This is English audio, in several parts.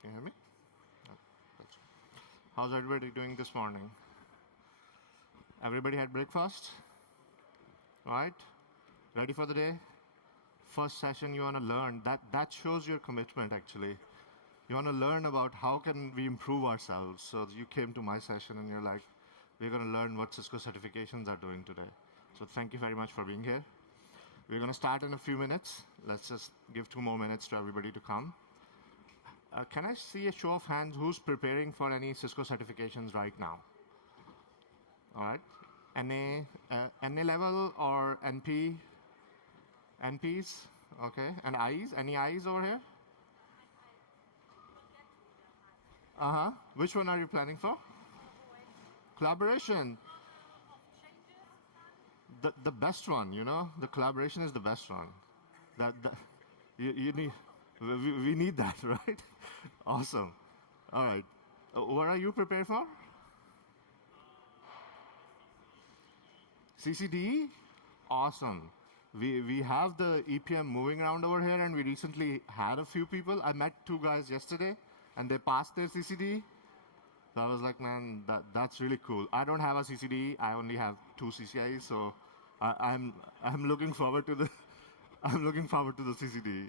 Can you hear me? Oh, that's- How's everybody doing this morning? Everybody had breakfast? All right? Ready for the day? First session, you want to learn. That shows your commitment, actually. You want to learn about how can we improve ourselves. So you came to my session and you're like, we're going to learn what Cisco certifications are doing today. So thank you very much for being here. We're going to start in a few minutes. Let's just give 2 more minutes to everybody to come. Can I see a show of hands who's preparing for any Cisco certifications right now? All right. NA level or NP? NPs? Okay. And Is? Any Is over here? Uh-huh. Which one are you planning for? Collaboration. The best one, you know? The collaboration is the best one. You need, we need that, right? Awesome. All right. What are you prepared for? CCD? Awesome. We have the EPM moving around over here, and we recently had a few people. I met 2 guys yesterday, and they passed their CCD. So I was like, man, that's really cool. I don't have a CCD. I only have 2 CCIs, so I'm looking forward to the I'm looking forward to the CCD.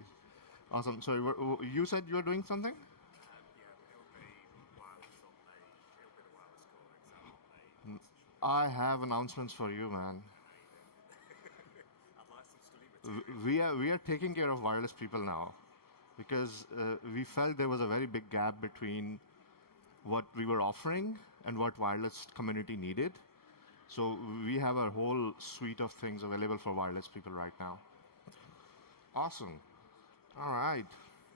Awesome. So you said you were doing something? Yeah, it'll be wireless on it'll be the wireless core exam on I have announcements for you, man. I'd like some study material. We are taking care of wireless people now because we felt there was a very big gap between what we were offering and what wireless community needed. So we have a whole suite of things available for wireless people right now. Awesome. All right.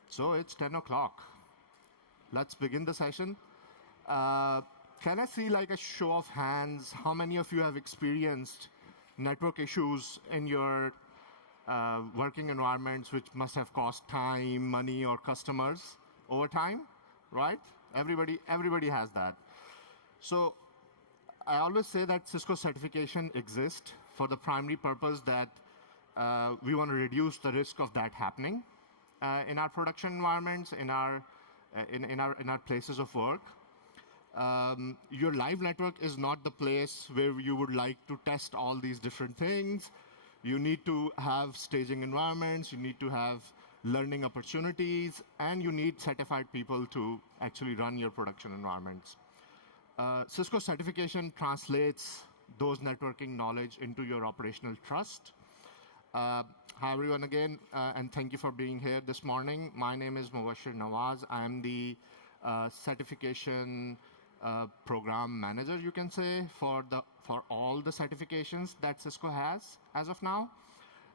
So it's 10 o'clock. Let's begin the session. Can I see like a show of hands? How many of you have experienced network issues in your working environments, which must have cost time, money, or customers over time, right? Everybody has that. So I always say that Cisco certification exists for the primary purpose that we want to reduce the risk of that happening in our production environments, in our places of work. Your live network is not the place where you would like to test all these different things. You need to have staging environments, you need to have learning opportunities, and you need certified people to actually run your production environments. Cisco certification translates those networking knowledge into your operational trust. Hi, everyone, again, and thank you for being here this morning. My name is Mubasher Nawaz. I'm the certification program manager, you can say, for all the certifications that Cisco has as of now.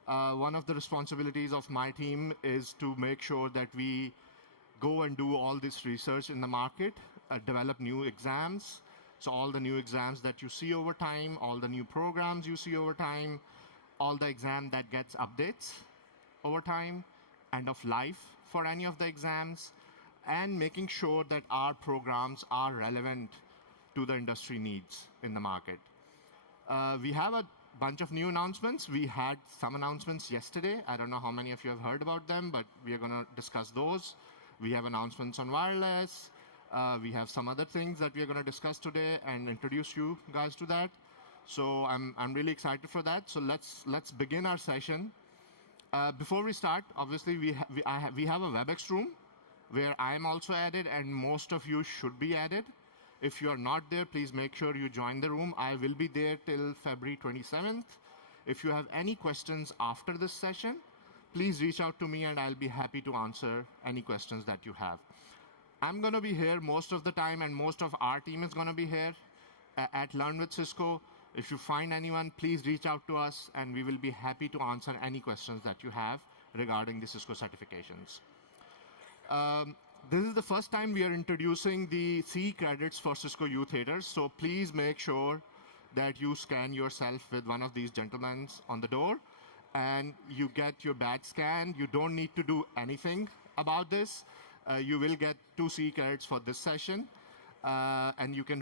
One of the responsibilities of my team is to make sure that we go and do all this research in the market, develop new exams. So all the new exams that you see over time, all the new programs you see over time, all the exam that gets updates over time, end of life for any of the exams, and making sure that our programs are relevant to the industry needs in the market. We have a bunch of new announcements. We had some announcements yesterday. I don't know how many of you have heard about them, but we are going to discuss those. We have announcements on wireless. We have some other things that we are going to discuss today and introduce you guys to that. So I'm really excited for that. So let's begin our session. Before we start, obviously we have a WebEx room where I am also added, and most of you should be added. If you are not there, please make sure you join the room. I will be there till February 27th. If you have any questions after this session, please reach out to me, and I'll be happy to answer any questions that you have. I'm going to be here most of the time, and most of our team is going to be here at Learn with Cisco. If you find anyone, please reach out to us, and we will be happy to answer any questions that you have regarding the Cisco certifications. This is the first time we are introducing the CE credits for Cisco U Theaters, so please make sure that you scan yourself with one of these gentlemen on the door, and you get your badge scanned. You don't need to do anything about this. You will get 2 CE credits for this session, and you can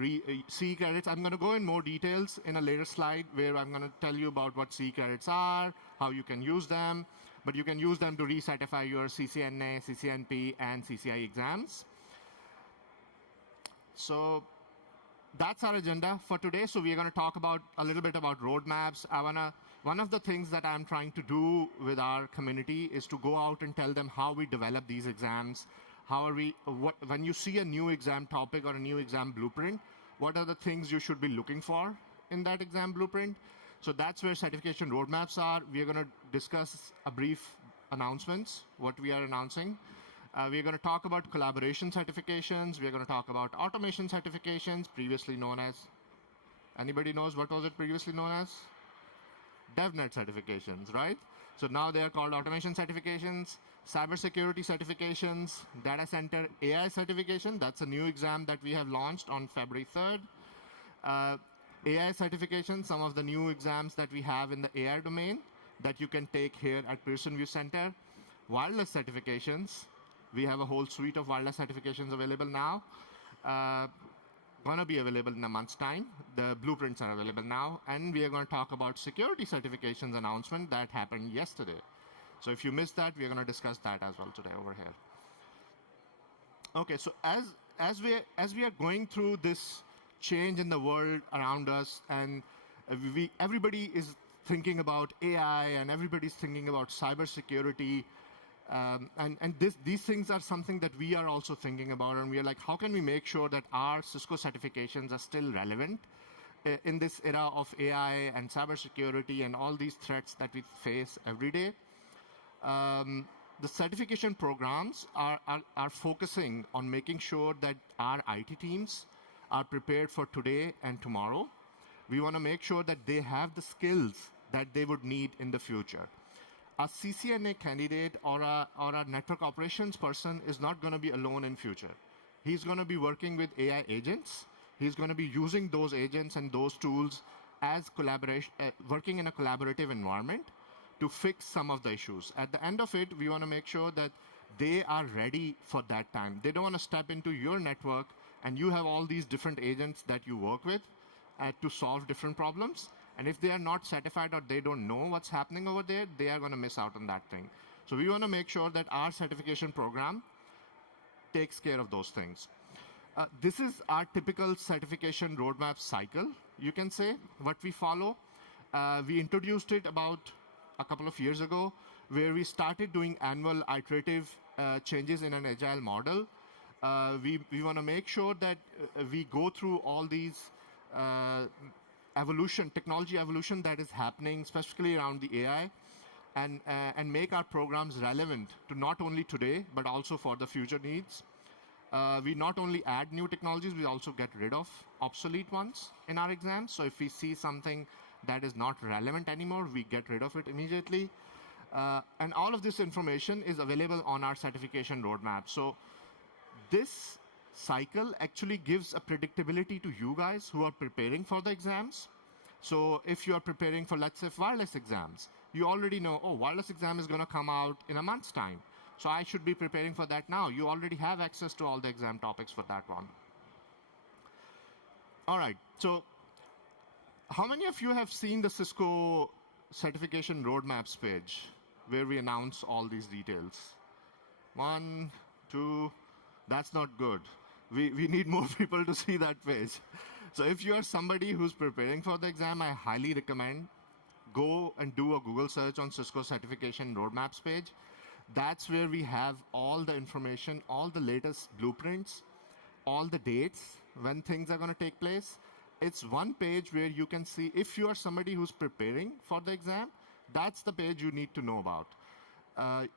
CE credits. I'm going to go in more details in a later slide where I'm going to tell you about what CE credits are, how you can use them. But you can use them to recertify your CCNA, CCNP, and CCI exams. So that's our agenda for today. So we're going to talk about a little bit about roadmaps. One of the things that I'm trying to do with our community is to go out and tell them how we develop these exams. When you see a new exam topic or a new exam blueprint, what are the things you should be looking for in that exam blueprint? So that's where certification roadmaps are. We are going to discuss a brief announcements, what we are announcing. We're going to talk about collaboration certifications. We're going to talk about automation certifications, previously known as, anybody knows what was it previously known as? DevNet certifications, right? So now they are called automation certifications, cybersecurity certifications, data center AI certification. That's a new exam that we have launched on February 3rd. AI certification, some of the new exams that we have in the AI domain that you can take here at Pearson VUE Center. Wireless certifications. We have a whole suite of wireless certifications available now. Going to be available in a month's time. The blueprints are available now. And we are going to talk about security certifications announcement that happened yesterday. So if you missed that, we are going to discuss that as well today over here. Okay, so as we are going through this change in the world around us, and everybody is thinking about AI, and everybody's thinking about cybersecurity, and these things are something that we are also thinking about, and we are like, how can we make sure that our Cisco certifications are still relevant in this era of AI and cybersecurity and all these threats that we face every day? The certification programs are focusing on making sure that our IT teams are prepared for today and tomorrow. We want to make sure that they have the skills that they would need in the future. A CCNA candidate or a network operations person is not going to be alone in future. He's going to be working with AI agents. He's going to be using those agents and those tools as collaboration, working in a collaborative environment to fix some of the issues. At the end of it, we want to make sure that they are ready for that time. They don't want to step into your network and you have all these different agents that you work with to solve different problems. And if they are not certified or they don't know what's happening over there, they are going to miss out on that thing. So we want to make sure that our certification program takes care of those things. This is our typical certification roadmap cycle, you can say, what we follow. We introduced it about a couple of years ago, where we started doing annual iterative changes in an agile model. We want to make sure that we go through all these technology evolution that is happening, specifically around the AI, and make our programs relevant to not only today, but also for the future needs. We not only add new technologies, we also get rid of obsolete ones in our exams. So if we see something that is not relevant anymore, we get rid of it immediately. And all of this information is available on our certification roadmap. So this cycle actually gives a predictability to you guys who are preparing for the exams. So if you are preparing for, let's say, wireless exams, you already know, oh, wireless exam is going to come out in a month's time. So I should be preparing for that now. You already have access to all the exam topics for that one. All right, so how many of you have seen the Cisco certification roadmaps page where we announce all these details? 1, 2, that's not good. We need more people to see that page. So if you are somebody who's preparing for the exam, I highly recommend go and do a Google search on Cisco Certification Roadmaps page. That's where we have all the information, all the latest blueprints, all the dates, when things are going to take place. It's one page where you can see if you are somebody who's preparing for the exam, that's the page you need to know about.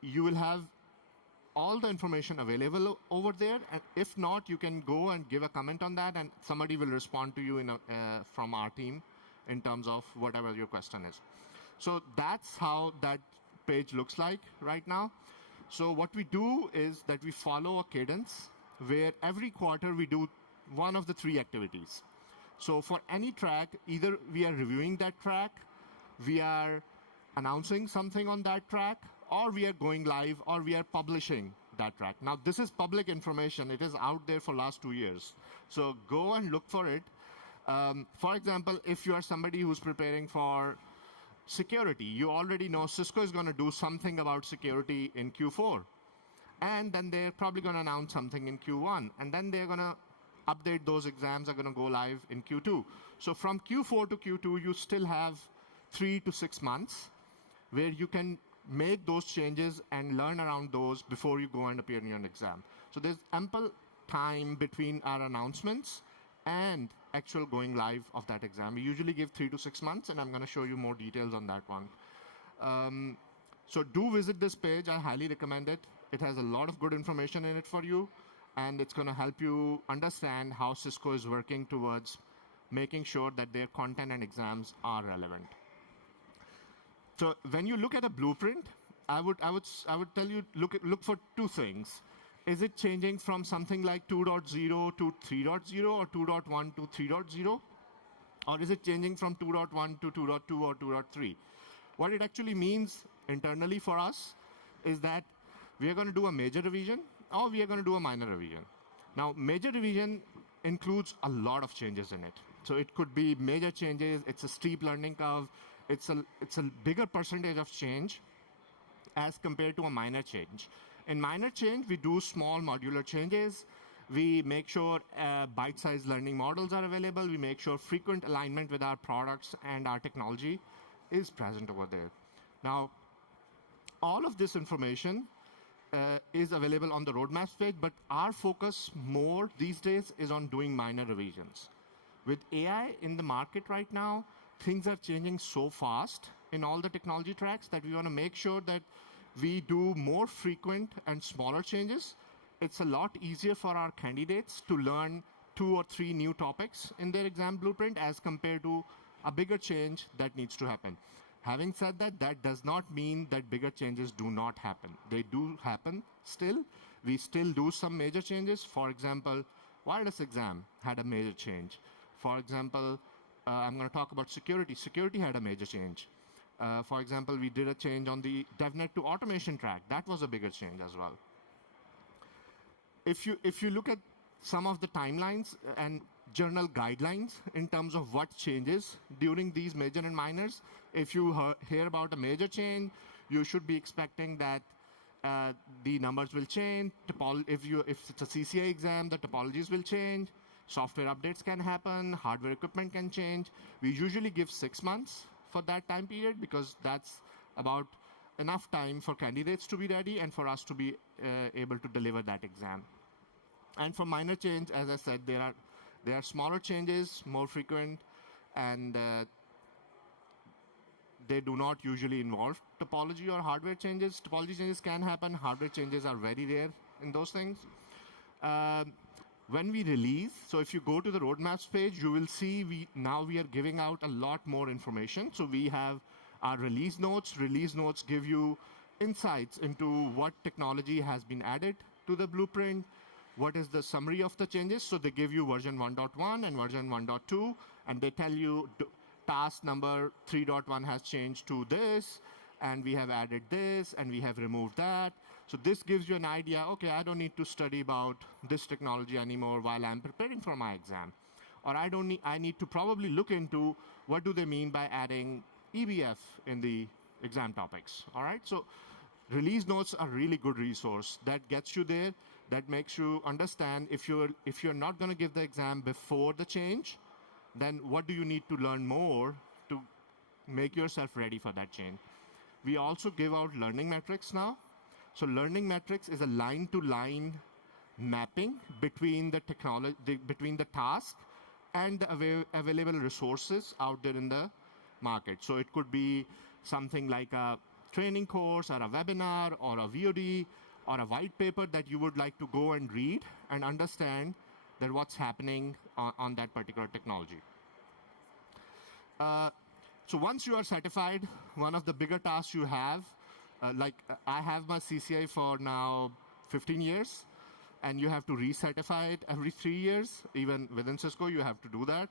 You will have all the information available over there, and if not, you can go and give a comment on that, and somebody will respond to you from our team in terms of whatever your question is. So that's how that page looks like right now. So what we do is that we follow a cadence where every quarter we do one of the 3 activities. So for any track, either we are reviewing that track, we are announcing something on that track, or we are going live, or we are publishing that track. Now, this is public information. It is out there for last 2 years. So go and look for it. For example, if you are somebody who's preparing for security, you already know Cisco is going to do something about security in Q4. And then they're probably going to announce something in Q1. And then they're going to update. Those exams are going to go live in Q2. So from Q4 to Q2, you still have 3 to 6 months where you can make those changes and learn around those before you go and appear in your exam. So there's ample time between our announcements and actual going live of that exam. We usually give 3 to 6 months, and I'm going to show you more details on that one. So do visit this page. I highly recommend it. It has a lot of good information in it for you, and it's going to help you understand how Cisco is working towards making sure that their content and exams are relevant. So when you look at a blueprint, I would tell you look for two things. Is it changing from something like 2.0 to 3.0 or 2.1 to 3.0? Or is it changing from 2.1 to 2.2 or 2.3? What it actually means internally for us is that we are going to do a major revision or we are going to do a minor revision. Now, major revision includes a lot of changes in it. So it could be major changes. It's a steep learning curve. It's a bigger percentage of change as compared to a minor change. In minor change, we do small modular changes. We make sure bite-sized learning models are available. We make sure frequent alignment with our products and our technology is present over there. Now, all of this information is available on the roadmaps page, but our focus more these days is on doing minor revisions. With AI in the market right now, things are changing so fast in all the technology tracks that we want to make sure that we do more frequent and smaller changes. It's a lot easier for our candidates to learn 2 or 3 new topics in their exam blueprint as compared to a bigger change that needs to happen. Having said that, that does not mean that bigger changes do not happen. They do happen still. We still do some major changes. For example, wireless exam had a major change. For example, I'm going to talk about security. Security had a major change. For example, we did a change on the DevNet to automation track. That was a bigger change as well. If you look at some of the timelines and journal guidelines in terms of what changes during these major and minors, if you hear about a major change, you should be expecting that the numbers will change. If it's a CCI exam, the topologies will change. Software updates can happen. Hardware equipment can change. We usually give 6 months for that time period because that's about enough time for candidates to be ready and for us to be able to deliver that exam. And for minor change, as I said, there are smaller changes, more frequent, and they do not usually involve topology or hardware changes. Topology changes can happen. Hardware changes are very rare in those things. When we release, so if you go to the roadmaps page, you will see now we are giving out a lot more information. So we have our release notes. Release notes give you insights into what technology has been added to the blueprint, what is the summary of the changes. So they give you version 1.1 and version 1.2, and they tell you task number 3.1 has changed to this, and we have added this, and we have removed that. So this gives you an idea, okay, I don't need to study about this technology anymore while I'm preparing for my exam. Or I need to probably look into what do they mean by adding EBF in the exam topics, all right? So release notes are a really good resource that gets you there, that makes you understand if you're not going to give the exam before the change, then what do you need to learn more to make yourself ready for that change? We also give out learning metrics now. So learning metrics is a line-to-line mapping between the technology, between the task and the available resources out there in the market. So it could be something like a training course or a webinar or a VOD or a white paper that you would like to go and read and understand that what's happening on that particular technology. So once you are certified, one of the bigger tasks you have, I have my CCI for now 15 years, and you have to recertify it every 3 years. Even within Cisco, you have to do that.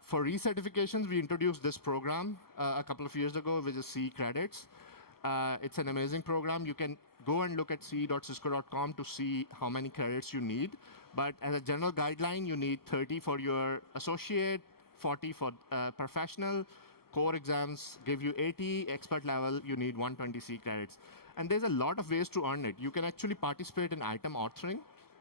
For recertifications, we introduced this program a couple of years ago, which is C credits. It's an amazing program. You can go and look at c.cisco.com to see how many credits you need. But as a general guideline, you need 30 for your associate, 40 for professional. Core exams give you 80. Expert level, you need 120 C credits. And there's a lot of ways to earn it. You can actually participate in item authoring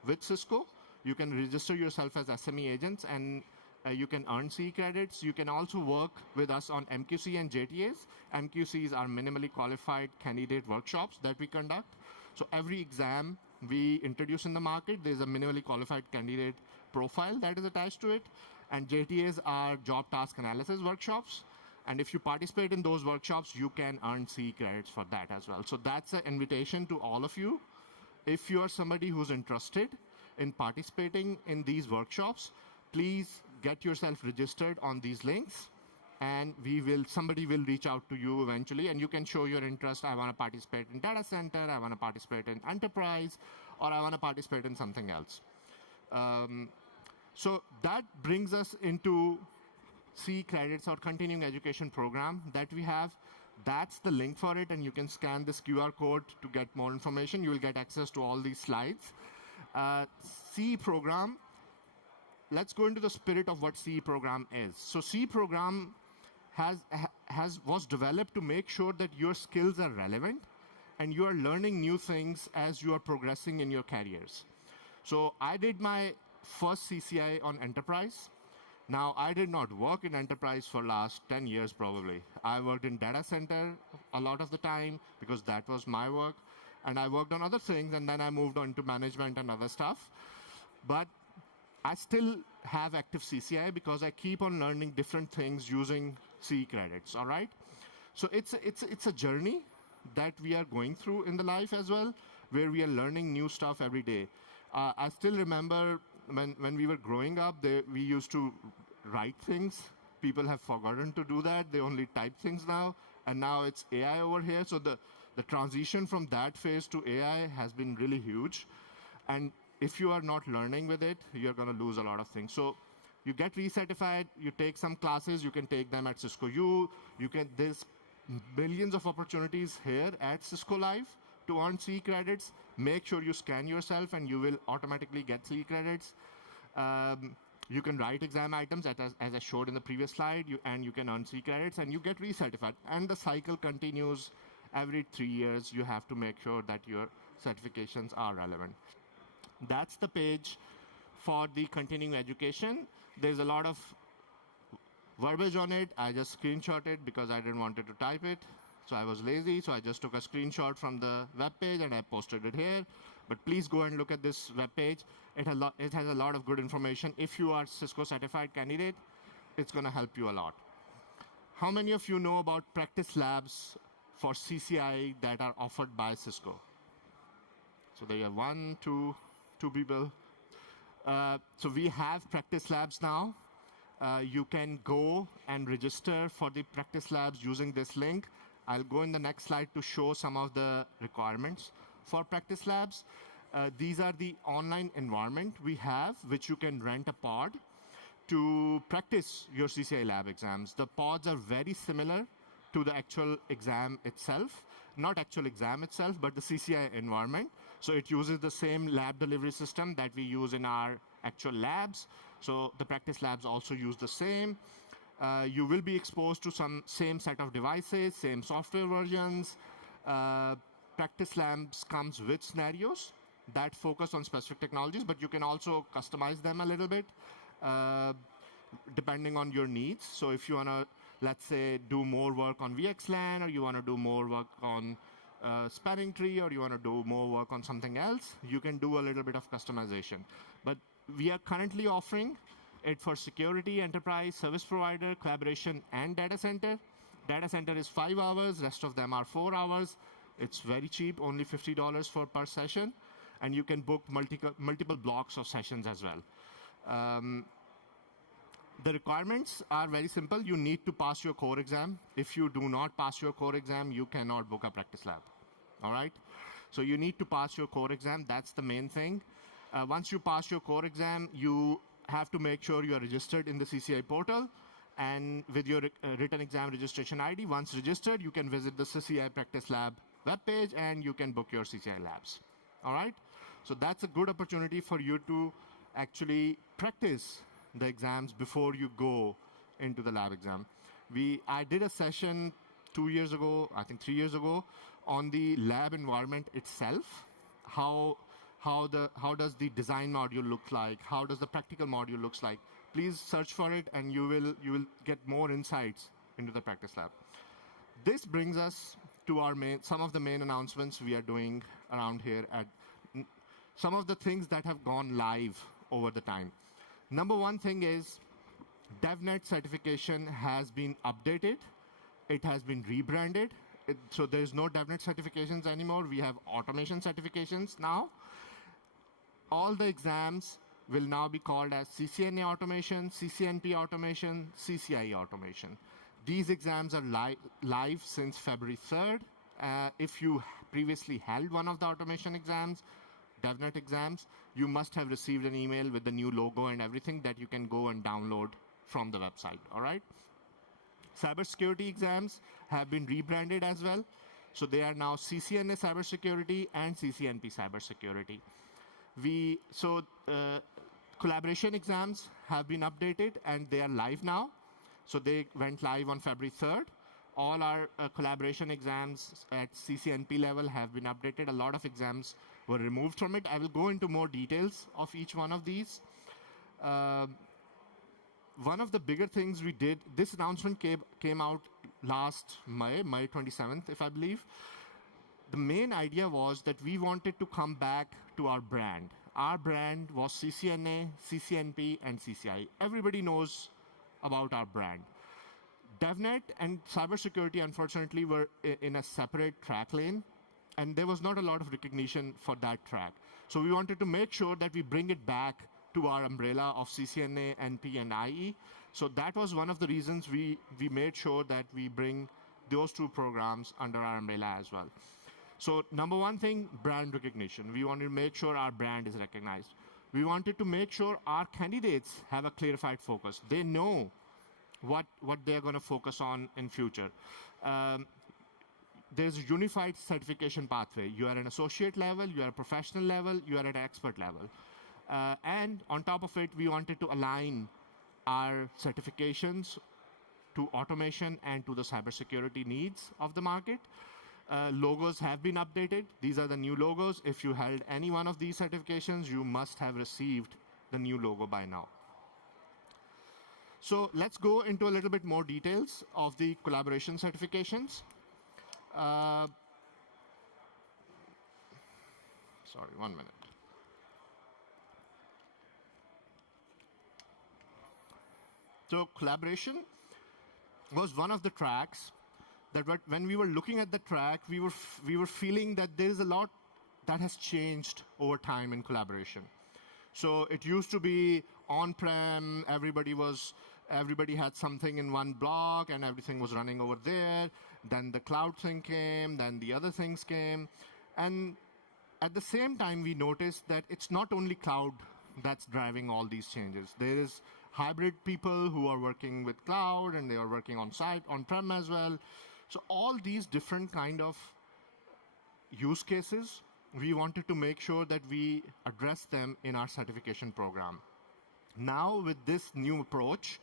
with Cisco You can register yourself as SME agents, and you can earn C credits. You can also work with us on MQC and JTAs. MQCs are minimally qualified candidate workshops that we conduct. So every exam we introduce in the market, there's a minimally qualified candidate profile that is attached to it. And JTAs are job task analysis workshops. And if you participate in those workshops, you can earn C credits for that as well. So that's an invitation to all of you. If you are somebody who's interested in participating in these workshops, please get yourself registered on these links, and somebody will reach out to you eventually, and you can show your interest. I want to participate in data center, I want to participate in enterprise, or I want to participate in something else. So that brings us into C credits or continuing education program that we have. That's the link for it, and you can scan this QR code to get more information. You will get access to all these slides. C program, let's go into the spirit of what C program is. So C program was developed to make sure that your skills are relevant and you are learning new things as you are progressing in your careers. So I did my first CCI on enterprise. Now, I did not work in enterprise for last 10 years probably. I worked in data center a lot of the time because that was my work. And I worked on other things, and then I moved on to management and other stuff. But I still have active CCI because I keep on learning different things using C credits, all right? So it's a journey that we are going through in the life as well, where we are learning new stuff every day. I still remember when we were growing up, we used to write things. People have forgotten to do that. They only type things now, and now it's AI over here. So the transition from that phase to AI has been really huge. And if you are not learning with it, you're going to lose a lot of things. So you get recertified, you take some classes, you can take them at Cisco U. There's millions of opportunities here at Cisco Live to earn C credits. Make sure you scan yourself and you will automatically get C credits. You can write exam items as I showed in the previous slide, and you can earn C credits and you get recertified. And the cycle continues every 3 years. You have to make sure that your certifications are relevant. That's the page for the continuing education. There's a lot of verbiage on it. I just screenshot it because I didn't want to type it. So I was lazy, so I just took a screenshot from the web page and I posted it here. But please go and look at this web page. It has a lot of good information. If you are Cisco certified candidate, it's going to help you a lot. How many of you know about practice labs for CCI that are offered by Cisco? So there are two people. So we have practice labs now. You can go and register for the practice labs using this link. I'll go in the next slide to show some of the requirements for practice labs. These are the online environment we have, which you can rent a pod to practice your CCI lab exams. The pods are very similar to the actual exam itself. Not actual exam itself, but the CCI environment. So it uses the same lab delivery system that we use in our actual labs. So the practice labs also use the same. You will be exposed to some same set of devices, same software versions. Practice labs comes with scenarios that focus on specific technologies, but you can also customize them a little bit depending on your needs. So if you want to, let's say, do more work on VXLAN, or you want to do more work on spanning tree, or you want to do more work on something else, you can do a little bit of customization. But we are currently offering it for security, enterprise, service provider, collaboration, and data center. Data center is 5 hours. Rest of them are 4 hours. It's very cheap, only $50 per session. And you can book multiple blocks of sessions as well. The requirements are very simple. You need to pass your core exam. If you do not pass your core exam, you cannot book a practice lab. All right? So you need to pass your core exam. That's the main thing. Once you pass your core exam, you have to make sure you are registered in the CCI portal. And with your written exam registration ID, once registered, you can visit the CCI Practice Lab webpage and you can book your CCI labs. All right? So that's a good opportunity for you to actually practice the exams before you go into the lab exam. I did a session 2 years ago, I think 3 years ago, on the lab environment itself, how how does the design module look like, how does the practical module looks like. Please search for it, and you will get more insights into the practice lab. This brings us to our some of the main announcements we are doing around here at some of the things that have gone live over the time. Number one thing is DevNet certification has been updated. It has been rebranded. So there's no DevNet certifications anymore. We have automation certifications now. All the exams will now be called as CCNA automation, CCNP automation, CCIE automation. These exams are live since February 3rd. If you previously held one of the automation exams, DevNet exams, you must have received an email with the new logo and everything that you can go and download from the website, all right? Cybersecurity exams have been rebranded as well. So they are now CCNA Cybersecurity and CCNP Cybersecurity. Collaboration exams have been updated, and they are live now. So they went live on February 3rd. All our collaboration exams at CCNP level have been updated. A lot of exams were removed from it. I will go into more details of each one of these. One of the bigger things we did, this announcement came out last May 27th, if I believe. The main idea was that we wanted to come back to our brand. Our brand was CCNA, CCNP, and CCI. Everybody knows about our brand. DevNet and cybersecurity, unfortunately, were in a separate track lane, and there was not a lot of recognition for that track. So we wanted to make sure that we bring it back to our umbrella of CCNA, NP, and IE. So that was one of the reasons we made sure that we bring those two programs under our umbrella as well. So number one thing, brand recognition. We wanted to make sure our brand is recognized. We wanted to make sure our candidates have a clarified focus. They know what they're going to focus on in future. There's a unified certification pathway. You are an associate level, you are a professional level, you are at an expert level. And on top of it, we wanted to align our certifications to automation and to the cybersecurity needs of the market. Logos have been updated. These are the new logos. If you held any one of these certifications, you must have received the new logo by now. So let's go into a little bit more details of the collaboration certifications. Sorry, 1 minute. So collaboration was one of the tracks that when we were looking at the track, we were feeling that there is a lot that has changed over time in collaboration. So it used to be on-prem, everybody had something in one block and everything was running over there. Then the cloud thing came, then the other things came. And at the same time, we noticed that it's not only cloud that's driving all these changes. There is hybrid people who are working with cloud, and they are working on-site, on-prem as well. So all these different kind of use cases, we wanted to make sure that we address them in our certification program. Now, with this new approach,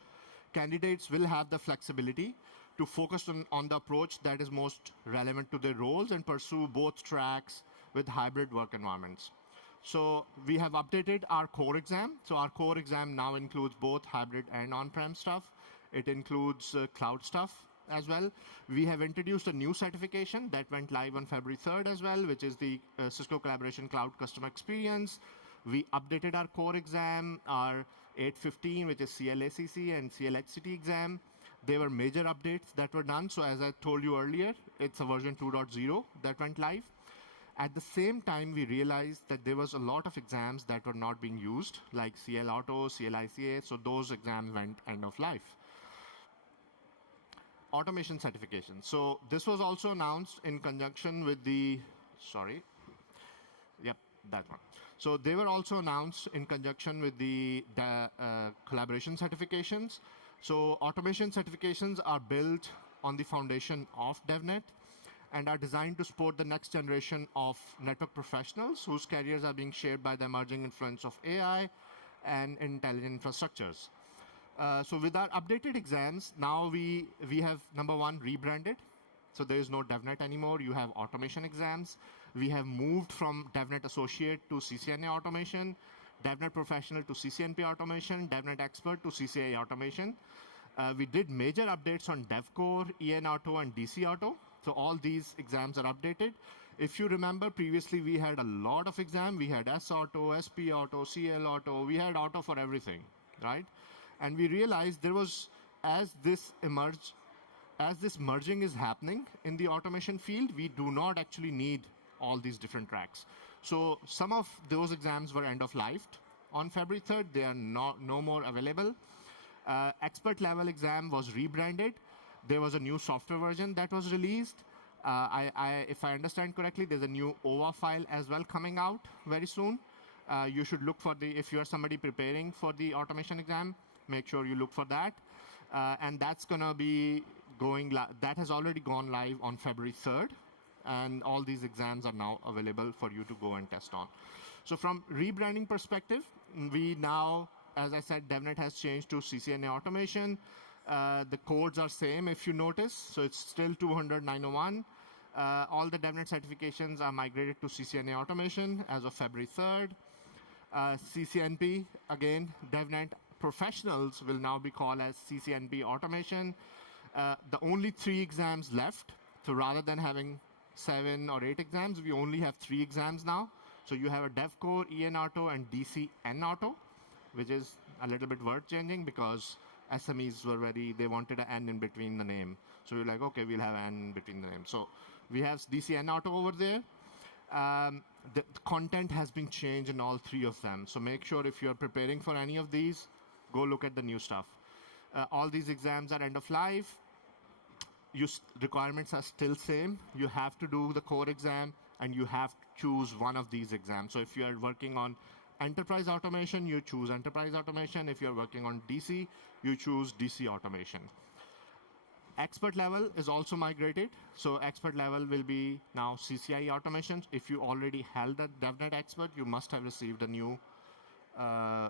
candidates will have the flexibility to focus on the approach that is most relevant to their roles and pursue both tracks with hybrid work environments. So we have updated our core exam. So our core exam now includes both hybrid and on-prem stuff. It includes cloud stuff as well. We have introduced a new certification that went live on February 3rd as well, which is the Cisco Collaboration Cloud Customer Experience. We updated our core exam, our 815, which is CLACC and CLHCT exam. There were major updates that were done. So as I told you earlier, it's a version 2.0 that went live. At the same time, we realized that there was a lot of exams that were not being used, like CL Auto, CLICA, so those exams went end of life. Automation certification. So this was also announced in conjunction with the, that one. So they were also announced in conjunction with the collaboration certifications. So automation certifications are built on the foundation of DevNet and are designed to support the next generation of network professionals whose careers are being shaped by the emerging influence of AI and intelligent infrastructures. So with our updated exams, now we have, number one, rebranded. So there is no DevNet anymore. You have automation exams. We have moved from DevNet Associate to CCNA automation, DevNet Professional to CCNP automation, DevNet Expert to CCI automation. We did major updates on DevCore, EN Auto, and DC Auto. So all these exams are updated. If you remember, previously we had a lot of exams. We had S Auto, SP Auto, CL Auto. We had Auto for everything, right? And we realized there was, as this merging is happening in the automation field, we do not actually need all these different tracks. So some of those exams were end of life on February 3rd. They are no more available. Expert level exam was rebranded. There was a new software version that was released. If I understand correctly, there's a new OVA file as well coming out very soon. You should look for if you are somebody preparing for the automation exam, make sure you look for that. And that's going to be that has already gone live on February 3rd. And all these exams are now available for you to go and test on. So from rebranding perspective, we now, as I said, DevNet has changed to CCNA automation. The codes are same if you notice. So it's still 200-901. All the DevNet certifications are migrated to CCNA automation as of February 3rd. CCNP, again, DevNet professionals will now be called as CCNP automation. The only 3 exams left. So rather than having 7 or 8 exams, we only have 3 exams now. So you have a DevCore, EN Auto, and DC N Auto, which is a little bit word changing because SMEs were they wanted an N in between the name. So we're like, okay, we'll have an N in between the name. So we have DC N Auto over there. The content has been changed in all 3 of them. So make sure if you're preparing for any of these, go look at the new stuff. All these exams are end of life. Requirements are still same. You have to do the core exam, and you have to choose one of these exams. So if you are working on enterprise automation, you choose enterprise automation. If you're working on DC, you choose DC automation. Expert level is also migrated. So expert level will be now CCI automation. If you already held a DevNet expert, you must have received a new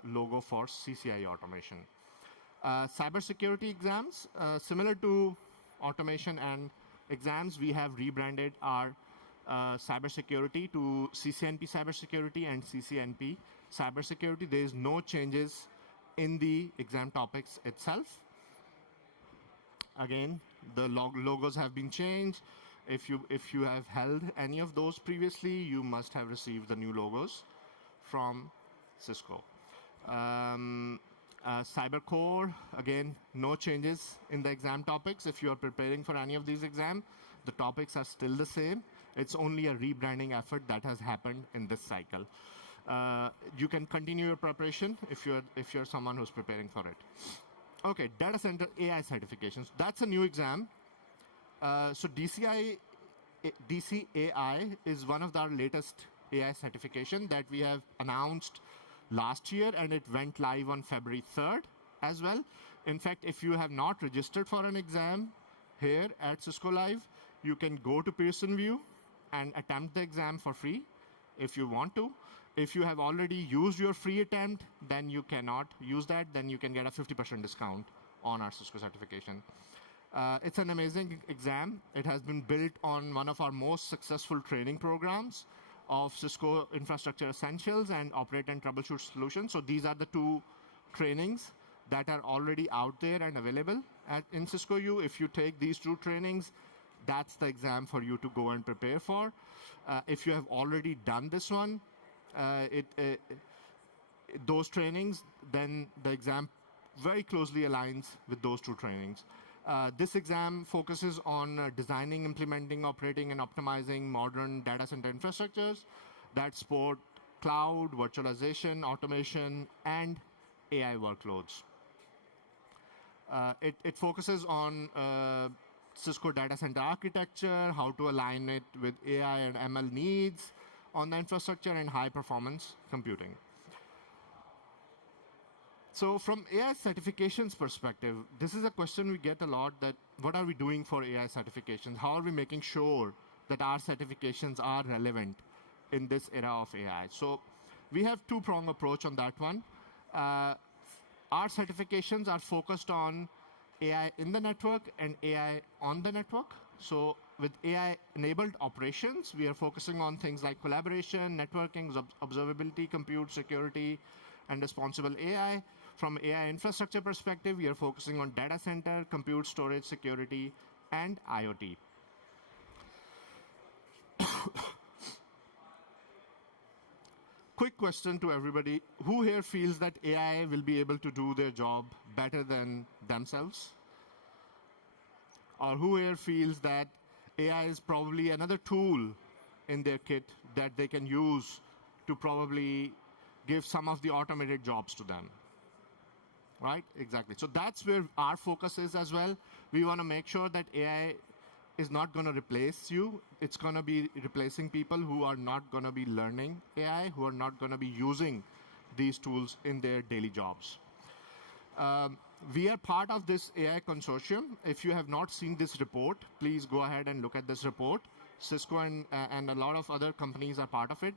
logo for CCI automation. Cybersecurity exams, similar to automation and exams, we have rebranded our cybersecurity to CCNP cybersecurity and CCNP cybersecurity. There is no changes in the exam topics itself. Again, the logos have been changed. If you have held any of those previously, you must have received the new logos from Cisco. Cyber Core, again, no changes in the exam topics. If you are preparing for any of these exams, the topics are still the same. It's only a rebranding effort that has happened in this cycle. You can continue your preparation if you're someone who's preparing for it. Okay, data center AI certifications. That's a new exam. So DCAI is one of our latest AI certification that we have announced last year, and it went live on February 3rd as well. In fact, if you have not registered for an exam here at Cisco Live, you can go to Pearson VUE and attempt the exam for free if you want to. If you have already used your free attempt, then you cannot use that. Then you can get a 50% discount on our Cisco certification. It's an amazing exam. It has been built on one of our most successful training programs of Cisco Infrastructure Essentials and Operate and Troubleshoot Solutions. So these are the 2 trainings that are already out there and available in Cisco U. If you take these 2 trainings, that's the exam for you to go and prepare for. If you have already done this one, those trainings, then the exam very closely aligns with those 2 trainings. This exam focuses on designing, implementing, operating, and optimizing modern data center infrastructures that support cloud, virtualization, automation, and AI workloads. It focuses on Cisco data center architecture, how to align it with AI and ML needs on the infrastructure, and high-performance computing. So from AI certifications perspective, this is a question we get a lot, that what are we doing for AI certifications? How are we making sure that our certifications are relevant in this era of AI? So we have 2-prong approach on that one. Our certifications are focused on AI in the network and AI on the network. So with AI-enabled operations, we are focusing on things like collaboration, networking, observability, compute, security, and responsible AI. From AI infrastructure perspective, we are focusing on data center, compute, storage, security, and IoT. Quick question to everybody. Who here feels that AI will be able to do their job better than themselves? Or who here feels that AI is probably another tool in their kit that they can use to probably give some of the automated jobs to them? Right? Exactly. So that's where our focus is as well. We want to make sure that AI is not going to replace you. It's going to be replacing people who are not going to be learning AI, who are not going to be using these tools in their daily jobs. We are part of this AI consortium. If you have not seen this report, please go ahead and look at this report. Cisco and a lot of other companies are part of it.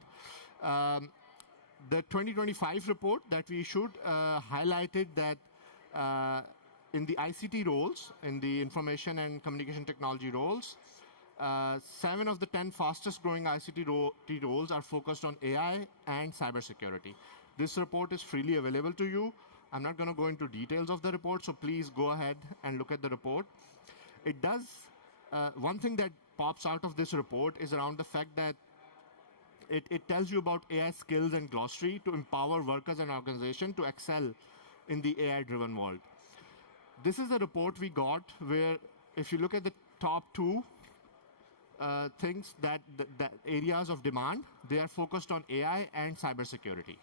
The 2025 report that we issued highlighted that in the ICT roles, in the information and communication technology roles, 7 of the 10 fastest growing ICT roles are focused on AI and cybersecurity. This report is freely available to you. I'm not going to go into details of the report, so please go ahead and look at the report. It does, one thing that pops out of this report is around the fact that it tells you about AI skills and glossary to empower workers and organizations to excel in the AI-driven world. This is a report we got where, if you look at the top 2 things that areas of demand, they are focused on AI and cybersecurity.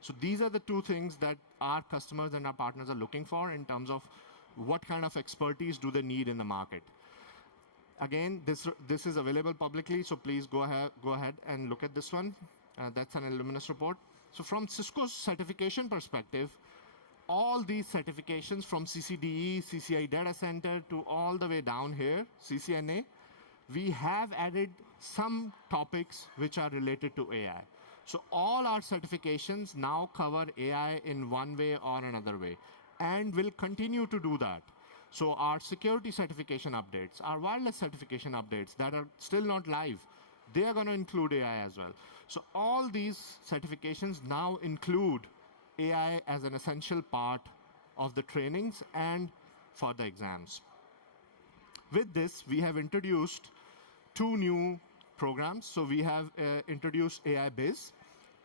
So these are the 2 things that our customers and our partners are looking for in terms of what kind of expertise do they need in the market. Again, this is available publicly, so please go ahead and look at this one. That's an Illuminous report. So from Cisco's certification perspective, all these certifications from CCDE, CCI Data Center to all the way down here, CCNA, we have added some topics which are related to AI. So all our certifications now cover AI in one way or another way, and will continue to do that. So our security certification updates, our wireless certification updates that are still not live, they are going to include AI as well. So all these certifications now include AI as an essential part of the trainings and for the exams. With this, we have introduced 2 new programs. So we have introduced AI Biz,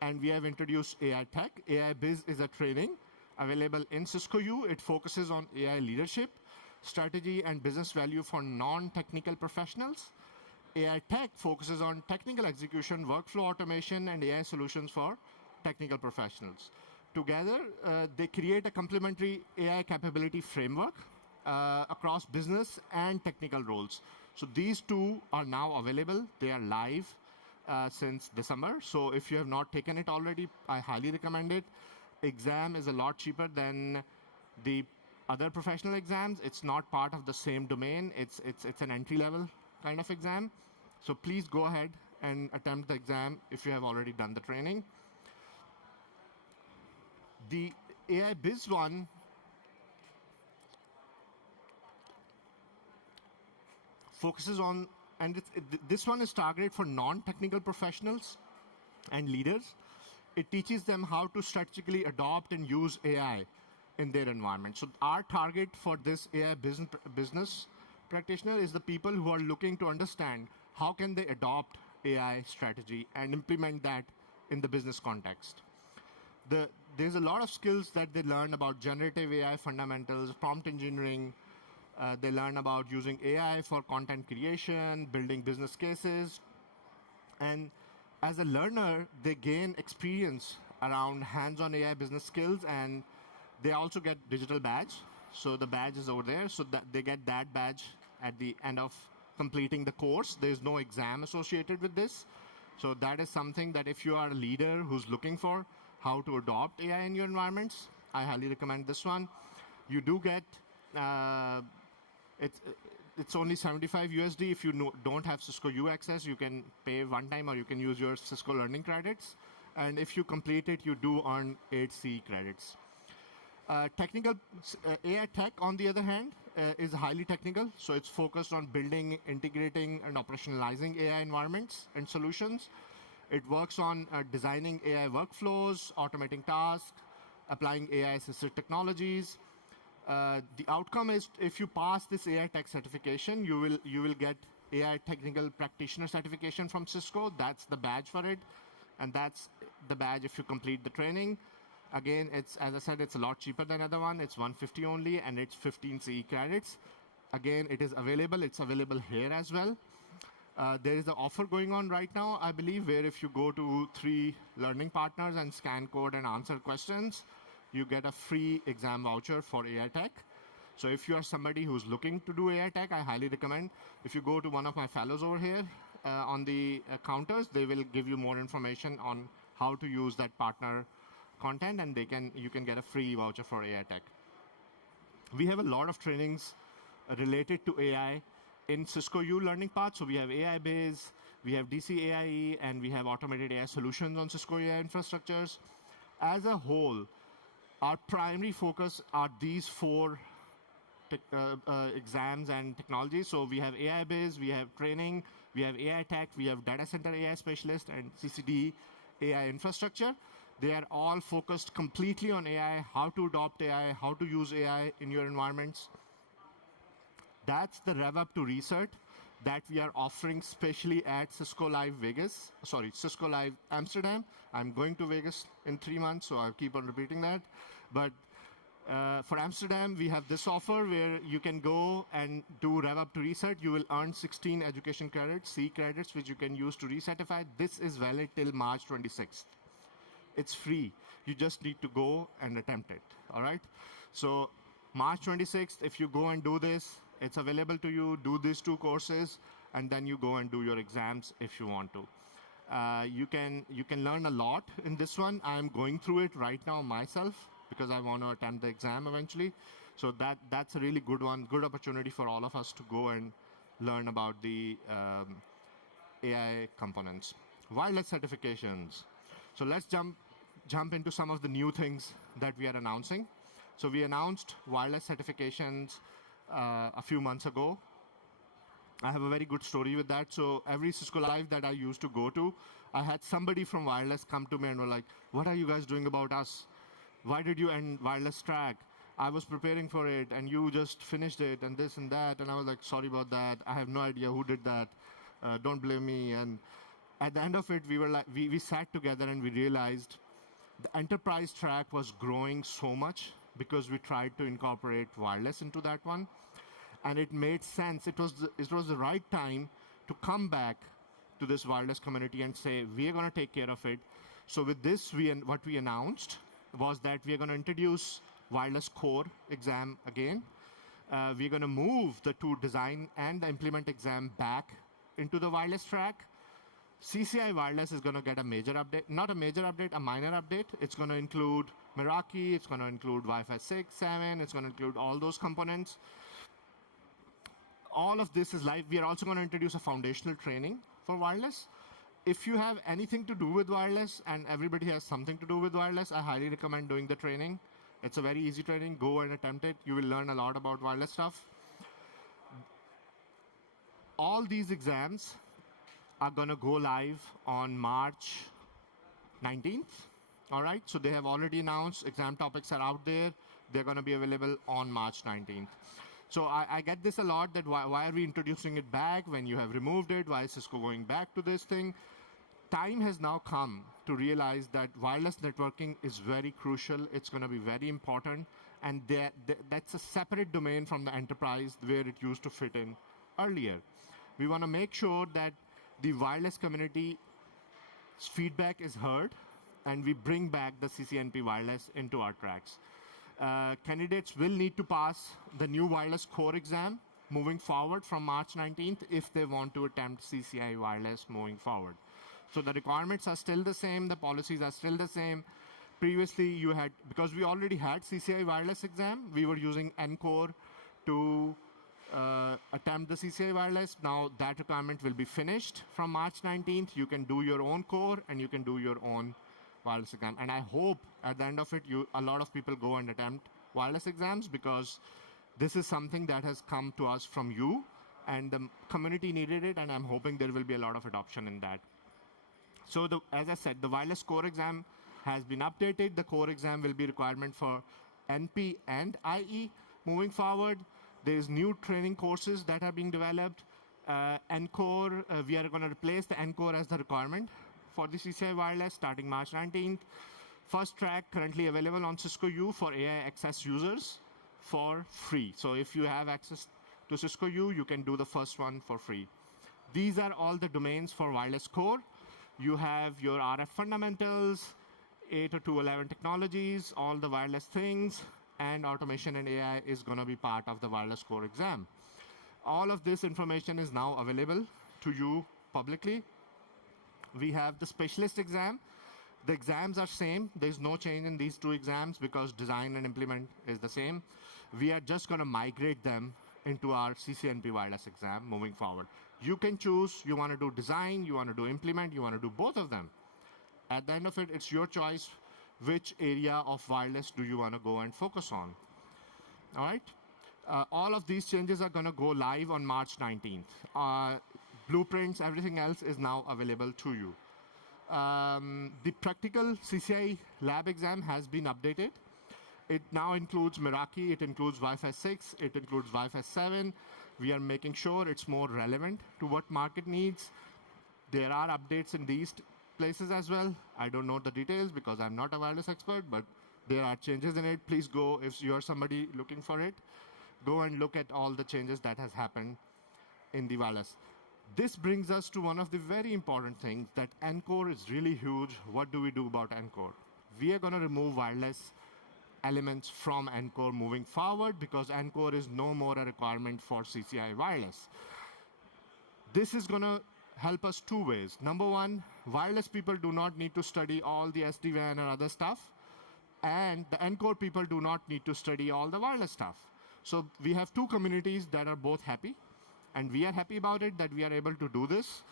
and we have introduced AI Tech. AI Biz is a training available in Cisco U. It focuses on AI leadership, strategy, and business value for non-technical professionals. AI Tech focuses on technical execution, workflow automation, and AI solutions for technical professionals. Together, they create a complementary AI capability framework across business and technical roles. So these 2 are now available. They are live since December. So if you have not taken it already, I highly recommend it. Exam is a lot cheaper than the other professional exams. It's not part of the same domain. It's an entry-level kind of exam. So please go ahead and attempt the exam if you have already done the training. The AI Biz one focuses on, and this one is targeted for non-technical professionals and leaders. It teaches them how to strategically adopt and use AI in their environment. So our target for this AI business practitioner is the people who are looking to understand how can they adopt AI strategy and implement that in the business context. There's a lot of skills that they learn about generative AI fundamentals, prompt engineering. They learn about using AI for content creation, building business cases. And as a learner, they gain experience around hands-on AI business skills, and they also get digital badge. So the badge is over there, so that they get that badge at the end of completing the course. There's no exam associated with this. So that is something that if you are a leader who's looking for how to adopt AI in your environments, I highly recommend this one. You do get, it's only 75 USD. If you don't have Cisco U access, you can pay one time or you can use your Cisco learning credits. And if you complete it, you do earn 8C credits. Technical AI Tech, on the other hand, is highly technical, so it's focused on building, integrating, and operationalizing AI environments and solutions. It works on designing AI workflows, automating tasks, applying AI-assisted technologies. The outcome is, if you pass this AI Tech certification, you will get AI Technical Practitioner certification from Cisco. That's the badge for it, and that's the badge if you complete the training. Again, it's, as I said, it's a lot cheaper than the other one. It's 150 only, and it's 15 CE credits. Again, it is available. It's available here as well. There is an offer going on right now, I believe, where if you go to 3 learning partners and scan code and answer questions, you get a free exam voucher for AI Tech. So if you are somebody who's looking to do AI Tech, I highly recommend. If you go to one of my fellows over here on the counters, they will give you more information on how to use that partner content, and you can get a free voucher for AI Tech. We have a lot of trainings related to AI in Cisco U learning path. So we have AI Base, we have DC AIE, and we have automated AI solutions on Cisco AI infrastructures. As a whole, our primary focus are these 4 exams and technologies. So we have AI Base, we have training, we have AI Tech, we have data center AI specialist, and CCD AI infrastructure. They are all focused completely on AI, how to adopt AI, how to use AI in your environments. That's the rev up to research that we are offering, especially at Cisco Live Amsterdam. I'm going to Vegas in 3 months, so I'll keep on repeating that. But for Amsterdam, we have this offer where you can go and do rev up to research. You will earn 16 education credits, C credits, which you can use to recertify. This is valid till March 26th. It's free. You just need to go and attempt it, all right? So March 26th, if you go and do this, it's available to you. Do these 2 courses, and then you go and do your exams if you want to. You can learn a lot in this one. I'm going through it right now myself because I want to attempt the exam eventually. So that's a really good one, good opportunity for all of us to go and learn about the AI components. Wireless certifications. So let's jump into some of the new things that we are announcing. So we announced wireless certifications a few months ago. I have a very good story with that. So every Cisco Live that I used to go to, I had somebody from wireless come to me and were like, what are you guys doing about us? Why did you end wireless track? I was preparing for it, and you just finished it, and this and that. And I was like, sorry about that. I have no idea who did that. Don't blame me. And at the end of it, we sat together and we realized the enterprise track was growing so much because we tried to incorporate wireless into that one. And it made sense. It was the right time to come back to this wireless community and say, we are going to take care of it. So with this, what we announced was that we are going to introduce wireless core exam again. We're going to move the 2 design and the implement exam back into the wireless track. CCI wireless is going to get a major update, not a major update, a minor update. It's going to include Meraki, it's going to include Wi-Fi 6, 7, it's going to include all those components. All of this is live. We are also going to introduce a foundational training for wireless. If you have anything to do with wireless, and everybody has something to do with wireless, I highly recommend doing the training. It's a very easy training. Go and attempt it. You will learn a lot about wireless stuff. All these exams are going to go live on March 19th. All right, so they have already announced exam topics are out there. They're going to be available on March 19th. So I get this a lot, that why are we introducing it back when you have removed it? Why is Cisco going back to this thing? Time has now come to realize that wireless networking is very crucial. It's going to be very important. And that's a separate domain from the enterprise where it used to fit in earlier. We want to make sure that the wireless community's feedback is heard, and we bring back the CCNP wireless into our tracks. Candidates will need to pass the new wireless core exam moving forward from March 19th if they want to attempt CCI wireless moving forward. So the requirements are still the same, the policies are still the same. Previously, because we already had CCI wireless exam, we were using NCore to attempt the CCI wireless. Now that requirement will be finished from March 19th. You can do your own core, and you can do your own wireless exam. And I hope at the end of it, a lot of people go and attempt wireless exams, because This is something that has come to us from you, and the community needed it, and I'm hoping there will be a lot of adoption in that. So as I said, the wireless core exam has been updated. The core exam will be requirement for NP and IE. Moving forward, there's new training courses that are being developed. NCore, we are going to replace the NCore as the requirement for the CCI wireless starting March 19th. First track currently available on Cisco U for AI access users for free. So if you have access to Cisco U, you can do the first one for free. These are all the domains for wireless core. You have your RF fundamentals, 802.11 technologies, all the wireless things, and automation and AI is going to be part of the wireless core exam. All of this information is now available to you publicly. We have the specialist exam. The exams are same. There's no change in these two exams because design and implement is the same. We are just going to migrate them into our CCNP wireless exam moving forward. You can choose, you want to do design, you want to do implement, you want to do both of them. At the end of it, it's your choice which area of wireless do you want to go and focus on. All right? All of these changes are going to go live on March 19th. Blueprints, everything else is now available to you. The practical CCI lab exam has been updated. It now includes Meraki, it includes Wi-Fi 6, it includes Wi-Fi 7. We are making sure it's more relevant to what market needs. There are updates in these places as well. I don't know the details because I'm not a wireless expert, but there are changes in it. Please go, if you're somebody looking for it, go and look at all the changes that has happened in the wireless. This brings us to one of the very important things, that NCore is really huge. What do we do about NCore? We are going to remove wireless elements from NCore moving forward because NCore is no more a requirement for CCI wireless. This is going to help us two ways. Number one, wireless people do not need to study all the SD-WAN and other stuff, and the NCore people do not need to study all the wireless stuff. So we have two communities that are both happy, and we are happy about it that we are able to do this.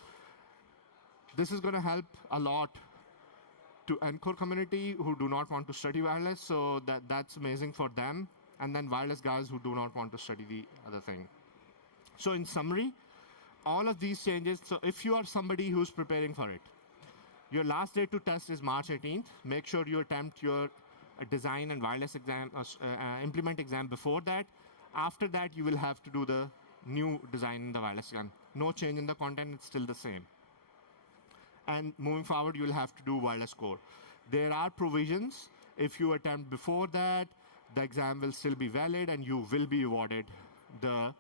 This is going to help a lot to NCore community who do not want to study wireless, so that's amazing for them, and then wireless guys who do not want to study the other thing. So in summary, all of these changes, so if you are somebody who's preparing for it, your last day to test is March 18th. Make sure you attempt your design and wireless exam, implement exam before that. After that, you will have to do the new design in the wireless exam. No change in the content, it's still the same. And moving forward, you will have to do wireless core. There are provisions. If you attempt before that, the exam will still be valid and you will be awarded the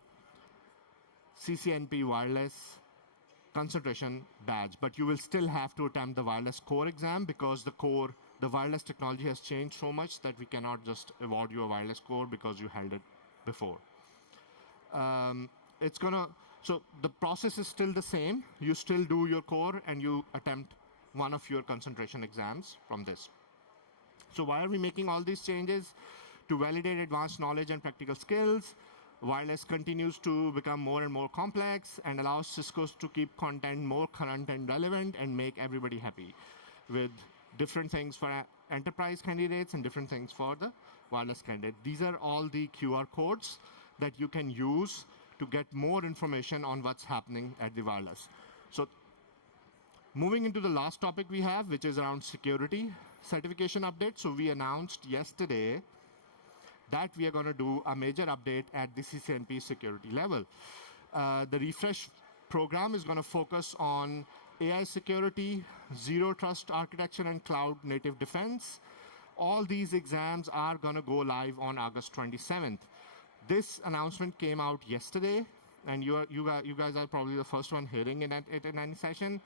CCNP wireless concentration badge. But you will still have to attempt the wireless core exam because the wireless technology has changed so much that we cannot just award you a wireless core because you held it before. So the process is still the same. You still do your core and you attempt one of your concentration exams from this. So why are we making all these changes? To validate advanced knowledge and practical skills. Wireless continues to become more and more complex and allows Cisco's to keep content more current and relevant and make everybody happy with different things for enterprise candidates and different things for the wireless candidate. These are all the QR codes that you can use to get more information on what's happening at the wireless. So moving into the last topic we have, which is around security certification update. So we announced yesterday that we are going to do a major update at the CCNP security level. The refresh program is going to focus on AI security, zero trust architecture, and cloud native defense. All these exams are going to go live on August 27th. This announcement came out yesterday, and you guys are probably the first one hearing it in any session.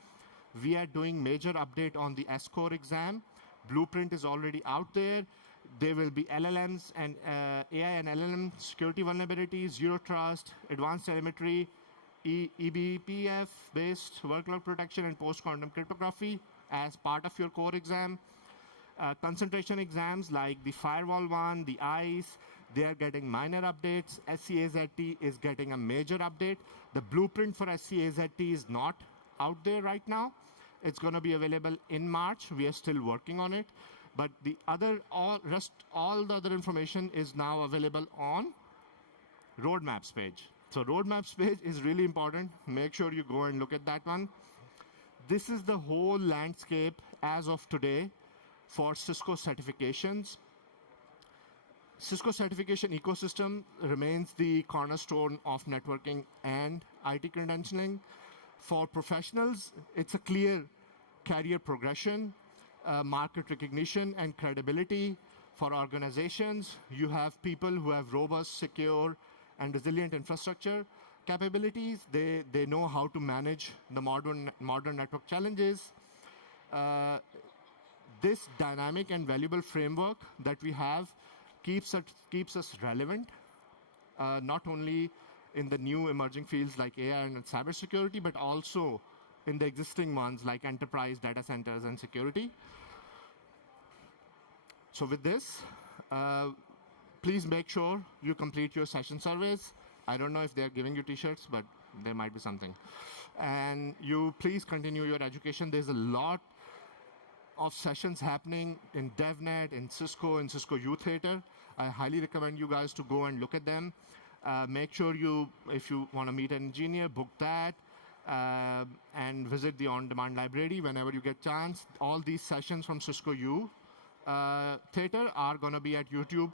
We are doing major update on the S-Core exam. Blueprint is already out there. There will be LLMs and AI and LLM security vulnerabilities, zero trust, advanced telemetry, eBPF-based workload protection, and post-quantum cryptography as part of your core exam. Concentration exams like the firewall one, the ICE, they are getting minor updates. SCAZT is getting a major update. The blueprint for SCAZT is not out there right now. It's going to be available in March. We are still working on it. But the other, all the other information is now available on roadmaps page. So roadmaps page is really important. Make sure you go and look at that one. This is the whole landscape as of today for Cisco certifications. Cisco certification ecosystem remains the cornerstone of networking and IT credentialing. For professionals, it's a clear career progression, market recognition, and credibility. For organizations, you have people who have robust, secure, and resilient infrastructure capabilities. They know how to manage the modern network challenges. This dynamic and valuable framework that we have keeps us relevant, not only in the new emerging fields like AI and cybersecurity, but also in the existing ones like enterprise data centers and security. So with this, please make sure you complete your session surveys. I don't know if they're giving you t-shirts, but there might be something. And you please continue your education. There's a lot of sessions happening in DevNet, in Cisco Youth Theater. I highly recommend you guys to go and look at them. Make sure if you want to meet an engineer, book that, and visit the on-demand library whenever you get chance. All these sessions from Cisco U Theater are going to be at YouTube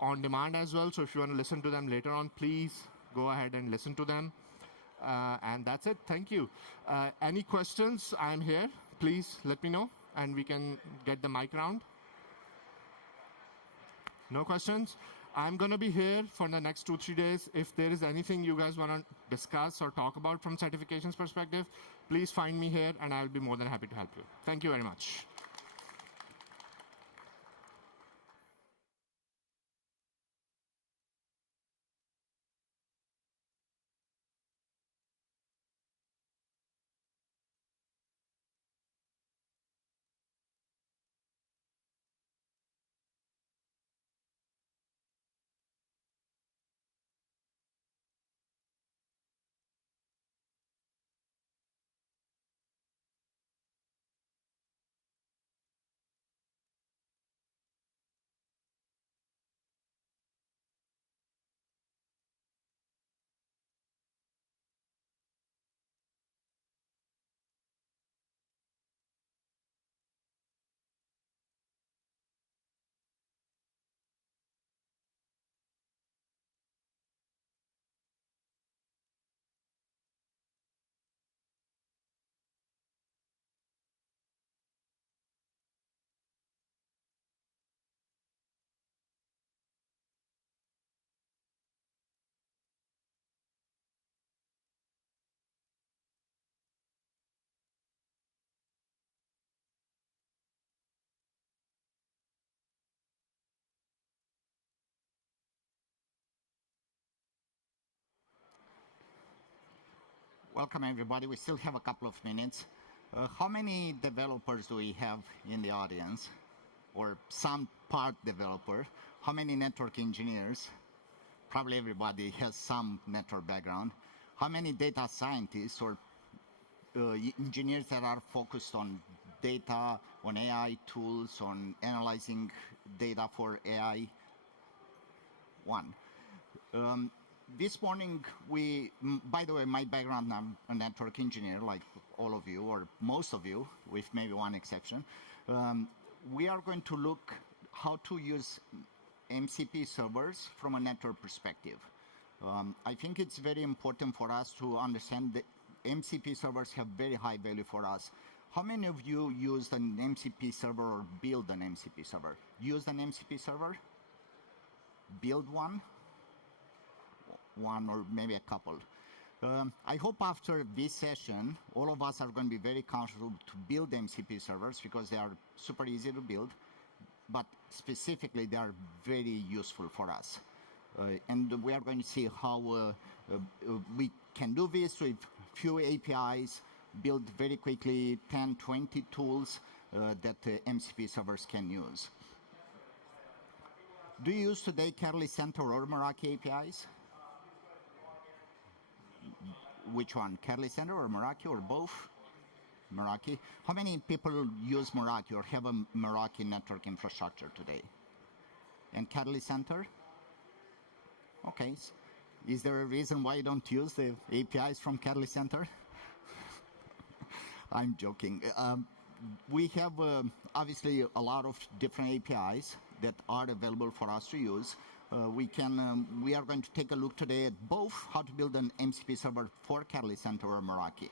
on demand as well. So if you want to listen to them later on, please go ahead and listen to them. And that's it. Thank you. Any questions? I'm here. Please let me know, and we can get the mic round. No questions? I'm going to be here for the next 2-3 days. If there is anything you guys want to discuss or talk about from certifications perspective, please find me here, and I'll be more than happy to help you. Thank you very much. Welcome, everybody. We still have a couple of minutes. How many developers do we have in the audience? Or some part developer? How many network engineers? Probably everybody has some network background. How many data scientists or engineers that are focused on data, on AI tools, on analyzing data for AI? One. This morning, by the way, my background, I'm a network engineer, like all of you, or most of you, with maybe one exception. We are going to look how to use MCP servers from a network perspective. I think it's very important for us to understand that MCP servers have very high value for us. How many of you used an MCP server or build an MCP server? Used an MCP server? Build one? One or maybe a couple. I hope after this session, all of us are going to be very comfortable to build MCP servers because they are super easy to build, but specifically they are very useful for us. And we are going to see how we can do this with few APIs, build very quickly 10, 20 tools that MCP servers can use. Do you use today Catalyst Center or Meraki APIs? Which one? Catalyst Center or Meraki or both? Meraki. How many people use Meraki or have a Meraki network infrastructure today? And Catalyst Center? Okay, Is there a reason why you don't use the APIs from Catalyst Center? I'm joking. We have obviously a lot of different APIs that are available for us to use. We are going to take a look today at both how to build an MCP server for Catalyst Center or Meraki.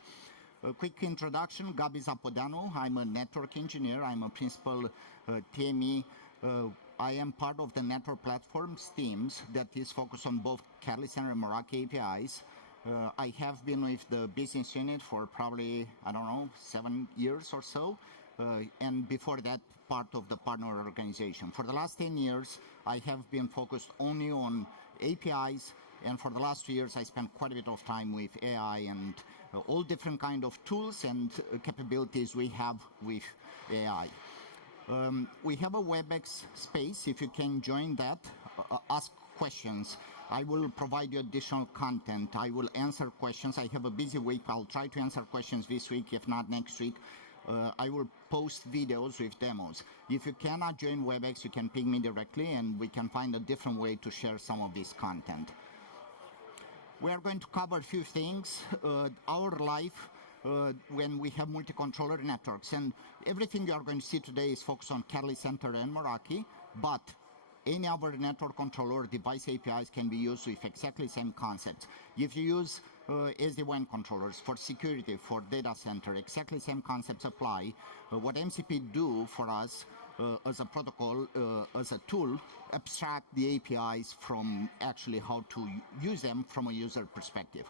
A quick introduction, Gabi Zapodeanu. I'm a network engineer. I'm a principal TME. I am part of the network platforms teams that is focused on both Catalyst Center and Meraki APIs. I have been with the business unit for probably, 7 years or so. And before that, part of the partner organization. For the last 10 years, I have been focused only on APIs. And for the last 2 years, I spent quite a bit of time with AI and all different kind of tools and capabilities we have with AI. We have a WebEx space. If you can join that, ask questions. I will provide you additional content. I will answer questions. I have a busy week. I'll try to answer questions this week, if not next week. I will post videos with demos. If you cannot join WebEx, you can ping me directly, and we can find a different way to share some of this content. We are going to cover a few things. Our life when we have multi-controller networks. And everything you are going to see today is focused on Catalyst Center and Meraki, but any other network controller device APIs can be used with exactly the same concepts. If you use SD-WAN controllers for security, for data center, exactly the same concepts apply. What MCP do for us as a protocol, as a tool, abstract the APIs from actually how to use them from a user perspective.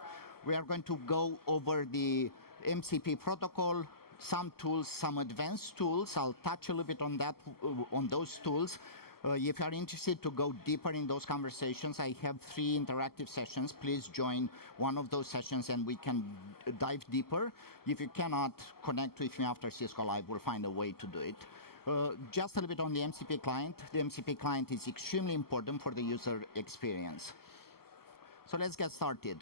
We are going to go over the MCP protocol, some tools, some advanced tools. I'll touch a little bit on that, on those tools. If you are interested to go deeper in those conversations, I have 3 interactive sessions. Please join one of those sessions and we can dive deeper. If you cannot connect with me after Cisco Live, we'll find a way to do it. Just a little bit on the MCP client. The MCP client is extremely important for the user experience. So let's get started.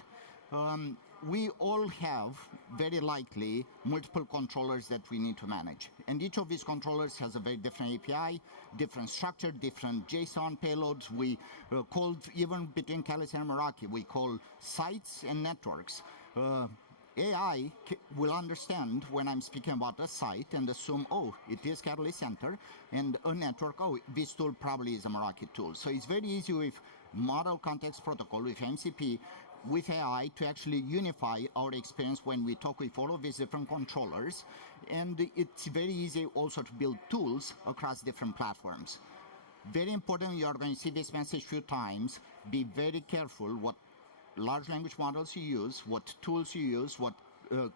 We all have, very likely, multiple controllers that we need to manage. And each of these controllers has a very different API, different structure, different JSON payloads. We call, even between Catalyst and Meraki, we call sites and networks. AI will understand when I'm speaking about a site and assume, oh, it is Catalyst Center, and a network, oh, this tool probably is a Meraki tool. So it's very easy with Model Context Protocol, with MCP, with AI to actually unify our experience when we talk with all of these different controllers. And it's very easy also to build tools across different platforms. Very important, you are going to see this message a few times. Be very careful what large language models you use, what tools you use, what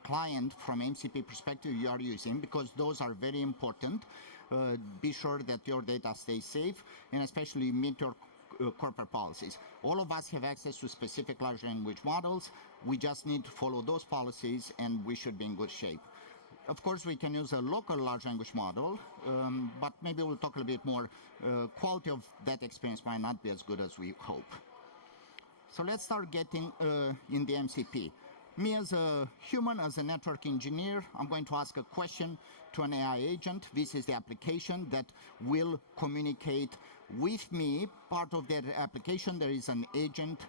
client from MCP perspective you are using, because those are very important. Be sure that your data stays safe, and especially meet your corporate policies. All of us have access to specific large language models. We just need to follow those policies and we should be in good shape. Of course, we can use a local large language model, but maybe we'll talk a little bit more. Quality of that experience might not be as good as we hope. So let's start getting in the MCP. Me as a human, as a network engineer, I'm going to ask a question to an AI agent. This is the application that will communicate with me. Part of that application, there is an agent.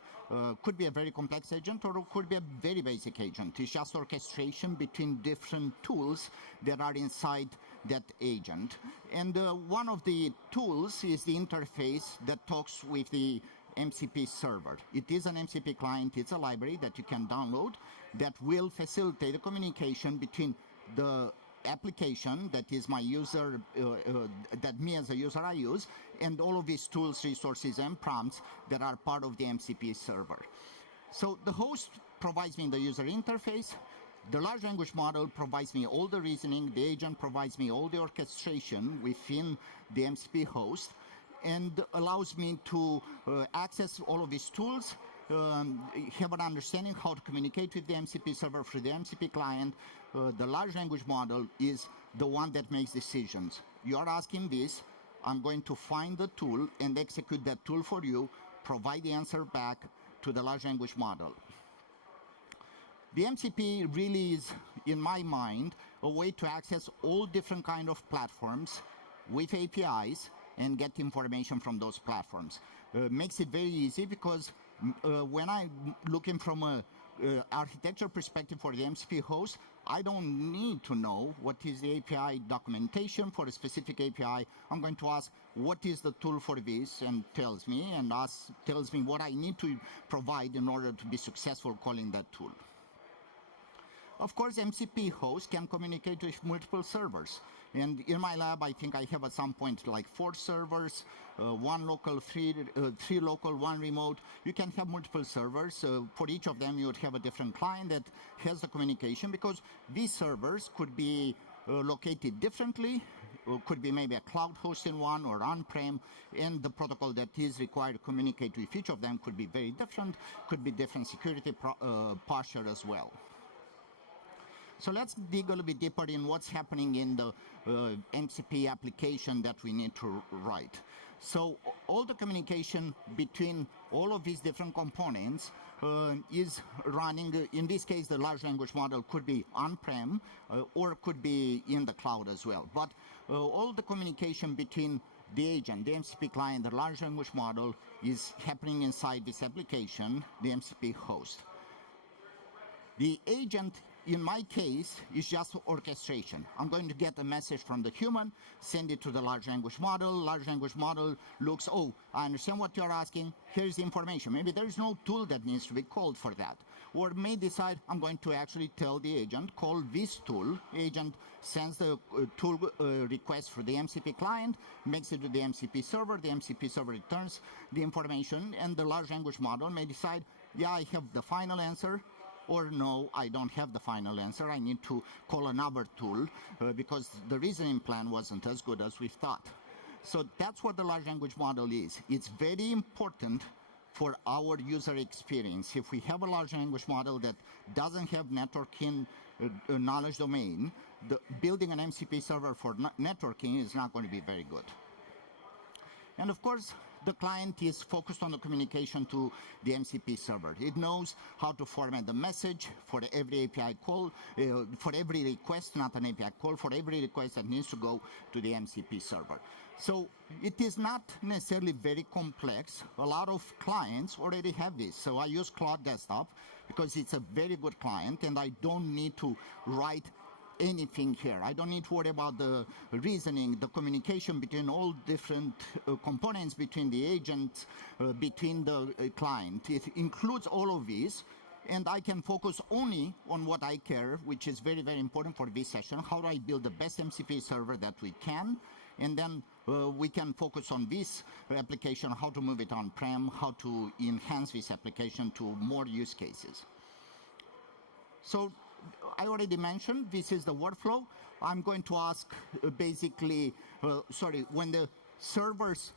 Could be a very complex agent or it could be a very basic agent. It's just orchestration between different tools that are inside that agent. And one of the tools is the interface that talks with the MCP server. It is an MCP client. It's a library that you can download that will facilitate the communication between the application that is my user, that me as a user I use, and all of these tools, resources, and prompts that are part of the MCP server. So the host provides me the user interface. The large language model provides me all the reasoning. The agent provides me all the orchestration within the MCP host, and allows me to access all of these tools, have an understanding how to communicate with the MCP server through the MCP client. The large language model is the one that makes decisions. You are asking this, I'm going to find the tool and execute that tool for you, provide the answer back to the large language model. The MCP really is, in my mind, a way to access all different kind of platforms with APIs and get information from those platforms. Makes it very easy because When I'm looking from a architecture perspective for the MCP host, I don't need to know what is the API documentation for a specific API. I'm going to ask what is the tool for this, and tells me what I need to provide in order to be successful calling that tool. Of course, MCP host can communicate with multiple servers. And in my lab, I think I have at some point like 4 servers, 1 local, 3 local, 1 remote. You can have multiple servers. For each of them, you would have a different client that has the communication, because these servers could be located differently. Could be maybe a cloud hosting one or on-prem, and the protocol that is required to communicate with each of them could be very different, could be different security posture as well. So let's dig a little bit deeper in what's happening in the MCP application that we need to write. So all the communication between all of these different components is running. In this case, the large language model could be on-prem or could be in the cloud as well. But all the communication between the agent, the MCP client, the large language model is happening inside this application, the MCP host. The agent, in my case, is just orchestration. I'm going to get a message from the human, send it to the large language model. Large language model looks, oh, I understand what you're asking. Here's the information. Maybe there's no tool that needs to be called for that. Or may decide I'm going to actually tell the agent, call this tool. Agent sends the tool request for the MCP client, makes it to the MCP server. The MCP server returns the information, and the large language model may decide, yeah, I have the final answer, or no, I don't have the final answer. I need to call another tool because the reasoning plan wasn't as good as we thought. So that's what the large language model is. It's very important for our user experience. If we have a large language model that doesn't have networking knowledge domain, building an MCP server for networking is not going to be very good. And of course, the client is focused on the communication to the MCP server. It knows how to format the message for every API call, for every request, not an API call, for every request that needs to go to the MCP server. So it is not necessarily very complex. A lot of clients already have this. So I use Cloud Desktop because it's a very good client, and I don't need to write anything here. I don't need to worry about the reasoning, the communication between all different components, between the agent, between the client. It includes all of these, and I can focus only on what I care, which is very, very important for this session. How do I build the best MCP server that we can? And then we can focus on this application, how to move it on-prem, how to enhance this application to more use cases. So I already mentioned this is the workflow. I'm going to ask basically, when the servers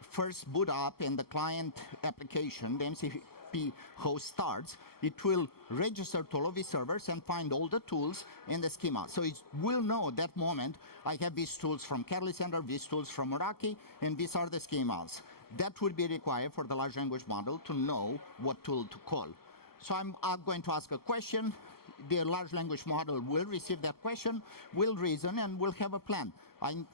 first boot up and the client application, the MCP host starts, it will register to all of these servers and find all the tools in the schema. So it will know at that moment, I have these tools from Catalyst Center, these tools from Meraki, and these are the schemas. That would be required for the large language model to know what tool to call. So I'm going to ask a question. The large language model will receive that question, will reason, and will have a plan.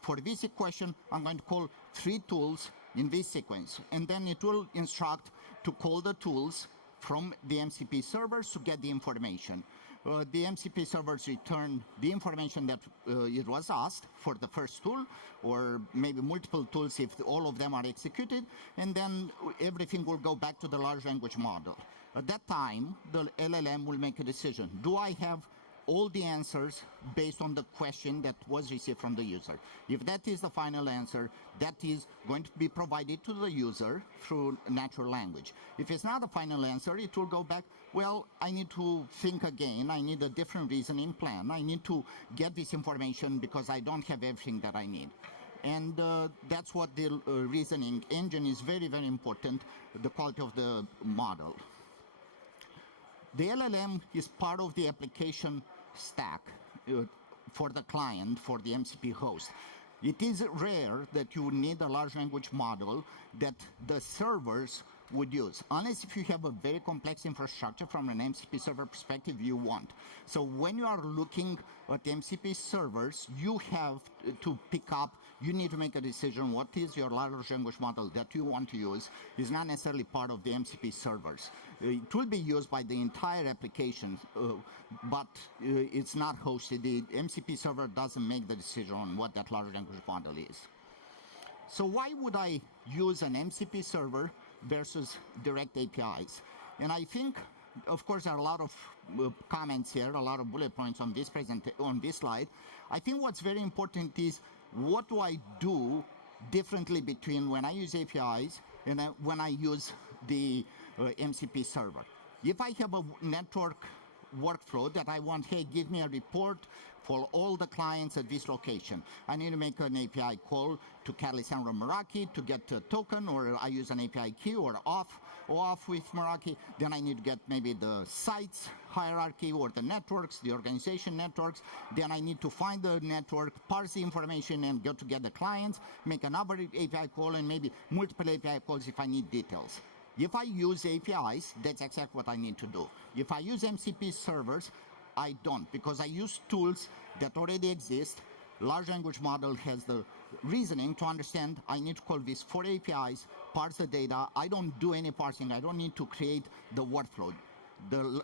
For this question, I'm going to call 3 tools in this sequence, and then it will instruct to call the tools from the MCP servers to get the information. The MCP servers return the information that it was asked for the first tool, or maybe multiple tools if all of them are executed, and then everything will go back to the large language model. At that time, the LLM will make a decision. Do I have all the answers based on the question that was received from the user? If that is the final answer, that is going to be provided to the user through natural language. If it's not the final answer, it will go back, well, I need to think again. I need a different reasoning plan. I need to get this information because I don't have everything that I need. And that's what the reasoning engine is very, very important, the quality of the model. The LLM is part of the application stack for the client, for the MCP host. It is rare that you need a large language model that the servers would use, unless if you have a very complex infrastructure from an MCP server perspective you want. So when you are looking at MCP servers, you have to pick up you need to make a decision what is your large language model that you want to use is not necessarily part of the MCP servers. It will be used by the entire application, but it's not hosted. The MCP server doesn't make the decision on what that large language model is. So why would I use an MCP server versus direct APIs? And I think, of course, there are a lot of comments here, a lot of bullet points on this slide. I think what's very important is what do I do differently between when I use APIs and when I use the MCP server. If I have a network workflow that I want, hey, give me a report for all the clients at this location. I need to make an API call to Catalyst and Meraki to get a token, or I use an API key or off with Meraki. Then I need to get maybe the sites hierarchy or the networks, the organization networks. Then I need to find the network, parse the information, and go to get the clients, make another API call, and maybe multiple API calls if I need details. If I use APIs, that's exactly what I need to do. If I use MCP servers, I don't, because I use tools that already exist. Large language model has the reasoning to understand I need to call these 4 APIs, parse the data. I don't do any parsing. I don't need to create the workflow. The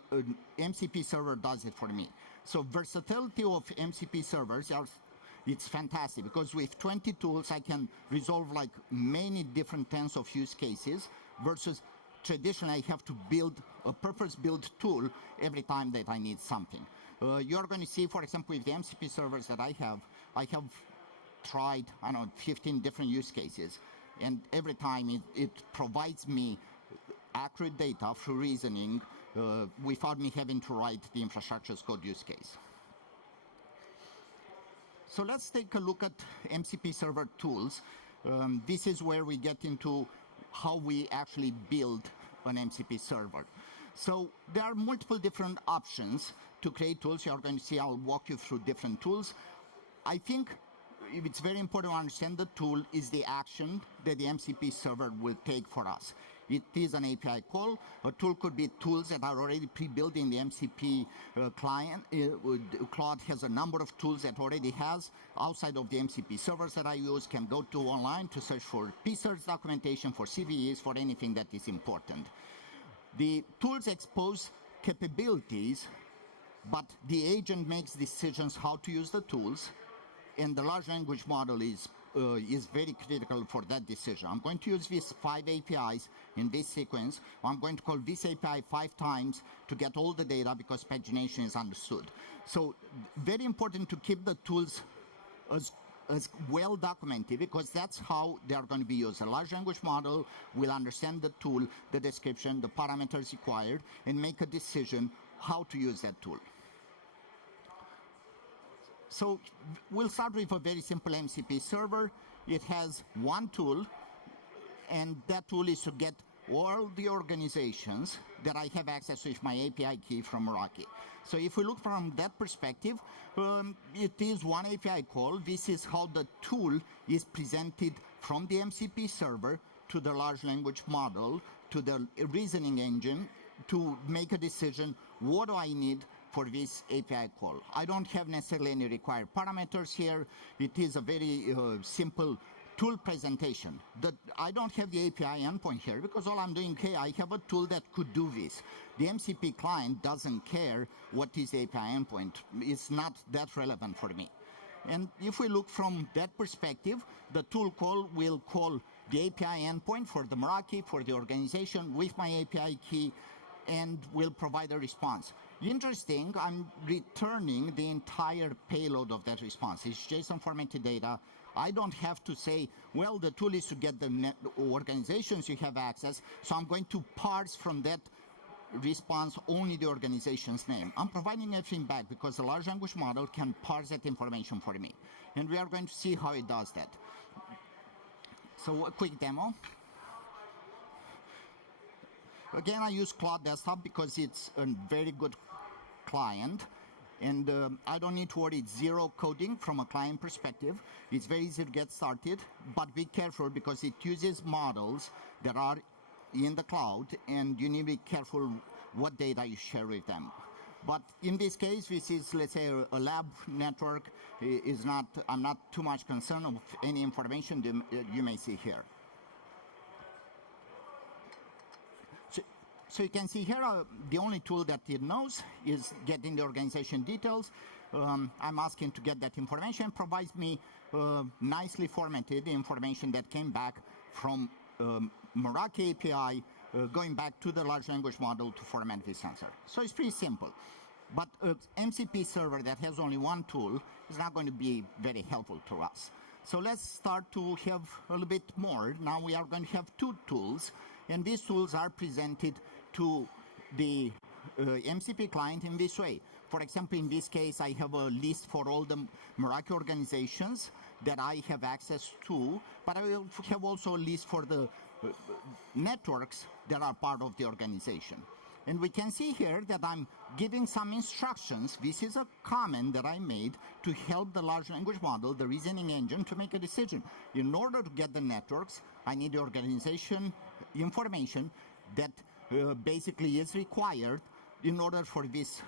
MCP server does it for me. So versatility of MCP servers, it's fantastic, because with 20 tools, I can resolve like many different kinds of use cases, versus traditionally I have to build a purpose-built tool every time that I need something. You're going to see, for example, with the MCP servers that I have tried, 15 different use cases, and every time it provides me accurate data through reasoning without me having to write the infrastructure as code use case. So let's take a look at MCP server tools. This is where we get into how we actually build an MCP server. So there are multiple different options to create tools. You're going to see, I'll walk you through different tools. I think it's very important to understand the tool is the action that the MCP server will take for us. It is an API call. A tool could be tools that are already pre-built in the MCP client. Cloud has a number of tools that already has outside of the MCP servers that I use, can go to online to search for PSERS documentation, for CVEs, for anything that is important. The tools expose capabilities, but the agent makes decisions how to use the tools, and the large language model is very critical for that decision. I'm going to use these 5 APIs in this sequence. I'm going to call this API 5 times to get all the data because pagination is understood. So very important to keep the tools as well documented, because that's how they are going to be used. A large language model will understand the tool, the description, the parameters required, and make a decision how to use that tool. So we'll start with a very simple MCP server. It has one tool, and that tool is to get all the organizations that I have access with my API key from Meraki. So if we look from that perspective, it is one API call. This is how the tool is presented from the MCP server to the large language model, to the reasoning engine, to make a decision, what do I need for this API call. I don't have necessarily any required parameters here. It is a very simple tool presentation. I don't have the API endpoint here because all I'm doing, hey, I have a tool that could do this. The MCP client doesn't care what is the API endpoint. It's not that relevant for me. And if we look from that perspective, the tool call will call the API endpoint for the Meraki, for the organization with my API key, and will provide a response. Interesting, I'm returning the entire payload of that response. It's JSON formatted data. I don't have to say, well, the tool is to get the organizations you have access, so I'm going to parse from that response only the organization's name. I'm providing everything back because the large language model can parse that information for me. And we are going to see how it does that. So a quick demo. Again, I use Cloud Desktop because it's a very good client, and I don't need to worry. It's zero coding from a client perspective. It's very easy to get started, but be careful because it uses models that are in the cloud, and you need to be careful what data you share with them. But in this case, this is, let's say, a lab network. I'm not too much concerned of any information you may see here. So you can see here, the only tool that it knows is getting the organization details. I'm asking to get that information, provides me nicely formatted information that came back from Meraki API, going back to the large language model to format this answer. So it's pretty simple. But an MCP server that has only one tool is not going to be very helpful to us. So let's start to have a little bit more. Now we are going to have two tools, and these tools are presented to the MCP client in this way. For example, in this case, I have a list for all the Meraki organizations that I have access to, but I will have also a list for the networks that are part of the organization. And we can see here that I'm giving some instructions. This is a comment that I made to help the large language model, the reasoning engine, to make a decision. In order to get the networks, I need the organization information that basically is required in order for this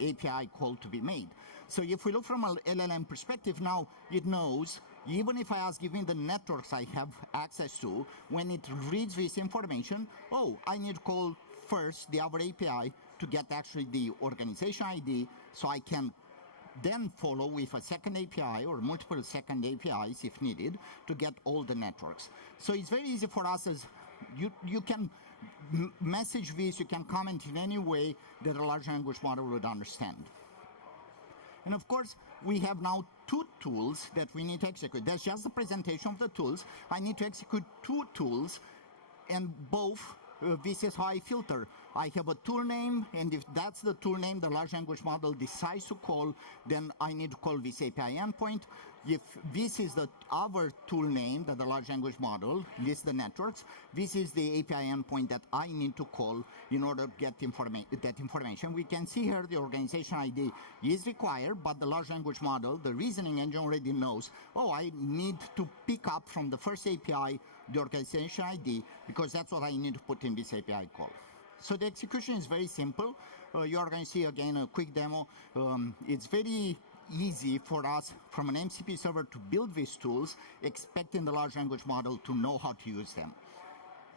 API call to be made. So if we look from an LLM perspective now, it knows, even if I ask giving the networks I have access to, when it reads this information, oh, I need to call first the other API to get actually the organization ID, so I can then follow with a second API or multiple second APIs if needed to get all the networks. So it's very easy for us as you can message this, you can comment in any way that a large language model would understand. And of course, we have now two tools that we need to execute. That's just the presentation of the tools. I need to execute two tools, and both, this is how I filter. I have a tool name, and if that's the tool name the large language model decides to call, then I need to call this API endpoint. If this is the other tool name that the large language model lists the networks, this is the API endpoint that I need to call in order to get that information. We can see here the organization ID is required, but the large language model, the reasoning engine already knows, oh, I need to pick up from the first API the organization ID, because that's what I need to put in this API call. So the execution is very simple. You are going to see again a quick demo. It's very easy for us from an MCP server to build these tools, expecting the large language model to know how to use them.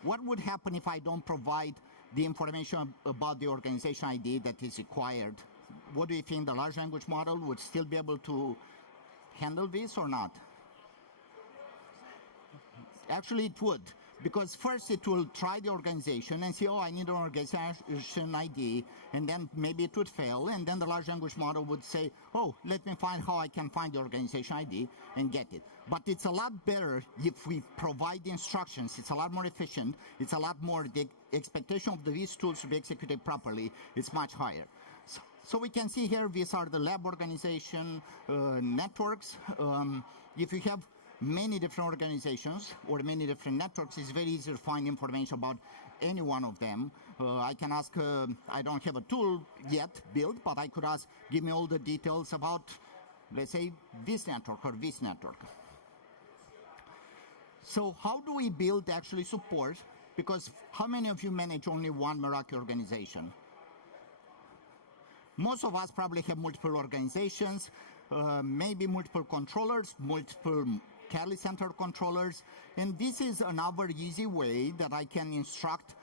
What would happen if I don't provide the information about the organization ID that is required? What do you think, the large language model would still be able to handle this or not? Actually, it would, because first it will try the organization and see, oh, I need an organization ID, and then maybe it would fail, and then the large language model would say, oh, let me find how I can find the organization ID and get it. But it's a lot better if we provide the instructions. It's a lot more efficient. It's a lot more, the expectation of these tools to be executed properly is much higher. So we can see here, these are the lab organization networks. If you have many different organizations or many different networks, it's very easy to find information about any one of them. I can ask, I don't have a tool yet built, but I could ask, give me all the details about, let's say, this network or this network. So how do we build actually support? Because how many of you manage only one Meraki organization? Most of us probably have multiple organizations, maybe multiple controllers, multiple Kali Center controllers, and this is another easy way that I can instruct,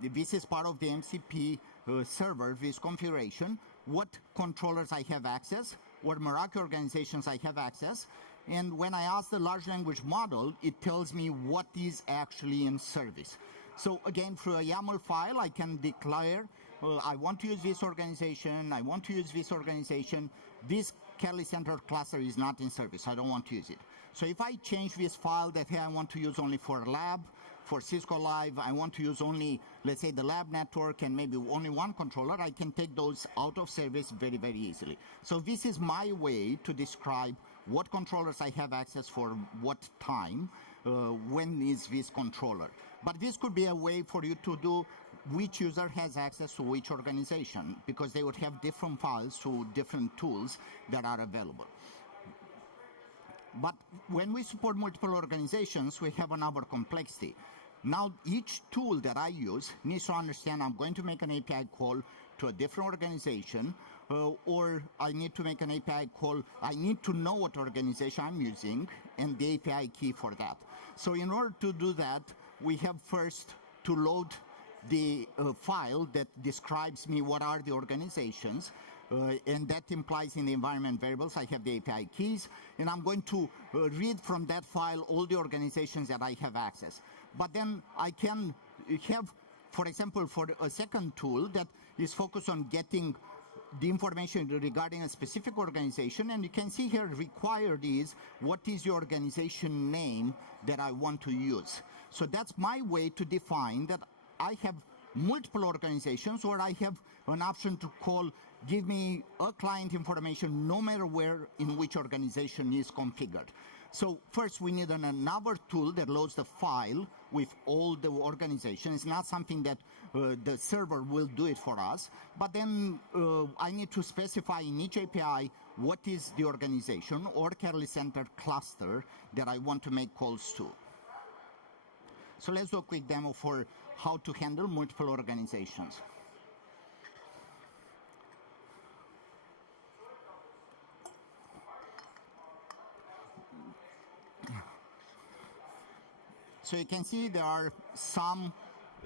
this is part of the MCP server, this configuration, what controllers I have access, what Meraki organizations I have access, and when I ask the large language model, it tells me what is actually in service. So again, through a YAML file, I can declare, I want to use this organization, I want to use this organization, this Kali Center cluster is not in service, I don't want to use it. So if I change this file that, hey, I want to use only for lab, for Cisco Live, I want to use only, let's say, the lab network and maybe only one controller, I can take those out of service very, very easily. So this is my way to describe what controllers I have access for what time, when is this controller. But this could be a way for you to do which user has access to which organization, because they would have different files to different tools that are available. But when we support multiple organizations, we have another complexity. Now, each tool that I use needs to understand I'm going to make an API call to a different organization, or I need to make an API call. I need to know what organization I'm using and the API key for that. So in order to do that, we have first to load the file that describes me what are the organizations, and that implies in the environment variables I have the API keys, and I'm going to read from that file all the organizations that I have access. But then I can have, for example, for a second tool that is focused on getting the information regarding a specific organization, and you can see here required is what is the organization name that I want to use. So that's my way to define that I have multiple organizations, or I have an option to call, give me a client information no matter where in which organization is configured. So first we need another tool that loads the file with all the organizations. It's not something that the server will do it for us, but then I need to specify in each API what is the organization or Catalyst Center cluster that I want to make calls to. So let's do a quick demo for how to handle multiple organizations. So you can see there are some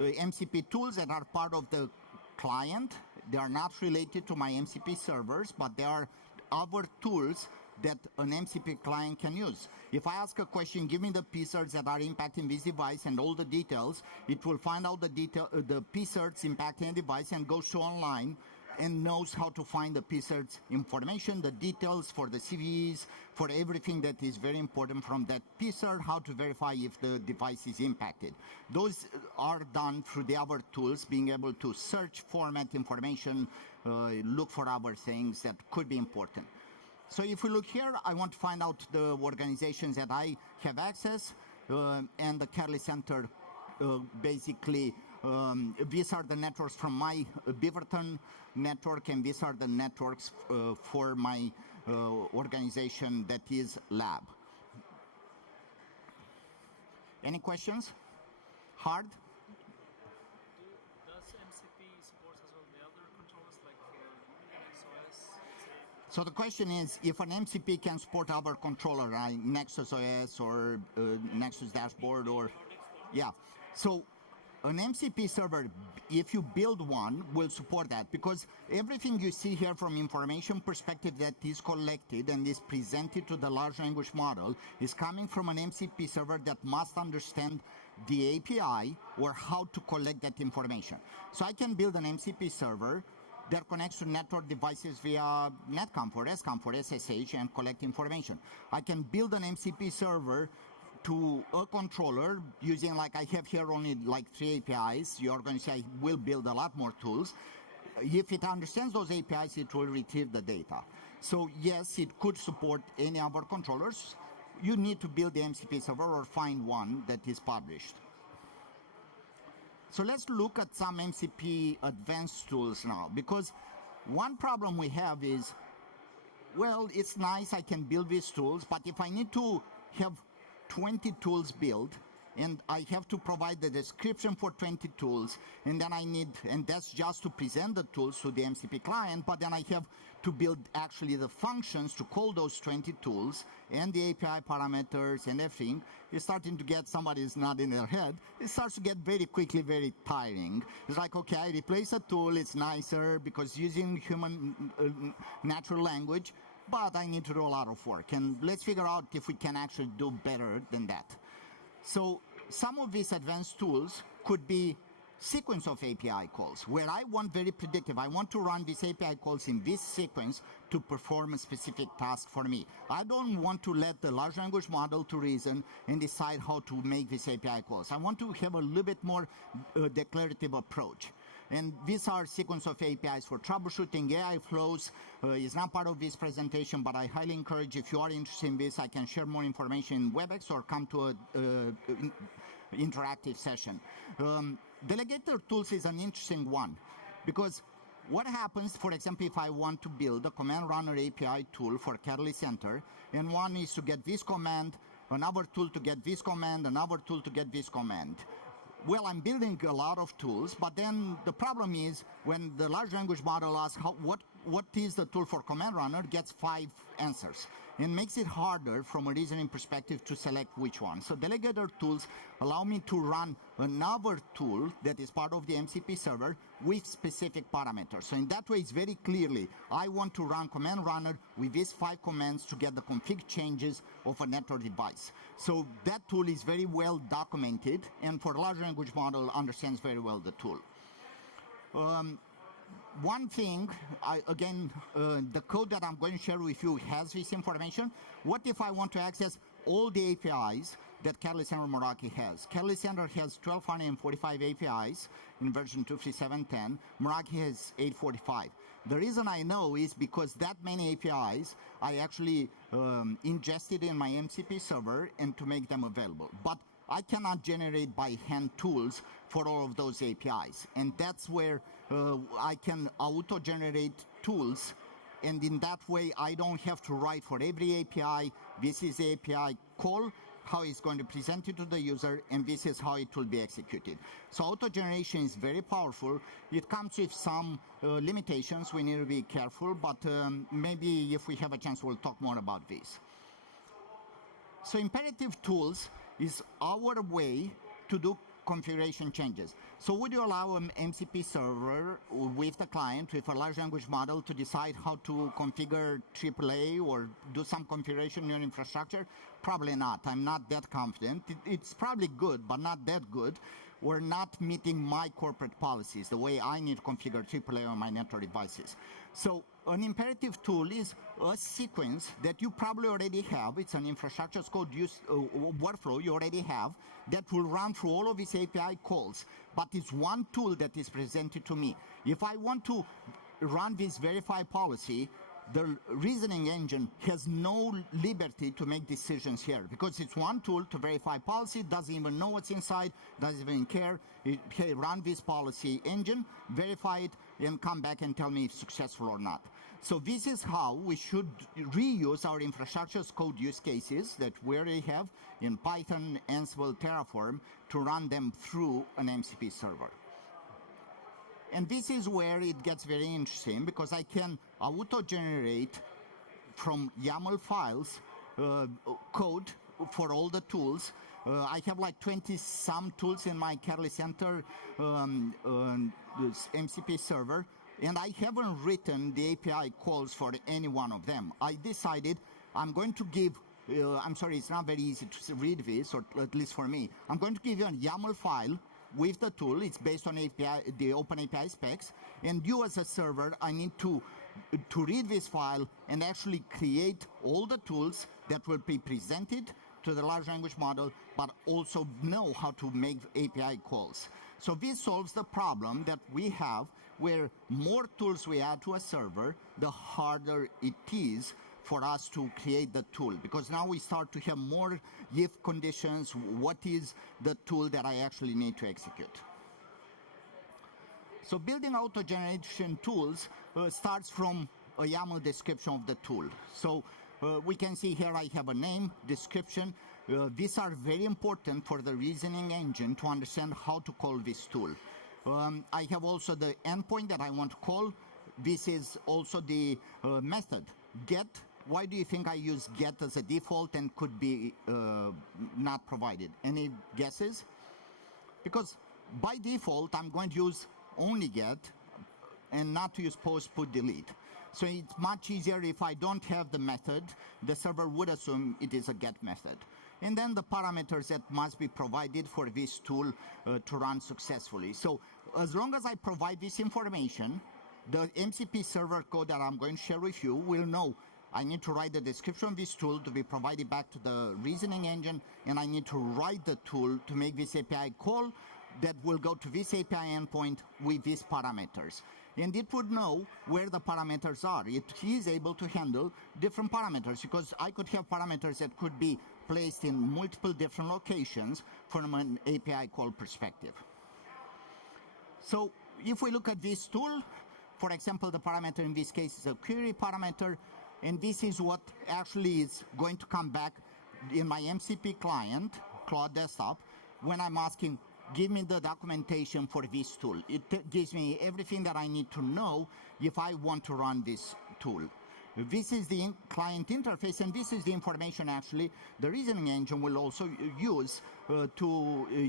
MCP tools that are part of the client. They are not related to my MCP servers, but they are other tools that an MCP client can use. If I ask a question, give me the p-certs that are impacting this device and all the details, it will find out the p-certs impacting the device and goes to online and knows how to find the p-certs information, the details for the CVEs, for everything that is very important from that p-cert, how to verify if the device is impacted. Those are done through the other tools, being able to search, format information, look for other things that could be important. So if we look here, I want to find out the organizations that I have access, and the Catalyst Center, basically, these are the networks from my Beaverton network, and these are the networks for my organization that is lab. Any questions? Hard? Does MCP support as well the other controllers like Unix OS? So the question is, if an MCP can support our controller, right, Nexus OS or Nexus Dashboard, or yeah. So an MCP server, if you build one, will support that, because everything you see here from information perspective that is collected and is presented to the large language model is coming from an MCP server that must understand the API or how to collect that information. So I can build an MCP server that connects to network devices via netconf or scconf or SSH and collect information. I can build an MCP server to a controller using, like I have here, only like 3 APIs. You're going to say I will build a lot more tools. If it understands those APIs, it will retrieve the data. So yes, it could support any other controllers. You need to build the MCP server or find one that is published. So let's look at some MCP advanced tools now, because one problem we have is, well, it's nice I can build these tools, but if I need to have 20 tools built, and I have to provide the description for 20 tools, and then I need, and that's just to present the tools to the MCP client, but then I have to build actually the functions to call those 20 tools, and the API parameters and everything. You're starting to get, somebody's nodding their head, it starts to get very quickly very tiring. It's like, okay, I replace a tool, it's nicer because using human natural language, but I need to do a lot of work, and let's figure out if we can actually do better than that. So some of these advanced tools could be sequence of API calls, where I want very predictive. I want to run these API calls in this sequence to perform a specific task for me. I don't want to let the large language model to reason and decide how to make these API calls. I want to have a little bit more declarative approach. And these are sequence of APIs for troubleshooting. AI flows is not part of this presentation, but I highly encourage, if you are interested in this, I can share more information in WebEx or come to an interactive session. Delegator tools is an interesting one, because what happens, for example, if I want to build a command runner API tool for Catalyst Center, and one is to get this command, another tool to get this command, another tool to get this command. well, I'm building a lot of tools, but then the problem is when the large language model asks what is the tool for command runner, gets 5 answers. It makes it harder from a reasoning perspective to select which one. So delegator tools allow me to run another tool that is part of the MCP server with specific parameters. So in that way, it's very clearly, I want to run command runner with these 5 commands to get the config changes of a network device. So that tool is very well documented, and for large language model, understands very well the tool. One thing, the code that I'm going to share with you has this information. What if I want to access all the APIs that Catalyst Center Meraki has? Catalyst Center has 1,245 APIs in version 237.10. Meraki has 845. The reason I know is because that many APIs I actually ingested in my MCP server and to make them available. But I cannot generate by hand tools for all of those APIs. And that's where I can auto-generate tools. And in that way, I don't have to write for every API. This is the API call, how it's going to present it to the user, and this is how it will be executed. So auto-generation is very powerful. It comes with some limitations. We need to be careful, but maybe if we have a chance, we'll talk more about this. So imperative tools is our way to do configuration changes. So would you allow an MCP server with the client, with a large language model, to decide how to configure AAA or do some configuration in your infrastructure? Probably not. I'm not that confident. It's probably good, but not that good. We're not meeting my corporate policies, the way I need to configure AAA on my network devices. So an imperative tool is a sequence that you probably already have. It's an infrastructure code use workflow you already have that will run through all of these API calls. But it's one tool that is presented to me. If I want to run this verify policy, the reasoning engine has no liberty to make decisions here because it's one tool to verify policy, doesn't even know what's inside, doesn't even care. Hey, run this policy engine, verify it, and come back and tell me if it's successful or not. So this is how we should reuse our infrastructure as code use cases that we already have in Python, Ansible, Terraform to run them through an MCP server. And this is where it gets very interesting because I can auto-generate from YAML files code for all the tools. I have like 20-some tools in my Catalyst Center MCP server, and I haven't written the API calls for any one of them. I decided I'm going to give, I'm sorry, it's not very easy to read this, or at least for me. I'm going to give you a YAML file with the tool. It's based on API, the open API specs, and you as a server, I need to read this file and actually create all the tools that will be presented to the large language model, but also know how to make API calls. So this solves the problem that we have where more tools we add to a server, the harder it is for us to create the tool, because now we start to have more if conditions. What is the tool that I actually need to execute? So building auto-generation tools starts from a YAML description of the tool. So we can see here I have a name, description. These are very important for the reasoning engine to understand how to call this tool. I have also the endpoint that I want to call. This is also the method, get. Why do you think I use get as a default and could be not provided? Any guesses? Because by default, I'm going to use only get and not to use post, put, delete. So it's much easier if I don't have the method, the server would assume it is a get method. And then the parameters that must be provided for this tool to run successfully. So as long as I provide this information, the MCP server code that I'm going to share with you will know I need to write the description of this tool to be provided back to the reasoning engine, and I need to write the tool to make this API call that will go to this API endpoint with these parameters. And it would know where the parameters are. It is able to handle different parameters because I could have parameters that could be placed in multiple different locations from an API call perspective. So if we look at this tool, for example, the parameter in this case is a query parameter, and this is what actually is going to come back in my MCP client, Cloud Desktop, when I'm asking, give me the documentation for this tool. It gives me everything that I need to know if I want to run this tool. This is the client interface, and this is the information actually the reasoning engine will also use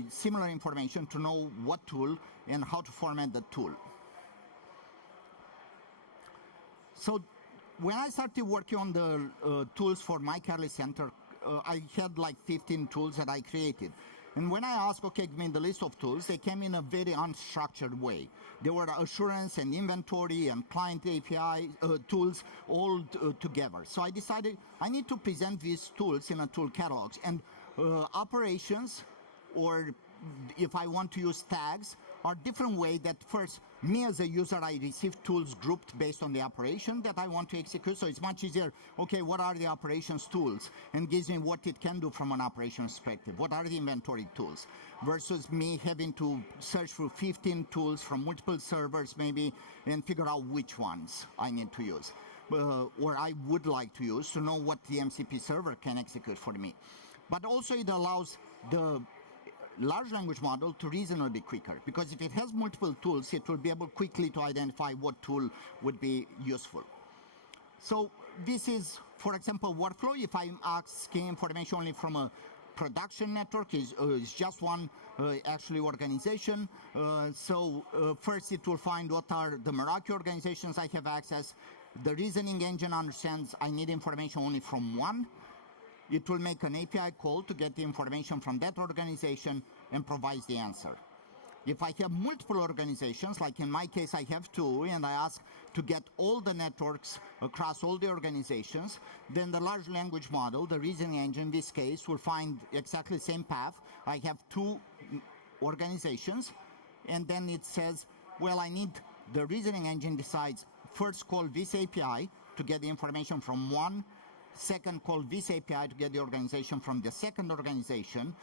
similar information to know what tool and how to format the tool. So when I started working on the tools for my Carly Center, I had like 15 tools that I created. And when I asked, okay, give me the list of tools, they came in a very unstructured way. There were assurance and inventory and client API tools all together. So I decided I need to present these tools in a tool catalog. And operations, or if I want to use tags, are different way that first, me as a user, I receive tools grouped based on the operation that I want to execute. So it's much easier, okay, what are the operations tools? And gives me what it can do from an operations perspective. What are the inventory tools? Versus me having to search for 15 tools from multiple servers maybe and figure out which ones I need to use. Or I would like to use to know what the MCP server can execute for me. But also it allows the large language model to reason a bit quicker, because if it has multiple tools, it will be able quickly to identify what tool would be useful. So this is, for example, workflow. If I'm asking information only from a production network, is just one actually organization. First it will find what are the Meraki organizations I have access. The reasoning engine understands I need information only from one. It will make an API call to get the information from that organization and provides the answer. If I have multiple organizations, like in my case I have two, and I ask to get all the networks across all the organizations, then the large language model, the reasoning engine in this case, will find exactly the same path. I have two organizations, and then it says, well, I need, the reasoning engine decides, first call this API to get the information from one, second call this API to get the organization from the second organization,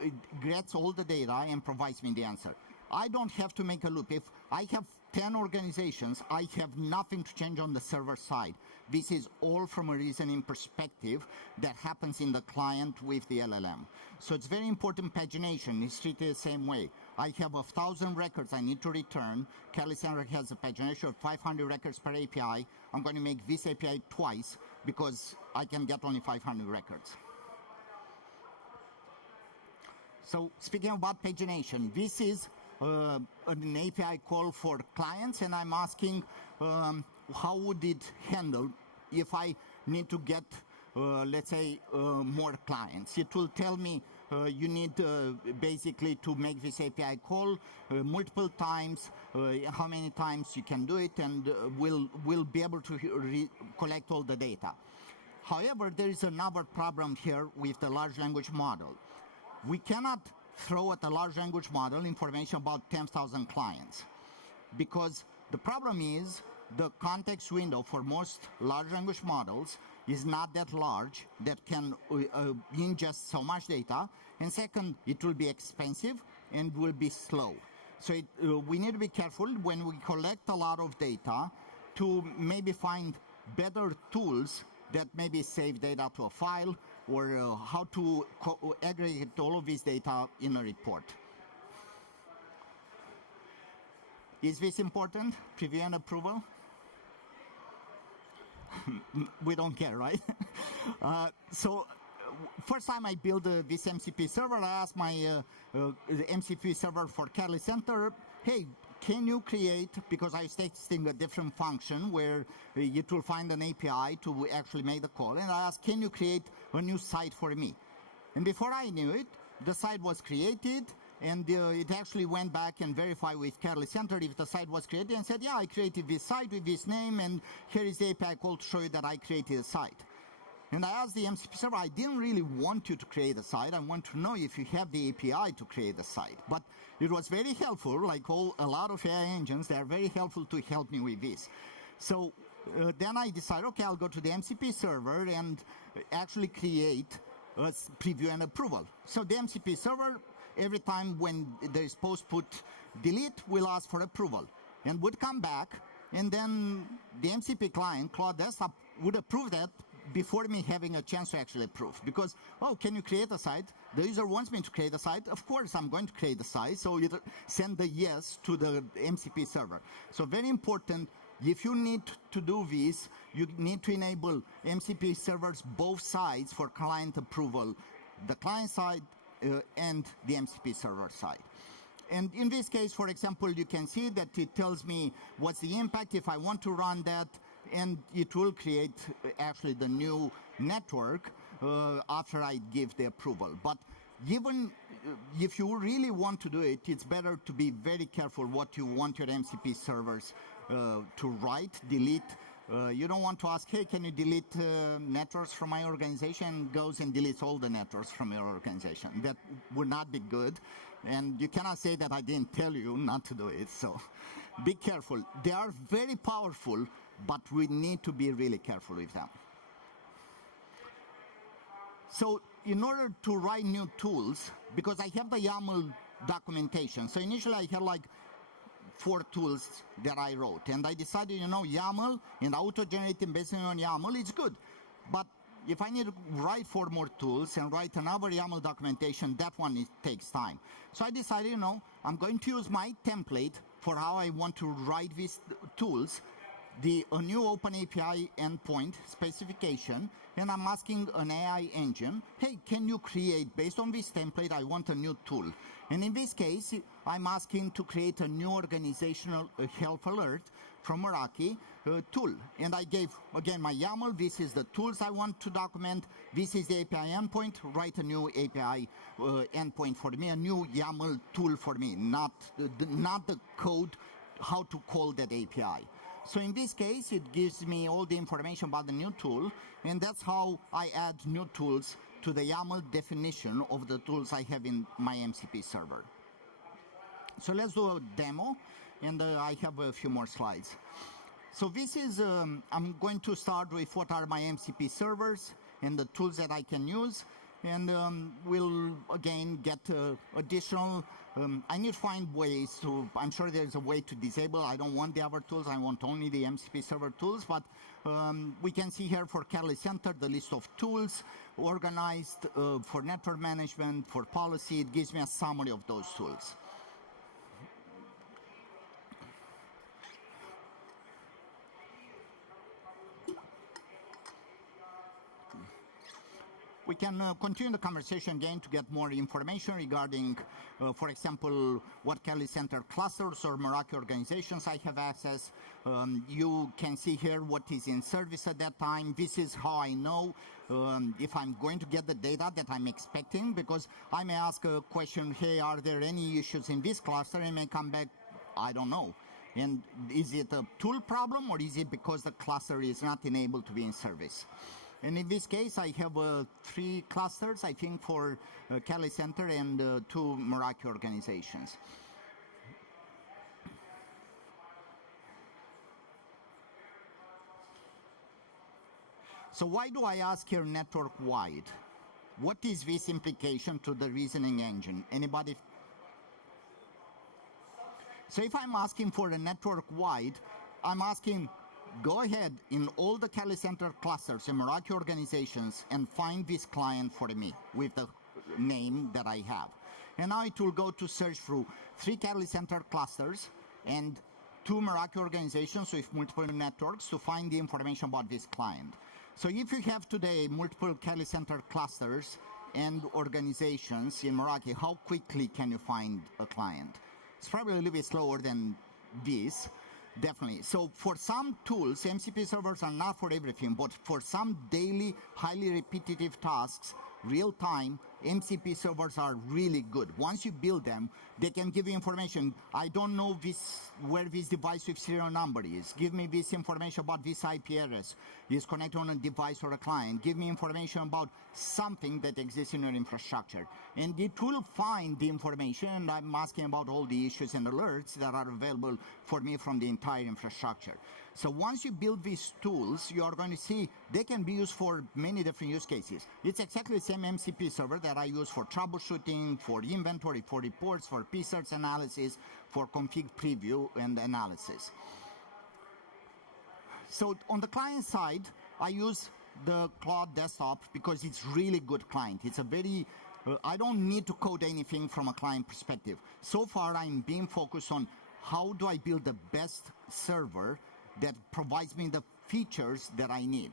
it gets all the data and provides me the answer. I don't have to make a loop. If I have 10 organizations, I have nothing to change on the server side. This is all from a reasoning perspective that happens in the client with the LLM. So it's very important. Pagination is treated the same way. I have 1,000 records I need to return. Carly Center has a pagination of 500 records per API. I'm going to make this API twice because I can get only 500 records. So speaking about pagination, this is an API call for clients, and I'm asking how would it handle if I need to get, let's say, more clients. It will tell me you need basically to make this API call multiple times, how many times you can do it, and we'll be able to collect all the data. However, there is another problem here with the large language model. We cannot throw at the large language model information about 10,000 clients, because the problem is the context window for most large language models is not that large that can ingest so much data, and second, it will be expensive and will be slow. So we need to be careful when we collect a lot of data to maybe find better tools that maybe save data to a file, or how to aggregate all of this data in a report. Is this important? Preview and approval? We don't care, right? First time I built this MCP server, I asked my the MCP server for Carly Center, hey, can you create, because I was testing a different function where it will find an API to actually make the call, and I asked, can you create a new site for me? And before I knew it, the site was created, and it actually went back and verified with Carly Center if the site was created, and said, yeah, I created this site with this name, and here is the API call to show you that I created a site. And I asked the MCP server, I didn't really want you to create a site. I want to know if you have the API to create a site. But it was very helpful, like a lot of AI engines, they are very helpful to help me with this. So then I decided, okay, I'll go to the MCP server and actually create a preview and approval. So the MCP server, every time when there is post put delete, will ask for approval and would come back, and then the MCP client, Cloud Desktop, would approve that before me having a chance to actually approve. Because, oh, can you create a site? The user wants me to create a site. Of course, I'm going to create the site. So you send the yes to the MCP server. So very important, if you need to do this, you need to enable MCP servers both sides for client approval, the client side and the MCP server side. And in this case, for example, you can see that it tells me what's the impact if I want to run that, and it will create actually the new network after I give the approval. But even if you really want to do it, it's better to be very careful what you want your MCP servers to write, delete. You don't want to ask, hey, can you delete networks from my organization? Goes and deletes all the networks from your organization. That would not be good. And you cannot say that I didn't tell you not to do it. So be careful. They are very powerful, but we need to be really careful with them. So in order to write new tools, because I have the YAML documentation, so initially I had like 4 tools that I wrote, and I decided, you know, YAML and auto-generating based on YAML, it's good. But if I need to write 4 more tools and write another YAML documentation, that one takes time. So I decided, you know, I'm going to use my template for how I want to write these tools, a new Open API endpoint specification, and I'm asking an AI engine, hey, can you create, based on this template, I want a new tool. And in this case, I'm asking to create a new organizational health alert from Meraki tool. And I gave, again, my YAML. This is the tools I want to document. This is the API endpoint. Write a new API endpoint for me, a new YAML tool for me, not the code, how to call that API. So in this case, it gives me all the information about the new tool, and that's how I add new tools to the YAML definition of the tools I have in my MCP server. So let's do a demo, and I have a few more slides. So this is, I'm going to start with what are my MCP servers and the tools that I can use, and we'll again get additional, I need to find ways to, I'm sure there's a way to disable, I don't want the other tools, I want only the MCP server tools, but we can see here for Catalyst Center the list of tools organized for network management, for policy. It gives me a summary of those tools. We can continue the conversation again to get more information regarding, for example, what Catalyst Center clusters or Meraki organizations I have access. You can see here what is in service at that time. This is how I know if I'm going to get the data that I'm expecting, because I may ask a question, hey, are there any issues in this cluster? And it may come back, I don't know. And is it a tool problem, or is it because the cluster is not enabled to be in service? And in this case, I have 3 clusters, I think, for Catalyst Center and 2 Meraki organizations. So why do I ask here network-wide? What is this implication to the reasoning engine? Anybody? So if I'm asking for a network-wide, I'm asking, go ahead in all the Catalyst Center clusters and Meraki organizations and find this client for me with the name that I have. And now it will go to search through 3 Catalyst Center clusters and 2 Meraki organizations with multiple networks to find the information about this client. So if you have today multiple Catalyst Center clusters and organizations in Meraki, how quickly can you find a client? It's probably a little bit slower than this. Definitely. So for some tools, MCP servers are not for everything, but for some daily, highly repetitive tasks, real time, MCP servers are really good. Once you build them, they can give you information. I don't know where this device with serial number is. Give me this information about this IP address. Is connected on a device or a client. Give me information about something that exists in your infrastructure. And it will find the information, and I'm asking about all the issues and alerts that are available for me from the entire infrastructure. So once you build these tools, you are going to see they can be used for many different use cases. It's exactly the same MCP server that I use for troubleshooting, for inventory, for reports, for P-certs analysis, for config preview and analysis. So on the client side, I use the Cloud Desktop because it's really good client. It's a very, I don't need to code anything from a client perspective. So far, I'm being focused on how do I build the best server that provides me the features that I need.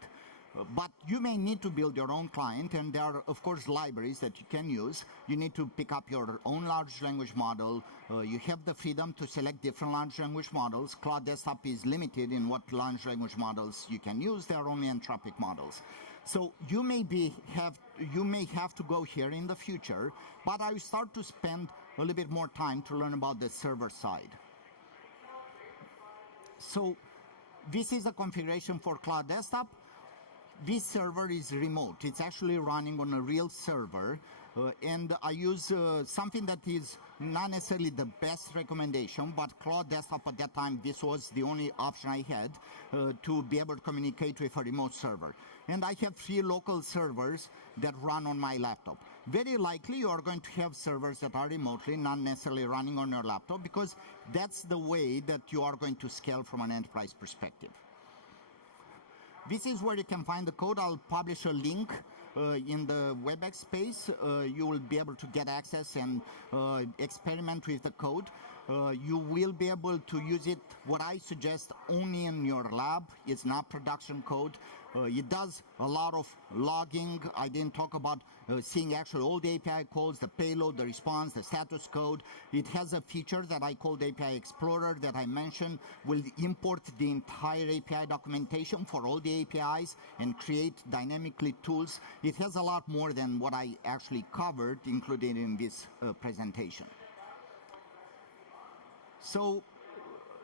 But you may need to build your own client, and there are, of course, libraries that you can use. You need to pick up your own large language model. You have the freedom to select different large language models. Cloud Desktop is limited in what large language models you can use. They are only Anthropic models. So you may have to go here in the future, but I will start to spend a little bit more time to learn about the server side. So this is the configuration for Cloud Desktop. This server is remote. It's actually running on a real server, and I use something that is not necessarily the best recommendation, but Cloud Desktop at that time, this was the only option I had to be able to communicate with a remote server. And I have 3 local servers that run on my laptop. Very likely you are going to have servers that are remotely, not necessarily running on your laptop, because that's the way that you are going to scale from an enterprise perspective. This is where you can find the code. I'll publish a link in the WebEx space. You will be able to get access and experiment with the code. You will be able to use it, what I suggest, only in your lab. It's not production code. It does a lot of logging. I didn't talk about seeing actually all the API calls, the payload, the response, the status code. It has a feature that I call the API Explorer that I mentioned, will import the entire API documentation for all the APIs and create dynamically tools. It has a lot more than what I actually covered, included in this presentation. So,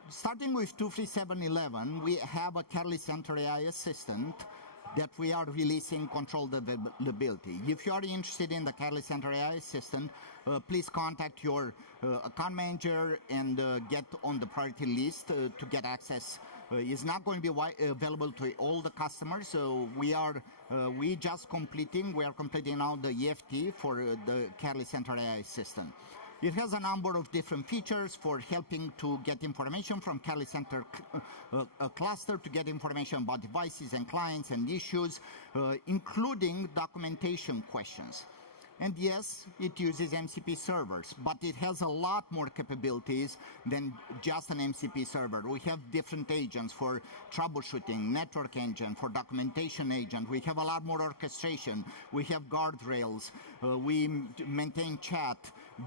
starting with 23711, we have a Catalyst Center AI assistant that we are releasing controlled availability. If you are interested in the Catalyst Center AI assistant, please contact your account manager and get on the priority list to get access. It's not going to be available to all the customers, so we are completing now the EFT for the Catalyst Center AI assistant. It has a number of different features for helping to get information from Catalyst Center cluster to get information about devices and clients and issues, including documentation questions. And yes, it uses MCP servers, but it has a lot more capabilities than just an MCP server. We have different agents for troubleshooting, network engine, for documentation agent. We have a lot more orchestration. We have guardrails. We maintain chat.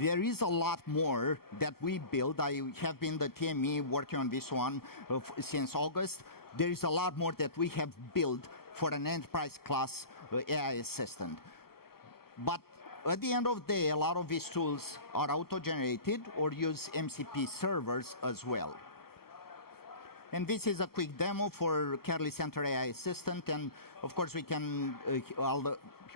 There is a lot more that we build. I have been the TME working on this one since August. There is a lot more that we have built for an enterprise class AI assistant. But at the end of the day, a lot of these tools are auto-generated or use MCP servers as well. And this is a quick demo for Catalyst Center AI Assistant, and of course we can,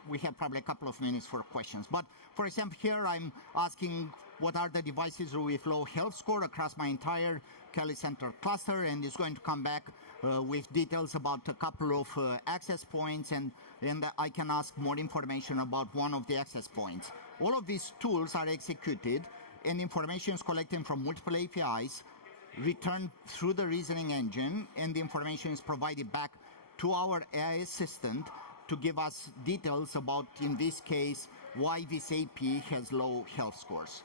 we have probably a couple of minutes for questions. But for example, here I'm asking what are the devices with low health score across my entire Catalyst Center cluster, and it's going to come back with details about a couple of access points, and I can ask more information about one of the access points. All of these tools are executed, and information is collected from multiple APIs, returned through the reasoning engine, and the information is provided back to our AI assistant to give us details about, in this case, why this AP has low health scores.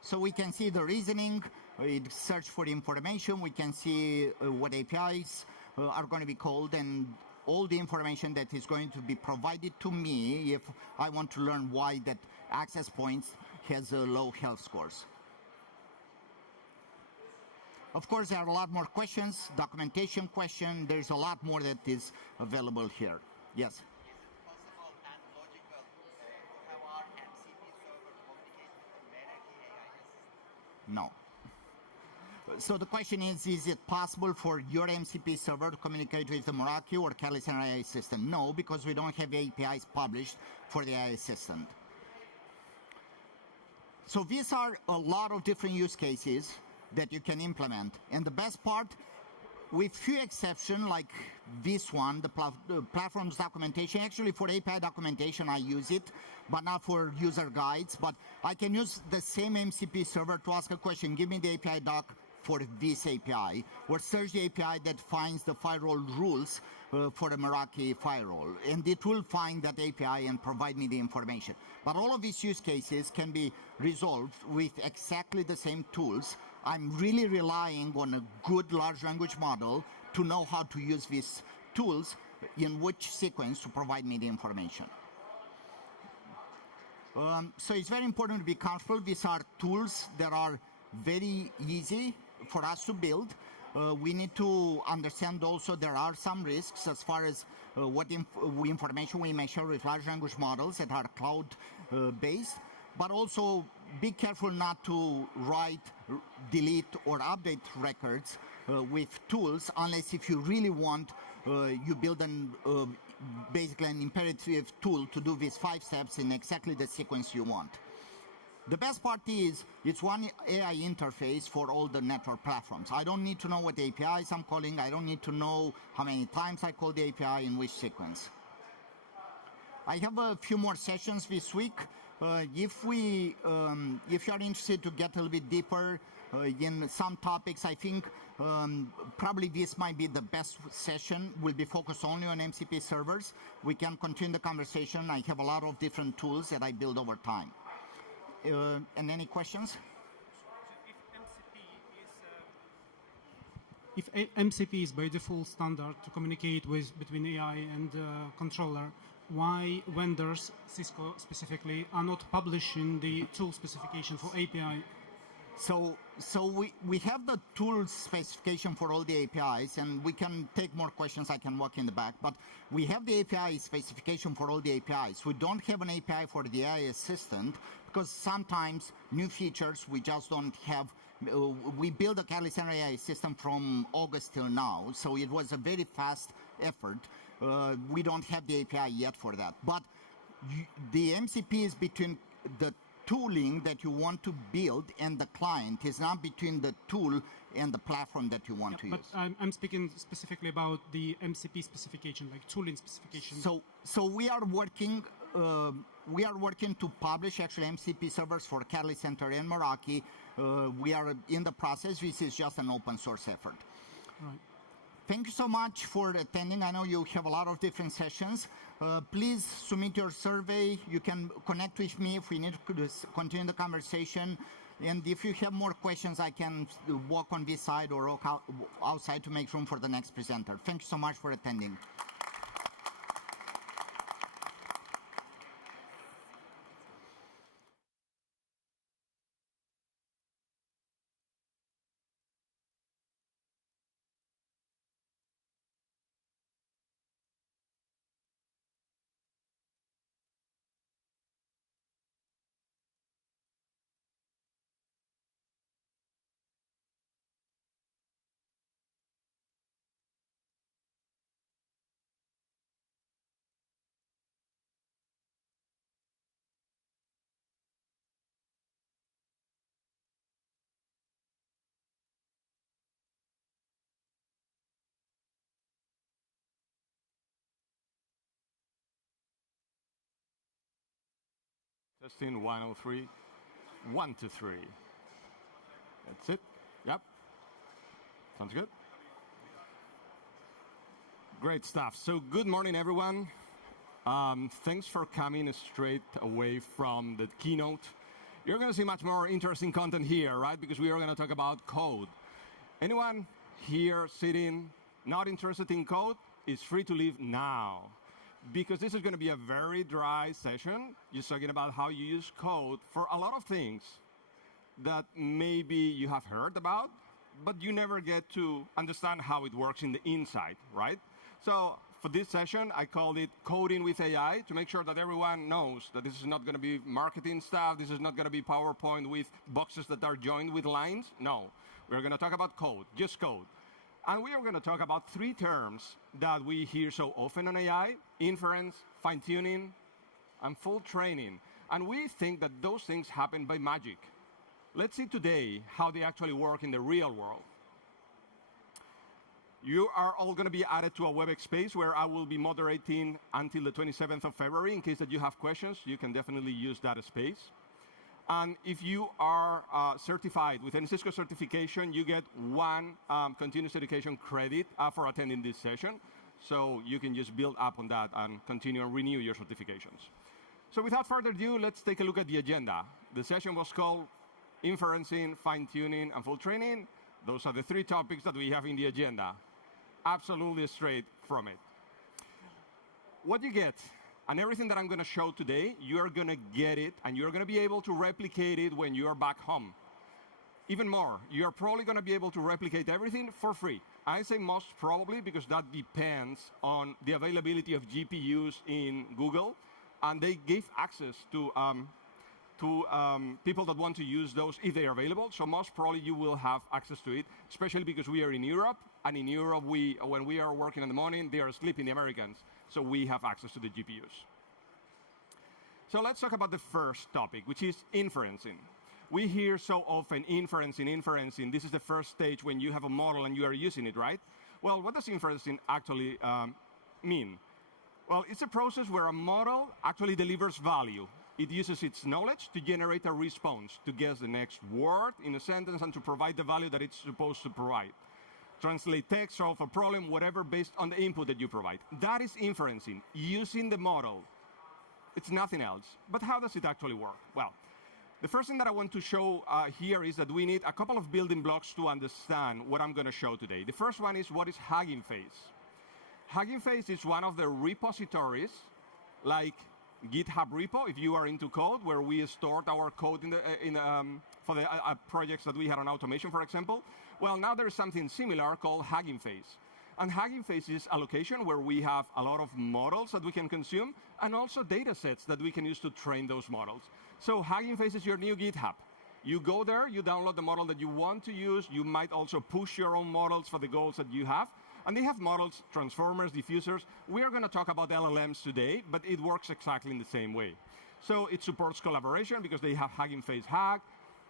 So we can see the reasoning, it search for information, we can see what APIs are going to be called, and all the information that is going to be provided to me if I want to learn why that access points has low health scores. Of course, there are a lot more questions, documentation question, there's a lot more that is available here. Yes? Is it possible and logical to have our MCP server communicate with the Meraki AI assistant? No. So the question is it possible for your MCP server to communicate with the Meraki or Catalyst AI system? No, because we don't have APIs published for the AI assistant. So these are a lot of different use cases that you can implement. And the best part, with few exceptions like this one, the platform's documentation, actually for API documentation I use it, but not for user guides. But I can use the same MCP server to ask a question, give me the API doc, for this API, or search the API that finds the firewall rules for the Meraki firewall. And it will find that API and provide me the information. But all of these use cases can be resolved with exactly the same tools. I'm really relying on a good large language model to know how to use these tools in which sequence to provide me the information. So it's very important to be comfortable. These are tools that are very easy for us to build. We need to understand also there are some risks as far as what information we may share with large language models that are cloud-based, but also be careful not to write, delete, or update records with tools unless if you really want you build basically an imperative tool to do these 5 steps in exactly the sequence you want. The best part is it's one AI interface for all the network platforms. I don't need to know what APIs I'm calling. I don't need to know how many times I call the API in which sequence. I have a few more sessions this week. If you are interested to get a little bit deeper in some topics, I think probably this might be the best session. Will be focused only on MCP servers. We can continue the conversation. I have a lot of different tools that I build over time. And any questions? If MCP is by default standard to communicate between AI and controller, why vendors, Cisco specifically, are not publishing the tool specification for API? So we have the tool specification for all the APIs, and we can take more questions. I can walk in the back, but we have the API specification for all the APIs. We don't have an API for the AI assistant because sometimes new features we just don't have. We built a Catalyst Center AI system from August till now, so it was a very fast effort. We don't have the API yet for that, but the MCP is between the tooling that you want to build and the client. Is not between the tool and the platform that you want to use. But I'm speaking specifically about the MCP specification, like tooling specification. So we are working to publish actually MCP servers for Catalyst Center and Meraki. We are in the process. This is just an open source effort. Right. Thank you so much for attending. I know you have a lot of different sessions. Please submit your survey. You can connect with me if we need to continue the conversation. And if you have more questions, I can walk on this side or walk outside to make room for the next presenter. Thank you so much for attending. Testing 103, 1, 2, 3. That's it. Yep. Sounds good. Great stuff. So good morning, everyone. Thanks for coming straight away from the keynote. You're going to see much more interesting content here, right? Because we are going to talk about code. Anyone here sitting not interested in code is free to leave now. Because this is going to be a very dry session, just talking about how you use code for a lot of things that maybe you have heard about, but you never get to understand how it works in the inside, right? So for this session, I called it Coding with AI to make sure that everyone knows that this is not going to be marketing stuff. This is not going to be PowerPoint with boxes that are joined with lines. No, we're going to talk about code, just code. And we are going to talk about 3 terms that we hear so often on AI: inference, fine-tuning, and full training. And we think that those things happen by magic. Let's see today how they actually work in the real world. You are all going to be added to a WebEx space where I will be moderating until the 27th of February. In case that you have questions, you can definitely use that space. And if you are certified with any Cisco certification, you get one continuous education credit for attending this session. So you can just build up on that and continue and renew your certifications. So without further ado, let's take a look at the agenda. The session was called Inferencing, Fine-Tuning, and Full Training. Those are the 3 topics that we have in the agenda. Absolutely straight from it. What you get, and everything that I'm going to show today, you're going to get it, and you're going to be able to replicate it when you're back home. Even more, you're probably going to be able to replicate everything for free. I say most probably because that depends on the availability of GPUs in Google, and they give access to people that want to use those if they are available. So most probably you will have access to it, especially because we are in Europe, and in Europe, when we are working in the morning, they are sleeping, the Americans. So we have access to the GPUs. So let's talk about the first topic, which is inferencing. We hear so often inferencing. This is the first stage when you have a model and you are using it, right? Well, what does inferencing actually mean? Well, it's a process where a model actually delivers value. It uses its knowledge to generate a response, to guess the next word in a sentence and to provide the value that it's supposed to provide. Translate text, solve a problem, whatever, based on the input that you provide. That is inferencing, using the model. It's nothing else. But how does it actually work? Well, the first thing that I want to show here is that we need a couple of building blocks to understand what I'm going to show today. The first one is what is Hugging Face. Hugging Face is one of the repositories, like GitHub repo, if you are into code, where we stored our code for the projects that we had on automation, for example. Well, now there's something similar called Hugging Face. And Hugging Face is a location where we have a lot of models that we can consume and also data sets that we can use to train those models. So Hugging Face is your new GitHub. You go there, you download the model that you want to use. You might also push your own models for the goals that you have. And they have models, transformers, diffusers. We are going to talk about LLMs today, but it works exactly in the same way. So it supports collaboration because they have Hugging Face Hug.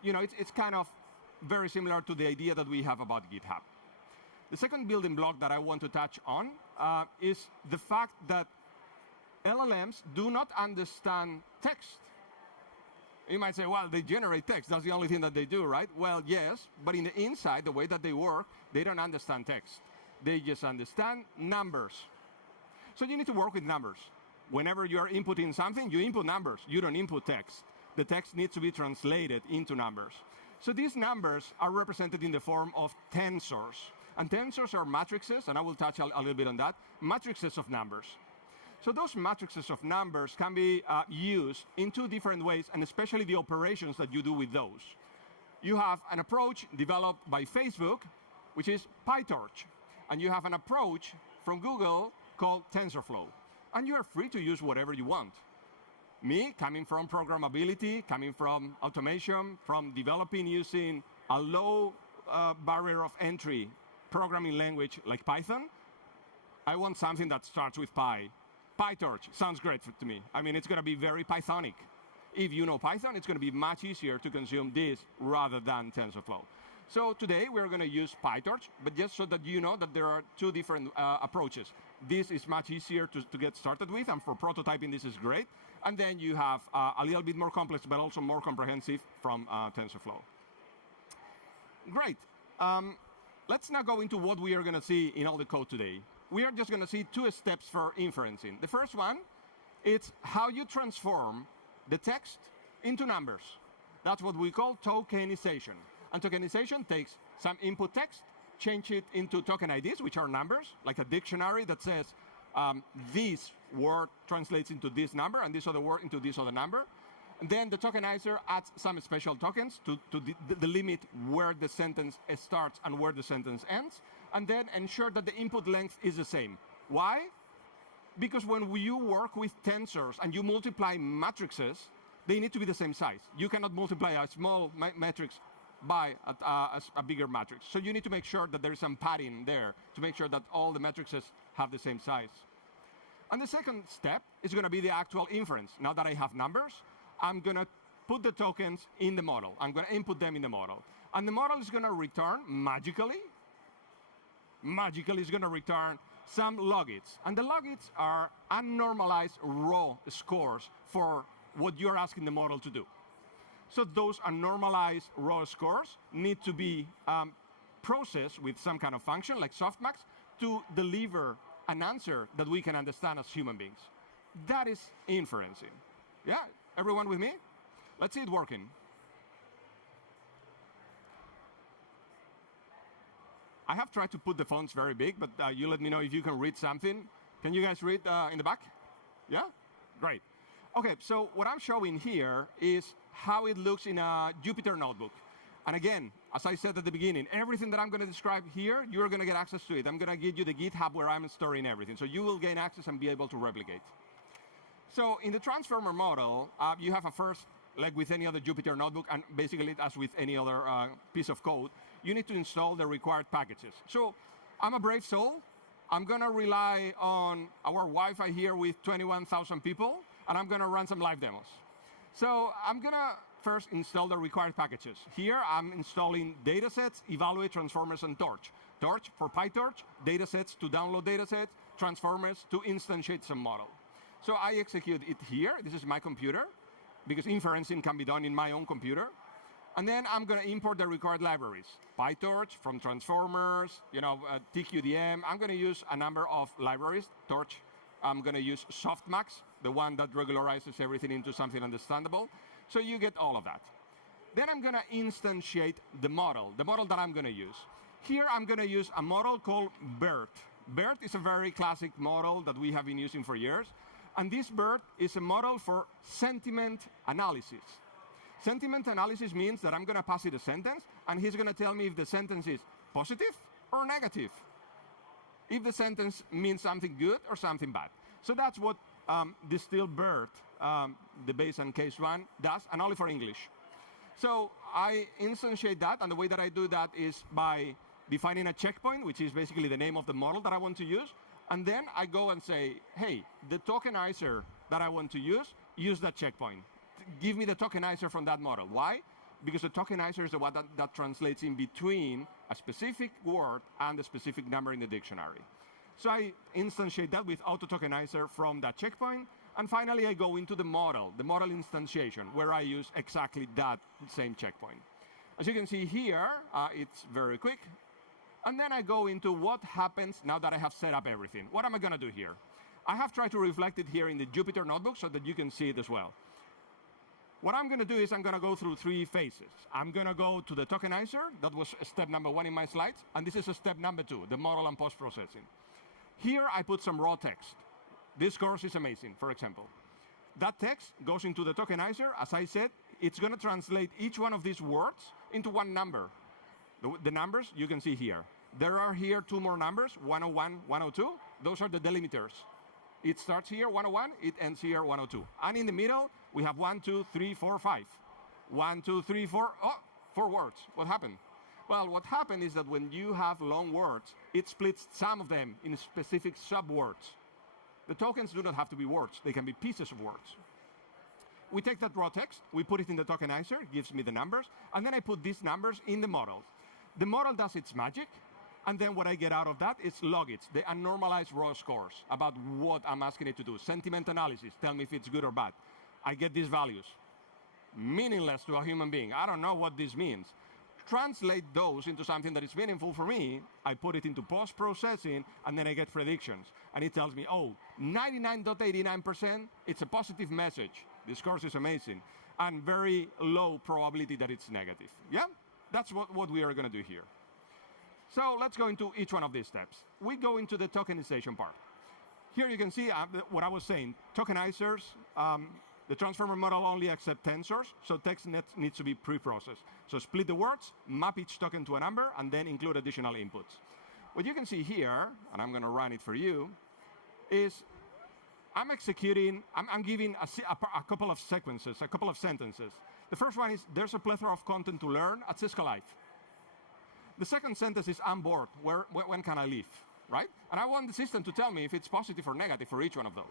You know, it's kind of very similar to the idea that we have about GitHub. The second building block that I want to touch on is the fact that LLMs do not understand text. You might say, well, they generate text. That's the only thing that they do, right? Well, yes, but in the inside, the way that they work, they don't understand text. They just understand numbers. So you need to work with numbers. Whenever you are inputting something, you input numbers. You don't input text. The text needs to be translated into numbers. So these numbers are represented in the form of tensors. And tensors are matrices, and I will touch a little bit on that, matrices of numbers. So those matrices of numbers can be used in 2 different ways, and especially the operations that you do with those. You have an approach developed by Facebook, which is PyTorch. And you have an approach from Google called TensorFlow. And you are free to use whatever you want. Me, coming from programmability, coming from automation, from developing using a low barrier of entry programming language like Python, I want something that starts with Py. PyTorch sounds great to me. I mean, it's going to be very Pythonic. If you know Python, it's going to be much easier to consume this rather than TensorFlow. So today we're going to use PyTorch, but just so that you know that there are 2 different approaches. This is much easier to get started with, and for prototyping this is great. And then you have a little bit more complex, but also more comprehensive from TensorFlow. Great. Let's now go into what we are going to see in all the code today. We are just going to see 2 steps for inferencing. The first one, it's how you transform the text into numbers. That's what we call tokenization. And tokenization takes some input text, change it into token IDs, which are numbers, like a dictionary that says this word translates into this number and this other word into this other number. And then the tokenizer adds some special tokens to delimit where the sentence starts and where the sentence ends, and then ensure that the input length is the same. Why? Because when you work with tensors and you multiply matrices, they need to be the same size. You cannot multiply a small matrix by a bigger matrix. So you need to make sure that there is some padding there to make sure that all the matrices have the same size. And the second step is going to be the actual inference. Now that I have numbers, I'm going to put the tokens in the model. I'm going to input them in the model. And the model is going to return magically is going to return some logits. And the logits are unnormalized raw scores for what you're asking the model to do. So those unnormalized raw scores need to be processed with some kind of function like softmax to deliver an answer that we can understand as human beings. That is inferencing. Yeah, everyone with me? Let's see it working. I have tried to put the fonts very big, but you let me know if you can read something. Can you guys read in the back? Yeah? Great. Okay, so what I'm showing here is how it looks in a Jupyter notebook. And again, as I said at the beginning, everything that I'm going to describe here, you're going to get access to it. I'm going to give you the GitHub where I'm storing everything. So you will gain access and be able to replicate. So in the transformer model, you have a first, like with any other Jupyter notebook, and basically as with any other piece of code, you need to install the required packages. So I'm a brave soul. I'm going to rely on our Wi-Fi here with 21,000 people, and I'm going to run some live demos. So I'm going to first install the required packages. Here I'm installing datasets, evaluate transformers, and torch. Torch for PyTorch, datasets to download datasets, transformers to instantiate some model. So I execute it here. This is my computer, because inferencing can be done in my own computer. And then I'm going to import the required libraries. PyTorch from transformers, TQDM. I'm going to use a number of libraries. Torch, I'm going to use softmax, the one that regularizes everything into something understandable. So you get all of that. Then I'm going to instantiate the model that I'm going to use. Here I'm going to use a model called BERT. BERT is a very classic model that we have been using for years. And this BERT is a model for sentiment analysis. Sentiment analysis means that I'm going to pass it a sentence, and he's going to tell me if the sentence is positive or negative. If the sentence means something good or something bad. So that's what Distill BERT, the base and case one, does, and only for English. So I instantiate that, and the way that I do that is by defining a checkpoint, which is basically the name of the model that I want to use. And then I go and say, hey, the tokenizer that I want to use that checkpoint. Give me the tokenizer from that model. Why? Because the tokenizer is the one that translates in between a specific word and a specific number in the dictionary. So I instantiate that with auto-tokenizer from that checkpoint. And finally, I go into the model instantiation, where I use exactly that same checkpoint. As you can see here, it's very quick. And then I go into what happens now that I have set up everything. What am I going to do here? I have tried to reflect it here in the Jupyter notebook so that you can see it as well. What I'm going to do is I'm going to go through 3 phases. I'm going to go to the tokenizer. That was step number 1 in my slides. And this is step number 2, the model and post-processing. Here I put some raw text. This course is amazing, for example. That text goes into the tokenizer. As I said, it's going to translate each one of these words into one number. The numbers you can see here. There are here 2 more numbers, 101, 102. Those are the delimiters. It starts here, 101, it ends here, 102. And in the middle, we have 1, 2, 3, 4, 5. 1, 2, 3, 4, 4 words. What happened? Well, what happened is that when you have long words, it splits some of them in specific subwords. The tokens do not have to be words. They can be pieces of words. We take that raw text, we put it in the tokenizer, it gives me the numbers, and then I put these numbers in the model. The model does its magic, and then what I get out of that is logits, the unnormalized raw scores about what I'm asking it to do. Sentiment analysis, tell me if it's good or bad. I get these values. Meaningless to a human being. I don't know what this means. Translate those into something that is meaningful for me. I put it into post-processing, and then I get predictions. And it tells me, oh, 99.89%, it's a positive message. This course is amazing. And very low probability that it's negative. Yeah? That's what we are going to do here. So let's go into each one of these steps. We go into the tokenization part. Here you can see what I was saying. Tokenizers, the transformer model only accepts tensors, so text needs to be pre-processed. So split the words, map each token to a number, and then include additional inputs. What you can see here, and I'm going to run it for you, is I'm giving a couple of sequences, a couple of sentences. The first one is, there's a plethora of content to learn at Cisco Live. The second sentence is, I'm bored. When can I leave? Right? And I want the system to tell me if it's positive or negative for each one of those.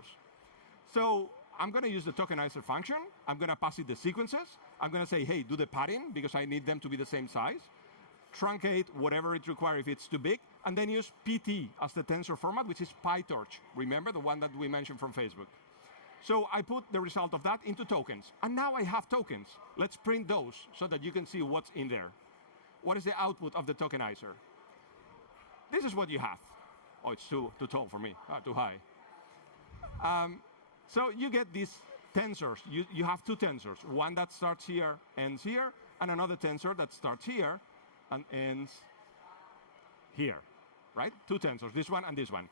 So I'm going to use the tokenizer function. I'm going to pass it the sequences. I'm going to say, hey, do the padding, because I need them to be the same size. Truncate whatever it requires if it's too big. And then use PT as the tensor format, which is PyTorch. Remember, the one that we mentioned from Facebook. So I put the result of that into tokens. And now I have tokens. Let's print those so that you can see what's in there. What is the output of the tokenizer? This is what you have. Oh, it's too tall for me, too high. So you get these tensors. You have two tensors. One that starts here, ends here, and another tensor that starts here and ends here, right? Two tensors, this one and this one.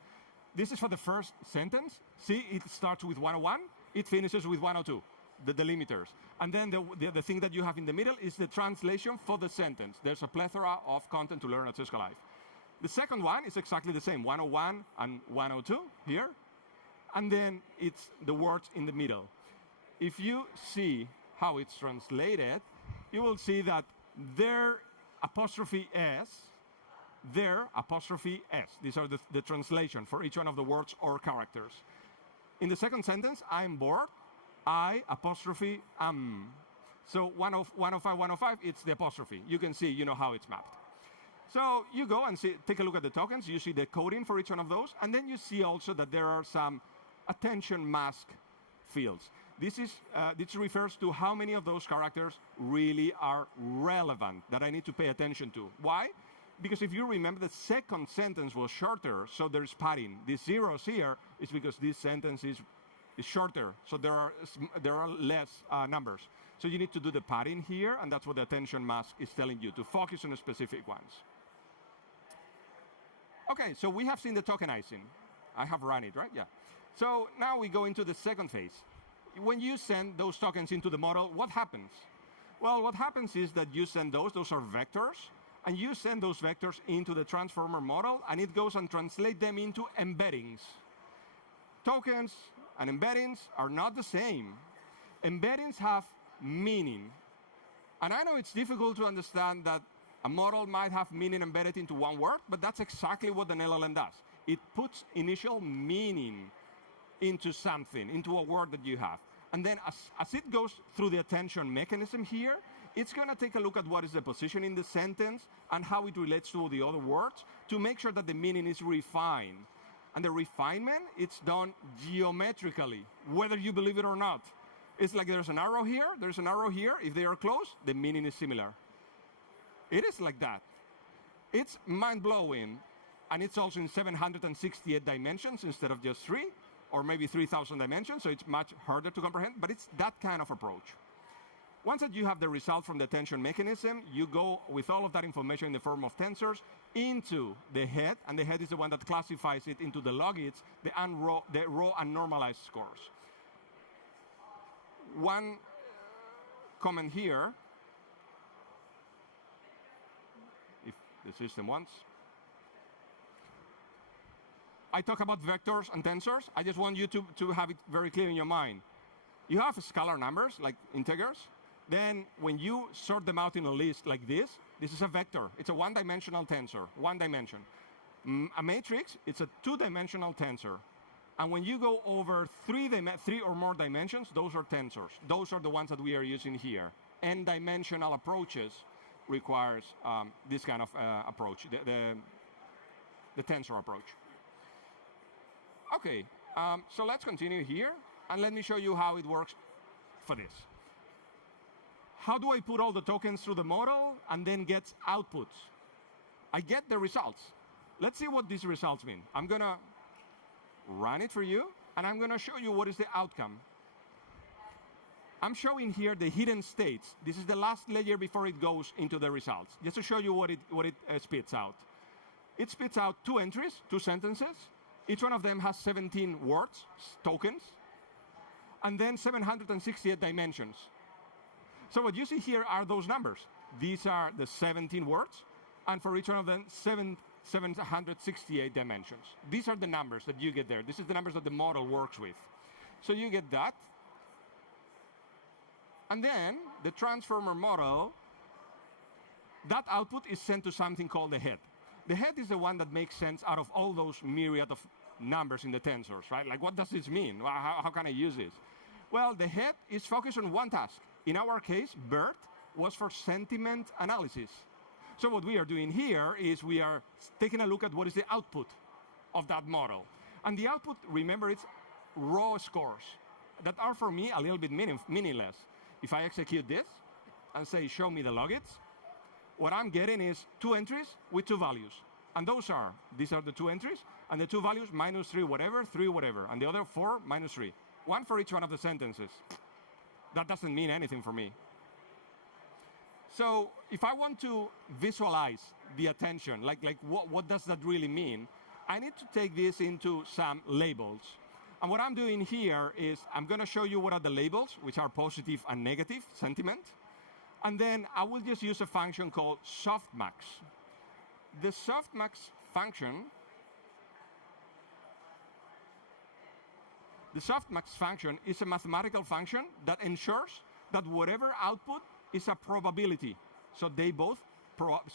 This is for the first sentence. See, it starts with 101, it finishes with 102, the delimiters. And then the thing that you have in the middle is the translation for the sentence. There's a plethora of content to learn at Cisco Live. The second one is exactly the same, 101 and 102 here. And then it's the words in the middle. If you see how it's translated, you will see that their apostrophe S, their apostrophe S. These are the translation for each one of the words or characters. In the second sentence, I'm bored, I apostrophe am. So 105, 105, it's the apostrophe. You can see, how it's mapped. So you go and take a look at the tokens. You see the coding for each one of those. And then you see also that there are some attention mask fields. This refers to how many of those characters really are relevant that I need to pay attention to. Why? Because if you remember, the second sentence was shorter, so there's padding. These zeros here is because this sentence is shorter, so there are less numbers. So you need to do the padding here, and that's what the attention mask is telling you, to focus on the specific ones. Okay, so we have seen the tokenizing. I have run it, right? Yeah. So now we go into the second phase. When you send those tokens into the model, what happens? Well, what happens is that you send those are vectors, and you send those vectors into the transformer model, and it goes and translates them into embeddings. Tokens and embeddings are not the same. Embeddings have meaning. And I know it's difficult to understand that a model might have meaning embedded into one word, but that's exactly what an LLM does. It puts initial meaning into something, into a word that you have. And then as it goes through the attention mechanism here, it's going to take a look at what is the position in the sentence and how it relates to the other words to make sure that the meaning is refined. And the refinement, it's done geometrically, whether you believe it or not. It's like there's an arrow here, there's an arrow here. If they are close, the meaning is similar. It is like that. It's mind-blowing. And it's also in 768 dimensions instead of just 3, or maybe 3,000 dimensions, so it's much harder to comprehend, but it's that kind of approach. Once that you have the result from the attention mechanism, you go with all of that information in the form of tensors into the head, and the head is the one that classifies it into the logits, the raw and normalized scores. One comment here, if the system wants. I talk about vectors and tensors. I just want you to have it very clear in your mind. You have scalar numbers, like integers. Then when you sort them out in a list like this is a vector. It's a one-dimensional tensor, one dimension. A matrix, it's a two-dimensional tensor. And when you go over three or more dimensions, those are tensors. Those are the ones that we are using here. N-dimensional approaches requires this kind of approach, the tensor approach. Okay, so let's continue here, and let me show you how it works for this. How do I put all the tokens through the model and then get outputs? I get the results. Let's see what these results mean. I'm going to run it for you, and I'm going to show you what is the outcome. I'm showing here the hidden states. This is the last layer before it goes into the results, just to show you what it spits out. It spits out 2 entries, 2 sentences. Each one of them has 17 words, tokens, and then 768 dimensions. So what you see here are those numbers. These are the 17 words, and for each one of them, 768 dimensions. These are the numbers that you get there. This is the numbers that the model works with. So you get that. And then the transformer model, that output is sent to something called the head. The head is the one that makes sense out of all those myriad of numbers in the tensors, right? Like, what does this mean? How can I use this? Well, the head is focused on one task. In our case, BERT was for sentiment analysis. So what we are doing here is we are taking a look at what is the output of that model. And the output, remember, it's raw scores. that are for me a little bit meaningless. If I execute this and say, show me the logits, what I'm getting is 2 entries with 2 values. And these are the 2 entries, and the 2 values, -3 whatever, 3 whatever, and the other 4, -3. One for each one of the sentences. That doesn't mean anything for me. So if I want to visualize the attention, like what does that really mean, I need to take this into some labels. And what I'm doing here is I'm going to show you what are the labels, which are positive and negative sentiment. And then I will just use a function called softmax. The softmax function is a mathematical function that ensures that whatever output is a probability. So they both,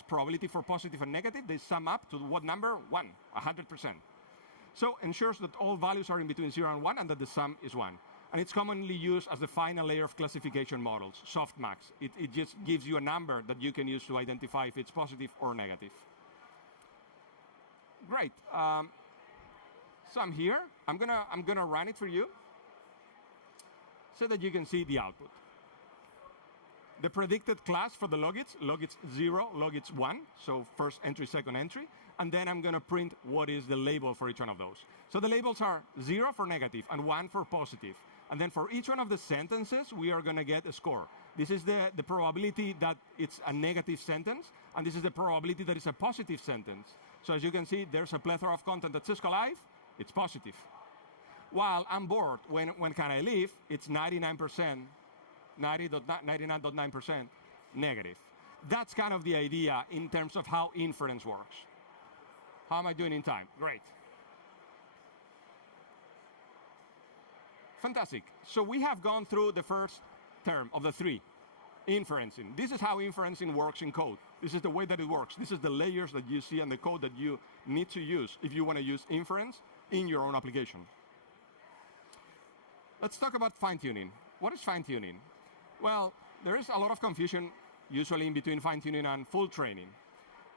probability for positive and negative, they sum up to what number? 1, 100%. So ensures that all values are in between 0 and 1 and that the sum is 1. And it's commonly used as the final layer of classification models, softmax. It just gives you a number that you can use to identify if it's positive or negative. Great. So I'm here. I'm gonna run it for you so that you can see the output. The predicted class for the logits 0, logits 1, so first entry, second entry, and then I'm going to print what is the label for each one of those. So the labels are 0 for negative and 1 for positive. And then for each one of the sentences, we are going to get a score. This is the probability that it's a negative sentence, and this is the probability that it's a positive sentence. So as you can see, there's a plethora of content at Cisco Live, it's positive. While I'm bored, when can I leave, it's 99%, 99.9% negative. That's kind of the idea in terms of how inference works. How am I doing in time? Great. Fantastic. So we have gone through the first term of the 3, inferencing. This is how inferencing works in code. This is the way that it works. This is the layers that you see and the code that you need to use if you want to use inference in your own application. Let's talk about fine-tuning. What is fine-tuning? Well, there is a lot of confusion usually in between fine-tuning and full training.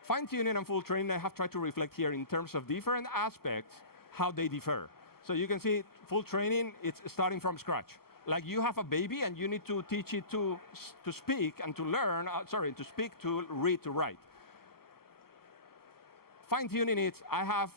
Fine-tuning and full training, I have tried to reflect here in terms of different aspects, how they differ. So you can see full training, it's starting from scratch. Like you have a baby and you need to teach it to speak and to learn, to speak, to read, to write. Fine-tuning, it's I have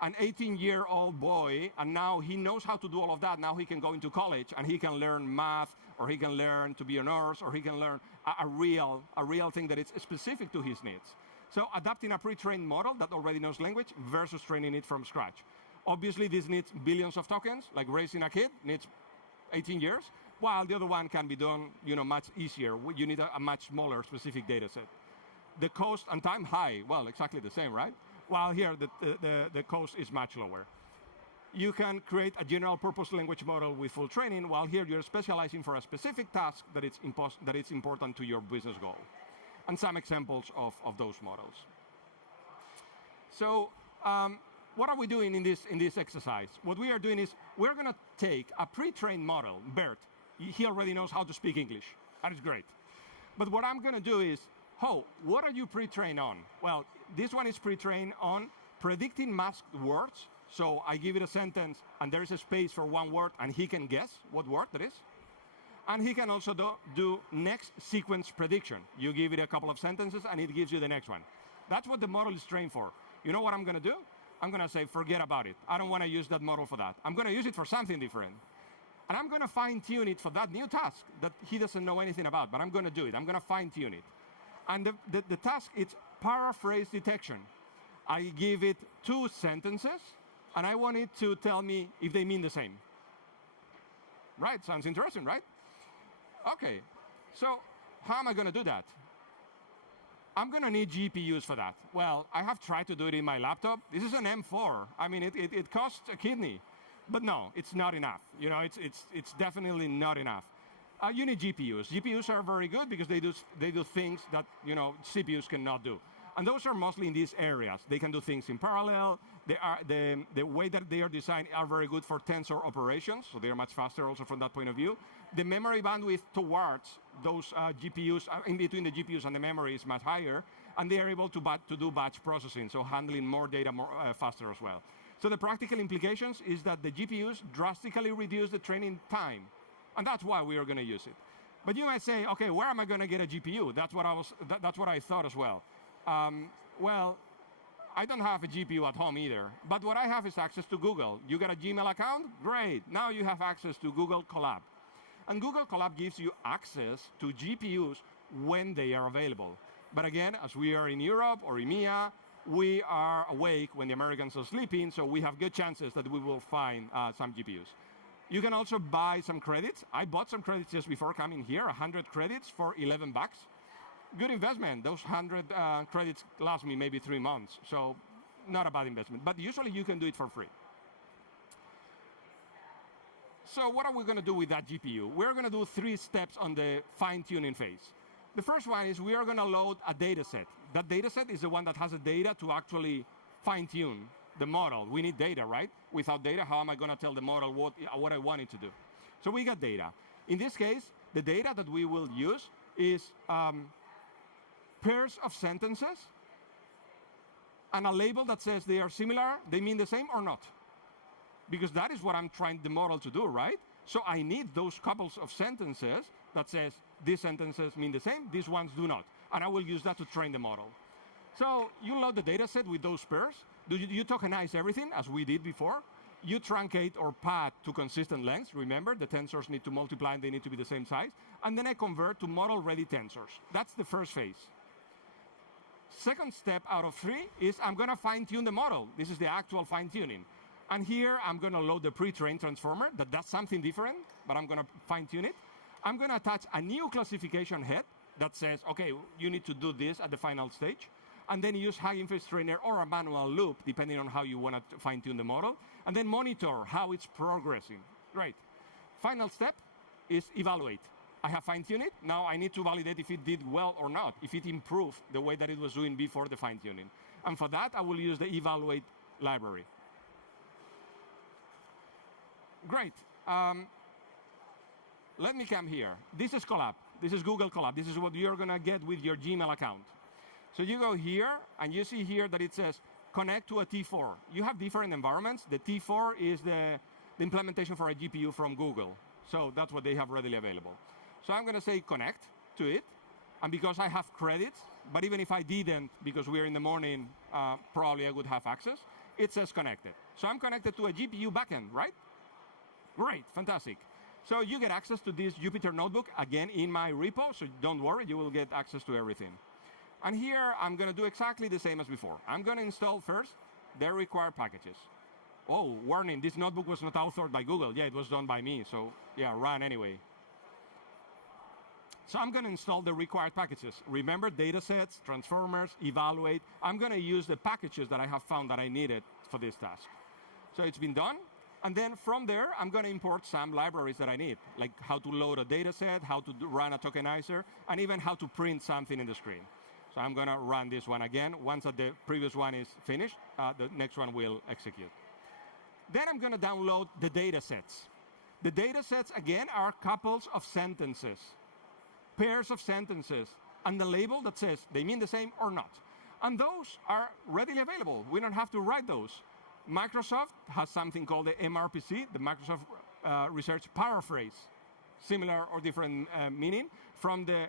an 18-year-old boy, and now he knows how to do all of that. Now he can go into college, and he can learn math, or he can learn to be a nurse, or he can learn a real thing that is specific to his needs. So adapting a pre-trained model that already knows language versus training it from scratch. Obviously, this needs billions of tokens, like raising a kid needs 18 years, while the other one can be done much easier. You need a much smaller specific data set. The cost and time high, well, exactly the same, right? While here, the cost is much lower. You can create a general purpose language model with full training, while here you're specializing for a specific task that it's important to your business goal. And some examples of those models. So what are we doing in this exercise? What we are doing is we're going to take a pre-trained model, Bert. He already knows how to speak English. That is great. But what I'm going to do is, what are you pre-trained on? Well, this one is pre-trained on predicting masked words. So I give it a sentence, and there is a space for one word, and he can guess what word that is. And he can also do next sequence prediction. You give it a couple of sentences, and it gives you the next one. That's what the model is trained for. You know what I'm going to do? I'm going to say, forget about it. I don't want to use that model for that. I'm going to use it for something different. And I'm going to fine-tune it for that new task that he doesn't know anything about, but I'm going to do it. I'm going to fine-tune it. And the task is paraphrase detection. I give it 2 sentences, and I want it to tell me if they mean the same. Right, sounds interesting, right? Okay, so how am I going to do that? I'm going to need GPUs for that. Well, I have tried to do it in my laptop. This is an M4. I mean, it costs a kidney. But no, it's not enough. It's definitely not enough. You need GPUs. GPUs are very good because they do things that CPUs cannot do. And those are mostly in these areas. They can do things in parallel. The way that they are designed are very good for tensor operations, so they are much faster also from that point of view. The memory bandwidth towards those GPUs, in between the GPUs and the memory, is much higher, and they are able to do batch processing, so handling more data faster as well. So the practical implications is that the GPUs drastically reduce the training time. And that's why we are going to use it. But you might say, okay, where am I going to get a GPU? That's what I thought as well. Well, I don't have a GPU at home either. But what I have is access to Google. You got a Gmail account? Great. Now you have access to Google Colab. And Google Colab gives you access to GPUs when they are available. But again, as we are in Europe or EMEA, we are awake when the Americans are sleeping, so we have good chances that we will find some GPUs. You can also buy some credits. I bought some credits just before coming here, 100 credits for $11. Good investment. Those 100 credits last me maybe 3 months, so not a bad investment. But usually you can do it for free. So what are we going to do with that GPU? We're going to do 3 steps on the fine-tuning phase. The first one is we are going to load a data set. That data set is the one that has the data to actually fine-tune the model. We need data, right? Without data, how am I going to tell the model what I want it to do? So we got data. In this case, the data that we will use is pairs of sentences and a label that says they are similar, they mean the same or not. Because that is what I'm trying the model to do, right? So I need those couples of sentences that says these sentences mean the same, these ones do not. And I will use that to train the model. So you load the data set with those pairs. You tokenize everything, as we did before. You truncate or pad to consistent lengths. Remember, the tensors need to multiply and they need to be the same size. And then I convert to model-ready tensors. That's the first phase. Second step out of 3 is I'm going to fine-tune the model. This is the actual fine-tuning. And here I'm going to load the pre-trained transformer that does something different, but I'm going to fine-tune it. I'm going to attach a new classification head that says, okay, you need to do this at the final stage. And then use Hugging Face Trainer or a manual loop, depending on how you want to fine-tune the model. And then monitor how it's progressing. Right. Final step is evaluate. I have fine-tuned it. Now I need to validate if it did well or not, if it improved the way that it was doing before the fine-tuning. And for that, I will use the evaluate library. Great. Let me come here. This is Colab. This is Google Colab. This is what you're going to get with your Gmail account. So you go here, and you see here that it says connect to a T4. You have different environments. The T4 is the implementation for a GPU from Google. So that's what they have readily available. So I'm going to say connect to it. And because I have credits, but even if I didn't, because we're in the morning, probably I would have access, it says connected. So I'm connected to a GPU backend, right? Great, fantastic. So you get access to this Jupyter notebook, again, in my repo, so don't worry, you will get access to everything. And here, I'm going to do exactly the same as before. I'm going to install first the required packages. Oh, warning, this notebook was not authored by Google. Yeah, it was done by me, so yeah, run anyway. So I'm going to install the required packages. Remember, datasets, transformers, evaluate. I'm going to use the packages that I have found that I needed for this task. So it's been done. And then from there, I'm going to import some libraries that I need, like how to load a data set, how to run a tokenizer, and even how to print something in the screen. So I'm going to run this one again. Once the previous one is finished, the next one will execute. Then I'm going to download the data sets. The data sets, again, are couples of sentences, pairs of sentences, and the label that says they mean the same or not. And those are readily available. We don't have to write those. Microsoft has something called the MRPC, the Microsoft Research Paraphrase, similar or different meaning from the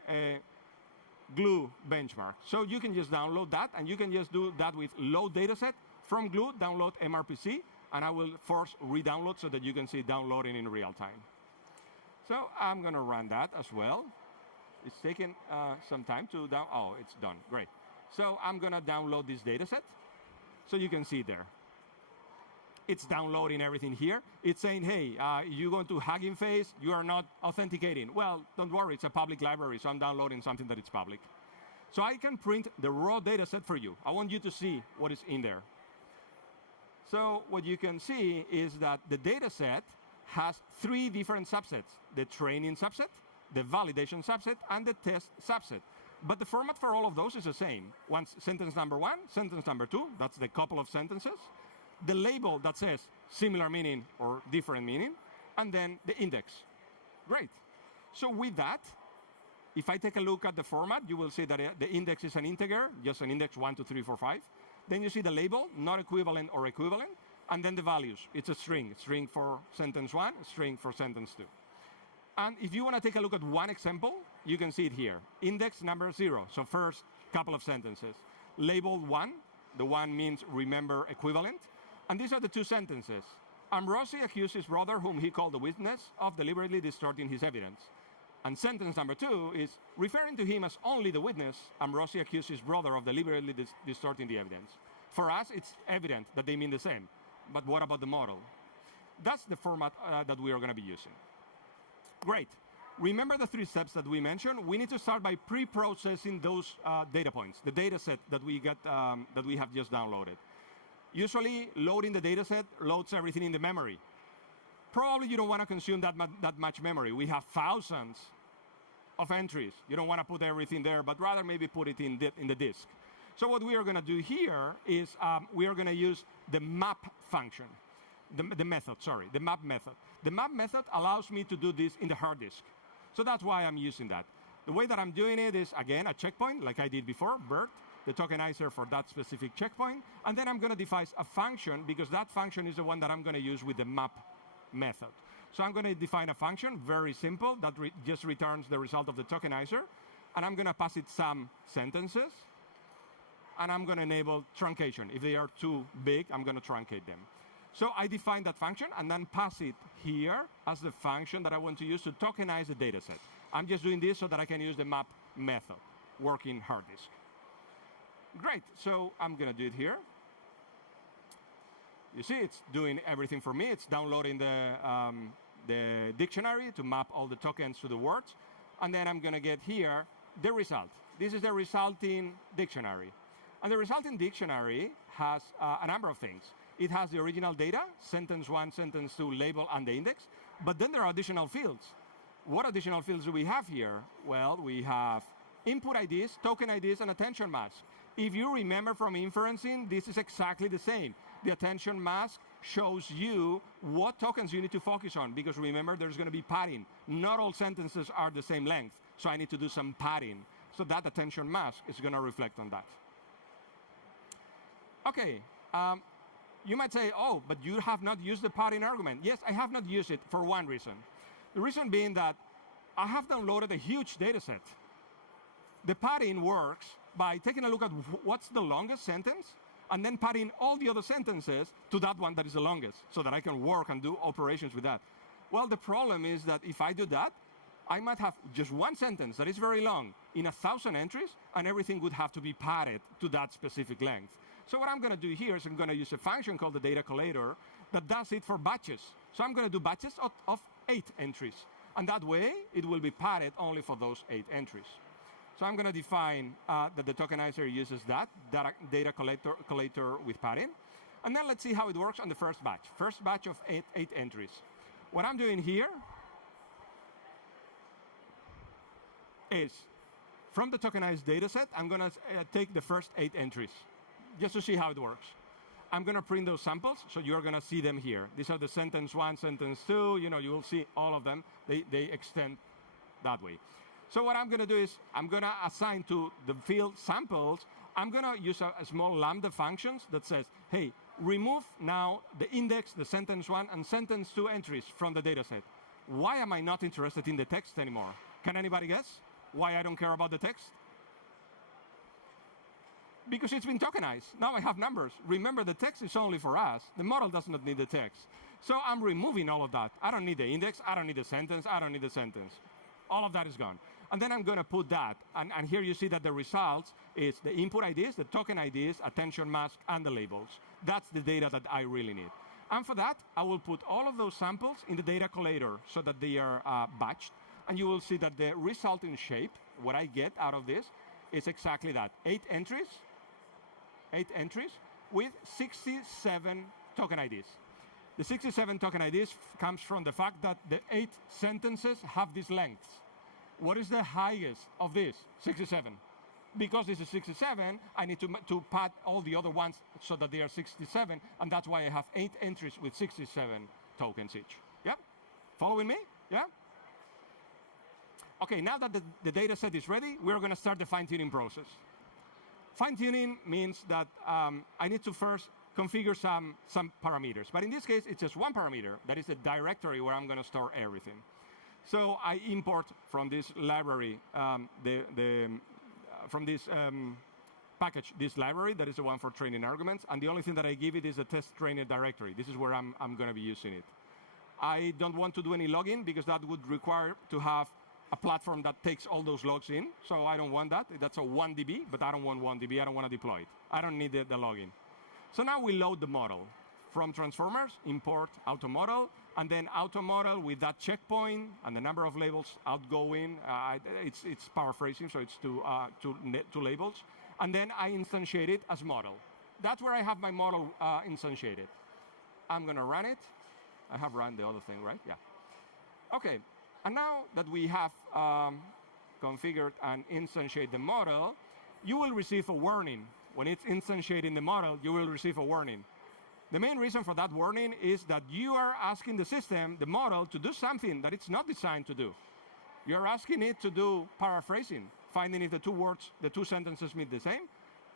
Glue benchmark. So you can just download that, and you can just do that with load dataset from Glue, download MRPC, and I will force re-download so that you can see downloading in real time. So I'm going to run that as well. It's taken some time to down. Oh, it's done. Great. So I'm going to download this dataset so you can see it there. It's downloading everything here. It's saying, hey, you're going to Hugging Face, you are not authenticating. Well, don't worry, it's a public library, so I'm downloading something that is public. So I can print the raw data set for you. I want you to see what is in there. So what you can see is that the data set has 3 different subsets: the training subset, the validation subset, and the test subset. But the format for all of those is the same. Once sentence number 1, sentence number 2, that's the couple of sentences, the label that says similar meaning or different meaning, and then the index. Great. So with that, if I take a look at the format, you will see that the index is an integer, just an index 1, 2, 3, 4, 5. Then you see the label, not equivalent or equivalent. and then the values. It's a string for sentence 1, a string for sentence 2. And if you want to take a look at one example, you can see it here. Index number 0, so first couple of sentences. Label 1, the 1 means remember equivalent. And these are the two sentences. Ambrosi accused his brother, whom he called a witness, of deliberately distorting his evidence. And sentence number 2 is, referring to him as only the witness, Ambrosi accused his brother of deliberately distorting the evidence. For us, it's evident that they mean the same. But what about the model? That's the format that we are going to be using. Great. Remember the 3 steps that we mentioned? We need to start by pre-processing those data points, the data set that we have just downloaded. Usually, loading the data set loads everything in the memory. Probably you don't want to consume that much memory. We have thousands of entries. You don't want to put everything there, but rather maybe put it in the disk. So what we are going to do here is we are going to use the map function, the method. The map method. The map method allows me to do this in the hard disk. So that's why I'm using that. The way that I'm doing it is, again, a checkpoint, like I did before, BERT, the tokenizer for that specific checkpoint, and then I'm going to define a function, because that function is the one that I'm going to use with the map method. So I'm going to define a function, very simple, that just returns the result of the tokenizer, and I'm going to pass it some sentences, and I'm going to enable truncation. If they are too big, I'm going to truncate them. So I define that function, and then pass it here as the function that I want to use to tokenize the data set. I'm just doing this so that I can use the map method, working hard disk. Great, so I'm going to do it here. You see, it's doing everything for me. It's downloading the dictionary to map all the tokens to the words. And then I'm going to get here the result. This is the resulting dictionary. And the resulting dictionary has a number of things. It has the original data, sentence 1, sentence 2, label, and the index. But then there are additional fields. What additional fields do we have here? Well, we have input IDs, token IDs, and attention mask. If you remember from inferencing, this is exactly the same. The attention mask shows you what tokens you need to focus on, because remember, there's going to be padding. Not all sentences are the same length, so I need to do some padding. So that attention mask is going to reflect on that. Okay, you might say, oh, but you have not used the padding argument. Yes, I have not used it for one reason. The reason being that I have downloaded a huge data set. The padding works by taking a look at what's the longest sentence, and then padding all the other sentences to that one that is the longest, so that I can work and do operations with that. Well, the problem is that if I do that, I might have just one sentence that is very long in 1,000 entries, and everything would have to be padded to that specific length. So what I'm going to do here is I'm going to use a function called the data collator that does it for batches. So I'm going to do batches of 8 entries. And that way, it will be padded only for those 8 entries. So I'm going to define that the tokenizer uses that data collator with padding. And then let's see how it works on the first batch. First batch of 8 entries. What I'm doing here is, from the tokenized data set, I'm going to take the first 8 entries, just to see how it works. I'm going to print those samples, so you're going to see them here. These are the sentence 1, sentence 2. You know, you will see all of them. They extend that way. So what I'm going to do is I'm going to assign to the field samples, I'm going to use a small lambda functions that says, hey, remove now the index, the sentence 1, and sentence 2 entries from the data set. Why am I not interested in the text anymore? Can anybody guess why I don't care about the text? Because it's been tokenized. Now I have numbers. Remember, the text is only for us. The model does not need the text. So I'm removing all of that. I don't need the index. I don't need the sentence. I don't need the sentence. All of that is gone. And then I'm going to put that. And here you see that the results is the input IDs, the token IDs, attention mask, and the labels. That's the data that I really need. And for that, I will put all of those samples in the data collator so that they are batched. And you will see that the resulting shape, what I get out of this, is exactly that. 8 entries with 67 token IDs. The 67 token IDs comes from the fact that the 8 sentences have these lengths. What is the highest of this? 67. Because this is 67, I need to pad all the other ones so that they are 67, and that's why I have 8 entries with 67 tokens each. Yeah? Following me? Yeah? Okay, now that the data set is ready, we're going to start the fine-tuning process. Fine-tuning means that I need to first configure some parameters. But in this case, it's just one parameter. That is the directory where I'm going to store everything. So I import from this library, from this package, this library. That is the one for training arguments. And the only thing that I give it is a test trainer directory. This is where I'm going to be using it. I don't want to do any login because that would require to have a platform that takes all those logs in. So I don't want that. That's a 1DB, but I don't want 1DB. I don't want to deploy it. I don't need the login. So now we load the model. From transformers, import auto model, and then auto model with that checkpoint and the number of labels outgoing. It's paraphrasing, so it's two labels. And then I instantiate it as model. That's where I have my model instantiated. I'm going to run it. I have run the other thing, right? Yeah. OK. And now that we have configured and instantiated the model, you will receive a warning. When it's instantiating the model, you will receive a warning. The main reason for that warning is that you are asking the system, the model, to do something that it's not designed to do. You're asking it to do paraphrasing, finding if the two sentences mean the same.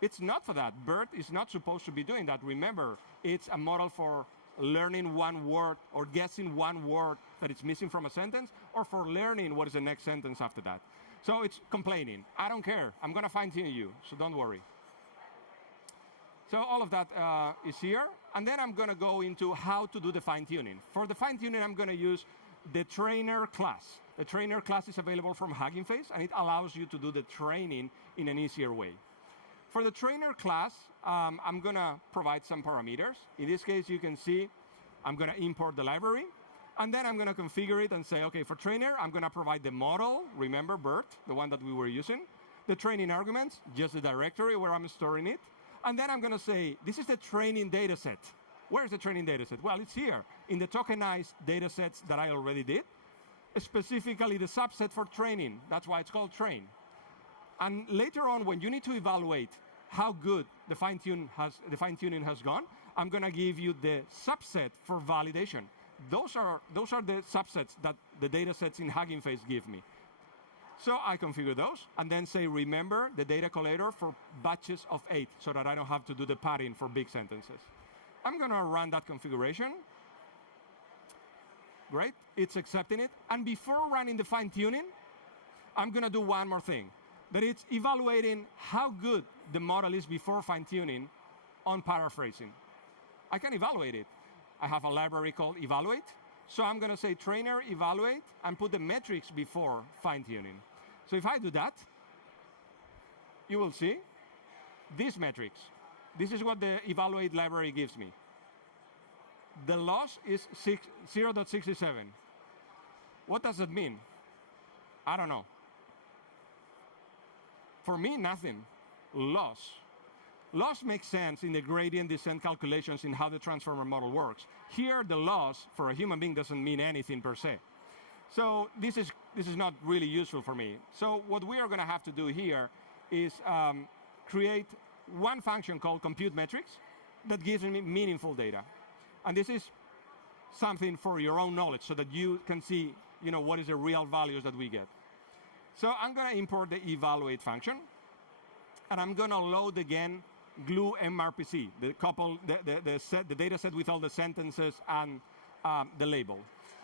It's not for that. BERT is not supposed to be doing that. Remember, it's a model for learning one word or guessing one word that it's missing from a sentence, or for learning what is the next sentence after that. So it's complaining. I don't care. I'm going to fine-tune you, so don't worry. So all of that is here. And then I'm going to go into how to do the fine-tuning. For the fine-tuning, I'm going to use the trainer class. The trainer class is available from Hugging Face, and it allows you to do the training in an easier way. For the trainer class, I'm going to provide some parameters. In this case, you can see I'm going to import the library. And then I'm going to configure it and say, OK, for trainer, I'm going to provide the model. Remember, BERT, the one that we were using. The training arguments, just the directory where I'm storing it. And then I'm going to say, this is the training data set. Where's the training data set? Well, it's here in the tokenized data sets that I already did, specifically the subset for training. That's why it's called train. And later on, when you need to evaluate how good the fine-tuning has gone, I'm going to give you the subset for validation. Those are the subsets that the data sets in Hugging Face give me. So I configure those, and then say, remember the data collator for batches of 8, so that I don't have to do the padding for big sentences. I'm going to run that configuration. Great. It's accepting it. And before running the fine-tuning, I'm going to do one more thing. That it's evaluating how good the model is before fine-tuning on paraphrasing. I can evaluate it. I have a library called evaluate. So I'm going to say trainer evaluate and put the metrics before fine-tuning. So if I do that, you will see these metrics. This is what the evaluate library gives me. The loss is 0.67. What does it mean? I don't know. For me, nothing. Loss. Loss makes sense in the gradient descent calculations in how the transformer model works. Here, the loss for a human being doesn't mean anything per se. So this is not really useful for me. So what we are going to have to do here is create one function called compute metrics that gives me meaningful data. And this is something for your own knowledge so that you can see, what is the real values that we get. So I'm going to import the evaluate function, and I'm going to load again glue MRPC, the data set with all the sentences and the label.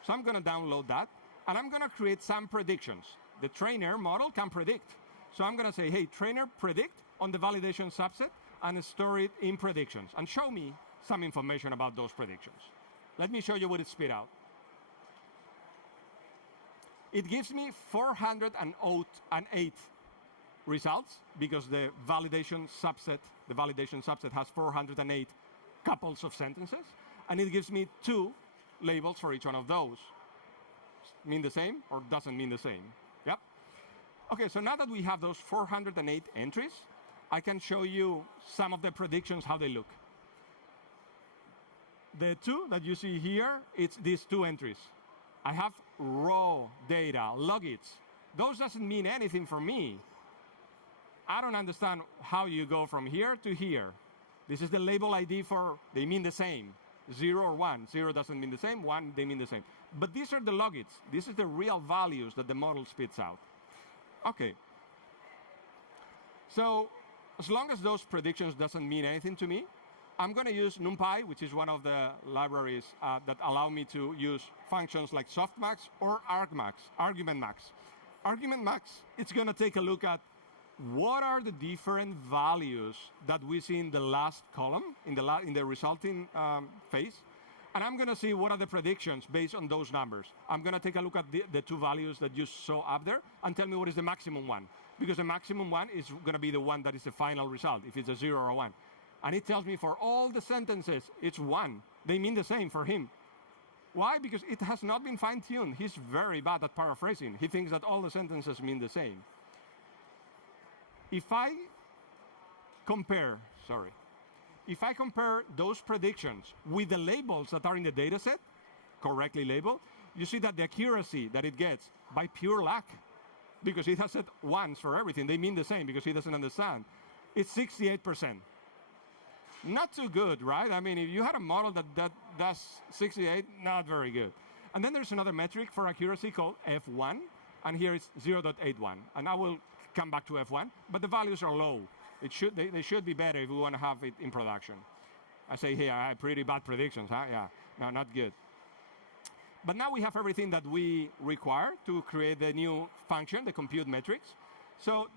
So I'm going to download that, and I'm going to create some predictions. The trainer model can predict. So I'm going to say, hey, trainer predict on the validation subset and store it in predictions, and show me some information about those predictions. Let me show you what it spit out. It gives me 408 results because the validation subset has 408 couples of sentences, and it gives me 2 labels for each one of those. Mean the same or doesn't mean the same? Yep. Okay, so now that we have those 408 entries, I can show you some of the predictions, how they look. The 2 that you see here, it's these 2 entries. I have raw data, logits. Those doesn't mean anything for me. I don't understand how you go from here to here. This is the label ID for, they mean the same. 0 or 1. 0 doesn't mean the same, 1, they mean the same. But these are the logits. This is the real values that the model spits out. Okay. So as long as those predictions doesn't mean anything to me, I'm going to use NumPy, which is one of the libraries that allow me to use functions like softmax or argmax, argument max. Argument max, it's going to take a look at what are the different values that we see in the last column, in the resulting phase. And I'm going to see what are the predictions based on those numbers. I'm going to take a look at the two values that you saw up there and tell me what is the maximum one. Because the maximum one is going to be the one that is the final result, if it's a 0 or a 1. And it tells me for all the sentences, it's 1. They mean the same for him. Why? Because it has not been fine-tuned. He's very bad at paraphrasing. He thinks that all the sentences mean the same. If I compare those predictions with the labels that are in the data set, correctly labeled, you see that the accuracy that it gets by pure luck, because it has said ones for everything, they mean the same because he doesn't understand, it's 68%. Not too good, right? I mean, if you had a model that does 68, not very good. And then there's another metric for accuracy called F1, and here it's 0.81. And I will come back to F1, but the values are low. They should be better if we want to have it in production. I say, hey, I have pretty bad predictions, huh? Yeah, no, not good. But now we have everything that we require to create the new function, the compute metrics. So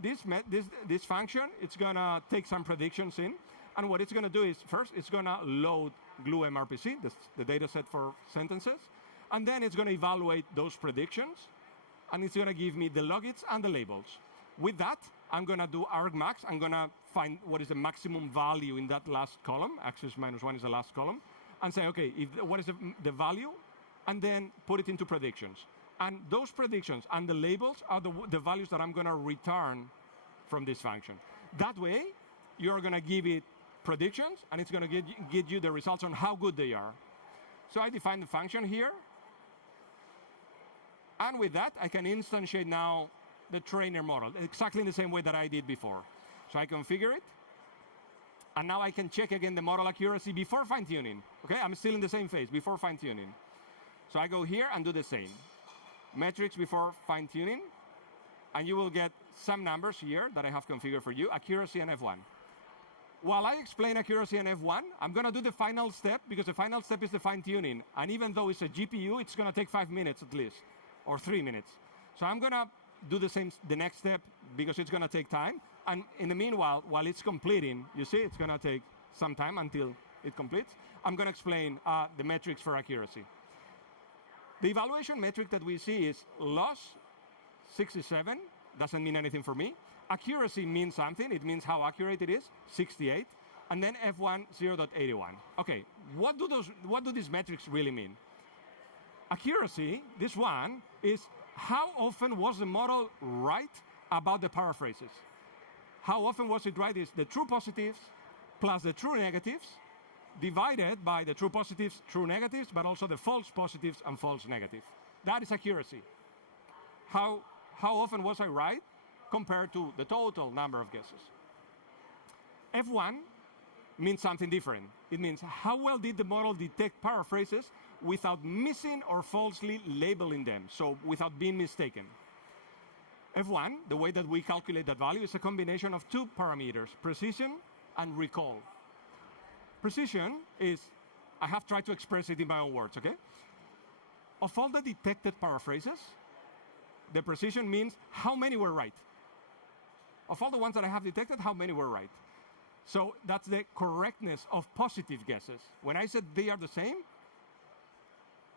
this function, it's going to take some predictions in. And what it's going to do is, first, it's going to load glue MRPC, the data set for sentences. And then it's going to evaluate those predictions. And it's going to give me the logits and the labels. With that, I'm going to do argmax. I'm going to find what is the maximum value in that last column. Axis -1 is the last column. And say, OK, what is the value? And then put it into predictions. And those predictions and the labels are the values that I'm going to return from this function. That way, you're going to give it predictions, and it's going to get you the results on how good they are. So I define the function here. And with that, I can instantiate now the trainer model, exactly in the same way that I did before. So I configure it. And now I can check again the model accuracy before fine-tuning. OK, I'm still in the same phase, before fine-tuning. So I go here and do the same. Metrics before fine-tuning. And you will get some numbers here that I have configured for you, accuracy and F1. While I explain accuracy and F1, I'm going to do the final step, because the final step is the fine-tuning. And even though it's a GPU, it's going to take 5 minutes at least, or 3 minutes. So I'm going to do the next step, because it's going to take time. And in the meanwhile, while it's completing, you see, it's going to take some time until it completes. I'm going to explain the metrics for accuracy. The evaluation metric that we see is loss, 67. Doesn't mean anything for me. Accuracy means something. It means how accurate it is, 68. And then F1, 0.81. OK, what do these metrics really mean? Accuracy, this one, is how often was the model right about the paraphrases? How often was it right is the true positives plus the true negatives divided by the true positives, true negatives, but also the false positives and false negatives. That is accuracy. How often was I right compared to the total number of guesses? F1 means something different. It means how well did the model detect paraphrases without missing or falsely labeling them, so without being mistaken. F1, the way that we calculate that value, is a combination of two parameters, precision and recall. Precision is, I have tried to express it in my own words, OK? Of all the detected paraphrases, the precision means how many were right. Of all the ones that I have detected, how many were right? So that's the correctness of positive guesses. When I said they are the same,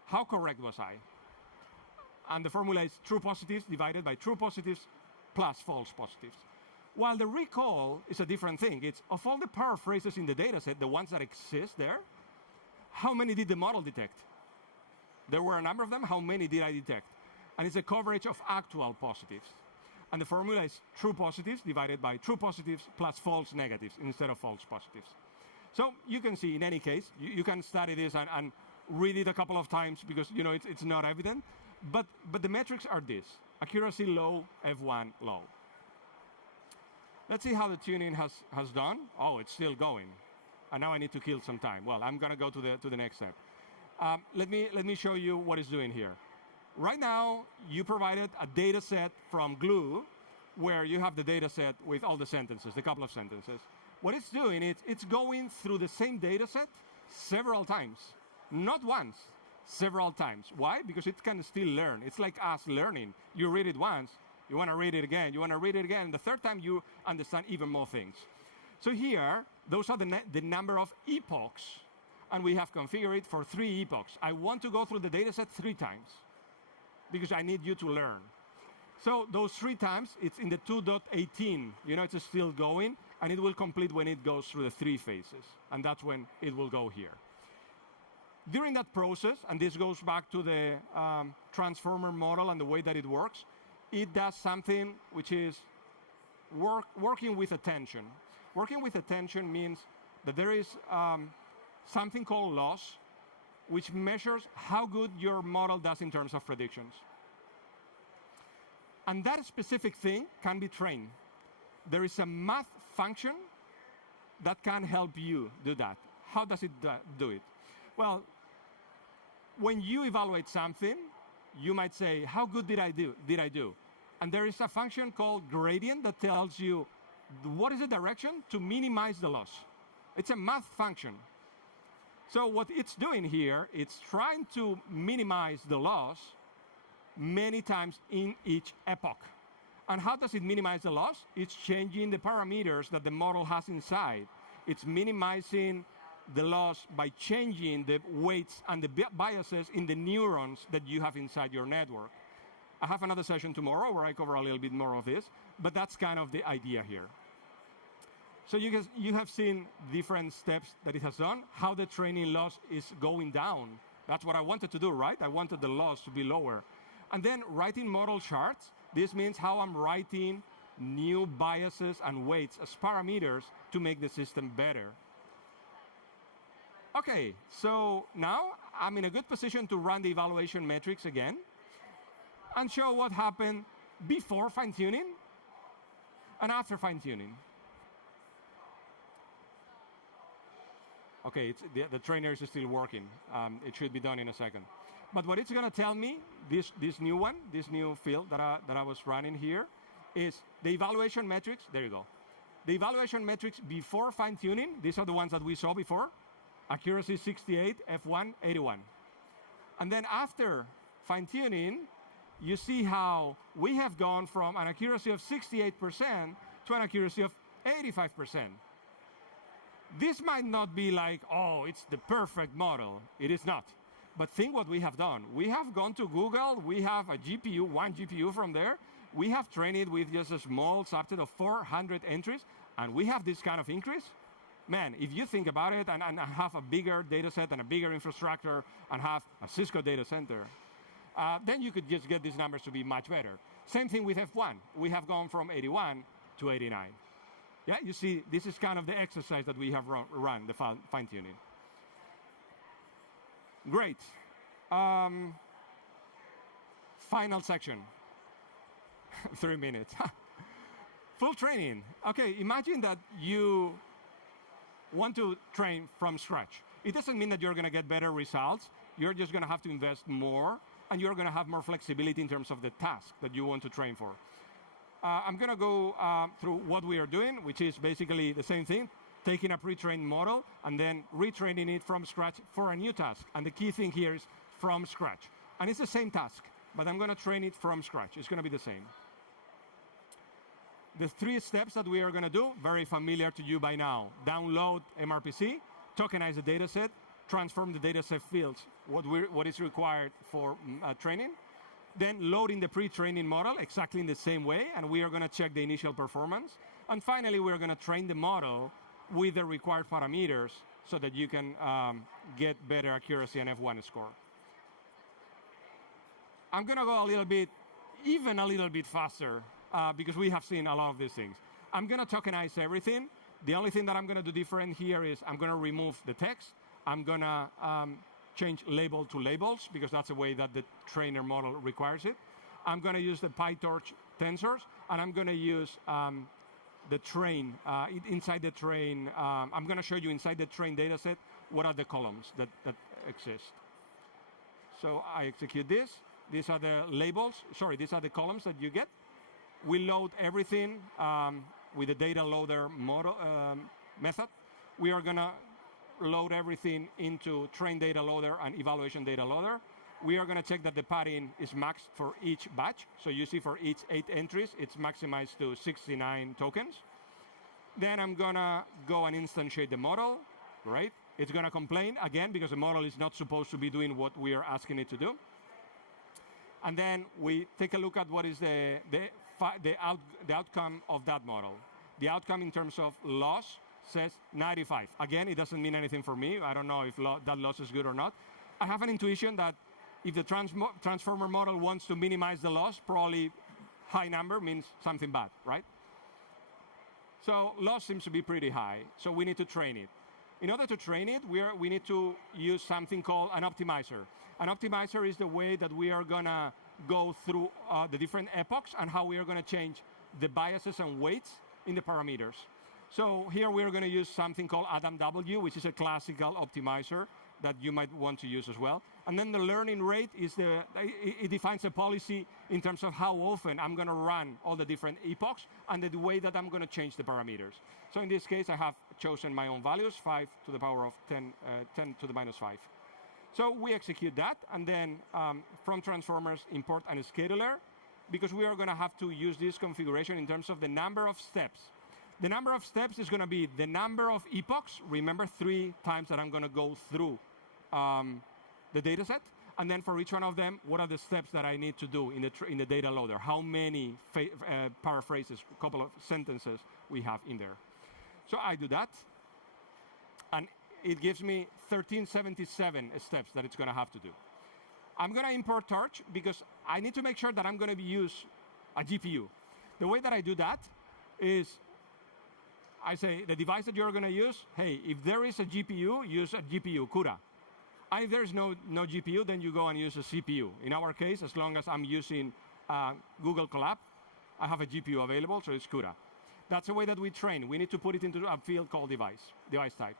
how correct was I? And the formula is true positives divided by true positives plus false positives. While the recall is a different thing. It's of all the paraphrases in the data set, the ones that exist there, how many did the model detect? There were a number of them. How many did I detect? And it's a coverage of actual positives. And the formula is true positives divided by true positives plus false negatives instead of false positives. So you can see, in any case, you can study this and read it a couple of times because it's not evident. But the metrics are this. Accuracy low, F1 low. Let's see how the tuning has done. Oh, it's still going. And now I need to kill some time. Well, I'm going to go to the next step. Let me show you what it's doing here. Right now, you provided a data set from Glue where you have the data set with all the sentences, the couple of sentences. What it's doing is it's going through the same data set several times. Not once, several times. Why? Because it can still learn. It's like us learning. You read it once, you want to read it again, you want to read it again. The third time you understand even more things. So here, those are the number of epochs. And we have configured it for 3 epochs. I want to go through the data set 3 times because I need you to learn. So those 3 times, it's in the 2.18. You know, it's still going, and it will complete when it goes through the 3 phases. And that's when it will go here. During that process, and this goes back to the transformer model and the way that it works, it does something which is working with attention. Working with attention means that there is something called loss, which measures how good your model does in terms of predictions. And that specific thing can be trained. There is a math function that can help you do that. How does it do it? Well, when you evaluate something, you might say, how good did I do? And there is a function called gradient that tells you what is the direction to minimize the loss. It's a math function. So what it's doing here, it's trying to minimize the loss many times in each epoch. And how does it minimize the loss? It's changing the parameters that the model has inside. It's minimizing the loss by changing the weights and the biases in the neurons that you have inside your network. I have another session tomorrow where I cover a little bit more of this, but that's kind of the idea here. So you have seen different steps that it has done, how the training loss is going down. That's what I wanted to do, right? I wanted the loss to be lower. And then writing model charts, this means how I'm writing new biases and weights as parameters to make the system better. Okay, so now I'm in a good position to run the evaluation metrics again and show what happened before fine-tuning and after fine-tuning. Okay, the trainer is still working. It should be done in a second. But what it's going to tell me, this new field that I was running here, is the evaluation metrics. There you go. The evaluation metrics before fine-tuning, these are the ones that we saw before. Accuracy 68, F1, 81. And then after fine-tuning, you see how we have gone from an accuracy of 68% to an accuracy of 85%. This might not be like, oh, it's the perfect model. It is not. But think what we have done. We have gone to Google. We have a GPU, one GPU from there. We have trained it with just a small subset of 400 entries, and we have this kind of increase. Man, if you think about it and have a bigger data set and a bigger infrastructure and have a Cisco data center, then you could just get these numbers to be much better. Same thing with F1. We have gone from 81 to 89. Yeah, you see, this is kind of the exercise that we have run the fine-tuning. Great. Final section. 3 minutes. Full training. Okay, imagine that you want to train from scratch. It doesn't mean that you're going to get better results. You're just going to have to invest more, and you're going to have more flexibility in terms of the task that you want to train for. I'm going to go through what we are doing, which is basically the same thing, taking a pre-trained model and then retraining it from scratch for a new task. And the key thing here is from scratch. And it's the same task, but I'm going to train it from scratch. It's going to be the same. The 3 steps that we are going to do, very familiar to you by now. Download MRPC, tokenize the data set, transform the data set fields, what is required for training. Then loading the pre-training model exactly in the same way, and we are going to check the initial performance. And finally, we're going to train the model with the required parameters so that you can get better accuracy and F1 score. I'm going to go even a little bit faster because we have seen a lot of these things. I'm going to tokenize everything. The only thing that I'm going to do different here is I'm going to remove the text. I'm going to change label to labels because that's the way that the trainer model requires it. I'm going to use the PyTorch tensors, and I'm going to use the train. Inside the train, I'm going to show you inside the train data set what are the columns that exist. So I execute this. These are the labels. Sorry, these are the columns that you get. We load everything with the data loader model method. We are going to load everything into train data loader and evaluation data loader. We are going to check that the padding is maxed for each batch. So you see for each 8 entries, it's maximized to 69 tokens. Then I'm going to go and instantiate the model, right? It's going to complain again because the model is not supposed to be doing what we are asking it to do. And then we take a look at what is the outcome of that model. The outcome in terms of loss says 95. Again, it doesn't mean anything for me. I don't know if that loss is good or not. I have an intuition that if the transformer model wants to minimize the loss, probably high number means something bad, right? So loss seems to be pretty high, so we need to train it. In order to train it, we need to use something called an optimizer. An optimizer is the way that we are going to go through the different epochs and how we are going to change the biases and weights in the parameters. So here we are going to use something called AdamW, which is a classical optimizer that you might want to use as well. And then the learning rate is it defines a policy in terms of how often I'm going to run all the different epochs and the way that I'm going to change the parameters. So in this case, I have chosen my own values, 5 to the power of 10 to the minus 5. So we execute that, and then from transformers, import a scheduler, because we are going to have to use this configuration in terms of the number of steps. The number of steps is going to be the number of epochs. Remember, 3 times that I'm going to go through the data set. And then for each one of them, what are the steps that I need to do in the data loader? How many paraphrases, a couple of sentences we have in there. So I do that. And it gives me 1377 steps that it's going to have to do. I'm going to import Torch because I need to make sure that I'm going to use a GPU. The way that I do that is I say the device that you're going to use, hey, if there is a GPU, use a GPU, CUDA. And if there's no GPU, then you go and use a CPU. In our case, as long as I'm using Google Colab, I have a GPU available, so it's CUDA. That's the way that we train. We need to put it into a field called device type.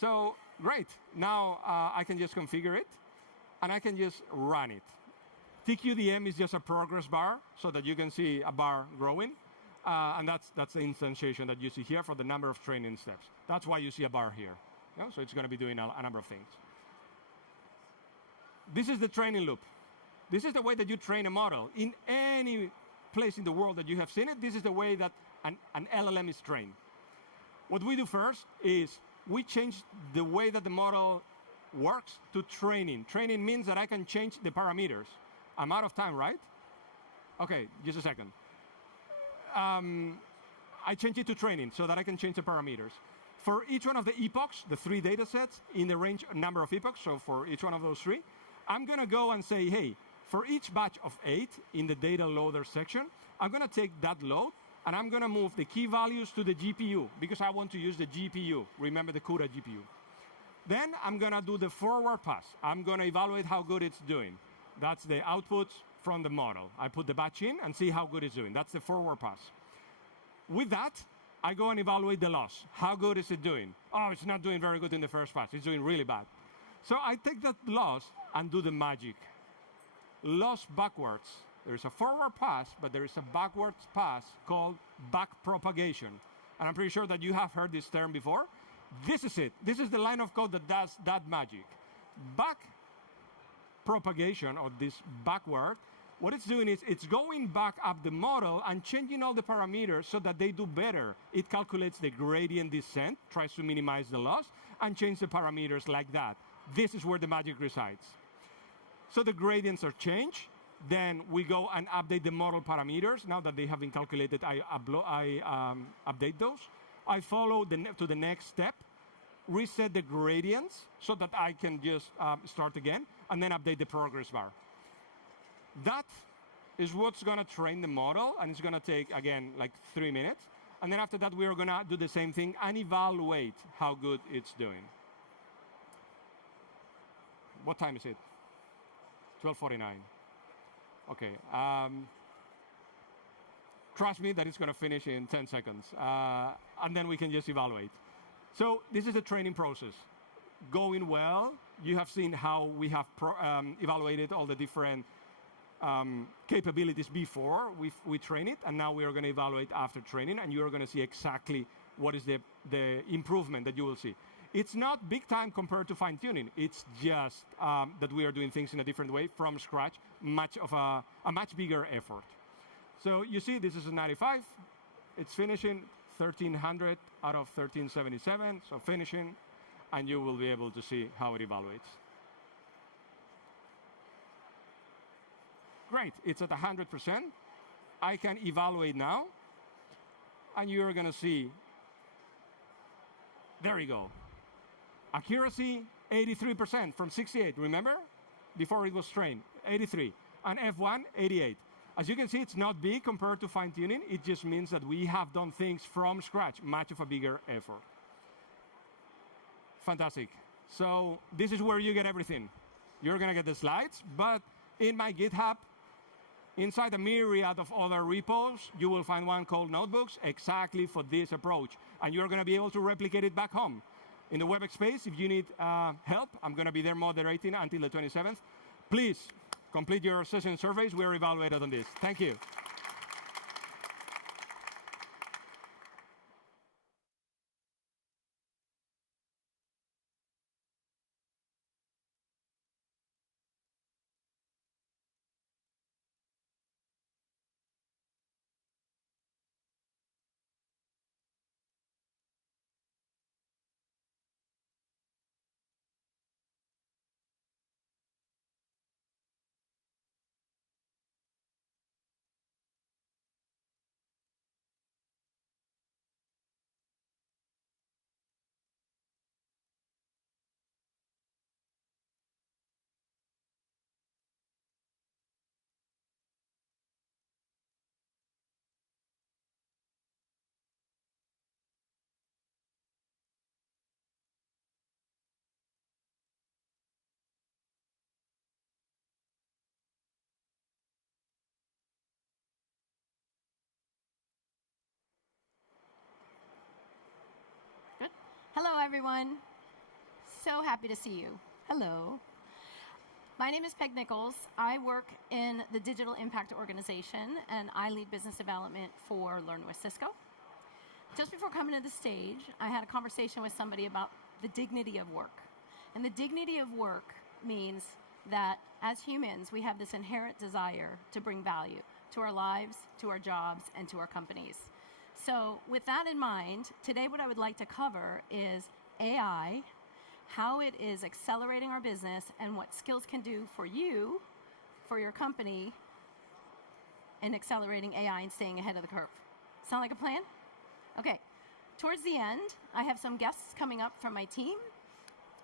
So great. Now I can just configure it, and I can just run it. TQDM is just a progress bar so that you can see a bar growing. And that's the instantiation that you see here for the number of training steps. That's why you see a bar here. Yeah? So it's going to be doing a number of things. This is the training loop. This is the way that you train a model. In any place in the world that you have seen it, this is the way that an LLM is trained. What we do first is we change the way that the model works to training. Training means that I can change the parameters. I'm out of time, right? Okay, just a second. I change it to training so that I can change the parameters. For each one of the epochs, the 3 data sets in the range number of epochs, so for each one of those 3, I'm going to go and say, hey, for each batch of 8 in the data loader section, I'm going to take that load, and I'm going to move the key values to the GPU, because I want to use the GPU. Remember the CUDA GPU. Then I'm going to do the forward pass. I'm going to evaluate how good it's doing. That's the outputs from the model. I put the batch in and see how good it's doing. That's the forward pass. With that, I go and evaluate the loss. How good is it doing? Oh, it's not doing very good in the first pass. It's doing really bad. So I take that loss and do the magic. Loss backwards. There is a forward pass, but there is a backwards pass called back propagation. And I'm pretty sure that you have heard this term before. This is it. This is the line of code that does that magic. Back propagation, or this backward, what it's doing is it's going back up the model and changing all the parameters so that they do better. It calculates the gradient descent, tries to minimize the loss, and change the parameters like that. This is where the magic resides. So the gradients are changed. Then we go and update the model parameters. Now that they have been calculated, I update those. I follow to the next step, reset the gradients so that I can just start again, and then update the progress bar. That is what's going to train the model, and it's going to take, again, like 3 minutes. And then after that, we are going to do the same thing and evaluate how good it's doing. What time is it? 12:49. Okay. Trust me that it's going to finish in 10 seconds. And then we can just evaluate. So this is the training process. Going well. You have seen how we have evaluated all the different capabilities before we train it. And now we are going to evaluate after training. And you are going to see exactly what is the improvement that you will see. It's not big time compared to fine-tuning. It's just that we are doing things in a different way from scratch, a much bigger effort. So you see, this is a 95. It's finishing 1,300 out of 1,377, so finishing, and you will be able to see how it evaluates. Great, it's at 100%. I can evaluate now, and you're going to see, there you go. Accuracy, 83% from 68, remember? Before it was trained, 83. And F1, 88. As you can see, it's not big compared to fine-tuning. It just means that we have done things from scratch, much of a bigger effort. Fantastic. So this is where you get everything. You're going to get the slides, but in my GitHub, inside a myriad of other repos, you will find one called Notebooks exactly for this approach. And you're going to be able to replicate it back home. In the WebEx space, if you need help, I'm going to be there moderating until the 27th. Please complete your session surveys. We are evaluated on this. Thank you. Good. Hello, everyone. So happy to see you. Hello. My name is Peg Nichols. I work in the Digital Impact Organization, and I lead business development for Learn with Cisco. Just before coming to the stage, I had a conversation with somebody about the dignity of work. And the dignity of work means that as humans, we have this inherent desire to bring value to our lives, to our jobs, and to our companies. So with that in mind, today what I would like to cover is AI, how it is accelerating our business, and what skills can do for you, for your company, in accelerating AI and staying ahead of the curve. Sound like a plan? Okay. Towards the end, I have some guests coming up from my team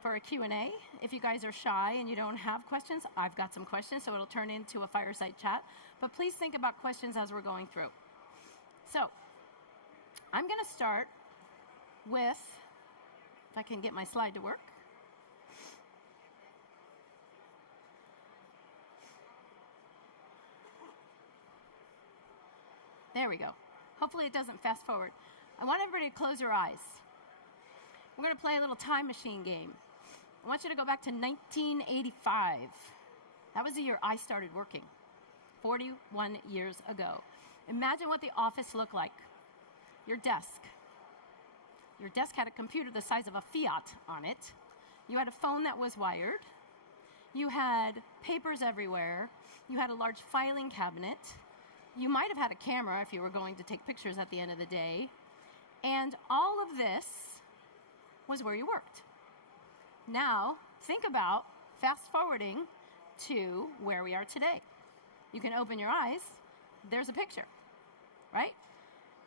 for a Q&A. If you guys are shy and you don't have questions, I've got some questions, so it'll turn into a fireside chat. But please think about questions as we're going through. So I'm going to start with, if I can get my slide to work. There we go. Hopefully it doesn't fast forward. I want everybody to close your eyes. We're going to play a little time machine game. I want you to go back to 1985. That was the year I started working, 41 years ago. Imagine what the office looked like. Your desk. Your desk had a computer the size of a Fiat on it. You had a phone that was wired. You had papers everywhere. You had a large filing cabinet. You might have had a camera if you were going to take pictures at the end of the day. And all of this was where you worked. Now, think about fast forwarding to where we are today. You can open your eyes. There's a picture, right?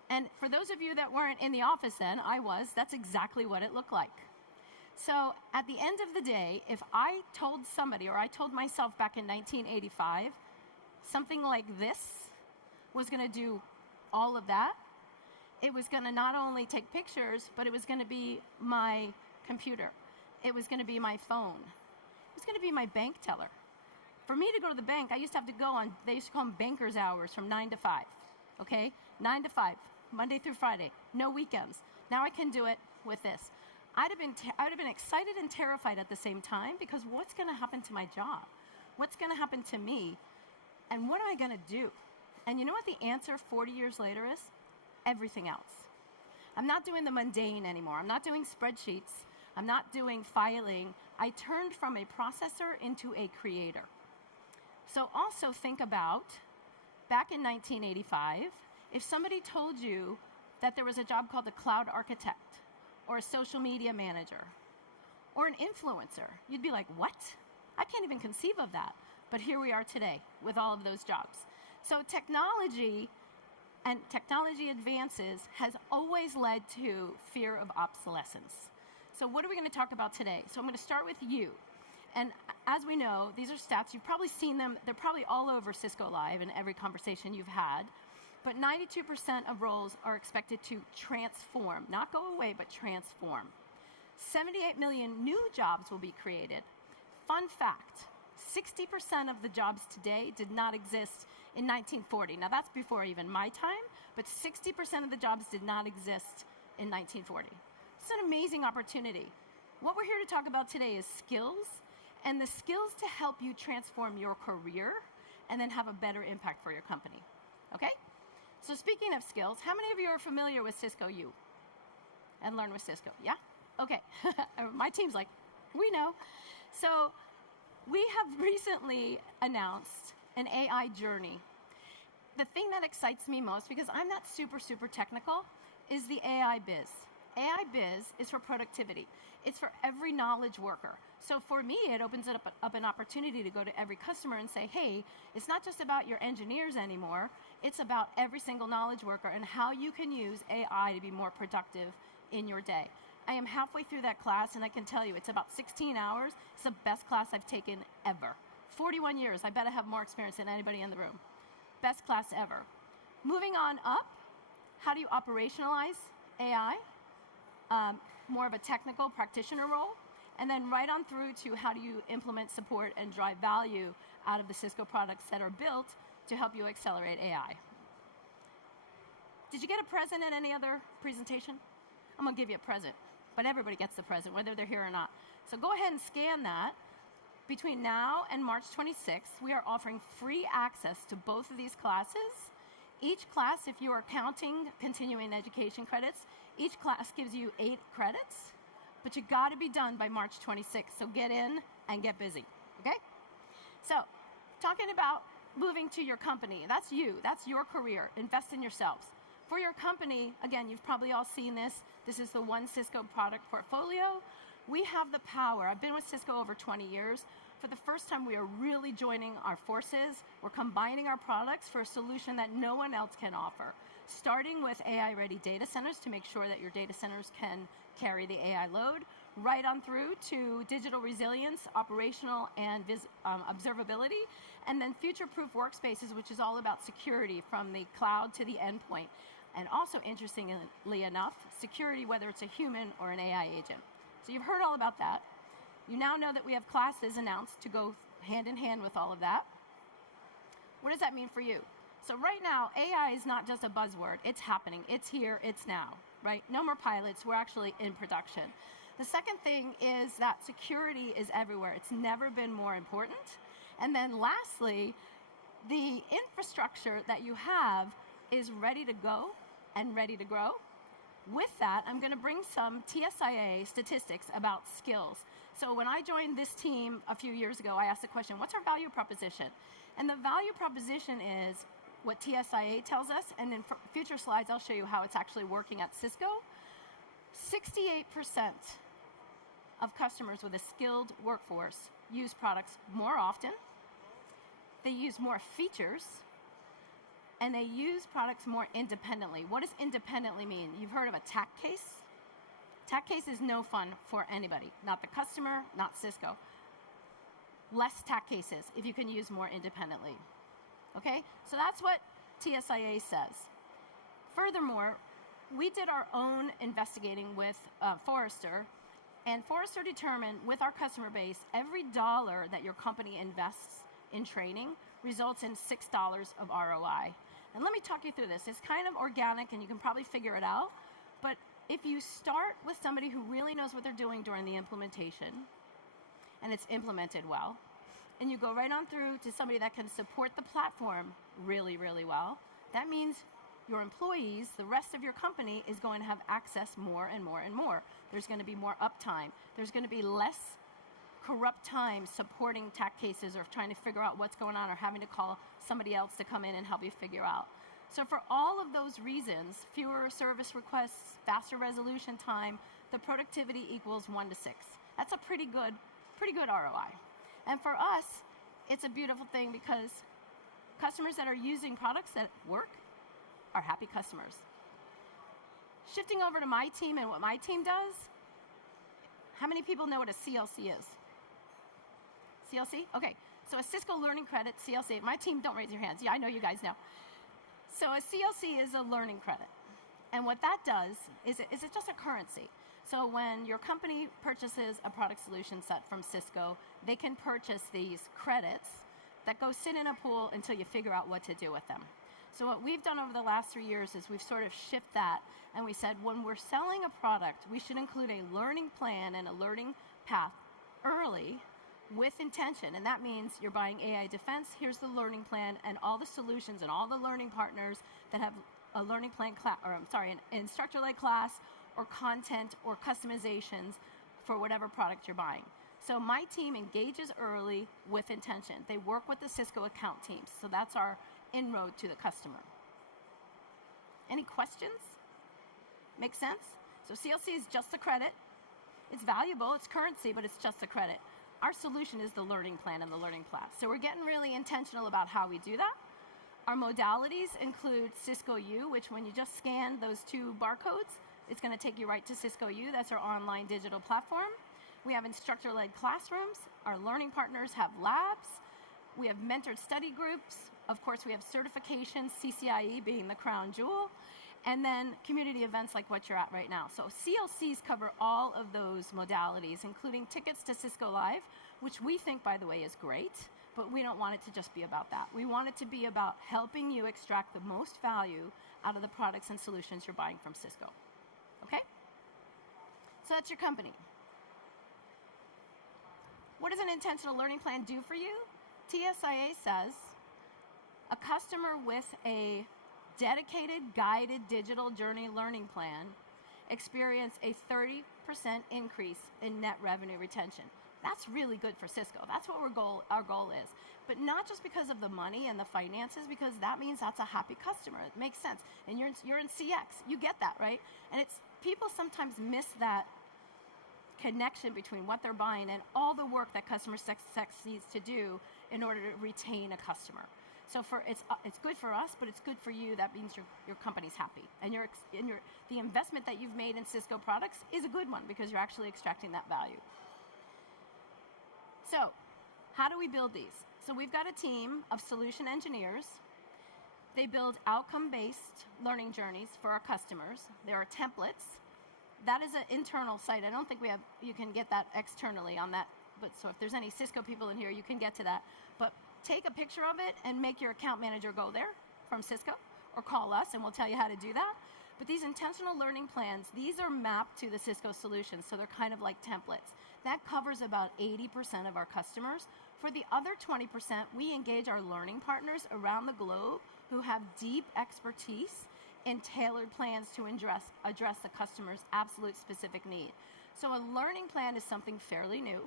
And for those of you that weren't in the office then, I was, that's exactly what it looked like. So at the end of the day, if I told somebody, or I told myself back in 1985, something like this was going to do all of that, it was going to not only take pictures, but it was going to be my computer. It was going to be my phone. It was going to be my bank teller. For me to go to the bank, I used to have to go on, they used to call them banker's hours from 9 to 5, okay? 9 to 5, Monday through Friday, no weekends. Now I can do it with this. I would have been excited and terrified at the same time, because what's going to happen to my job? What's going to happen to me? And what am I going to do? And you know what the answer 40 years later is? Everything else. I'm not doing the mundane anymore. I'm not doing spreadsheets. I'm not doing filing. I turned from a processor into a creator. So also think about, back in 1985, if somebody told you that there was a job called a cloud architect, or a social media manager, or an influencer, you'd be like, what? I can't even conceive of that. But here we are today with all of those jobs. So technology and technology advances has always led to fear of obsolescence. So what are we going to talk about today? So I'm going to start with you. And as we know, these are stats. You've probably seen them. They're probably all over Cisco Live in every conversation you've had. But 92% of roles are expected to transform, not go away, but transform. 78 million new jobs will be created. Fun fact, 60% of the jobs today did not exist in 1940. Now that's before even my time, but 60% of the jobs did not exist in 1940. It's an amazing opportunity. What we're here to talk about today is skills, and the skills to help you transform your career and then have a better impact for your company, okay? So speaking of skills, how many of you are familiar with Cisco U and Learn with Cisco? Yeah? Okay. My team's like, we know. So we have recently announced an AI journey. The thing that excites me most, because I'm not super technical, is the AI biz. AI biz is for productivity. It's for every knowledge worker. So for me, it opens up an opportunity to go to every customer and say, hey, it's not just about your engineers anymore. It's about every single knowledge worker and how you can use AI to be more productive in your day. I am halfway through that class, and I can tell you it's about 16 hours. It's the best class I've taken ever. 41 years. I bet I have more experience than anybody in the room. Best class ever. Moving on up, how do you operationalize AI? More of a technical practitioner role. And then right on through to how do you implement, support, and drive value out of the Cisco products that are built to help you accelerate AI. Did you get a present at any other presentation? I'm going to give you a present, but everybody gets the present, whether they're here or not. So go ahead and scan that. Between now and March 26th, we are offering free access to both of these classes. Each class, if you are counting continuing education credits, each class gives you 8 credits, but you got to be done by March 26th. So get in and get busy, okay? So talking about moving to your company, that's you, that's your career. Invest in yourselves. For your company, again, you've probably all seen this. This is the One Cisco product portfolio. We have the power. I've been with Cisco over 20 years. For the first time, we are really joining our forces. We're combining our products for a solution that no one else can offer, starting with AI-ready data centers to make sure that your data centers can carry the AI load, right on through to digital resilience, operational and observability, and then future-proof workspaces, which is all about security from the cloud to the endpoint. And also, interestingly enough, security, whether it's a human or an AI agent. So you've heard all about that. You now know that we have classes announced to go hand in hand with all of that. What does that mean for you? So right now, AI is not just a buzzword. It's happening. It's here. It's now, right? No more pilots. We're actually in production. The second thing is that security is everywhere. It's never been more important. And then lastly, the infrastructure that you have is ready to go and ready to grow. With that, I'm going to bring some TSIA statistics about skills. So when I joined this team a few years ago, I asked the question, what's our value proposition? And the value proposition is what TSIA tells us, and in future slides, I'll show you how it's actually working at Cisco. 68% of customers with a skilled workforce use products more often, they use more features, and they use products more independently. What does independently mean? You've heard of a TAC case? TAC case is no fun for anybody, not the customer, not Cisco. Less TAC cases if you can use more independently. Okay? So that's what TSIA says. Furthermore, we did our own investigating with Forrester, and Forrester determined with our customer base, every dollar that your company invests in training results in $6 of ROI. And let me talk you through this. It's kind of organic, and you can probably figure it out. But if you start with somebody who really knows what they're doing during the implementation, and it's implemented well, and you go right on through to somebody that can support the platform really, really well, that means your employees, the rest of your company, is going to have access more and more and more. There's going to be more uptime. There's going to be less corrupt time supporting attack cases or trying to figure out what's going on or having to call somebody else to come in and help you figure out. So for all of those reasons, fewer service requests, faster resolution time, the productivity equals 1 to 6. That's a pretty good ROI. And for us, it's a beautiful thing because customers that are using products that work are happy customers. Shifting over to my team and what my team does, how many people know what a CLC is? CLC? Okay, so a Cisco Learning Credit, CLC. My team, don't raise your hands. Yeah, I know you guys know. So a CLC is a learning credit. And what that does is it's just a currency. So when your company purchases a product solution set from Cisco, they can purchase these credits that go sit in a pool until you figure out what to do with them. So what we've done over the last 3 years is we've sort of shifted that, and we said when we're selling a product, we should include a learning plan and a learning path early with intention. And that means you're buying AI Defense, here's the learning plan and all the solutions and all the learning partners that have a learning plan class, or I'm sorry, an instructor-led class or content or customizations for whatever product you're buying. So my team engages early with intention. They work with the Cisco account teams. So that's our inroad to the customer. Any questions? Make sense? So CLC is just a credit. It's valuable, it's currency, but it's just a credit. Our solution is the learning plan and the learning class. So we're getting really intentional about how we do that. Our modalities include Cisco U, which when you just scan those 2 barcodes, it's going to take you right to Cisco U. That's our online digital platform. We have instructor-led classrooms. Our learning partners have labs. We have mentored study groups. Of course, we have certifications, CCIE being the crown jewel, and then community events like what you're at right now. So CLCs cover all of those modalities, including tickets to Cisco Live, which we think, by the way, is great, but we don't want it to just be about that. We want it to be about helping you extract the most value out of the products and solutions you're buying from Cisco. Okay? So that's your company. What does an intentional learning plan do for you? TSIA says a customer with a dedicated guided digital journey learning plan experience a 30% increase in net revenue retention. That's really good for Cisco. That's what our goal is. But not just because of the money and the finances, because that means that's a happy customer. It makes sense. And you're in CX. You get that, right? And it's people sometimes miss that connection between what they're buying and all the work that customer success needs to do in order to retain a customer. So it's good for us, but it's good for you. That means your company's happy, and the investment that you've made in Cisco products is a good one because you're actually extracting that value. So, how do we build these? So we've got a team of solution engineers. They build outcome-based learning journeys for our customers. There are templates. That is an internal site. I don't think you can get that externally on that. But so if there's any Cisco people in here, you can get to that. But take a picture of it and make your account manager go there from Cisco, or call us and we'll tell you how to do that. But these intentional learning plans, these are mapped to the Cisco solutions, so they're kind of like templates. That covers about 80% of our customers. For the other 20%, we engage our learning partners around the globe who have deep expertise in tailored plans to address the customer's absolute specific need. So a learning plan is something fairly new.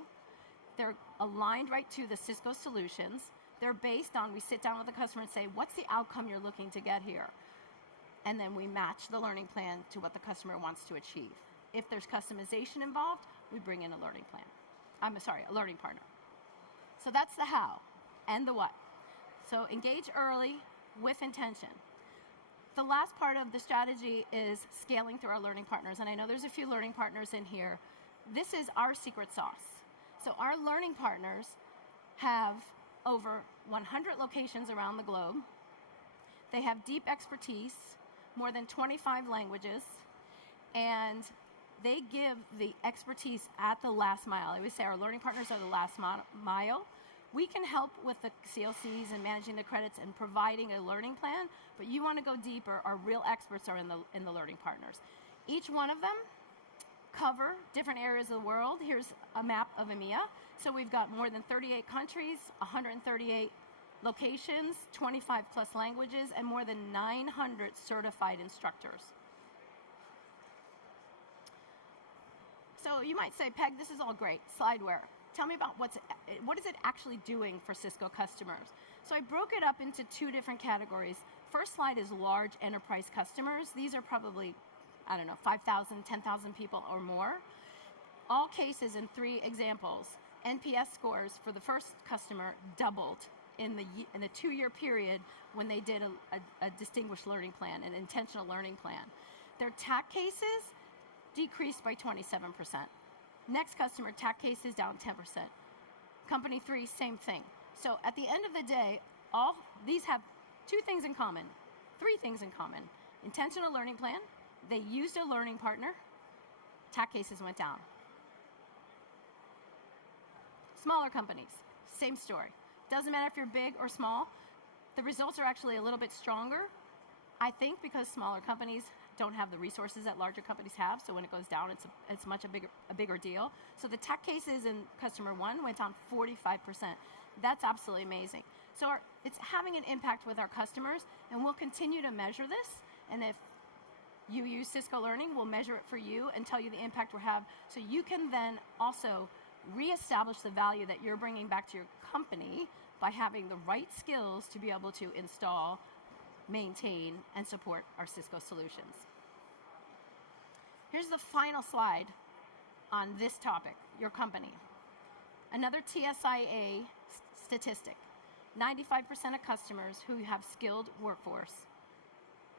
They're aligned right to the Cisco solutions. They're based on, we sit down with the customer and say, what's the outcome you're looking to get here? And then we match the learning plan to what the customer wants to achieve. If there's customization involved, we bring in a learning plan. A learning partner. So that's the how and the what. So engage early with intention. The last part of the strategy is scaling through our learning partners. And I know there's a few learning partners in here. This is our secret sauce. So our learning partners have over 100 locations around the globe. They have deep expertise, more than 25 languages, and they give the expertise at the last mile. I always say our learning partners are the last mile. We can help with the CLCs and managing the credits and providing a learning plan, but you want to go deeper. Our real experts are in the learning partners. Each one of them cover different areas of the world. Here's a map of EMEA. So we've got more than 38 countries, 138 locations, 25 plus languages, and more than 900 certified instructors. So you might say, Peg, this is all great, slideware. Tell me about what is it actually doing for Cisco customers? So I broke it up into two different categories. First slide is large enterprise customers. These are probably, I don't know, 5,000, 10,000 people or more. All cases in 3 examples. NPS scores for the first customer doubled in the 2-year period when they did a distinguished learning plan, an intentional learning plan. Their TAC cases decreased by 27%. Next customer, TAC cases down 10%. Company 3, same thing. So at the end of the day, all these have 2 things in common, 3 things in common. Intentional learning plan, they used a learning partner, TAC cases went down. Smaller companies, same story. Doesn't matter if you're big or small, the results are actually a little bit stronger, I think, because smaller companies don't have the resources that larger companies have, so when it goes down, it's much a bigger deal. So the TAC cases in customer 1 went down 45%. That's absolutely amazing. So it's having an impact with our customers, and we'll continue to measure this, and if you use Cisco Learning, we'll measure it for you and tell you the impact we have, so you can then also reestablish the value that you're bringing back to your company by having the right skills to be able to install, maintain, and support our Cisco solutions. Here's the final slide on this topic, your company. Another TSIA statistic. 95% of customers who have skilled workforce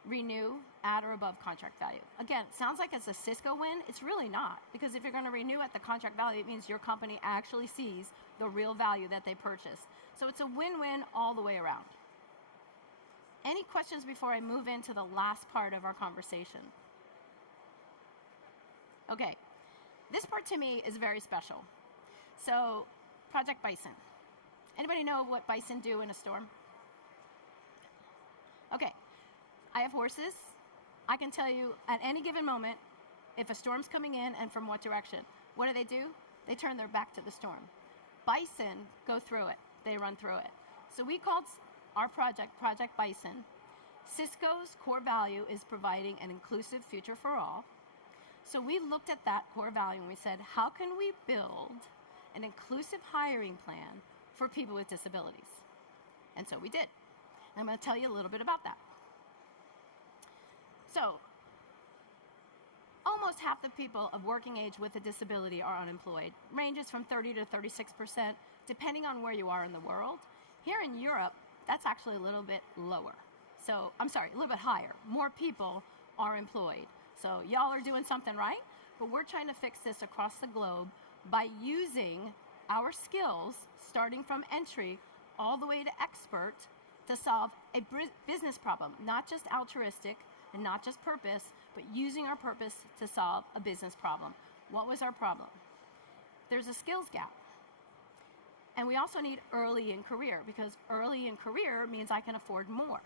renew at or above contract value. Again, it sounds like it's a Cisco win. It's really not, because if you're going to renew at the contract value, it means your company actually sees the real value that they purchased. So it's a win-win all the way around. Any questions before I move into the last part of our conversation? Okay, this part to me is very special. So, Project Bison. Anybody know what bison do in a storm? Okay, I have horses. I can tell you at any given moment if a storm's coming in and from what direction. What do? They turn their back to the storm. Bison go through it. They run through it. So we called our project Project Bison. Cisco's core value is providing an inclusive future for all. So we looked at that core value and we said, how can we build an inclusive hiring plan for people with disabilities? And so we did. And I'm going to tell you a little bit about that. So, almost half the people of working age with a disability are unemployed. Ranges from 30 to 36%, depending on where you are in the world. Here in Europe, that's actually a little bit lower. So, I'm sorry, a little bit higher. More people are employed. So, y'all are doing something right, but we're trying to fix this across the globe by using our skills, starting from entry all the way to expert, to solve a business problem, not just altruistic and not just purpose, but using our purpose to solve a business problem. What was our problem? There's a skills gap. And we also need early in career, because early in career means I can afford more.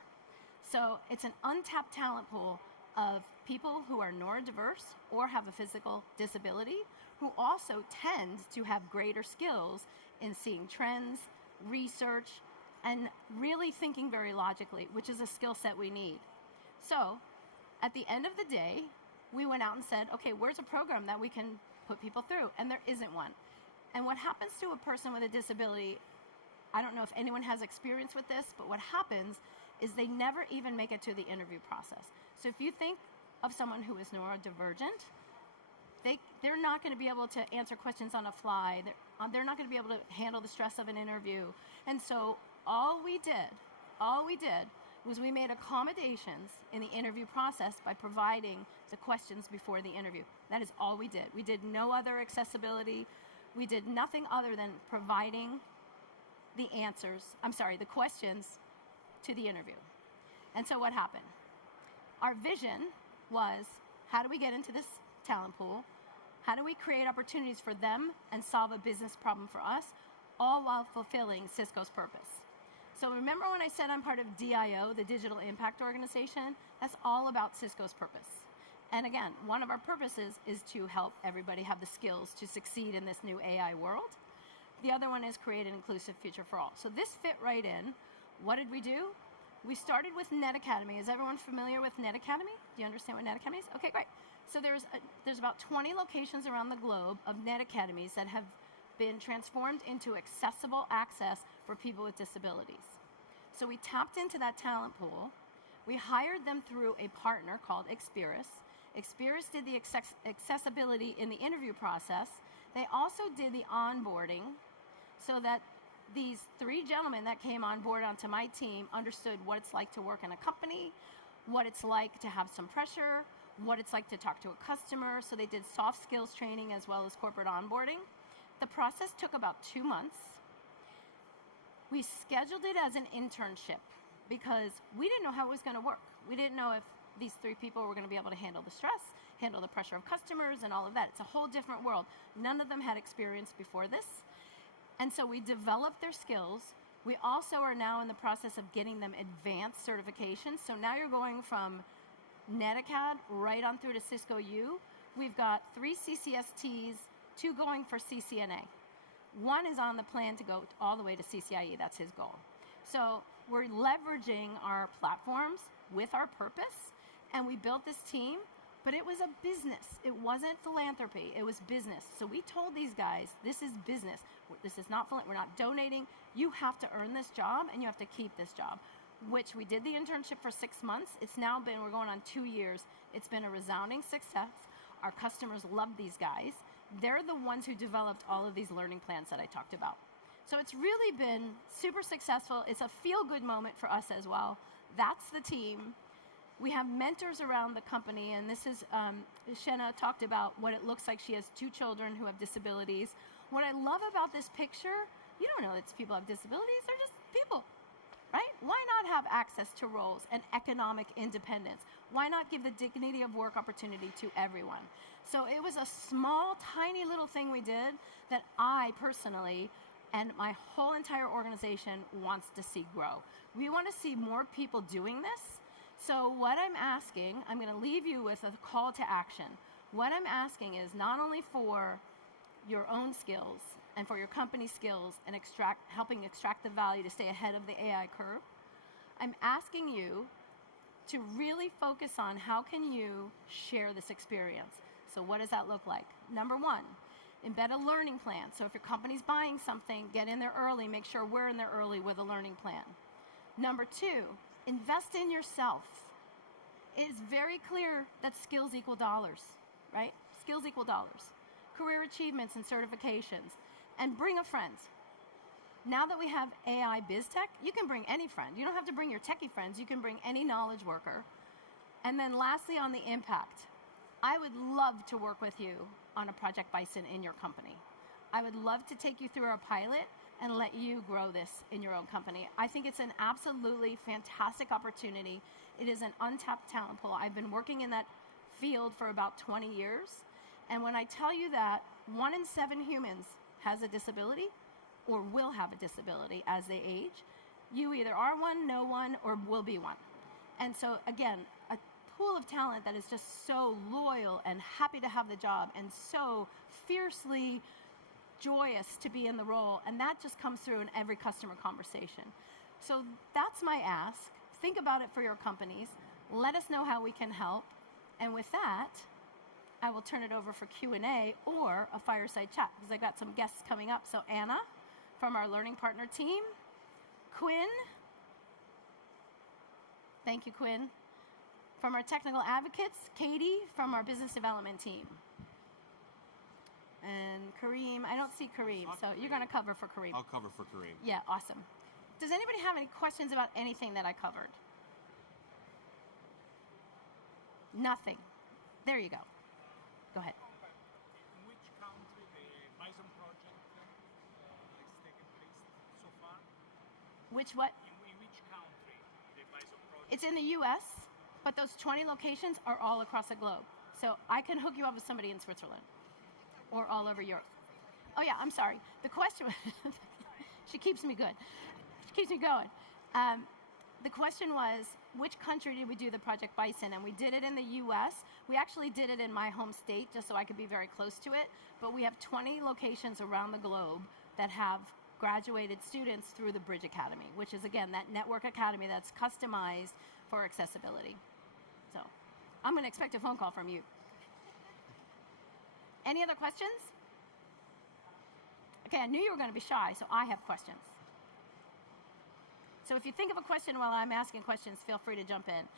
So it's an untapped talent pool of people who are neurodiverse or have a physical disability, who also tend to have greater skills in seeing trends, research, and really thinking very logically, which is a skill set we need. So at the end of the day, we went out and said, okay, where's a program that we can put people through? And there isn't one. And what happens to a person with a disability, I don't know if anyone has experience with this, but what happens is they never even make it to the interview process. So if you think of someone who is neurodivergent, they're not going to be able to answer questions on a fly. They're not going to be able to handle the stress of an interview. And so all we did was we made accommodations in the interview process by providing the questions before the interview. That is all we did. We did no other accessibility. We did nothing other than providing the questions to the interview. And so what happened? Our vision was, how do we get into this talent pool? How do we create opportunities for them and solve a business problem for us, all while fulfilling Cisco's purpose? So remember when I said I'm part of DIO, the Digital Impact Organization? That's all about Cisco's purpose. And again, one of our purposes is to help everybody have the skills to succeed in this new AI world. The other one is create an inclusive future for all. So this fit right in What did we do? We started with Net Academy. Is everyone familiar with Net Academy? Do you understand what Net Academy is? Okay, great. So there's about 20 locations around the globe of Net Academies that have been transformed into accessible access for people with disabilities. So we tapped into that talent pool. We hired them through a partner called Experis. Experis did the accessibility in the interview process. They also did the onboarding so that these 3 gentlemen that came on board onto my team understood what it's like to work in a company, what it's like to have some pressure, what it's like to talk to a customer. So they did soft skills training as well as corporate onboarding. The process took about 2 months. We scheduled it as an internship because we didn't know how it was going to work. We didn't know if these 3 people were going to be able to handle the stress, handle the pressure of customers and all of that. It's a whole different world. None of them had experience before this. And so we developed their skills. We also are now in the process of getting them advanced certifications. So now you're going from NetAcad right on through to Cisco U. We've got 3 CCSTs, 2 going for CCNA. 1 is on the plan to go all the way to CCIE. That's his goal. So we're leveraging our platforms with our purpose, and we built this team, but it was a business. It wasn't philanthropy. It was business. So we told these guys, this is business. This is not, we're not donating. You have to earn this job, and you have to keep this job, which we did the internship for 6 months. It's now been, we're going on 2 years. It's been a resounding success. Our customers love these guys. They're the ones who developed all of these learning plans that I talked about. So it's really been super successful. It's a feel-good moment for us as well. That's the team. We have mentors around the company, and this is, Shenna talked about what it looks like. She has 2 children who have disabilities. What I love about this picture, you don't know it's people have disabilities, they're just people, right? Why not have access to roles and economic independence? Why not give the dignity of work opportunity to everyone? So it was a small, tiny little thing we did that I personally and my whole entire organization wants to see grow. We want to see more people doing this. So what I'm asking, I'm going to leave you with a call to action. What I'm asking is not only for your own skills and for your company skills and helping extract the value to stay ahead of the AI curve, I'm asking you to really focus on how can you share this experience. So what does that look like? Number 1, embed a learning plan. So if your company's buying something, get in there early, make sure we're in there early with a learning plan. Number 2, invest in yourself. It is very clear that skills equal dollars, right? Skills equal dollars. Career achievements and certifications. And bring a friend. Now that we have AI BizTech, you can bring any friend. You don't have to bring your techie friends. You can bring any knowledge worker. And then lastly, on the impact, I would love to work with you on a Project Bison in your company. I would love to take you through our pilot and let you grow this in your own company. I think it's an absolutely fantastic opportunity. It is an untapped talent pool. I've been working in that field for about 20 years. And when I tell you that 1 in 7 humans has a disability or will have a disability as they age, you either are one, know one, or will be one. And so again, a pool of talent that is just so loyal and happy to have the job and so fiercely joyous to be in the role, and that just comes through in every customer conversation. So that's my ask. Think about it for your companies. Let us know how we can help. And with that, I will turn it over for Q&A or a fireside chat because I got some guests coming up. So Anna from our learning partner team, Quinn, thank you, Quinn, from our technical advocates, Katie from our business development team. And Kareem, I don't see Kareem, so you're going to cover for Kareem. I'll cover for Kareem. Yeah, awesome. Does anybody have any questions about anything that I covered? Nothing. There you go. Go ahead. In which country the Bison project is taking place so far? Which what? In which country the Bison project? It's in the U.S., but those 20 locations are all across the globe. So I can hook you up with somebody in Switzerland or all over Europe. Oh yeah, I'm sorry. The question, she keeps me good. She keeps me going. The question was, which country did we do the Project Bison? And we did it in the U.S. We actually did it in my home state just so I could be very close to it. But we have 20 locations around the globe that have graduated students through the Bridge Academy, which is, again, that network academy that's customized for accessibility. So I'm going to expect a phone call from you. Any other questions? Okay, I knew you were going to be shy, so I have questions. So if you think of a question while I'm asking questions, feel free to jump in.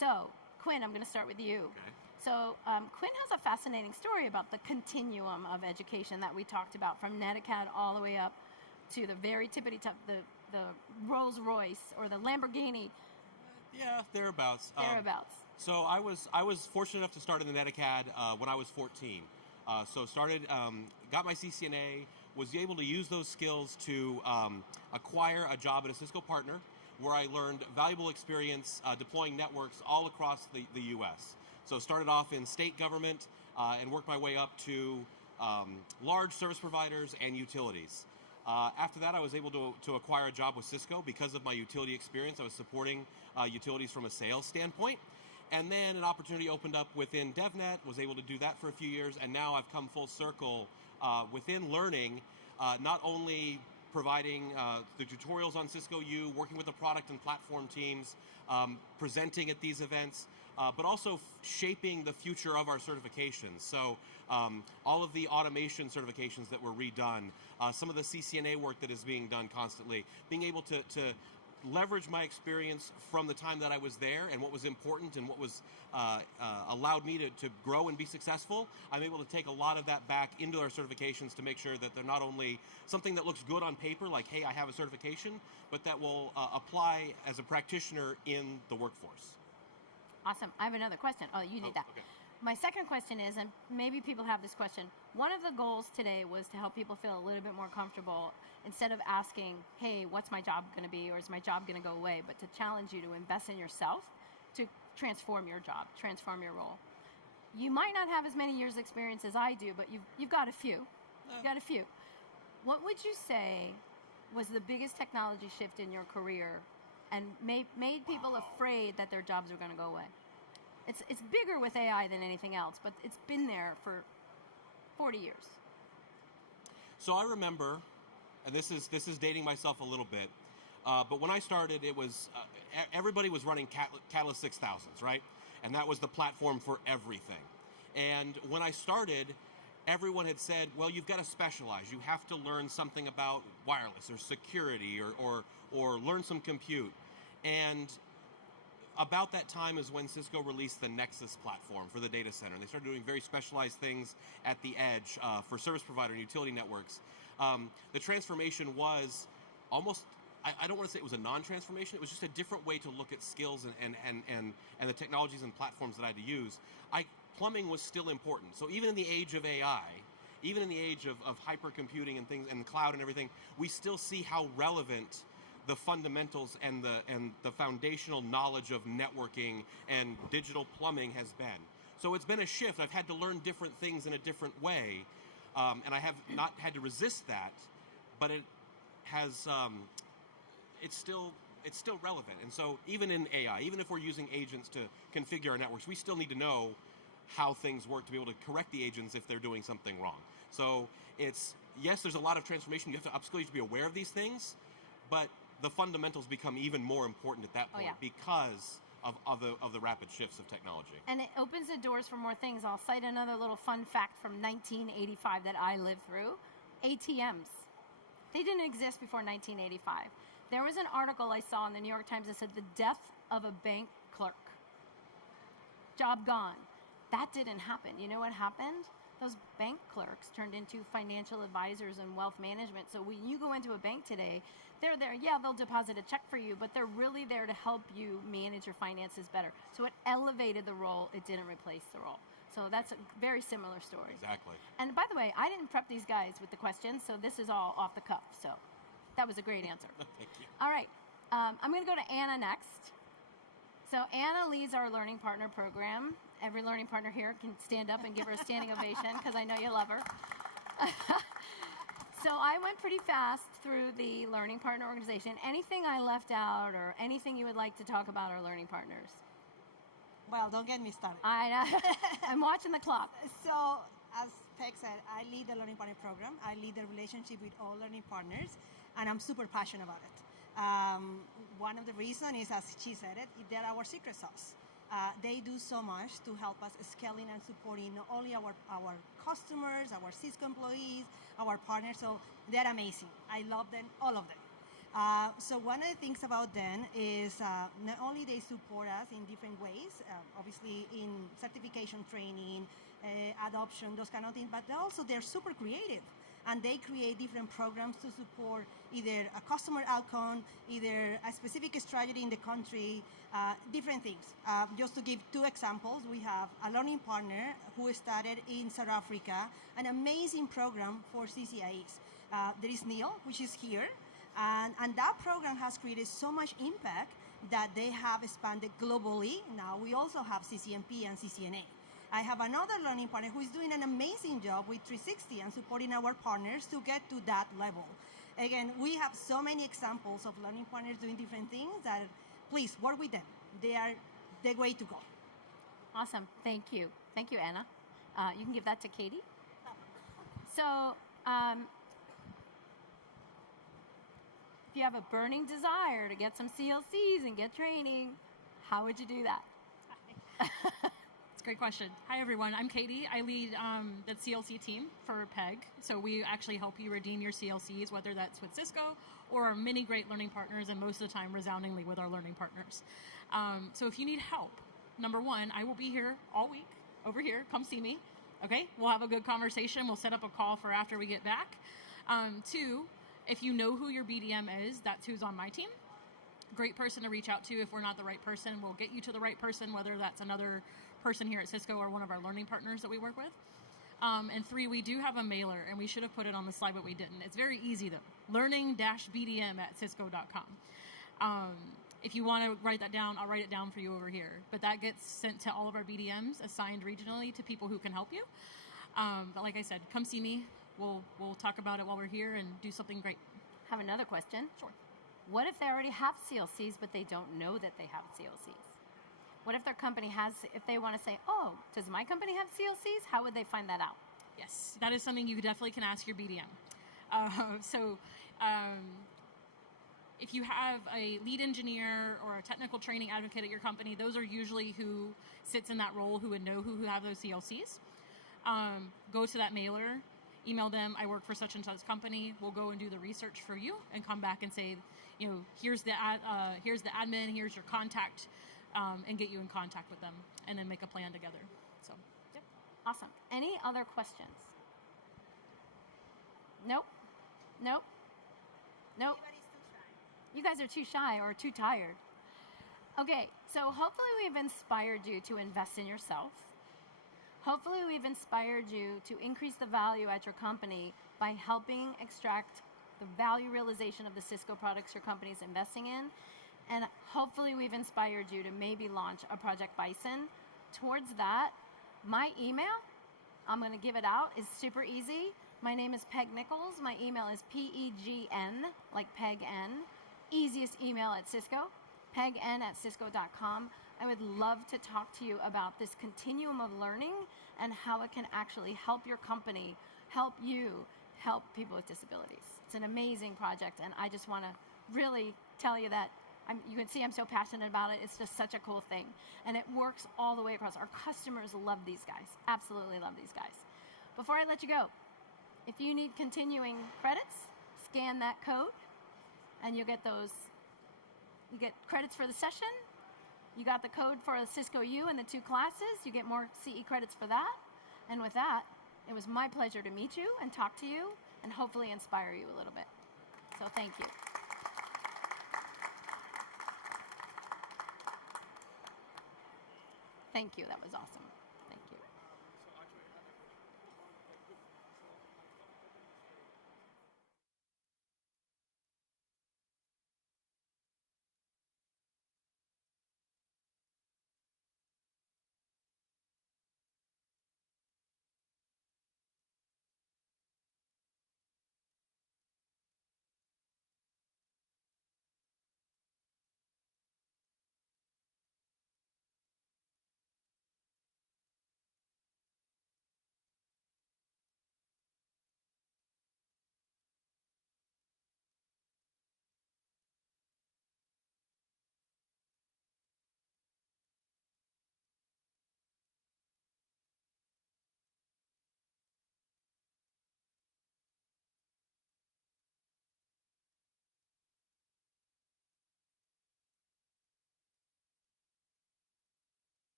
So, Quinn, I'm going to start with you. Okay. So Quinn has a fascinating story about the continuum of education that we talked about, from NetAcad all the way up to the very tippity top, the Rolls Royce or the Lamborghini. Yeah, thereabouts. Thereabouts. So I was fortunate enough to start in the NetAcad when I was 14. So started, got my CCNA, was able to use those skills to acquire a job at a Cisco partner, where I learned valuable experience deploying networks all across the U.S. So started off in state government and worked my way up to large service providers and utilities. After that, I was able to acquire a job with Cisco because of my utility experience. I was supporting utilities from a sales standpoint. And then an opportunity opened up within DevNet, was able to do that for a few years, and now I've come full circle within learning, not only providing the tutorials on Cisco U, working with the product and platform teams, presenting at these events, but also shaping the future of our certifications. So all of the automation certifications that were redone, some of the CCNA work that is being done constantly, being able to leverage my experience from the time that I was there and what was important and what was allowed me to grow and be successful. I'm able to take a lot of that back into our certifications to make sure that they're not only something that looks good on paper, like, hey, I have a certification, but that will apply as a practitioner in the workforce. Awesome. I have another question. Oh, you need that. Okay. My second question is, and maybe people have this question, one of the goals today was to help people feel a little bit more comfortable, instead of asking, hey, what's my job going to be, or is my job going to go away, but to challenge you to invest in yourself to transform your job, transform your role. You might not have as many years experience as I do, but you've got a few. You've got a few. What would you say was the biggest technology shift in your career and made people afraid that their jobs are going to go away? It's bigger with AI than anything else, but it's been there for 40 years. So I remember, and this is dating myself a little bit, but when I started, it was everybody was running Catalyst 6000s, right? And that was the platform for everything. And when I started, everyone had said, well, you've got to specialize. You have to learn something about wireless or security or learn some compute. And about that time is when Cisco released the Nexus platform for the data center. They started doing very specialized things at the edge for service provider and utility networks. The transformation was almost, I don't want to say it was a non-transformation, it was just a different way to look at skills and the technologies and platforms that I had to use. Plumbing was still important. So even in the age of AI, even in the age of hypercomputing and things and cloud and everything, we still see how relevant the fundamentals and the foundational knowledge of networking and digital plumbing has been. So it's been a shift. I've had to learn different things in a different way, and I have not had to resist that, but it has it's still relevant. And so even in AI, even if we're using agents to configure our networks, we still need to know how things work to be able to correct the agents if they're doing something wrong. So it's, yes, there's a lot of transformation. You have to upskill, you have to be aware of these things, but the fundamentals become even more important at that point because of the rapid shifts of technology. And it opens the doors for more things. I'll cite another little fun fact from 1985 that I lived through. ATMs. They didn't exist before 1985. There was an article I saw in the New York Times that said the death of a bank clerk. Job gone. That didn't happen. You know what happened? Those bank clerks turned into financial advisors and wealth management. So when you go into a bank today, they're there, yeah, they'll deposit a check for you, but they're really there to help you manage your finances better. So it elevated the role, it didn't replace the role. So that's a very similar story. Exactly. And by the way, I didn't prep these guys with the questions, so this is all off the cuff. So that was a great answer. Thank you. All right, I'm going to go to Anna next. So Anna leads our Learning Partner program. Every Learning Partner here can stand up and give her a standing ovation because I know you love her. So I went pretty fast through the Learning Partner organization. Anything I left out or anything you would like to talk about our Learning Partners? Well, don't get me started. I'm watching the clock. So, as Peg said, I lead the Learning Partner program. I lead the relationship with all learning partners. and I'm super passionate about it. One of the reasons is, as she said it, they're our secret sauce. They do so much to help us scaling and supporting not only our customers, our Cisco employees, our partners. So they're amazing. I love them, all of them. So one of the things about them is not only they support us in different ways, obviously in certification training, adoption, those kind of things, but also they're super creative. And they create different programs to support either a customer outcome, either a specific strategy in the country, different things. Just to give two examples, we have a learning partner who started in South Africa, an amazing program for CCIEs. There is Neil, which is here, and that program has created so much impact that they have expanded globally. Now we also have CCNP and CCNA. I have another learning partner who is doing an amazing job with 360 and supporting our partners to get to that level. Again, we have so many examples of learning partners doing different things that please work with them. They are the way to go. Awesome. Thank you. Thank you, Anna. You can give that to Katie. So if you have a burning desire to get some CLCs and get training, how would you do that? Great question. Hi, everyone. I'm Katie. I lead the CLC team for PEG. So we actually help you redeem your CLCs, whether that's with Cisco or our many great learning partners, and most of the time resoundingly with our learning partners. So if you need help, number one, I will be here all week over here. Come see me. Okay? We'll have a good conversation. We'll set up a call for after we get back. Two, if you know who your BDM is, that's who's on my team. Great person to reach out to. If we're not the right person, we'll get you to the right person, whether that's another person here at Cisco or one of our learning partners that we work with. And three, we do have a mailer, and we should have put it on the slide, but we didn't. It's very easy, though. learning-bdm@cisco.com. If you want to write that down, I'll write it down for you over here. But that gets sent to all of our BDMs, assigned regionally to people who can help you. But like I said, come see me. We'll talk about it while we're here and do something great. Have another question. Sure. What if they already have CLCs, but they don't know that they have CLCs? What if their company has, if they want to say, oh, does my company have CLCs? How would they find that out? Yes, that is something you definitely can ask your BDM. If you have a lead engineer or a technical training advocate at your company, those are usually who sits in that role who would know who have those CLCs. Go to that mailer, email them, I work for such and such company. We'll go and do the research for you and come back and say, here's the admin, here's your contact, and get you in contact with them, and then make a plan together. So, yep. Awesome. Any other questions? Nope. You guys are too shy or too tired. Okay, so hopefully we've inspired you to invest in yourself. Hopefully we've inspired you to increase the value at your company by helping extract the value realization of the Cisco products your company is investing in. And hopefully we've inspired you to maybe launch a Project Bison. Towards that, my email, I'm going to give it out, is super easy. My name is Peg Nichols. My email is PEGN, like Peg N. Easiest email at Cisco, pegn@cisco.com. I would love to talk to you about this continuum of learning and how it can actually help your company, help you, help people with disabilities. It's an amazing project, and I just want to really tell you that you can see I'm so passionate about it. It's just such a cool thing. And it works all the way across. Our customers love these guys, absolutely love these guys. Before I let you go, if you need continuing credits, scan that code, and you'll get those. You get credits for the session. You got the code for the Cisco U and the 2 classes. You get more CE credits for that. And with that, it was my pleasure to meet you and talk to you and hopefully inspire you a little bit. So thank you. Thank you. That was awesome.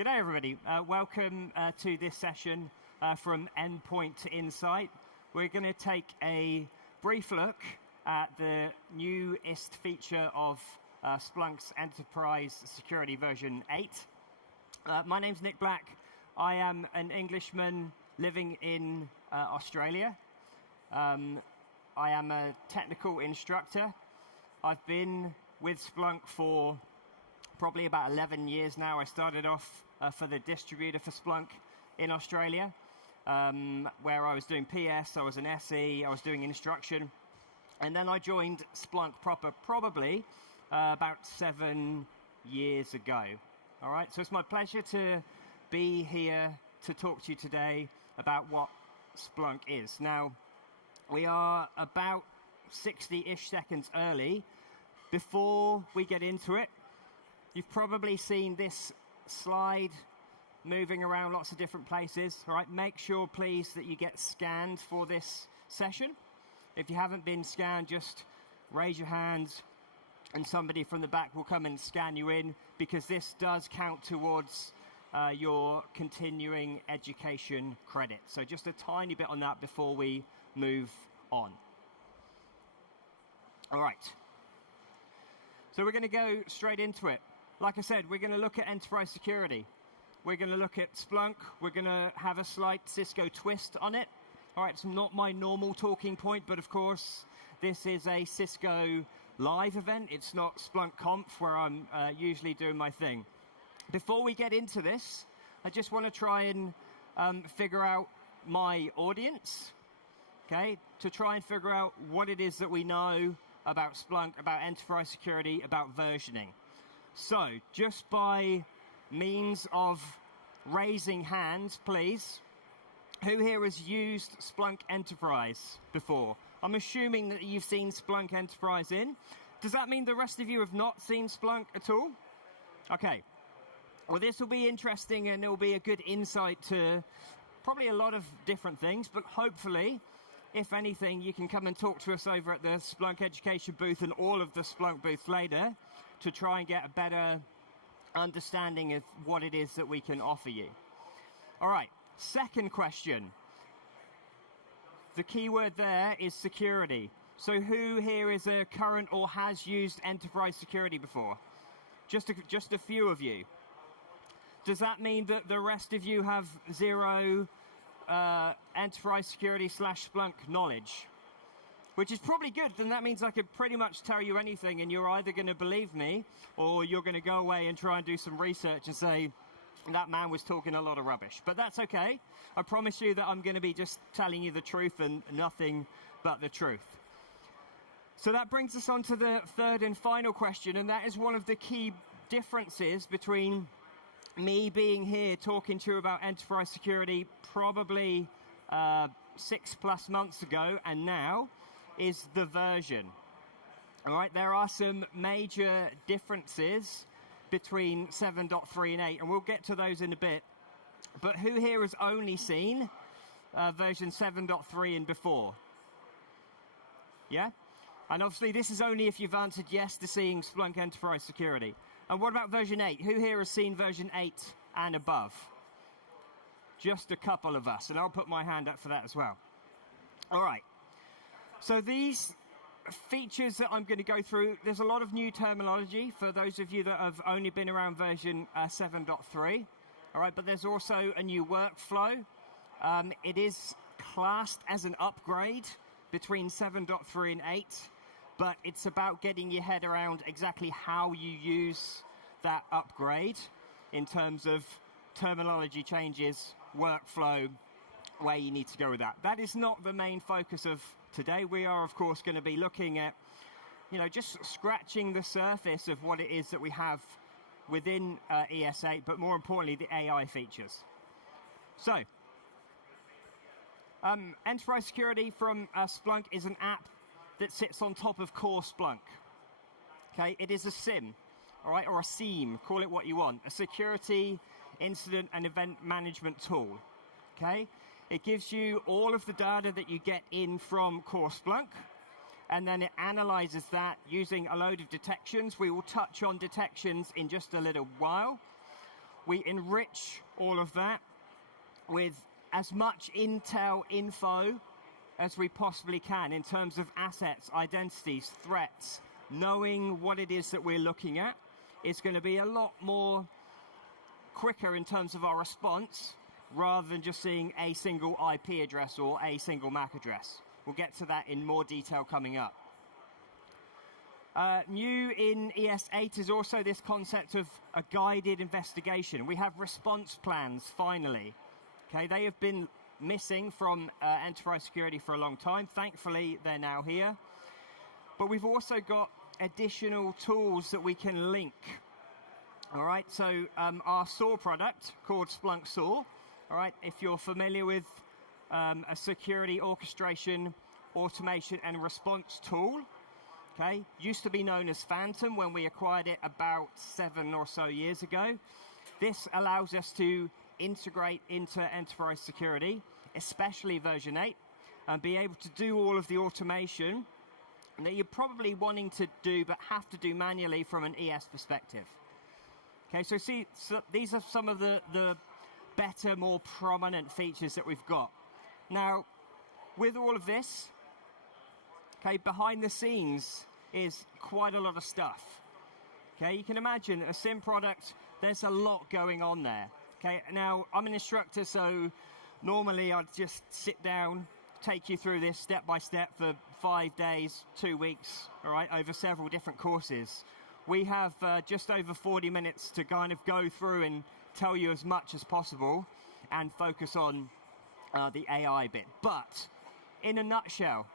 G'day, everybody. Welcome to this session from Endpoint to Insight. We're going to take a brief look at the newest feature of Splunk's Enterprise Security version 8. My name's Nick Black. I am an Englishman living in Australia. I am a technical instructor. I've been with Splunk for probably about 11 years now. I started off for the distributor for Splunk in Australia, where I was doing PS, I was an SE, I was doing instruction. And then I joined Splunk proper probably about 7 years ago. All right, so it's my pleasure to be here to talk to you today about what Splunk is. Now, we are about 60-ish seconds early. Before we get into it, you've probably seen this slide moving around lots of different places. All right, make sure, please, that you get scanned for this session. If you haven't been scanned, just raise your hands and somebody from the back will come and scan you in, because this does count towards your continuing education credit. So just a tiny bit on that before we move on. All right. So we're going to go straight into it. Like I said, we're going to look at enterprise security. We're going to look at Splunk. We're going to have a slight Cisco twist on it. All right, it's not my normal talking point, but of course, this is a Cisco live event. It's not Splunk Conf, where I'm usually doing my thing. Before we get into this, I just want to try and figure out my audience, okay, to try and figure out what it is that we know about Splunk, about enterprise security, about versioning. So, just by means of raising hands, please, who here has used Splunk Enterprise before? I'm assuming that you've seen Splunk Enterprise in. Does that mean the rest of you have not seen Splunk at all? Okay. Well, this will be interesting, and it will be a good insight to probably a lot of different things, but hopefully, if anything, you can come and talk to us over at the Splunk Education booth and all of the Splunk booths later to try and get a better understanding of what it is that we can offer you. All right, second question. The key word there is security. So who here is a current or has used enterprise security before? Just a few of you. Does that mean that the rest of you have zero enterprise security / Splunk knowledge? Which is probably good, then that means I could pretty much tell you anything and you're either going to believe me or you're going to go away and try and do some research and say, that man was talking a lot of rubbish. But that's okay. I promise you that I'm going to be just telling you the truth and nothing but the truth. So that brings us on to the third and final question, and that is one of the key differences between me being here talking to you about enterprise security probably 6+ months ago and now, is the version. All right, there are some major differences between 7.3 and 8, and we'll get to those in a bit. But who here has only seen version 7.3 and before? Yeah? And obviously this is only if you've answered yes to seeing Splunk Enterprise Security. And what about version 8? Who here has seen version 8 and above? Just a couple of us, and I'll put my hand up for that as well. All right. So these features that I'm going to go through, there's a lot of new terminology for those of you that have only been around version 7.3. All right, but there's also a new workflow. It is classed as an upgrade between 7.3 and 8, but it's about getting your head around exactly how you use that upgrade in terms of terminology changes, workflow, where you need to go with that. That is not the main focus of today. We are, of course, going to be looking at, just scratching the surface of what it is that we have within ES8, but more importantly, the AI features. So, Enterprise Security from Splunk is an app that sits on top of core Splunk. Okay, it is a SIEM, all right, or a SIEM, call it what you want, a security, incident, and event management tool. Okay, it gives you all of the data that you get in from core Splunk, and then it analyzes that using a load of detections. We will touch on detections in just a little while. we enrich all of that with as much Intel info as we possibly can in terms of assets, identities, threats, knowing what it is that we're looking at. It's going to be a lot more quicker in terms of our response rather than just seeing a single IP address or a single MAC address. We'll get to that in more detail coming up. New in ES8 is also this concept of a guided investigation. We have response plans, finally. Okay, they have been missing from enterprise security for a long time. Thankfully, they're now here. But we've also got additional tools that we can link. All right, so our SOAR product called Splunk SOAR. All right, if you're familiar with a security orchestration, automation, and response tool, okay, used to be known as Phantom when we acquired it about 7 or so years ago. This allows us to integrate into enterprise security, especially version 8, and be able to do all of the automation that you're probably wanting to do but have to do manually from an ES perspective. Okay, so these are some of the better, more prominent features that we've got. Now, with all of this, okay, behind the scenes is quite a lot of stuff. Okay, you can imagine a SIM product, there's a lot going on there. Okay, now I'm an instructor, so normally I'd just sit down, take you through this step by step for 5 days, 2 weeks, all right, over several different courses. We have just over 40 minutes to kind of go through and tell you as much as possible and focus on the AI bit. But in a nutshell,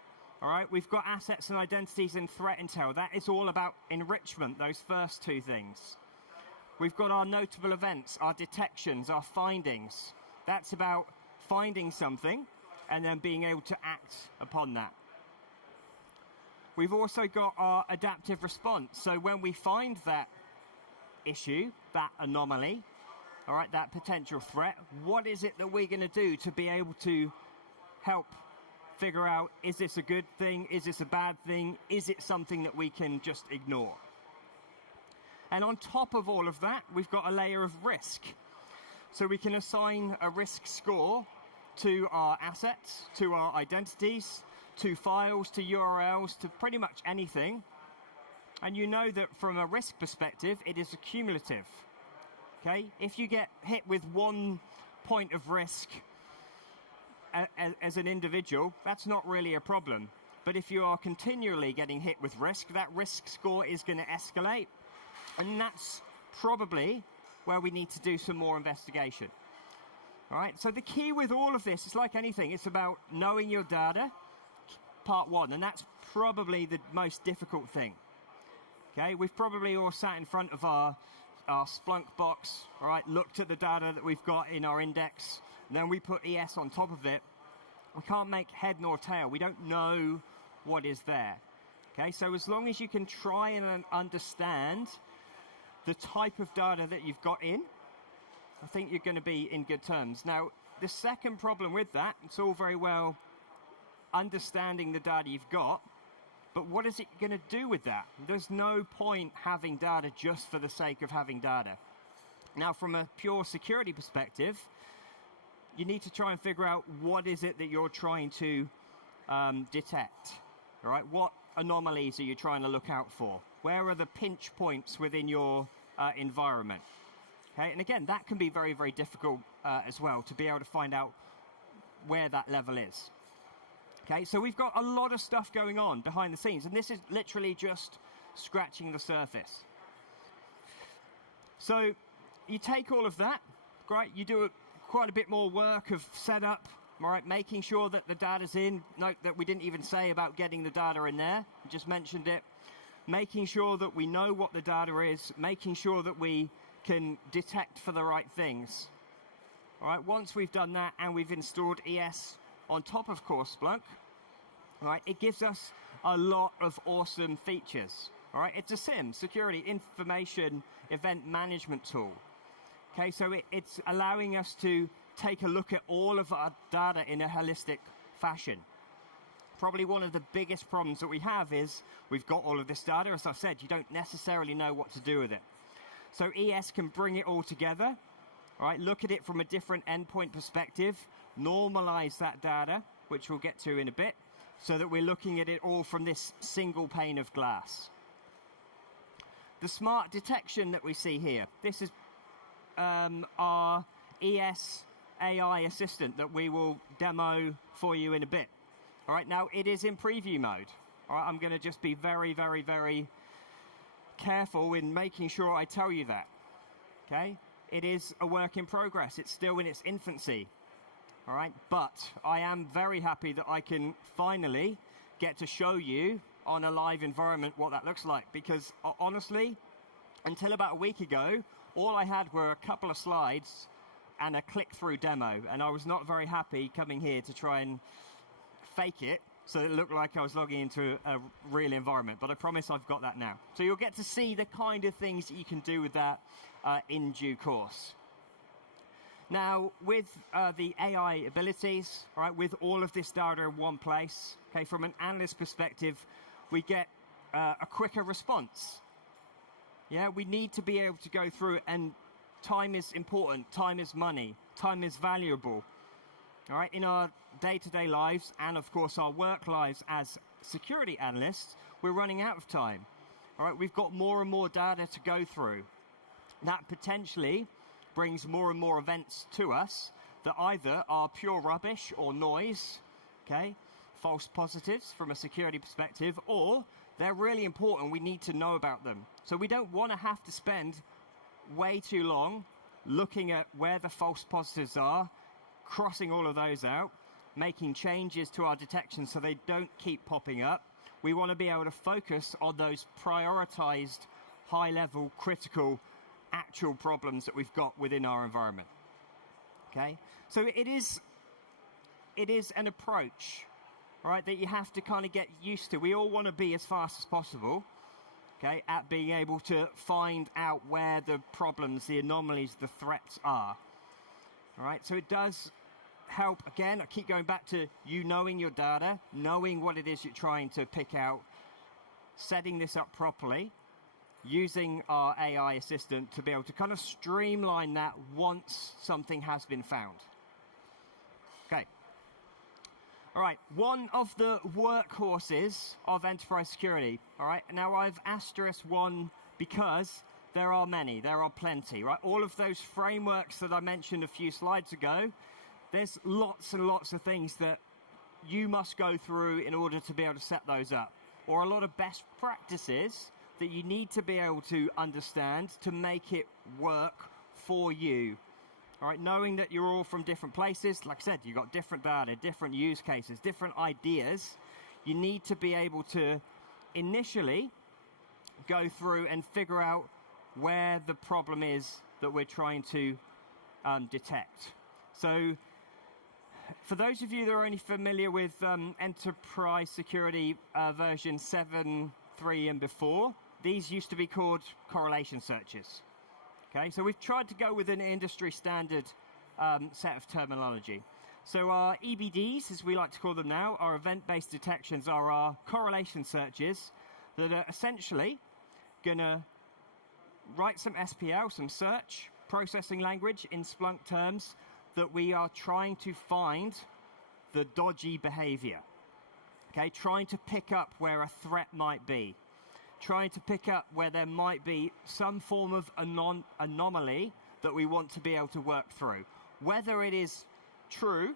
all right, we've got assets and identities and threat intel. That is all about enrichment, those first two things. We've got our notable events, our detections, our findings. That's about finding something and then being able to act upon that. We've also got our adaptive response. So when we find that issue, that anomaly, all right, that potential threat, what is it that we're going to do to be able to help figure out, is this a good thing? Is this a bad thing? Is it something that we can just ignore? And on top of all of that, we've got a layer of risk. So we can assign a risk score to our assets, to our identities, to files, to URLs, to pretty much anything. And you know that from a risk perspective, it is accumulative. Okay? If you get hit with 1 point of risk as an individual, that's not really a problem. But if you are continually getting hit with risk, that risk score is going to escalate. And that's probably where we need to do some more investigation. All right, so the key with all of this is like anything, it's about knowing your data, part one, and that's probably the most difficult thing. Okay, we've probably all sat in front of our Splunk box, all right, looked at the data that we've got in our index, and then we put ES on top of it. We can't make head nor tail. We don't know what is there. Okay, so as long as you can try and understand the type of data that you've got in, I think you're going to be in good terms. Now, the second problem with that, it's all very well understanding the data you've got, but what is it going to do with that? There's no point having data just for the sake of having data. Now, from a pure security perspective, you need to try and figure out what is it that you're trying to detect. All right, what anomalies are you trying to look out for? Where are the pinch points within your environment? Okay, and again, that can be very, very difficult as well to be able to find out where that level is. Okay, so we've got a lot of stuff going on behind the scenes, and this is literally just scratching the surface. So you take all of that, great, you do quite a bit more work of setup, all right, making sure that the data's in. Note that we didn't even say about getting the data in there, we just mentioned it. Making sure that we know what the data is, making sure that we can detect for the right things. All right, once we've done that and we've installed ES on top of core Splunk, all right, it gives us a lot of awesome features. All right, it's a SIM, security information event management tool. Okay, so it's allowing us to take a look at all of our data in a holistic fashion. Probably one of the biggest problems that we have is we've got all of this data. As I said, you don't necessarily know what to do with it. So ES can bring it all together All right, look at it from a different endpoint perspective, normalize that data, which we'll get to in a bit, so that we're looking at it all from this single pane of glass. The smart detection that we see here, this is our ES AI assistant that we will demo for you in a bit. All right, now it is in preview mode. All right, I'm going to just be very, very, very careful in making sure I tell you that. Okay, it is a work in progress. It's still in its infancy. All right, but I am very happy that I can finally get to show you on a live environment what that looks like, because honestly, until about a week ago, all I had were a couple of slides and a click-through demo, and I was not very happy coming here to try and fake it so it looked like I was logging into a real environment, but I promise I've got that now. So you'll get to see the kind of things that you can do with that in due course. Now, with the AI abilities, all right, with all of this data in one place, okay, from an analyst perspective, we get a quicker response. Yeah, we need to be able to go through, and time is important, time is money, time is valuable. All right, in our day-to-day lives, and of course our work lives as security analysts, we're running out of time. All right, we've got more and more data to go through. That potentially brings more and more events to us that either are pure rubbish or noise, okay, false positives from a security perspective, or they're really important, we need to know about them. So we don't want to have to spend way too long looking at where the false positives are, crossing all of those out, making changes to our detection so they don't keep popping up. We want to be able to focus on those prioritized, high-level, critical, actual problems that we've got within our environment. Okay? So it is an approach, right, that you have to kind of get used to. We all want to be as fast as possible, okay, at being able to find out where the problems, the anomalies, the threats are. All right, so it does help, again, I keep going back to you knowing your data, knowing what it is you're trying to pick out, setting this up properly, using our AI assistant to be able to kind of streamline that once something has been found. Okay. All right, one of the workhorses of enterprise security, all right, now I've asterisked one because there are many, there are plenty, right? All of those frameworks that I mentioned a few slides ago, there's lots and lots of things that you must go through in order to be able to set those up, or a lot of best practices that you need to be able to understand to make it work for you. All right, knowing that you're all from different places, like I said, you've got different data, different use cases, different ideas. You need to be able to initially go through and figure out where the problem is that we're trying to detect. So for those of you that are only familiar with enterprise security version 7.3 and before, these used to be called correlation searches. Okay, so we've tried to go with an industry standard set of terminology. So our EBDs, as we like to call them now, our event-based detections, are our correlation searches that are essentially going to write some SPL, some search processing language in Splunk terms, that we are trying to find the dodgy behavior. Okay, trying to pick up where a threat might be. Trying to pick up where there might be some form of anomaly that we want to be able to work through. Whether it is true,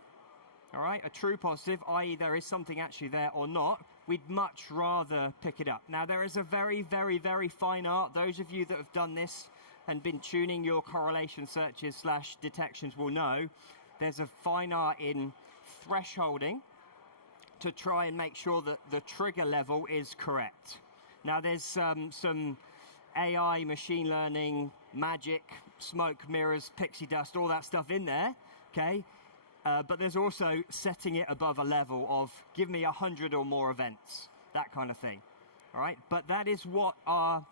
all right, a true positive, i.e. there is something actually there or not, we'd much rather pick it up. Now, there is a very, very, very fine art. Those of you that have done this and been tuning your correlation searches / detections will know there's a fine art in thresholding to try and make sure that the trigger level is correct. Now, there's some AI, machine learning, magic, smoke, mirrors, pixie dust, all that stuff in there, okay? But there's also setting it above a level of give me 100 or more events, that kind of thing, all right? But that is what our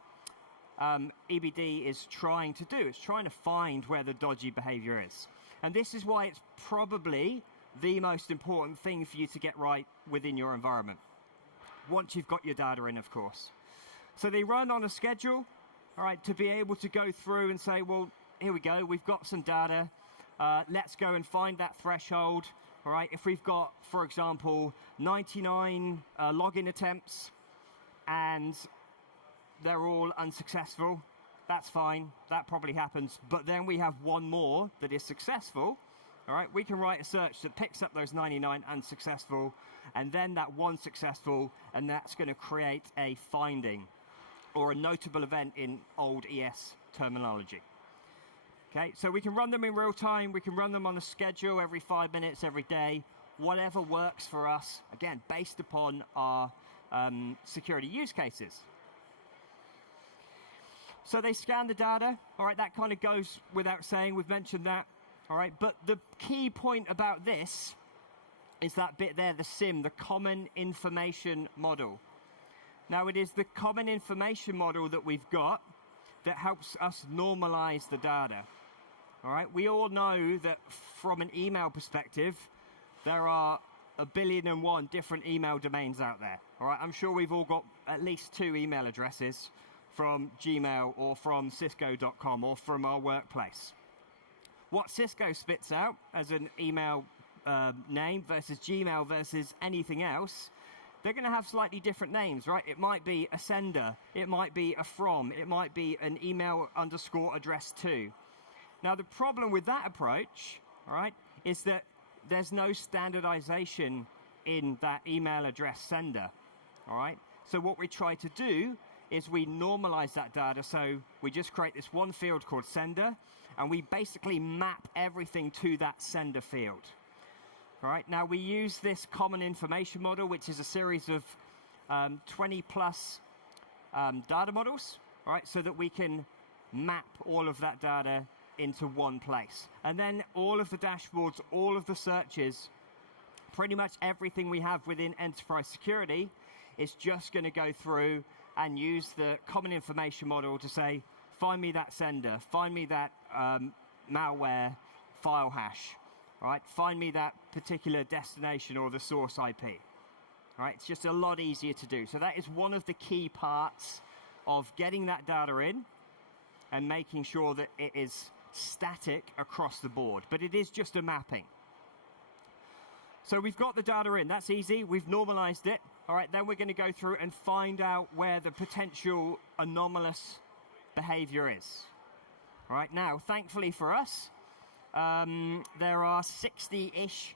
EBD is trying to do. It's trying to find where the dodgy behavior is. And this is why it's probably the most important thing for you to get right within your environment, once you've got your data in, of course. So they run on a schedule, all right, to be able to go through and say, well, here we go, we've got some data. Let's go and find that threshold. All right, if we've got, for example, 99 login attempts and they're all unsuccessful, that's fine, that probably happens. But then we have one more that is successful. All right, we can write a search that picks up those 99 unsuccessful and then that one successful, and that's going to create a finding or a notable event in old ES terminology. Okay, so we can run them in real time, we can run them on a schedule every 5 minutes, every day, whatever works for us, again, based upon our security use cases. So they scan the data, all right, that kind of goes without saying, we've mentioned that, all right, but the key point about this is that bit there, the CIM, the Common Information Model. Now, it is the Common Information Model that we've got that helps us normalize the data. All right, we all know that from an email perspective, there are 1,000,000,001 different email domains out there. All right, I'm sure we've all got at least 2 email addresses from Gmail or from Cisco.com or from our workplace. What Cisco spits out as an email name versus Gmail versus anything else, they're going to have slightly different names, right? It might be a sender, it might be a from, it might be an email underscore address to. Now, the problem with that approach, all right, is that there's no standardization in that email address sender, all right? So what we try to do is we normalize that data, so we just create this one field called sender, and we basically map everything to that sender field. All right, now we use this Common Information Model, which is a series of 20 plus data models, all right, so that we can map all of that data into one place. And then all of the dashboards, all of the searches, pretty much everything we have within enterprise security is just going to go through and use the Common Information Model to say, find me that sender, find me that malware file hash, right? Find me that particular destination or the source IP. Right? It's just a lot easier to do. So that is one of the key parts of getting that data in and making sure that it is static across the board. But it is just a mapping. So we've got the data in. That's easy. We've normalized it. All right, then we're going to go through and find out where the potential anomalous behavior is. All right, now, thankfully for us, there are 60-ish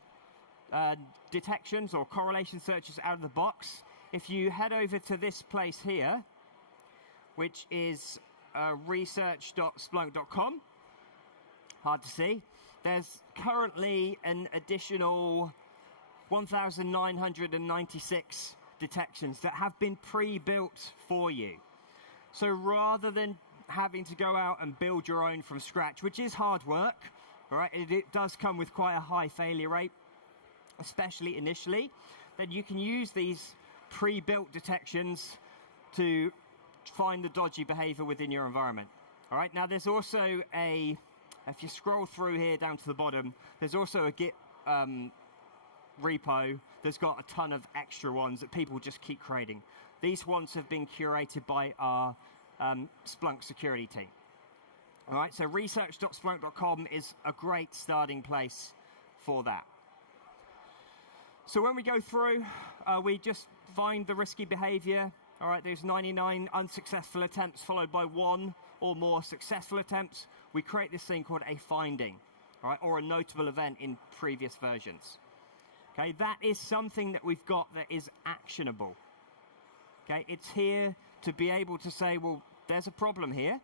detections or correlation searches out of the box. If you head over to this place here, which is research.splunk.com, hard to see, there's currently an additional 1,996 detections that have been pre-built for you. So rather than having to go out and build your own from scratch, which is hard work, all right, it does come with quite a high failure rate, especially initially, then you can use these pre-built detections to find the dodgy behavior within your environment. All right, now there's also if you scroll through here down to the bottom, there's also a Git repo that's got a ton of extra ones that people just keep creating. These ones have been curated by our Splunk security team. All right, so research.splunk.com is a great starting place for that. So when we go through, we just find the risky behavior. All right, there's 99 unsuccessful attempts followed by 1 or more successful attempts. We create this thing called a finding, all right, or a notable event in previous versions. Okay, that is something that we've got that is actionable. Okay, it's here to be able to say, well, there's a problem here,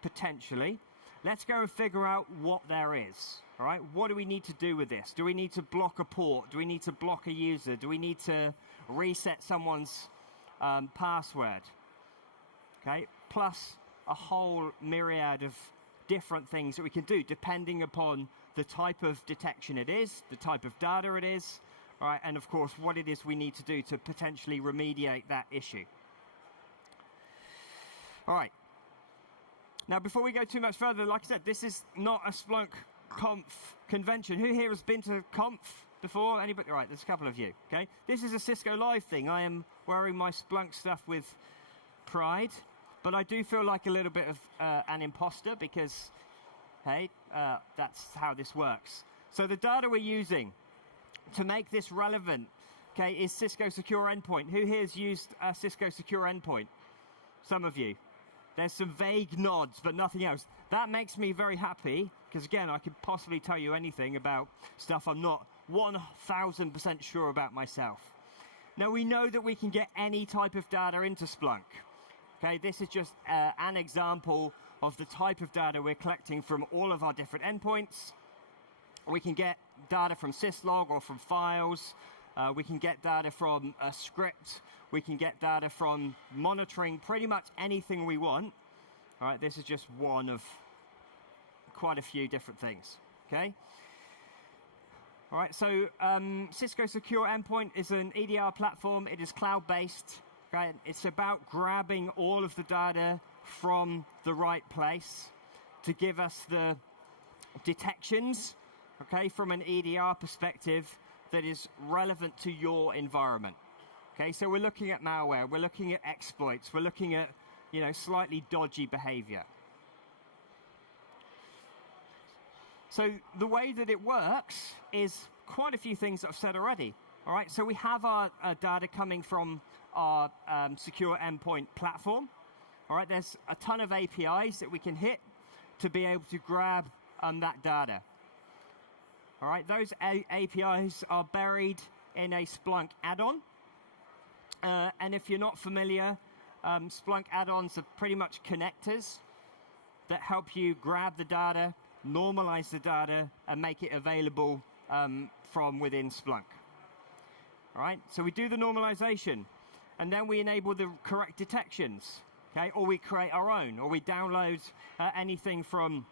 potentially. Let's go and figure out what there is. All right, what do we need to do with this? Do we need to block a port? Do we need to block a user? Do we need to reset someone's password? Okay, plus a whole myriad of different things that we can do depending upon the type of detection it is, the type of data it is, all right, and of course what it is we need to do to potentially remediate that issue. All right. Now, before we go too much further, like I said, this is not a Splunk Conf convention. Who here has been to Conf before? Anybody? All right, there's a couple of you, okay? This is a Cisco Live thing. I am wearing my Splunk stuff with pride, but I do feel like a little bit of an imposter because Okay, that's how this works. So the data we're using to make this relevant, okay, is Cisco Secure Endpoint. Who here has used Cisco Secure Endpoint? Some of you. There's some vague nods, but nothing else. That makes me very happy, because again, I could possibly tell you anything about stuff I'm not 1000% sure about myself. Now, we know that we can get any type of data into Splunk. Okay, this is just an example of the type of data we're collecting from all of our different endpoints. We can get data from syslog or from files. We can get data from a script. We can get data from monitoring pretty much anything we want. All right, this is just one of quite a few different things, okay? All right, so Cisco Secure Endpoint is an EDR platform. It is cloud-based, right? It's about grabbing all of the data from the right place to give us the detections, okay, from an EDR perspective that is relevant to your environment. Okay, so we're looking at malware, we're looking at exploits, we're looking at, you know, slightly dodgy behavior. So the way that it works is quite a few things that I've said already. All right, so we have our data coming from our secure endpoint platform. All right, there's a ton of APIs that we can hit to be able to grab that data. All right, those APIs are buried in a Splunk add-on. And if you're not familiar, Splunk add-ons are pretty much connectors that help you grab the data, normalize the data, and make it available from within Splunk. All right, so we do the normalization, and then we enable the correct detections, okay? Or we create our own, or we download anything from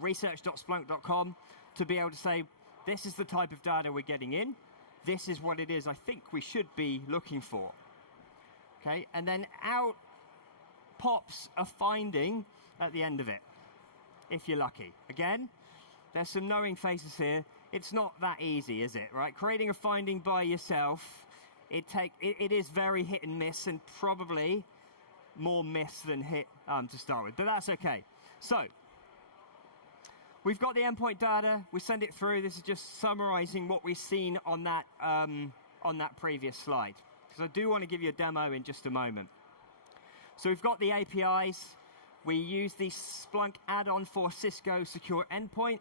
research.splunk.com to be able to say, this is the type of data we're getting in. This is what it is I think we should be looking for. Okay, and then out pops a finding at the end of it, if you're lucky. Again, there's some knowing faces here. It's not that easy, is it? Right? Creating a finding by yourself, it is very hit and miss, and probably more miss than hit to start with. But that's okay. So we've got the endpoint data. We send it through. This is just summarizing what we've seen on that previous slide, because I do want to give you a demo in just a moment. So we've got the APIs. We use the Splunk add-on for Cisco Secure Endpoint.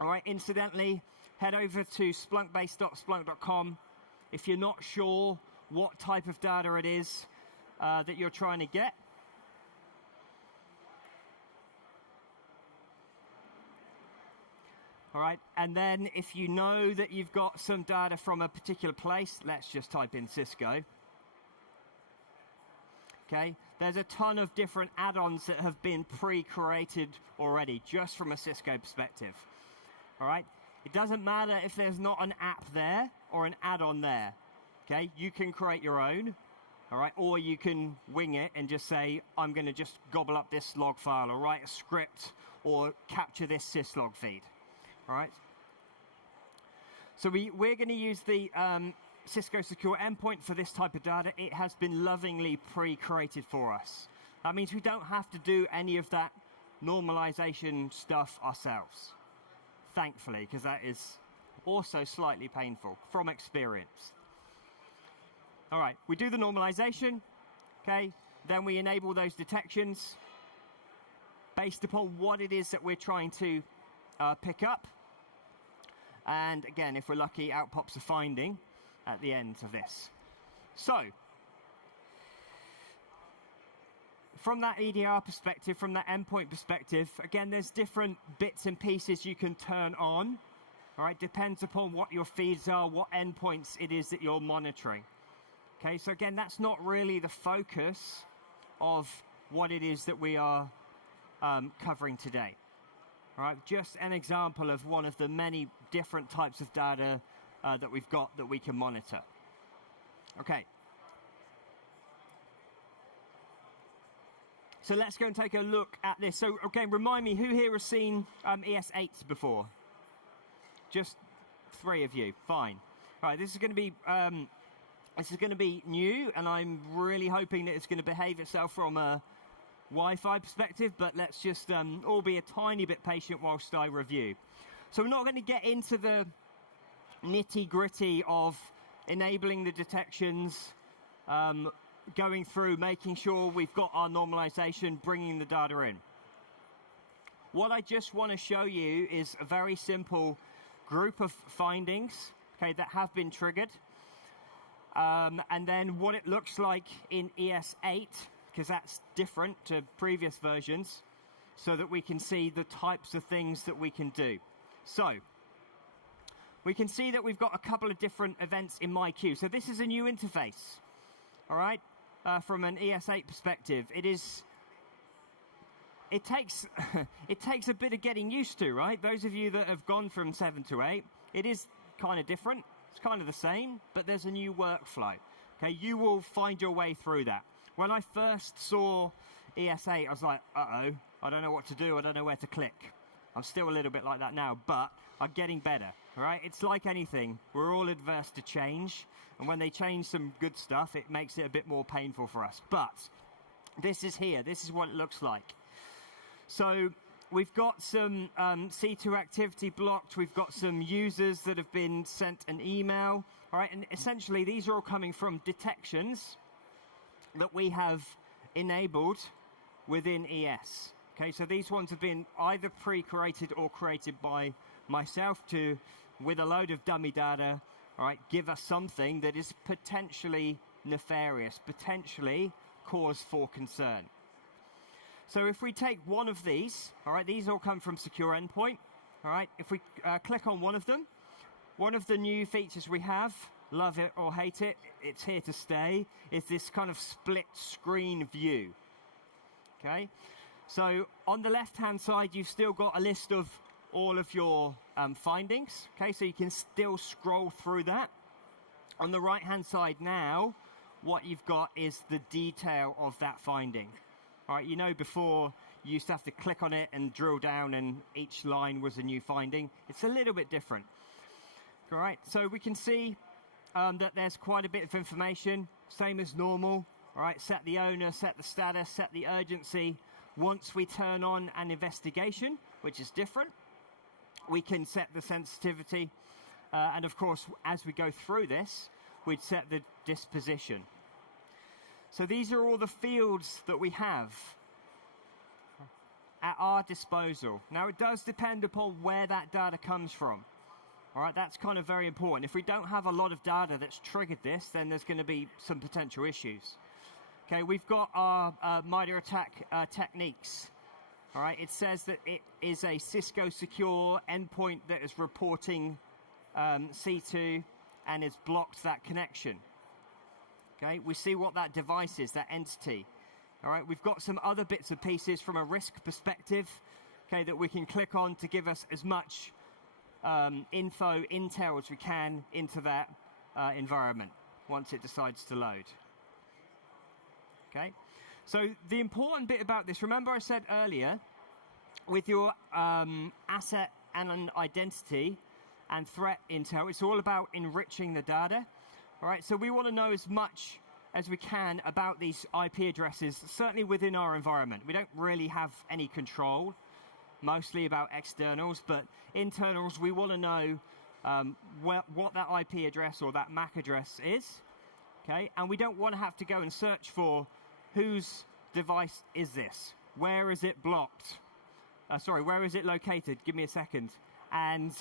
All right, incidentally, head over to splunkbase.splunk.com if you're not sure what type of data it is that you're trying to get. All right, and then if you know that you've got some data from a particular place, let's just type in Cisco. Okay, there's a ton of different add-ons that have been pre-created already, just from a Cisco perspective. All right, it doesn't matter if there's not an app there or an add-on there. Okay, you can create your own. All right, or you can wing it and just say, I'm going to just gobble up this log file, or write a script, or capture this syslog feed. All right. So we're going to use the Cisco Secure Endpoint for this type of data. It has been lovingly pre-created for us. That means we don't have to do any of that normalization stuff ourselves, thankfully, because that is also slightly painful from experience. All right, we do the normalization, okay? Then we enable those detections based upon what it is that we're trying to pick up. And again, if we're lucky, out pops a finding at the end of this. So, from that EDR perspective, from that endpoint perspective, again, there's different bits and pieces you can turn on. All right, depends upon what your feeds are, what endpoints it is that you're monitoring. Okay, so again, that's not really the focus of what it is that we are covering today. All right, just an example of one of the many different types of data that we've got that we can monitor. Okay. So let's go and take a look at this. So, okay, remind me, who here has seen ES8 before? Just 3 of you. Fine. All right, this is going to be new, and I'm really hoping that it's going to behave itself from a Wi-Fi perspective, but let's just all be a tiny bit patient whilst I review. So we're not going to get into the nitty-gritty of enabling the detections, going through, making sure we've got our normalization, bringing the data in. What I just want to show you is a very simple group of findings, okay, that have been triggered. And then what it looks like in ES8, because that's different to previous versions, so that we can see the types of things that we can do. So, we can see that we've got a couple of different events in my queue. So this is a new interface, all right, from an ES8 perspective. It takes a bit of getting used to, right? Those of you that have gone from 7 to 8, it is kind of different. It's kind of the same, but there's a new workflow. Okay, you will find your way through that. When I first saw ES8, I was like, uh-oh, I don't know what to do. I don't know where to click. I'm still a little bit like that now, but I'm getting better, all right? It's like anything. We're all adverse to change, and when they change some good stuff, it makes it a bit more painful for us. But this is here. This is what it looks like. So we've got some C2 activity blocked. We've got some users that have been sent an email, all right? And essentially, these are all coming from detections that we have enabled within ES. Okay, so these ones have been either pre-created or created by myself to, with a load of dummy data, all right, give us something that is potentially nefarious, potentially cause for concern. So if we take one of these, all right, these all come from Secure Endpoint, all right, if we click on one of them, one of the new features we have, love it or hate it, it's here to stay, is this kind of split screen view, okay? So on the left-hand side, you've still got a list of all of your findings, okay? So you can still scroll through that. On the right-hand side now, what you've got is the detail of that finding. All right, you know before you used to have to click on it and drill down and each line was a new finding. It's a little bit different. All right, so we can see that there's quite a bit of information, same as normal. All right, set the owner, set the status, set the urgency. Once we turn on an investigation, which is different, we can set the sensitivity. And of course, as we go through this, we'd set the disposition. So these are all the fields that we have at our disposal. Now, it does depend upon where that data comes from. All right, that's kind of very important. If we don't have a lot of data that's triggered this, then there's going to be some potential issues. Okay, we've got our MITRE ATT&CK techniques. All right, it says that it is a Cisco secure endpoint that is reporting C2 and has blocked that connection. Okay, we see what that device is, that entity. All right, we've got some other bits and pieces from a risk perspective, okay, that we can click on to give us as much intel as we can into that environment once it decides to load. Okay, so the important bit about this, remember I said earlier, with your asset and an identity and threat intel, it's all about enriching the data. All right, so we want to know as much as we can about these IP addresses, certainly within our environment. We don't really have any control, mostly about externals, but internals, we want to know what that IP address or that MAC address is, okay? And we don't want to have to go and search for whose device is this? Where is it blocked? Where is it located? Give me a second. And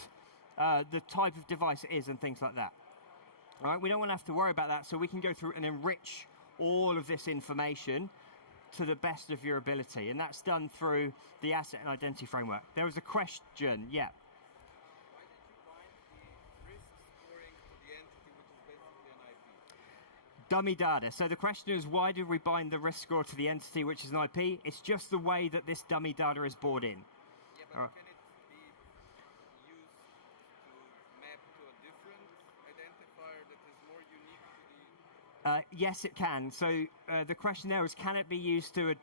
the type of device it is and things like that. All right, we don't want to have to worry about that, so we can go through and enrich all of this information to the best of your ability, and that's done through the asset and identity framework. There was a question, yeah. Why did you bind the risk scoring to the entity, which is basically an IP? Dummy data. So the question is, why did we bind the risk score to the entity, which is an IP? It's just the way that this dummy data is brought in. Yeah, but can it be used to map to a different identifier that is more unique to the... Yes, it can. So the question there is, can it be used to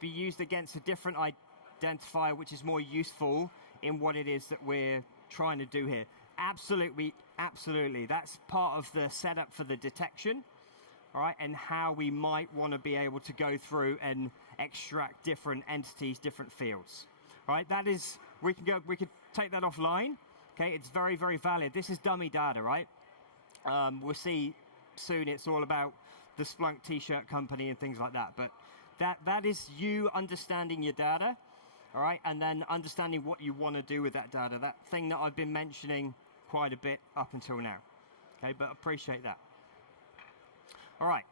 be used against a different identifier, which is more useful in what it is that we're trying to do here? Absolutely, absolutely. That's part of the setup for the detection, all right, and how we might want to be able to go through and extract different entities, different fields. Right? That is, we could take that offline. Okay, it's very, very valid. This is dummy data, right? We'll see soon. It's all about the Splunk T-shirt company and things like that. But that is you understanding your data, all right, and then understanding what you want to do with that data. That thing that I've been mentioning quite a bit up until now. Okay, but appreciate that. All right.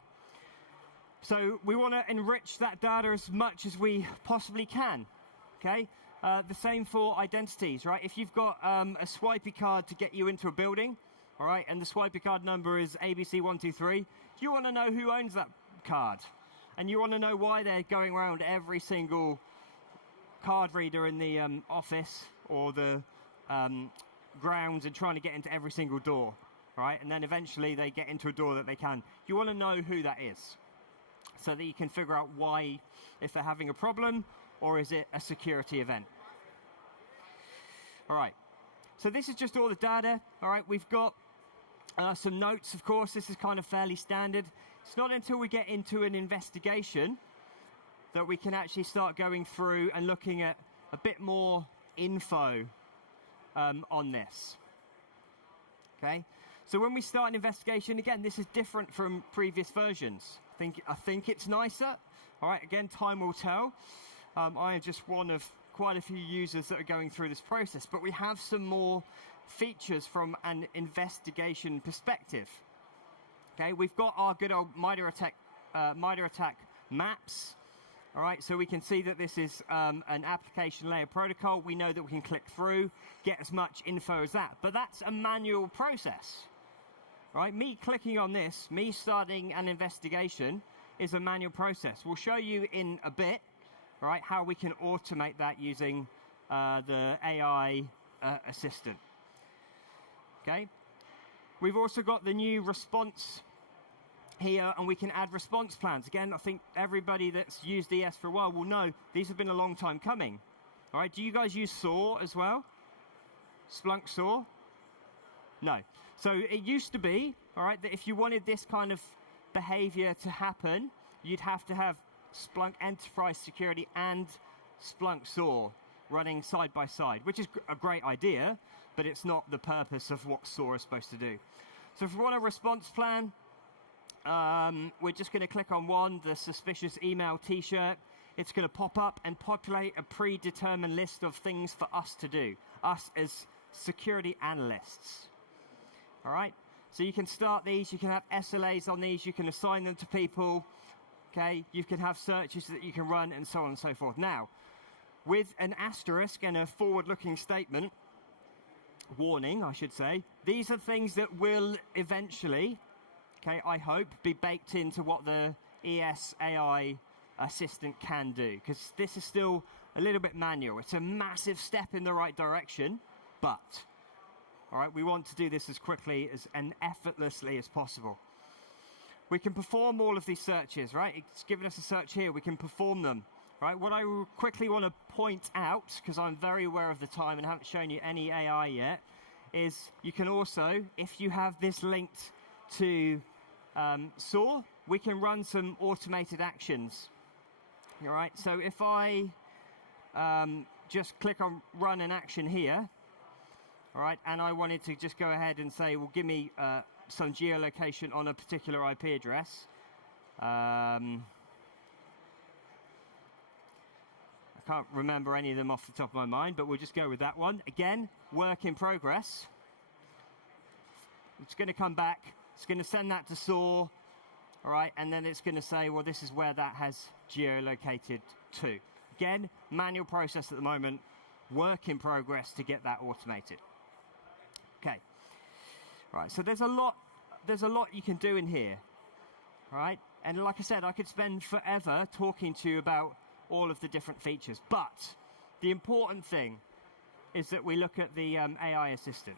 So we want to enrich that data as much as we possibly can. Okay. The same for identities, right? If you've got a swipey card to get you into a building, all right, and the swipey card number is ABC123, you want to know who owns that card. And you want to know why they're going around every single card reader in the office or the grounds and trying to get into every single door, right? And then eventually they get into a door that they can. You want to know who that is so that you can figure out why, if they're having a problem, or is it a security event? All right. So this is just all the data. All right. We've got some notes, of course. This is kind of fairly standard. It's not until we get into an investigation that we can actually start going through and looking at a bit more info on this. Okay. So when we start an investigation, again, this is different from previous versions. I think it's nicer. All right. Again, time will tell. I am just one of quite a few users that are going through this process, but we have some more features from an investigation perspective. Okay, we've got our good old MITRE ATT&CK maps. All right, so we can see that this is an application layer protocol. We know that we can click through, get as much info as that, but that's a manual process. Right, me clicking on this, me starting an investigation is a manual process. We'll show you in a bit, right, how we can automate that using the AI assistant. Okay, we've also got the new response here, and we can add response plans. Again, I think everybody that's used ES for a while will know these have been a long time coming. All right, do you guys use SOAR as well? Splunk SOAR? No. So it used to be, all right, that if you wanted this kind of behavior to happen, you'd have to have Splunk Enterprise Security and Splunk SOAR running side by side, which is a great idea, but it's not the purpose of what SOAR is supposed to do. So if we want a response plan, we're just going to click on one, the suspicious email T-shirt. It's going to pop up and populate a predetermined list of things for us to do, us as security analysts. All right? So you can start these, you can have SLAs on these, you can assign them to people, okay? You can have searches that you can run and so on and so forth. Now, with an asterisk and a forward-looking statement, warning, I should say, these are things that will eventually, okay, I hope, be baked into what the ES AI assistant can do, because this is still a little bit manual. It's a massive step in the right direction, but, all right, we want to do this as quickly and effortlessly as possible. We can perform all of these searches, right? It's given us a search here. We can perform them, right? What I quickly want to point out, because I'm very aware of the time and haven't shown you any AI yet, is you can also, if you have this linked to SOAR, we can run some automated actions. All right, so if I just click on run an action here, all right, and I wanted to just go ahead and say, well, give me some geolocation on a particular IP address. I can't remember any of them off the top of my mind, but we'll just go with that one. Again, work in progress. It's going to come back. It's going to send that to SOAR, all right, and then it's going to say, well, this is where that has geolocated to. Again, manual process at the moment, work in progress to get that automated. Okay, all right, so there's a lot you can do in here, right? And like I said, I could spend forever talking to you about all of the different features, but the important thing is that we look at the AI assistant.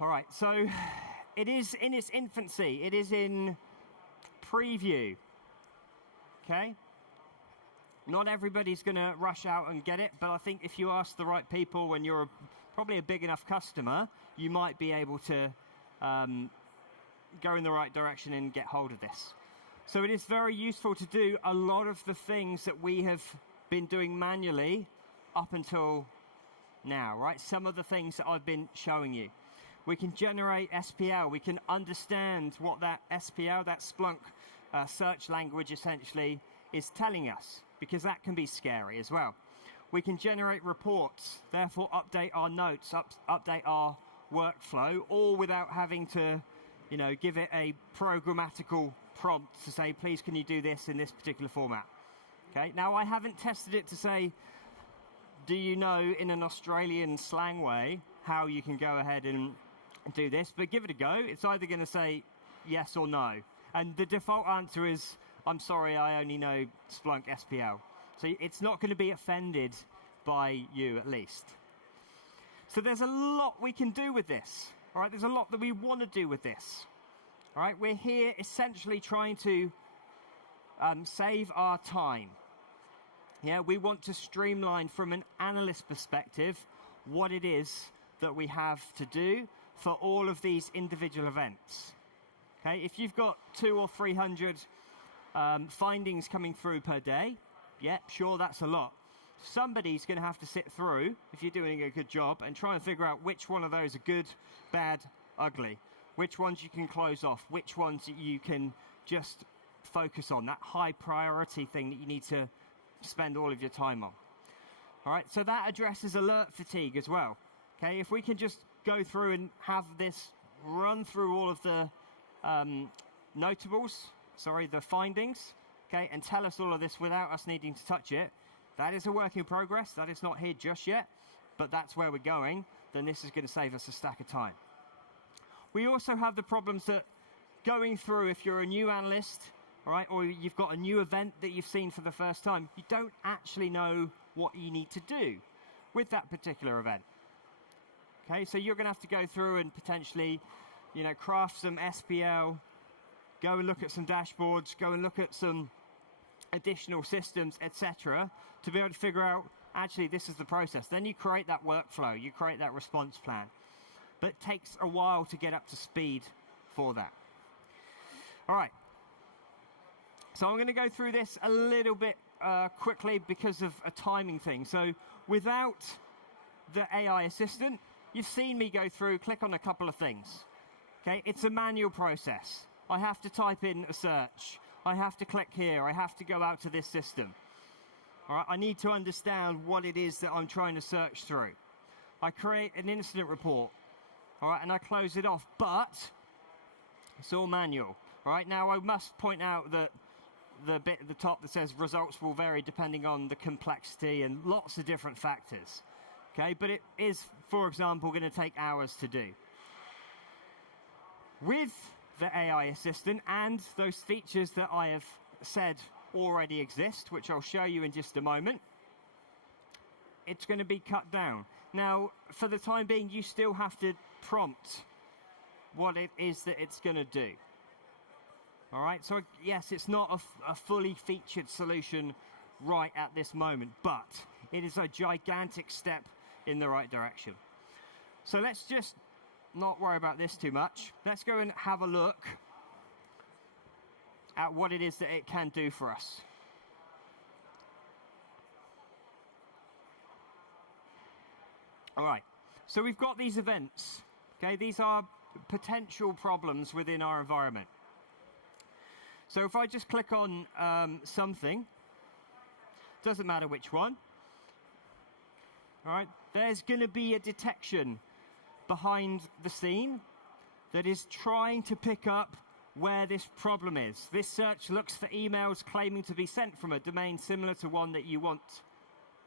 All right, so it is in its infancy. It is in preview, okay? Not everybody's going to rush out and get it, but I think if you ask the right people when you're probably a big enough customer, you might be able to go in the right direction and get hold of this. So it is very useful to do a lot of the things that we have been doing manually up until now, right? Some of the things that I've been showing you. We can generate SPL. We can understand what that SPL, that Splunk search language essentially is telling us, because that can be scary as well. We can generate reports, therefore update our notes, update our workflow, all without having to, give it a programmatical prompt to say, please can you do this in this particular format. Okay, now I haven't tested it to say, do you know in an Australian slang way how you can go ahead and do this, but give it a go. It's either going to say yes or no. And the default answer is, I'm sorry, I only know Splunk SPL. So it's not going to be offended by you, at least. So there's a lot we can do with this. All right, there's a lot that we want to do with this. All right, we're here essentially trying to save our time. Yeah, we want to streamline from an analyst perspective what it is that we have to do for all of these individual events. Okay, if you've got 200 or 300 findings coming through per day, yeah, sure, that's a lot. Somebody's going to have to sit through, if you're doing a good job, and try and figure out which one of those are good, bad, ugly, which ones you can close off, which ones you can just focus on, that high priority thing that you need to spend all of your time on. All right, so that addresses alert fatigue as well. Okay, if we can just go through and have this run through all of the the findings, okay, and tell us all of this without us needing to touch it, that is a work in progress. That is not here just yet, but that's where we're going. Then this is going to save us a stack of time. We also have the problems that going through, if you're a new analyst, all right, or you've got a new event that you've seen for the first time, you don't actually know what you need to do with that particular event. Okay, so you're going to have to go through and potentially, craft some SPL, go and look at some dashboards, go and look at some additional systems, etc., to be able to figure out, actually, this is the process. Then you create that workflow, you create that response plan. But it takes a while to get up to speed for that. All right. So I'm going to go through this a little bit quickly because of a timing thing. So without the AI assistant, you've seen me go through, click on a couple of things. Okay, it's a manual process. I have to type in a search. I have to click here. I have to go out to this system. All right, I need to understand what it is that I'm trying to search through. I create an incident report. All right, and I close it off, but it's all manual. All right, now I must point out that the bit at the top that says results will vary depending on the complexity and lots of different factors. Okay, but it is, for example, going to take hours to do. With the AI assistant and those features that I have said already exist, which I'll show you in just a moment, it's going to be cut down. Now, for the time being, you still have to prompt what it is that it's going to do. All right, so yes, it's not a fully featured solution right at this moment, but it is a gigantic step in the right direction. So let's just not worry about this too much. Let's go and have a look at what it is that it can do for us. All right, so we've got these events. Okay, these are potential problems within our environment. So if I just click on something, doesn't matter which one, all right, there's going to be a detection behind the scene that is trying to pick up where this problem is. This search looks for emails claiming to be sent from a domain similar to one that you want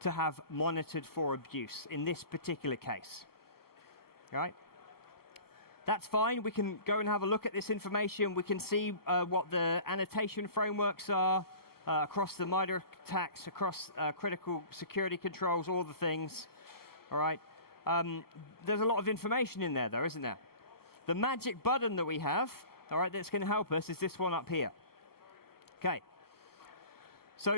to have monitored for abuse in this particular case. All right? That's fine. We can go and have a look at this information. We can see what the annotation frameworks are across the MITRE attacks, across critical security controls, all the things. All right. There's a lot of information in there, though, isn't there? The magic button that we have, all right, that's going to help us is this one up here. Okay. So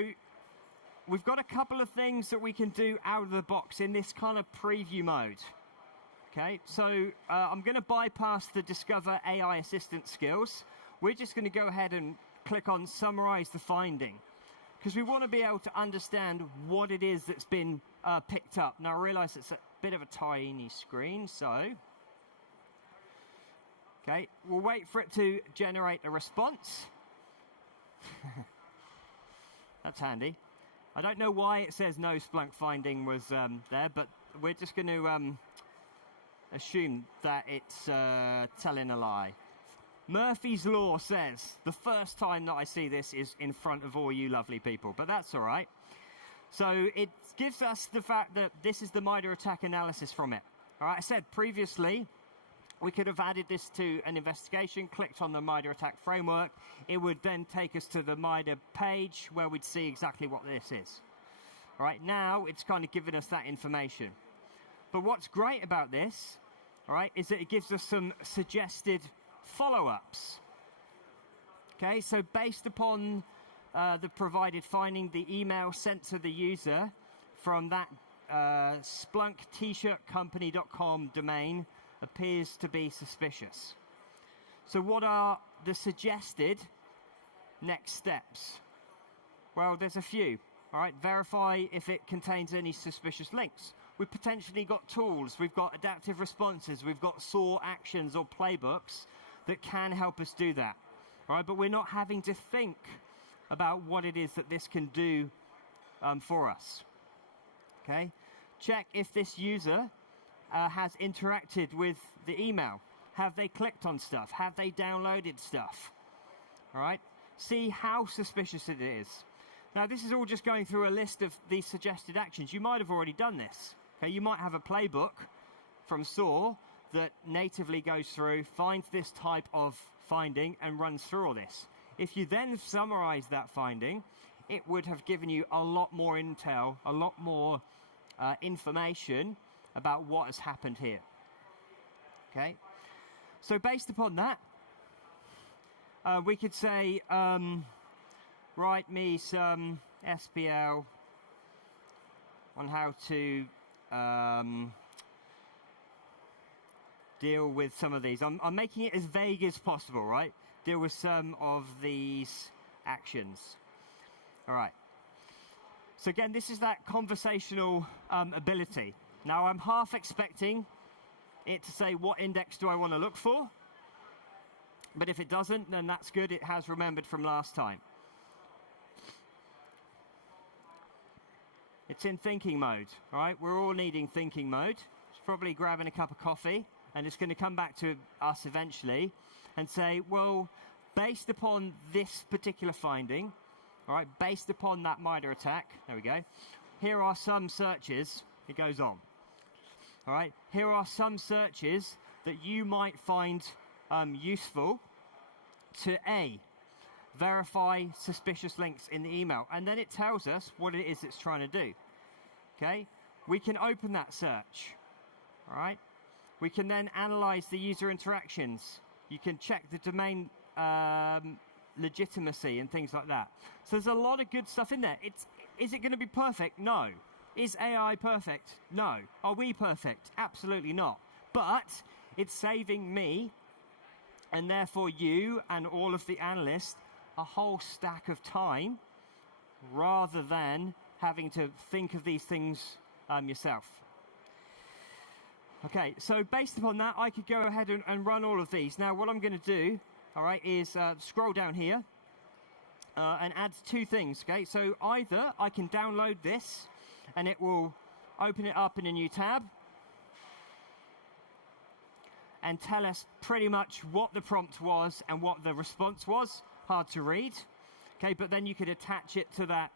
we've got a couple of things that we can do out of the box in this kind of preview mode. Okay, so I'm going to bypass the Discover AI Assistant skills. We're just going to go ahead and click on Summarize the Finding, because we want to be able to understand what it is that's been picked up. Now, I realize it's a bit of a tiny screen, so... Okay, we'll wait for it to generate a response. That's handy. I don't know why it says no Splunk finding was there, but we're just going to assume that it's telling a lie. Murphy's Law says the first time that I see this is in front of all you lovely people, but that's all right. So it gives us the fact that this is the MITRE attack analysis from it. All right, I said previously, we could have added this to an investigation, clicked on the MITRE attack framework. It would then take us to the MITRE page where we'd see exactly what this is. All right, now it's kind of given us that information. But what's great about this, all right, is that it gives us some suggested follow-ups. Okay, so based upon the provided finding, the email sent to the user from that splunktshirt-company.com domain appears to be suspicious. So what are the suggested next steps? Well, there's a few. All right, verify if it contains any suspicious links. We've potentially got tools, we've got adaptive responses, we've got SOAR actions or playbooks that can help us do that. All right, but we're not having to think about what it is that this can do for us. Okay, check if this user has interacted with the email. Have they clicked on stuff? Have they downloaded stuff? All right, see how suspicious it is. Now, this is all just going through a list of these suggested actions. You might have already done this. Okay, you might have a playbook from SOAR that natively goes through, finds this type of finding, and runs through all this. If you then summarize that finding, it would have given you a lot more intel, a lot more information about what has happened here. Okay, so based upon that, we could say, write me some SPL on how to deal with some of these. I'm making it as vague as possible, right? Deal with some of these actions. All right. So again, this is that conversational ability. Now, I'm half expecting it to say, what index do I want to look for? But if it doesn't, then that's good. It has remembered from last time. It's in thinking mode, all right? We're all needing thinking mode. It's probably grabbing a cup of coffee, and it's going to come back to us eventually and say, well, based upon this particular finding, all right, based upon that MITRE attack, there we go, here are some searches, it goes on. All right, here are some searches that you might find useful to A, verify suspicious links in the email, and then it tells us what it is it's trying to do. Okay, we can open that search. All right, we can then analyze the user interactions. You can check the domain legitimacy and things like that. So there's a lot of good stuff in there. Is it going to be perfect? No. Is AI perfect? No. Are we perfect? Absolutely not. But it's saving me, and therefore you and all of the analysts, a whole stack of time, rather than having to think of these things yourself. Okay, so based upon that, I could go ahead and run all of these. Now, what I'm going to do, all right, is scroll down here and add two things, okay? So either I can download this, and it will open it up in a new tab and tell us pretty much what the prompt was and what the response was. Hard to read, okay? But then you could attach it to that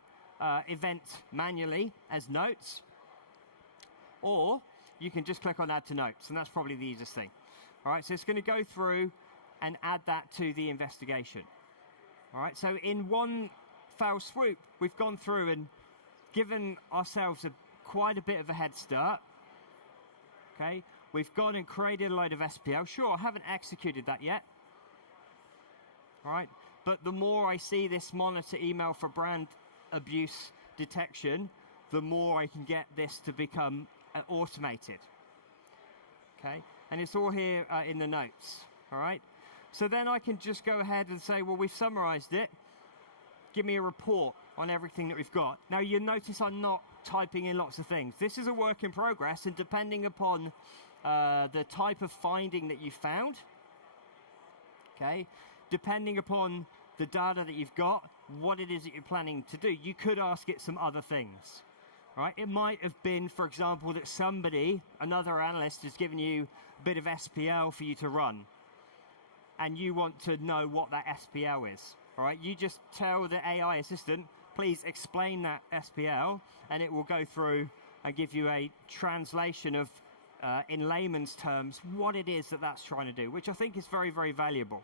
event manually as notes, or you can just click on Add to Notes, and that's probably the easiest thing. All right, so it's going to go through and add that to the investigation. All right, so in one foul swoop, we've gone through and given ourselves quite a bit of a head start. Okay, we've gone and created a load of SPL. Sure, I haven't executed that yet. All right, but the more I see this monitor email for brand abuse detection, the more I can get this to become automated. Okay, and it's all here in the notes. All right, So then I can just go ahead and say, well, we've summarized it. Give me a report on everything that we've got. Now, you notice I'm not typing in lots of things. This is a work in progress, and depending upon the type of finding that you found, okay, depending upon the data that you've got, what it is that you're planning to do, you could ask it some other things. Right? It might have been, for example, that somebody, another analyst, has given you a bit of SPL for you to run, and you want to know what that SPL is. All right? You just tell the AI assistant, please explain that SPL, and it will go through and give you a translation of, in layman's terms, what it is that that's trying to do, which I think is very, very valuable.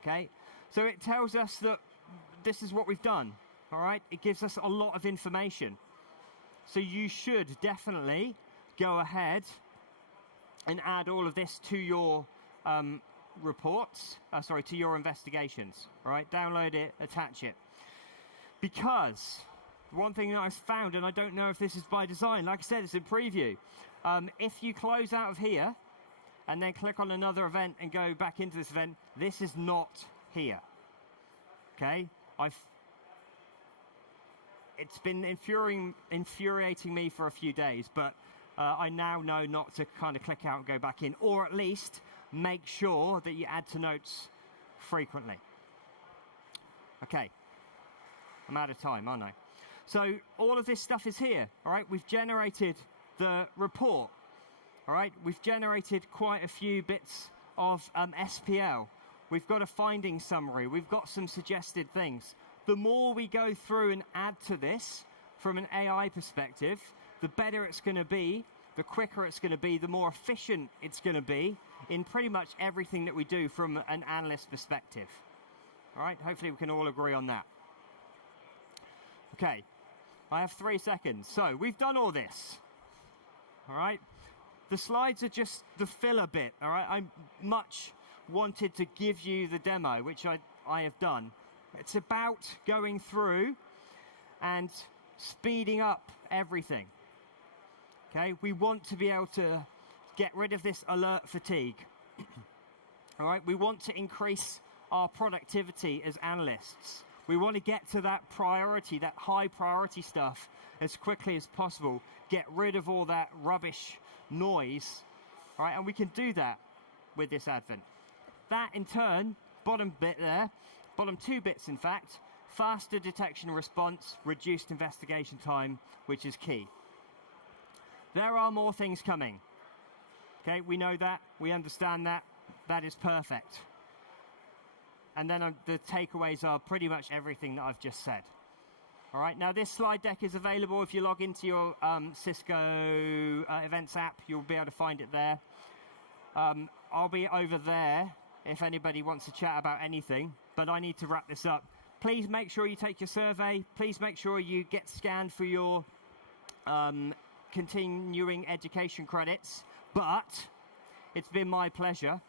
Okay? So it tells us that this is what we've done. All right, it gives us a lot of information. So you should definitely go ahead and add all of this to your reports, to your investigations. All right, download it, attach it. Because one thing that I've found, and I don't know if this is by design, like I said, it's in preview. If you close out of here and then click on another event and go back into this event, this is not here. Okay, it's been infuriating me for a few days, but I now know not to kind of click out and go back in, or at least make sure that you add to notes frequently. Okay, I'm out of time, aren't I? So all of this stuff is here, all right? We've generated the report, all right? We've generated quite a few bits of SPL. We've got a finding summary. We've got some suggested things. The more we go through and add to this from an AI perspective, the better it's going to be, the quicker it's going to be, the more efficient it's going to be in pretty much everything that we do from an analyst perspective. All right, hopefully we can all agree on that. Okay, I have 3 seconds. So we've done all this. All right, the slides are just the filler bit. All right, I much wanted to give you the demo, which I have done. It's about going through and speeding up everything. Okay, we want to be able to get rid of this alert fatigue. All right, we want to increase our productivity as analysts. We want to get to that priority, that high priority stuff as quickly as possible. Get rid of all that rubbish noise. All right, and we can do that with this advent. That in turn, bottom bit there, bottom 2 bits in fact, faster detection and response, reduced investigation time, which is key. There are more things coming. Okay, we know that, we understand that, that is perfect. And then the takeaways are pretty much everything that I've just said. All right, now this slide deck is available if you log into your Cisco Events app, you'll be able to find it there. I'll be over there if anybody wants to chat about anything, but I need to wrap this up. Please make sure you take your survey. Please make sure you get scanned for your continuing education credits, but it's been my pleasure.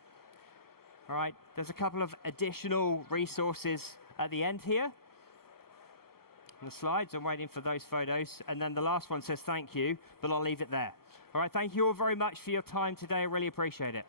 All right, there's a couple of additional resources at the end here. The slides, I'm waiting for those photos. And then the last one says thank you, but I'll leave it there. All right, thank you all very much for your time today. I really appreciate it.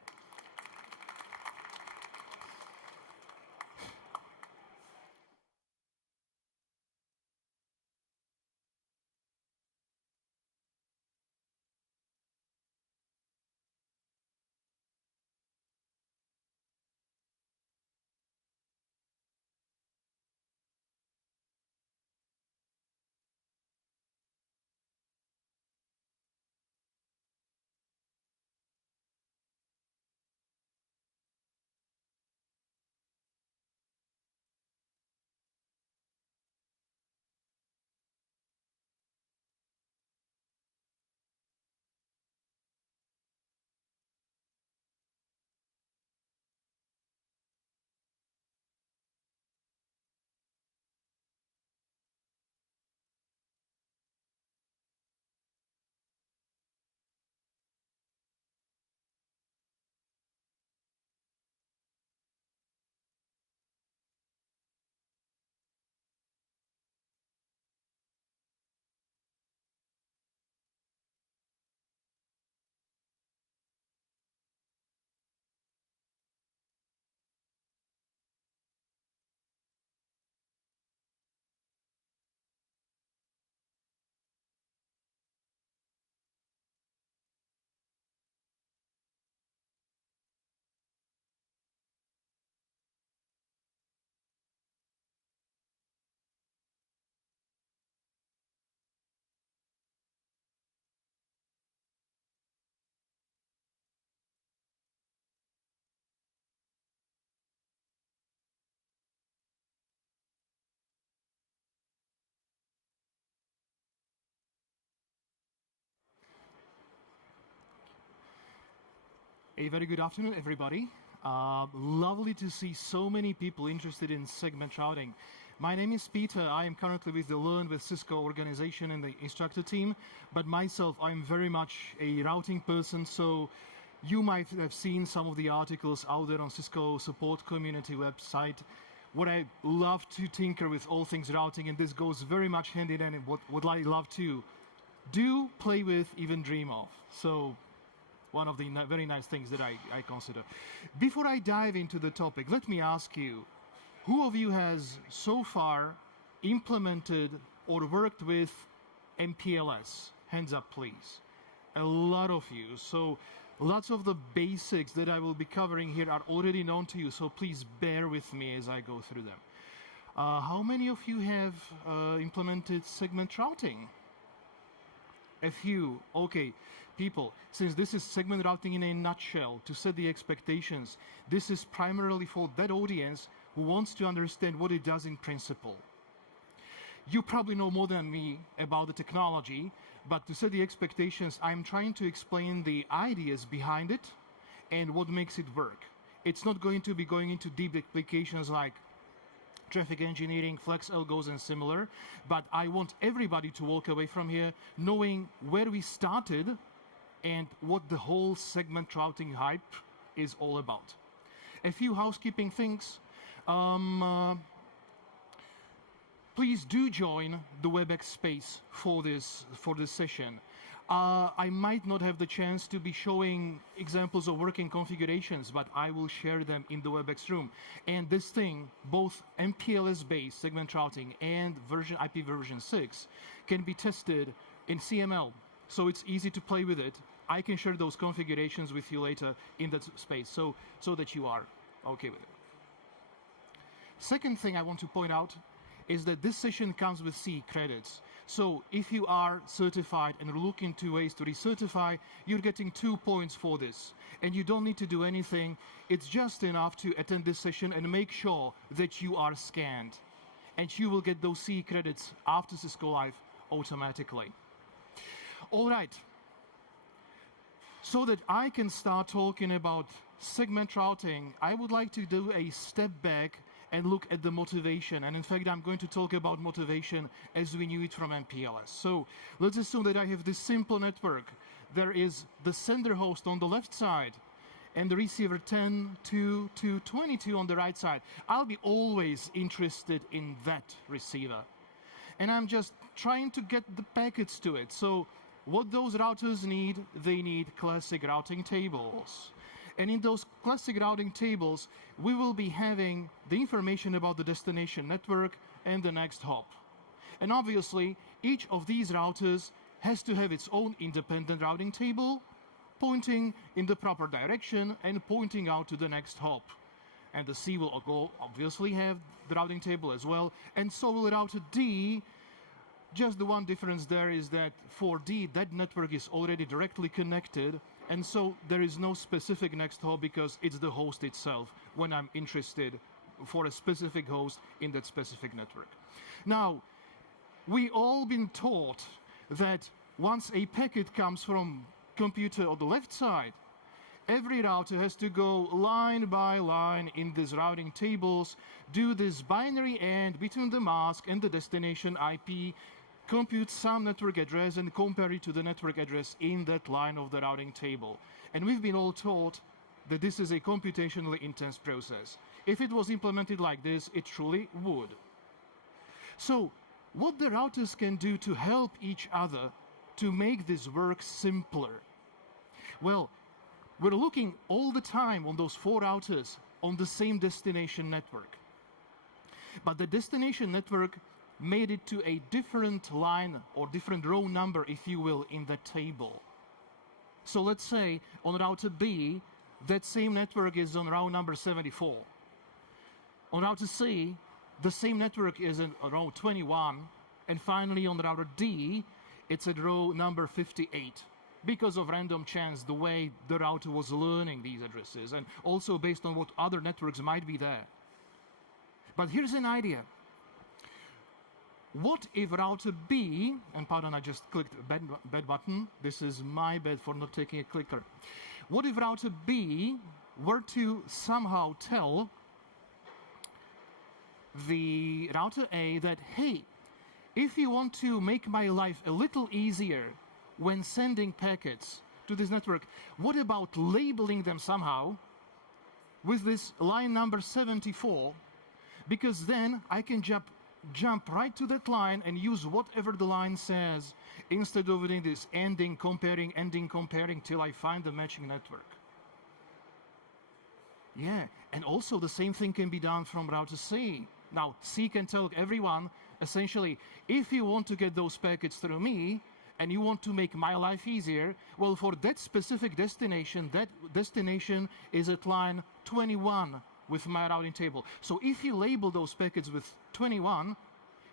A very good afternoon, everybody. Lovely to see so many people interested in segment routing. My name is Peter. I am currently with the Learn with Cisco organization and the instructor team, but myself, I'm very much a routing person, so you might have seen some of the articles out there on Cisco support community website. What I love to tinker with all things routing, and this goes very much hand in hand in what I love to do, play with, even dream of. So one of the very nice things that I consider. Before I dive into the topic, let me ask you, who of you has so far implemented or worked with MPLS? Hands up, please. A lot of you. So lots of the basics that I will be covering here are already known to you, so please bear with me as I go through them. How many of you have implemented segment routing? A few. Okay. People, since this is segment routing in a nutshell, to set the expectations, this is primarily for that audience who wants to understand what it does in principle. You probably know more than me about the technology, but to set the expectations, I'm trying to explain the ideas behind it and what makes it work. It's not going to be going into deep applications like traffic engineering, flex algos, and similar, but I want everybody to walk away from here knowing where we started and what the whole segment routing hype is all about. A few housekeeping things. Please do join the WebEx space for this session. I might not have the chance to be showing examples of working configurations, but I will share them in the WebEx room. And this thing, both MPLS-based segment routing and IP version 6, can be tested in CML. So it's easy to play with it. I can share those configurations with you later in that space, so that you are okay with it. Second thing I want to point out is that this session comes with C credits. So if you are certified and are looking to ways to recertify, you're getting 2 points for this. And you don't need to do anything. It's just enough to attend this session and make sure that you are scanned. And you will get those C credits after Cisco Live automatically. All right. So that I can start talking about segment routing, I would like to do a step back and look at the motivation. And in fact, I'm going to talk about motivation as we knew it from MPLS. So let's assume that I have this simple network. There is the sender host on the left side and the receiver 10 to 22 on the right side. I'll be always interested in that receiver. And I'm just trying to get the packets to it. So what those routers need, they need classic routing tables. And in those classic routing tables, we will be having the information about the destination network and the next hop. And obviously, each of these routers has to have its own independent routing table, pointing in the proper direction and pointing out to the next hop. And the C will obviously have the routing table as well, and so will router D. Just the one difference there is that for D, that network is already directly connected, and so there is no specific next hop because it's the host itself when I'm interested for a specific host in that specific network. Now, we all been taught that once a packet comes from computer on the left side, every router has to go line by line in these routing tables, do this binary AND between the mask and the destination IP, compute some network address and compare it to the network address in that line of the routing table. And we've been all taught that this is a computationally intense process. If it was implemented like this, it truly would. So what the routers can do to help each other to make this work simpler? Well, we're looking all the time on those 4 routers on the same destination network. But the destination network made it to a different line or different row number, if you will, in the table. So let's say on router B, that same network is on row number 74. On router C, the same network is in row 21. And finally on router D, it's at row number 58. Because of random chance, the way the router was learning these addresses, and also based on what other networks might be there. But here's an idea. what if router B, and pardon, I just clicked a bad button. This is my bad for not taking a clicker. What if router B were to somehow tell the router A that, hey, if you want to make my life a little easier when sending packets to this network, what about labeling them somehow with this line number 74? Because then I can jump right to that line and use whatever the line says instead of doing this ending, comparing till I find the matching network. Yeah, and also the same thing can be done from router C. Now, C can tell everyone, essentially, if you want to get those packets through me, and you want to make my life easier, well, for that specific destination, that destination is at line 21 with my routing table. So if you label those packets with 21,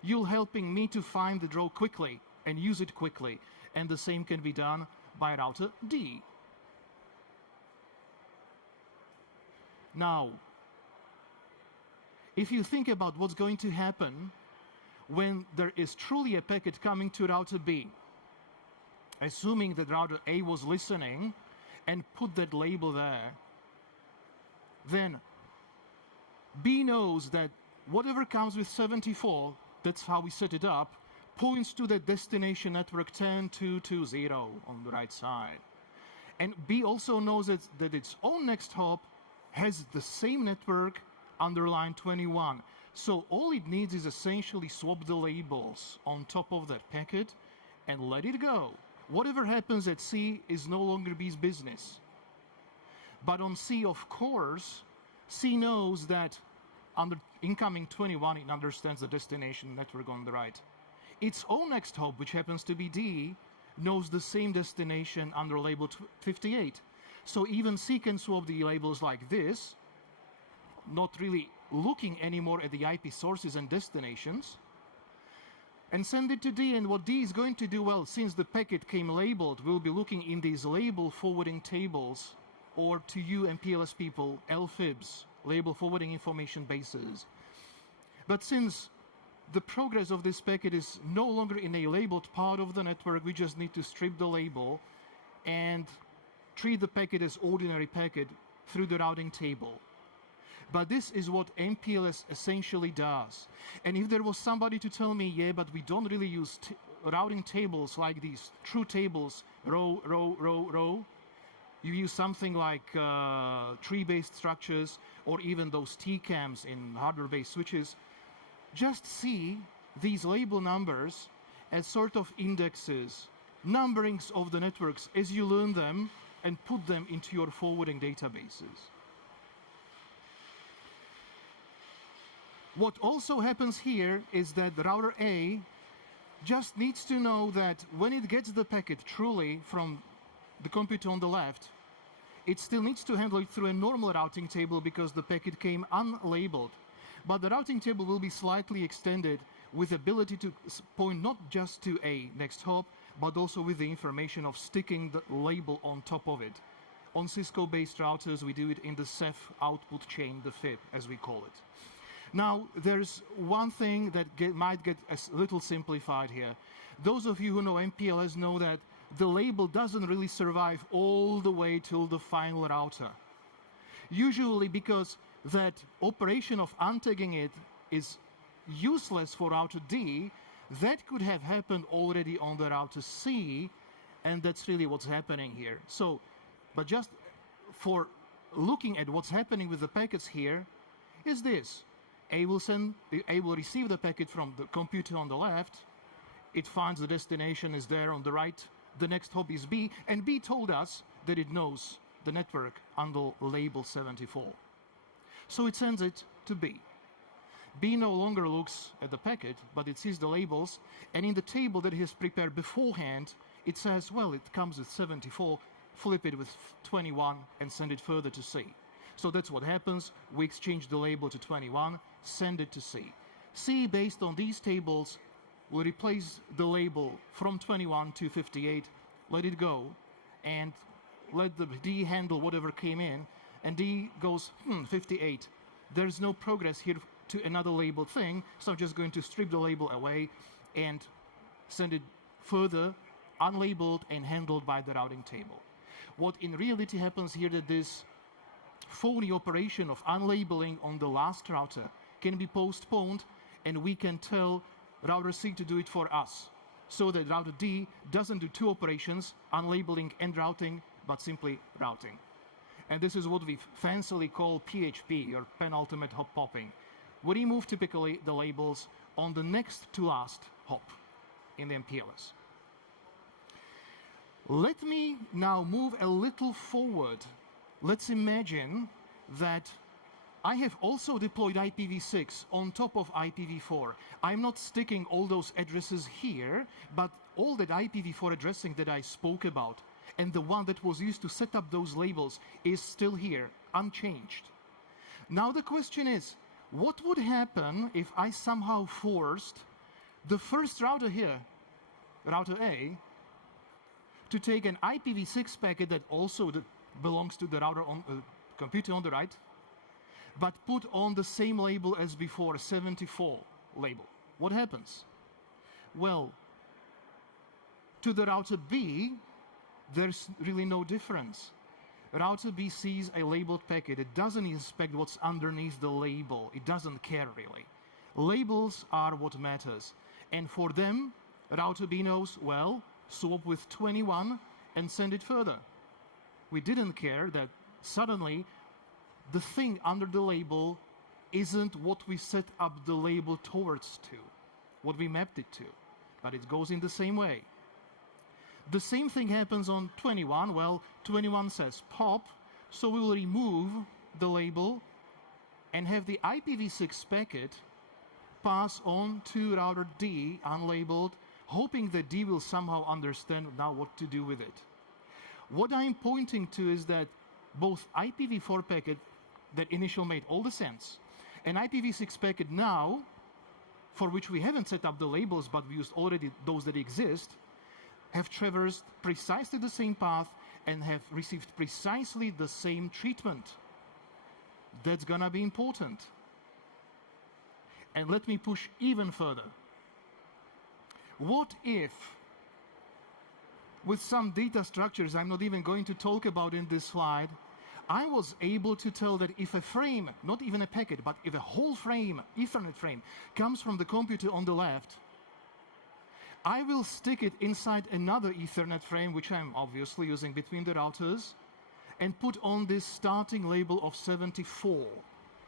you're helping me to find the draw quickly and use it quickly. And the same can be done by router D. Now, if you think about what's going to happen when there is truly a packet coming to router B, assuming that router A was listening and put that label there, then B knows that whatever comes with 74, that's how we set it up, points to the destination network 10220 on the right side. And B also knows that its own next hop has the same network under line 21. So all it needs is essentially swap the labels on top of that packet and let it go. Whatever happens at C is no longer B's business. But on C, of course, C knows that under incoming 21, it understands the destination network on the right. Its own next hop, which happens to be D, knows the same destination under label 58. So even C can swap the labels like this, not really looking anymore at the IP sources and destinations, and send it to D. And what D is going to do, well, since the packet came labeled, we'll be looking in these label forwarding tables, or to you MPLS people, LFIBs, label forwarding information bases. But since the progress of this packet is no longer in a labeled part of the network, we just need to strip the label and treat the packet as ordinary packet through the routing table. But this is what MPLS essentially does. And if there was somebody to tell me, yeah, but we don't really use routing tables like these true tables, row, row, row, row. You use something like tree-based structures or even those TCAMs in hardware-based switches. Just see these label numbers as sort of indexes, numberings of the networks as you learn them and put them into your forwarding databases. What also happens here is that the router A just needs to know that when it gets the packet truly from the computer on the left, it still needs to handle it through a normal routing table because the packet came unlabeled. But the routing table will be slightly extended with ability to point not just to a next hop, but also with the information of sticking the label on top of it. On Cisco-based routers, we do it in the Ceph output chain, the FIB, as we call it. Now, there's one thing that might get a little simplified here. Those of you who know MPLS know that the label doesn't really survive all the way till the final router. Usually because that operation of untagging it is useless for router D, that could have happened already on the router C, and that's really what's happening here. So, but just for looking at what's happening with the packets here, is this. A will receive the packet from the computer on the left. It finds the destination is there on the right. The next hop is B, and B told us that it knows the network under label 74. So it sends it to B. B no longer looks at the packet, but it sees the labels, and in the table that he has prepared beforehand, it says, well, it comes with 74, flip it with 21, and send it further to C. So that's what happens. We exchange the label to 21, send it to C. C, based on these tables, will replace the label from 21 to 58, let it go, and let the D handle whatever came in, and D goes, 58. There's no progress here to another labeled thing, so I'm just going to strip the label away and send it further unlabeled and handled by the routing table. What in reality happens here that this phony operation of unlabeling on the last router can be postponed, and we can tell router C to do it for us, so that router D doesn't do two operations, unlabeling and routing, but simply routing. And this is what we fancily call PHP, or penultimate hop popping. We remove typically the labels on the next to last hop in the MPLS. Let me now move a little forward. Let's imagine that I have also deployed IPv6 on top of IPv4. I'm not sticking all those addresses here, but all that IPv4 addressing that I spoke about and the one that was used to set up those labels is still here, unchanged. Now the question is, what would happen if I somehow forced the first router here, router A, to take an IPv6 packet that also belongs to the router on computer on the right, but put on the same label as before, 74 label? What happens? Well, to the router B, there's really no difference. Router B sees a labeled packet. It doesn't inspect what's underneath the label. It doesn't care really. Labels are what matters. And for them, router B knows, well, swap with 21 and send it further. We didn't care that suddenly the thing under the label isn't what we set up the label towards to, what we mapped it to, but it goes in the same way. The same thing happens on 21. Well, 21 says pop, so we will remove the label and have the IPv6 packet pass on to router D unlabeled, hoping that D will somehow understand now what to do with it. What I'm pointing to is that both IPv4 packet that initial made all the sense and IPv6 packet now, for which we haven't set up the labels but we used already those that exist, have traversed precisely the same path and have received precisely the same treatment. That's gonna be important. And let me push even further. What if, with some data structures I'm not even going to talk about in this slide, I was able to tell that if a frame, not even a packet, but if a whole frame, Ethernet frame, comes from the computer on the left, I will stick it inside another Ethernet frame, which I'm obviously using between the routers, and put on this starting label of 74.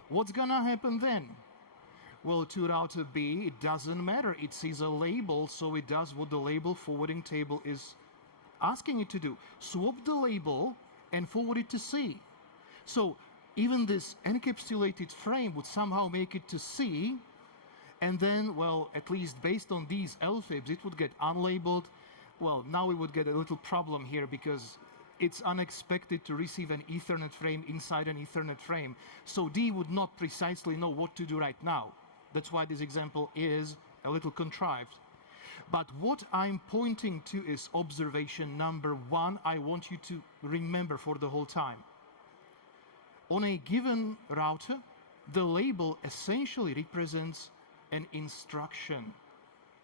What's gonna happen then? Well, to router B, it doesn't matter. It sees a label, so it does what the label forwarding table is asking it to do. Swap the label and forward it to C. So even this encapsulated frame would somehow make it to C, and then, well, at least based on these LFIBs, it would get unlabeled. Well, now we would get a little problem here because it's unexpected to receive an Ethernet frame inside an Ethernet frame. So D would not precisely know what to do right now. That's why this example is a little contrived. But what I'm pointing to is observation number one I want you to remember for the whole time. On a given router, the label essentially represents an instruction.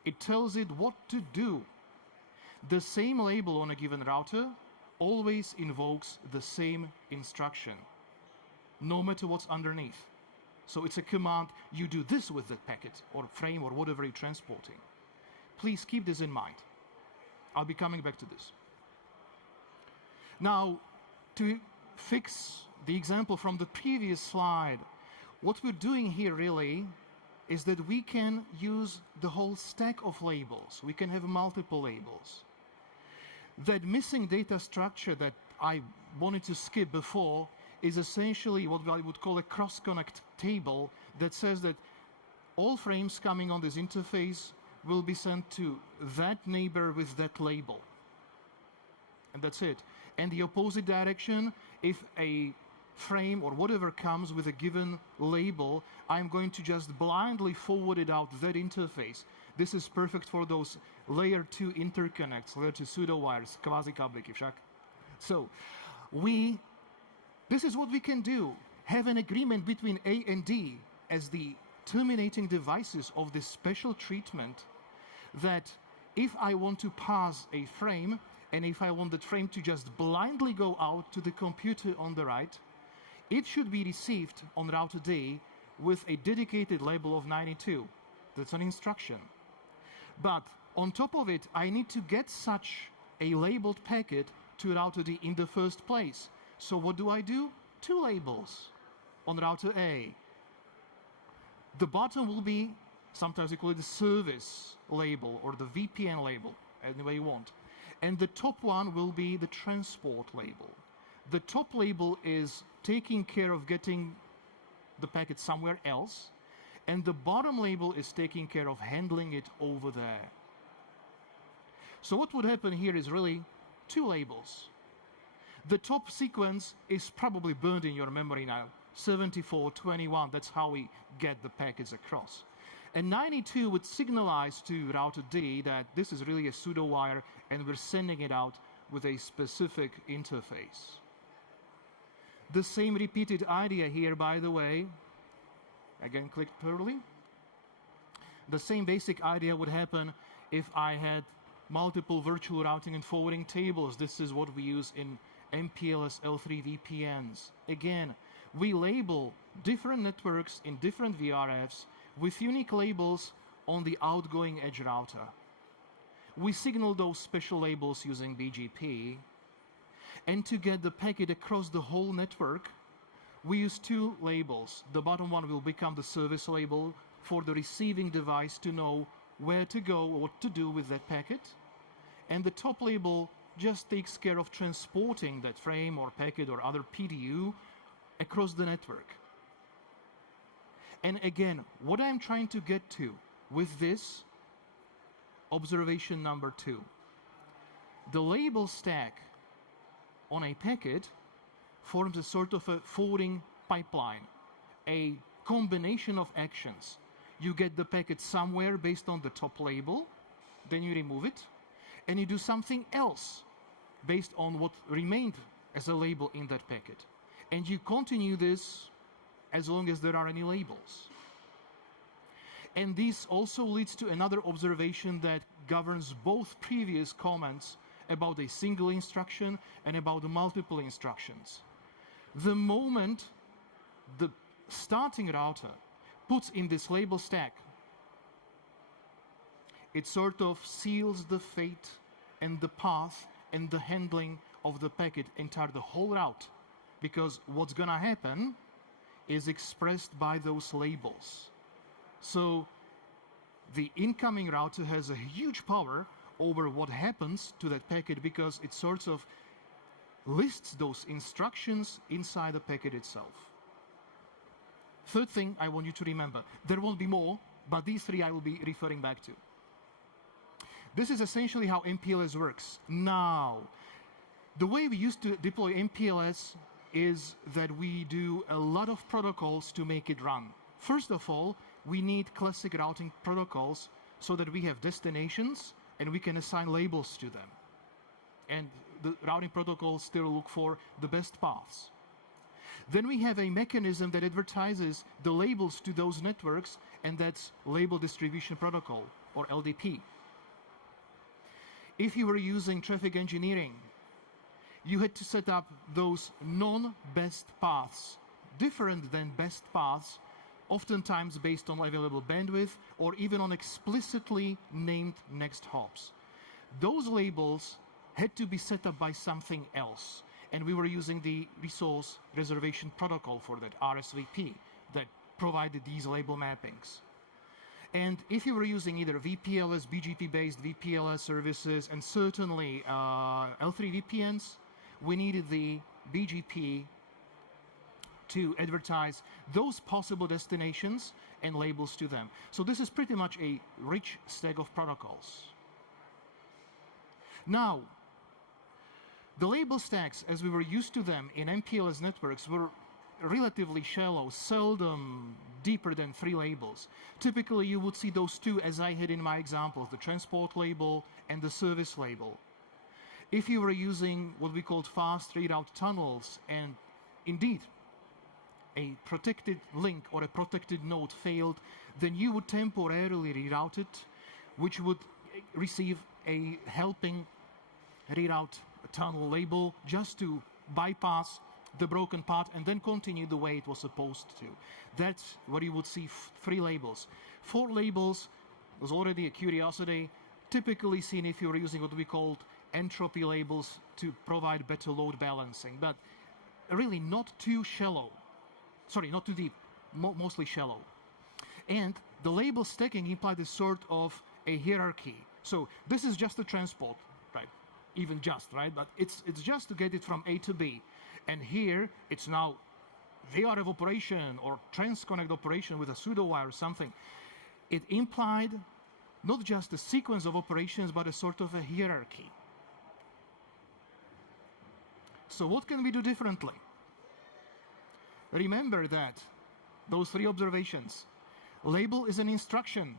It tells it what to do. The same label on a given router always invokes the same instruction, no matter what's underneath. So it's a command, you do this with the packet or frame or whatever you're transporting. Please keep this in mind. I'll be coming back to this. Now, to fix the example from the previous slide, what we're doing here really is that we can use the whole stack of labels. We can have multiple labels. That missing data structure that I wanted to skip before is essentially what I would call a cross-connect table that says that all frames coming on this interface will be sent to that neighbor with that label. And that's it. And the opposite direction, if a frame or whatever comes with a given label, I'm going to just blindly forward it out that interface. This is perfect for those layer 2 interconnects, layer 2 pseudo wires, quasi-kablíky však. So this is what we can do. Have an agreement between A and D as the terminating devices of this special treatment that if I want to pass a frame, and if I want the frame to just blindly go out to the computer on the right, it should be received on router D with a dedicated label of 92. That's an instruction. But on top of it, I need to get such a labeled packet to router D in the first place. So what do? 2 labels on router A. The bottom will be, sometimes we call it the service label or the VPN label, any way you want. And the top one will be the transport label. The top label is taking care of getting the packet somewhere else, and the bottom label is taking care of handling it over there. So what would happen here is really 2 labels. The top sequence is probably burned in your memory now, 7421, that's how we get the packets across. And 92 would signalize to router D that this is really a pseudo wire and we're sending it out with a specific interface. The same repeated idea here, by the way, again clicked poorly. The same basic idea would happen if I had multiple virtual routing and forwarding tables. This is what we use in MPLS L3 VPNs. Again, we label different networks in different VRFs with unique labels on the outgoing edge router. We signal those special labels using BGP, and to get the packet across the whole network, we use 2 labels. The bottom one will become the service label for the receiving device to know where to go or what to do with that packet, and the top label just takes care of transporting that frame or packet or other PDU across the network. And again, what I'm trying to get to with this, observation number 2, the label stack on a packet forms a sort of a forwarding pipeline, a combination of actions. You get the packet somewhere based on the top label, then you remove it, and you do something else based on what remained as a label in that packet. And you continue this as long as there are any labels. And this also leads to another observation that governs both previous comments about a single instruction and about the multiple instructions. The moment the starting router puts in this label stack, it sort of seals the fate and the path and the handling of the packet entire the whole route, because what's gonna happen is expressed by those labels. So the incoming router has a huge power over what happens to that packet because it sort of lists those instructions inside the packet itself. Third thing I want you to remember, there will be more, but these 3 I will be referring back to. This is essentially how MPLS works. Now, the way we used to deploy MPLS is that we do a lot of protocols to make it run. First of all, we need classic routing protocols so that we have destinations and we can assign labels to them. And the routing protocols still look for the best paths. Then we have a mechanism that advertises the labels to those networks, and that's Label Distribution Protocol, or LDP. If you were using traffic engineering, you had to set up those non-best paths, different than best paths, oftentimes based on available bandwidth or even on explicitly named next hops. Those labels had to be set up by something else, and we were using the Resource Reservation Protocol for that, RSVP, that provided these label mappings. And if you were using either VPLS, BGP-based VPLS services, and certainly L3 VPNs, we needed the BGP to advertise those possible destinations and labels to them. So this is pretty much a rich stack of protocols. Now, the label stacks, as we were used to them in MPLS networks, were relatively shallow, seldom deeper than 3 labels. Typically, you would see those 2, as I had in my examples, the transport label and the service label. If you were using what we called fast reroute tunnels, and indeed, a protected link or a protected node failed, then you would temporarily reroute it, which would receive a helping reroute tunnel label just to bypass the broken part and then continue the way it was supposed to. That's where you would see 3 labels. 4 labels was already a curiosity, typically seen if you're using what we called entropy labels to provide better load balancing, but really not too shallow. Sorry, not too deep, mostly shallow. And the label stacking implied a sort of a hierarchy. So this is just a transport, right? Even just, right? But it's just to get it from A to B. And here, it's now VRF operation or transconnect operation with a pseudo wire or something. It implied not just a sequence of operations, but a sort of a hierarchy. So what can we do differently? Remember that those 3 observations. Label is an instruction.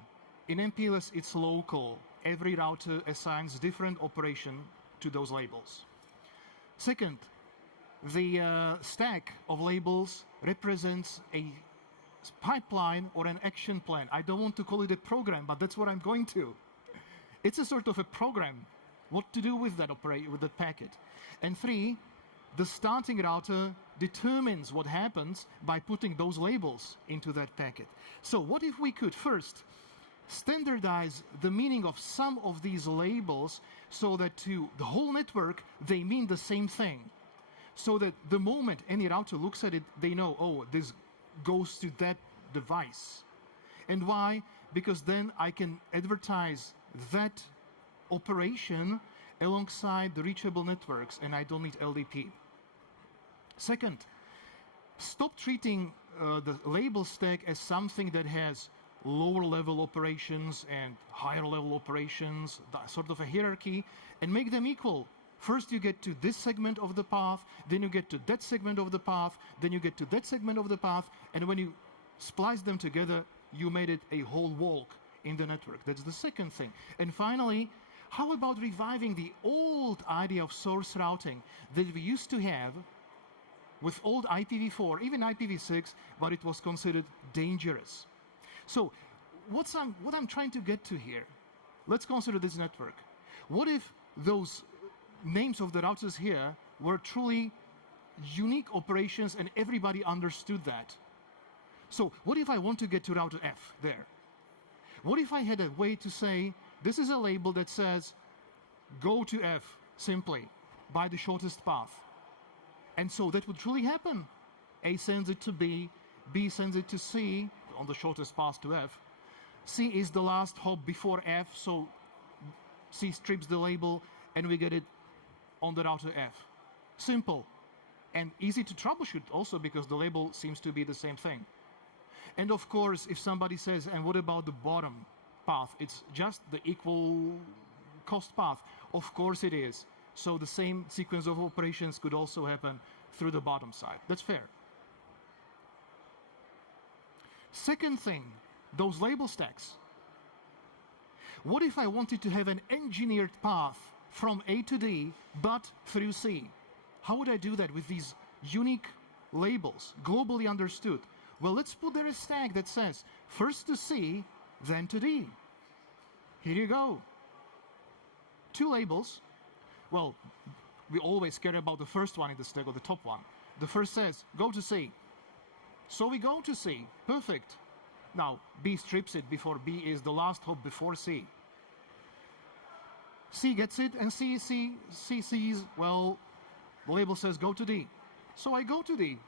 In MPLS, it's local. Every router assigns different operation to those labels. Second, the stack of labels represents a pipeline or an action plan. I don't want to call it a program, but that's what I'm going to. It's a sort of a program, what to do with that packet. And 3, the starting router determines what happens by putting those labels into that packet. So what if we could first standardize the meaning of some of these labels so that to the whole network, they mean the same thing. So that the moment any router looks at it, they know, oh, this goes to that device. And why? Because then I can advertise that operation alongside the reachable networks, and I don't need LDP. Second, stop treating the label stack as something that has lower level operations and higher level operations, sort of a hierarchy, and make them equal. First you get to this segment of the path, then you get to that segment of the path, then you get to that segment of the path, and when you splice them together, you made it a whole walk in the network. That's the second thing. And finally, how about reviving the old idea of source routing that we used to have with old IPv4, even IPv6, but it was considered dangerous. So what I'm trying to get to here, let's consider this network. What if those names of the routers here were truly unique operations and everybody understood that? So what if I want to get to router F there? What if I had a way to say, this is a label that says, go to F simply by the shortest path. And so that would truly happen. A sends it to B sends it to C on the shortest path to F. C is the last hop before F, so C strips the label and we get it on the router F. Simple and easy to troubleshoot also because the label seems to be the same thing. And of course, if somebody says, and what about the bottom path? It's just the equal cost path. Of course it is. So the same sequence of operations could also happen through the bottom side. That's fair. Second thing, those label stacks. What if I wanted to have an engineered path from A to D, but through C? How would I do that with these unique labels, globally understood? Well, let's put there a stack that says first to C, then to D. Here you go. 2 labels. Well, we always care about the first one in the stack or the top one. The first says, go to C. So we go to C. Perfect. Now, B strips it before B is the last hop before C. C gets it, and C sees, well, the label says go to D. So I go to D.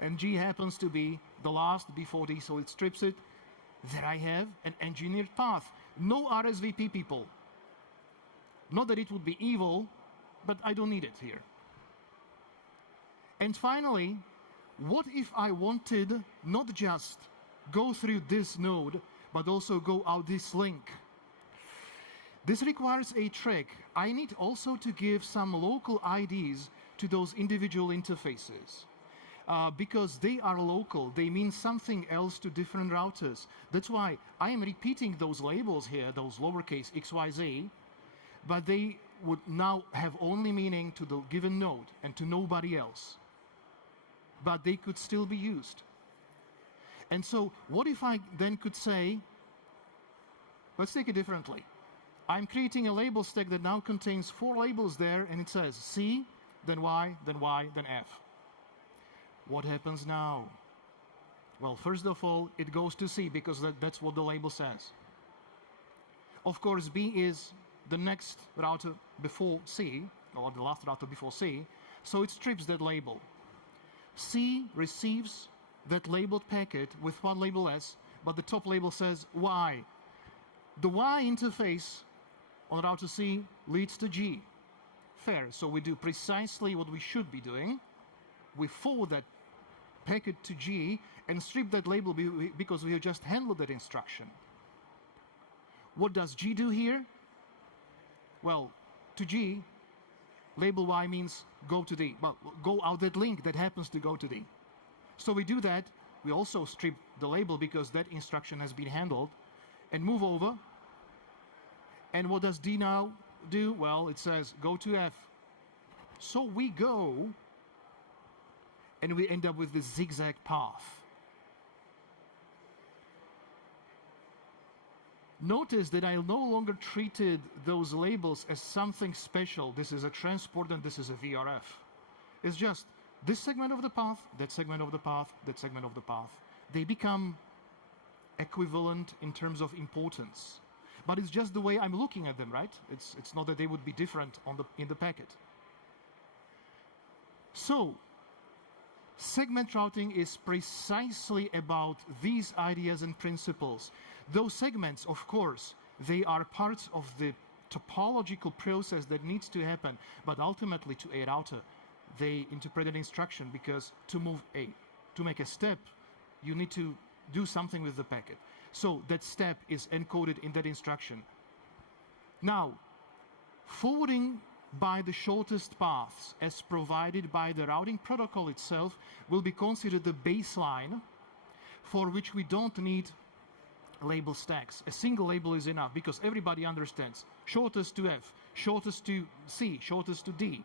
And G happens to be the last before D, so it strips it. There I have an engineered path. No RSVP, people. Not that it would be evil, but I don't need it here. And finally, what if I wanted not just go through this node, but also go out this link? This requires a trick. I need also to give some local IDs to those individual interfaces. Because they are local, they mean something else to different routers. That's why I am repeating those labels here, those lowercase XYZ, but they would now have only meaning to the given node and to nobody else. but they could still be used. And so what if I then could say, let's take it differently. I'm creating a label stack that now contains 4 labels there, and it says C, then Y, then Y, then F. What happens now? Well, first of all, it goes to C because that's what the label says. Of course, B is the next router before C, or the last router before C, so it strips that label. C receives that labeled packet with one label S, but the top label says Y. The Y interface on router C leads to G. Fair, so we do precisely what we should be doing. We forward that packet to G and strip that label because we have just handled that instruction. What does G do here? Well, to G, label Y means go to D. Well, go out that link that happens to go to D. So we do that. We also strip the label because that instruction has been handled and move over. And what does D now do? Well, it says go to F. So we go and we end up with this zigzag path. Notice that I no longer treated those labels as something special. This is a transport and this is a VRF. It's just this segment of the path, that segment of the path, that segment of the path. They become equivalent in terms of importance. But it's just the way I'm looking at them, right? It's not that they would be different in the packet. So, segment routing is precisely about these ideas and principles. Those segments, of course, they are parts of the topological process that needs to happen, but ultimately to a router, they interpret an instruction because to make a step, you need to do something with the packet. So that step is encoded in that instruction. Now, forwarding by the shortest paths as provided by the routing protocol itself will be considered the baseline for which we don't need label stacks. A single label is enough because everybody understands shortest to F, shortest to C, shortest to D.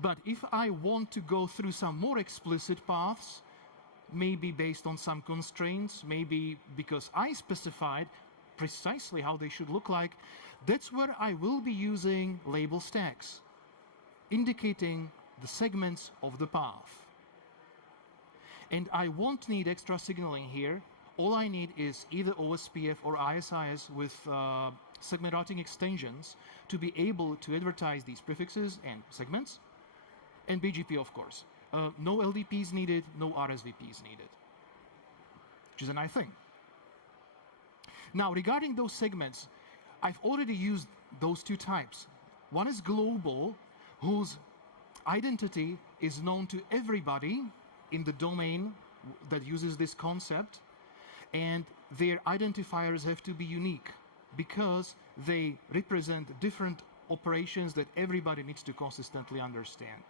But if I want to go through some more explicit paths, maybe based on some constraints, maybe because I specified precisely how they should look like, that's where I will be using label stacks, indicating the segments of the path. And I won't need extra signaling here. All I need is either OSPF or ISIS with segment routing extensions to be able to advertise these prefixes and segments, and BGP, of course. No LDPs needed, no RSVPs needed, which is a nice thing. Now, regarding those segments, I've already used those 2 types. One is global, whose identity is known to everybody in the domain that uses this concept, and their identifiers have to be unique because they represent different operations that everybody needs to consistently understand.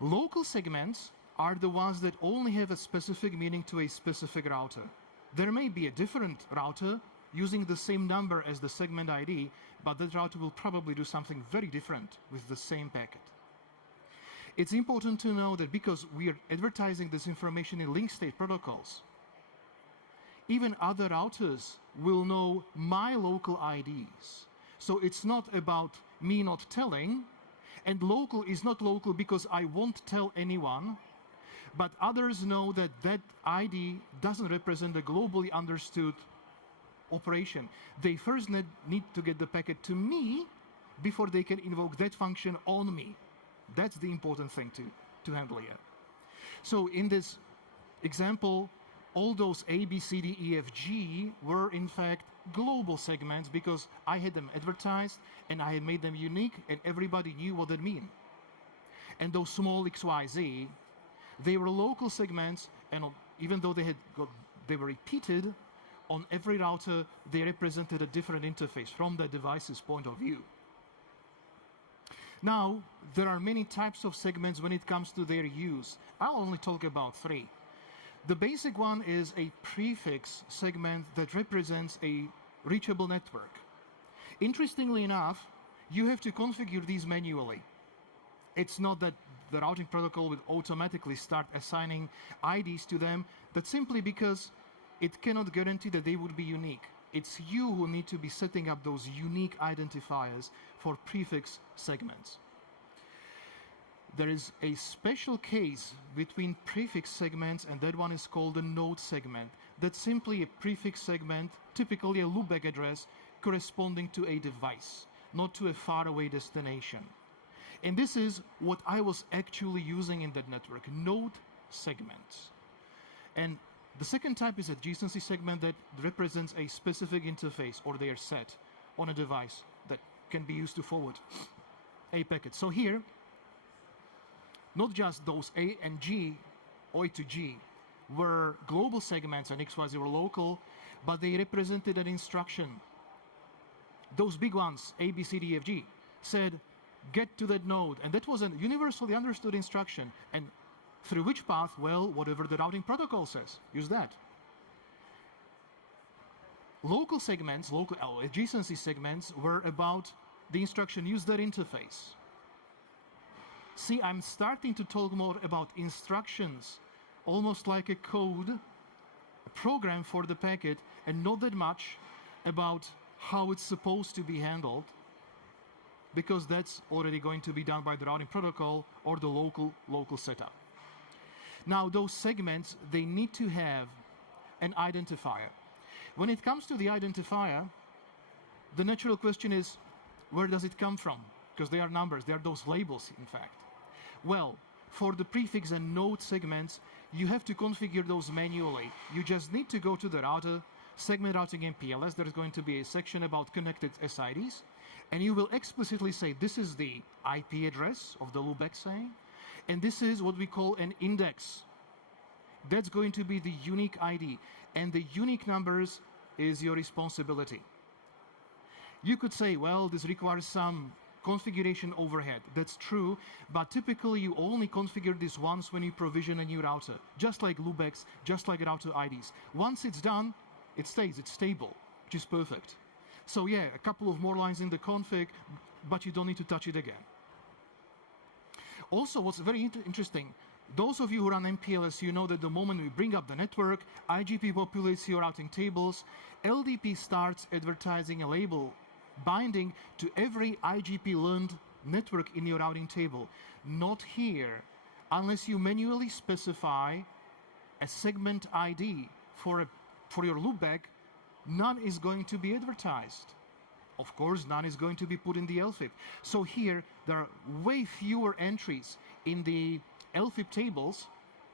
Local segments are the ones that only have a specific meaning to a specific router. There may be a different router using the same number as the segment ID, but that router will probably do something very different with the same packet. It's important to know that because we are advertising this information in link state protocols, even other routers will know my local IDs. So it's not about me not telling, and local is not local because I won't tell anyone, but others know that that ID doesn't represent a globally understood operation. They first need to get the packet to me before they can invoke that function on me. That's the important thing to handle here. So in this example, all those A, B, C, D, E, F, G were in fact global segments because I had them advertised and I had made them unique and everybody knew what that meant. And those small X, Y, Z, they were local segments, and even though they were repeated on every router, they represented a different interface from the device's point of view. Now, there are many types of segments when it comes to their use. I'll only talk about 3. The basic one is a prefix segment that represents a reachable network. Interestingly enough, you have to configure these manually. It's not that the routing protocol will automatically start assigning IDs to them. That's simply because it cannot guarantee that they would be unique. It's you who need to be setting up those unique identifiers for prefix segments. There is a special case between prefix segments, and that one is called a node segment. That's simply a prefix segment, typically a loopback address, corresponding to a device, not to a faraway destination. And this is what I was actually using in that network, node segments. And the second type is adjacency segment that represents a specific interface or their set on a device that can be used to forward a packet. So here, not just those A and G, O to G, were global segments and XYZ were local, but they represented an instruction. Those big ones, A, B, C, D, F, G, said, get to that node. And that was a universally understood instruction. And through which path? Well, whatever the routing protocol says, use that. Local segments, local adjacency segments, were about the instruction, use that interface. See, I'm starting to talk more about instructions, almost like a code, a program for the packet, and not that much about how it's supposed to be handled, because that's already going to be done by the routing protocol or the local setup. Now, those segments, they need to have an identifier. When it comes to the identifier, the natural question is, where does it come from? Because they are numbers, they are those labels, in fact. Well, for the prefix and node segments, you have to configure those manually. You just need to go to the router, segment routing MPLS, there's going to be a section about connected SIDs, and you will explicitly say, this is the IP address of the loopback saying, and this is what we call an index. That's going to be the unique ID, and the unique numbers is your responsibility. You could say, well, this requires some configuration overhead. That's true, but typically you only configure this once when you provision a new router, just like loopbacks, just like router IDs. Once it's done, it stays, it's stable, which is perfect. So yeah, a couple of more lines in the config, but you don't need to touch it again. Also, what's very interesting, those of you who run MPLS, you know that the moment we bring up the network, IGP populates your routing tables, LDP starts advertising a label binding to every IGP learned network in your routing table. Not here, unless you manually specify a segment ID for your loopback, none is going to be advertised. Of course, none is going to be put in the LFIP. So here, there are way fewer entries in the LFIP tables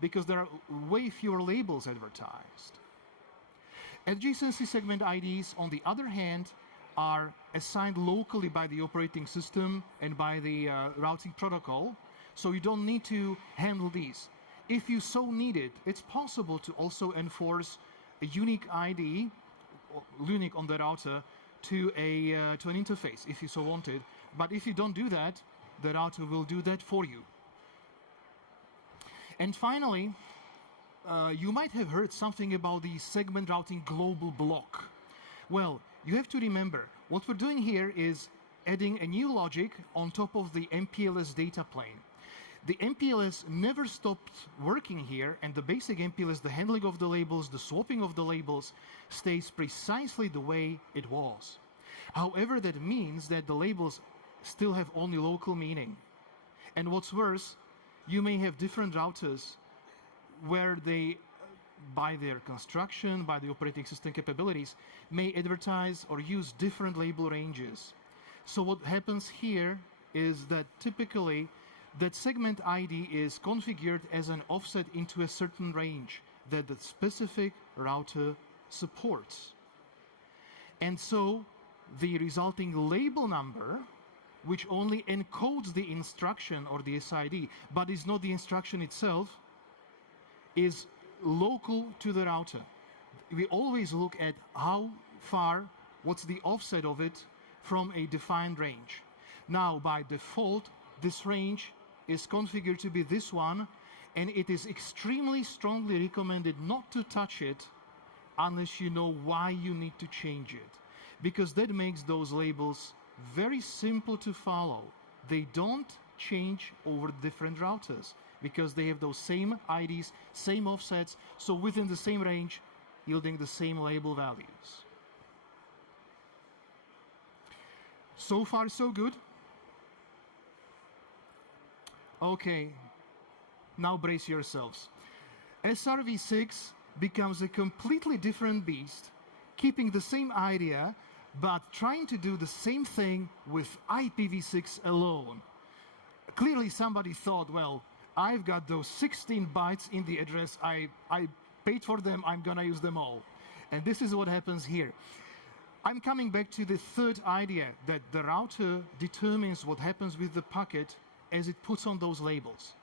because there are way fewer labels advertised. Adjacency segment IDs, on the other hand, are assigned locally by the operating system and by the routing protocol, so you don't need to handle these. If you so need it, it's possible to also enforce a unique ID, unique on the router, to an interface, if you so wanted. But if you don't do that, the router will do that for you. And finally, you might have heard something about the segment routing global block. Well, you have to remember, what we're doing here is adding a new logic on top of the MPLS data plane. The MPLS never stopped working here, and the basic MPLS, the handling of the labels, the swapping of the labels, stays precisely the way it was. However, that means that the labels still have only local meaning. And what's worse, you may have different routers where they, by their construction, by the operating system capabilities, may advertise or use different label ranges. So what happens here is that typically that segment ID is configured as an offset into a certain range that the specific router supports. And so the resulting label number, which only encodes the instruction or the SID, but is not the instruction itself, is local to the router. We always look at how far, what's the offset of it from a defined range. Now, by default, this range is configured to be this one, and it is extremely strongly recommended not to touch it unless you know why you need to change it, because that makes those labels very simple to follow. They don't change over different routers because they have those same IDs, same offsets, so within the same range, yielding the same label values. So far, so good. Okay, now brace yourselves. SRv6 becomes a completely different beast, keeping the same idea, but trying to do the same thing with IPv6 alone. Clearly somebody thought, well, I've got those 16 bytes in the address, I paid for them, I'm gonna use them all. And this is what happens here. I'm coming back to the third idea, that the router determines what happens with the packet as it puts on those labels.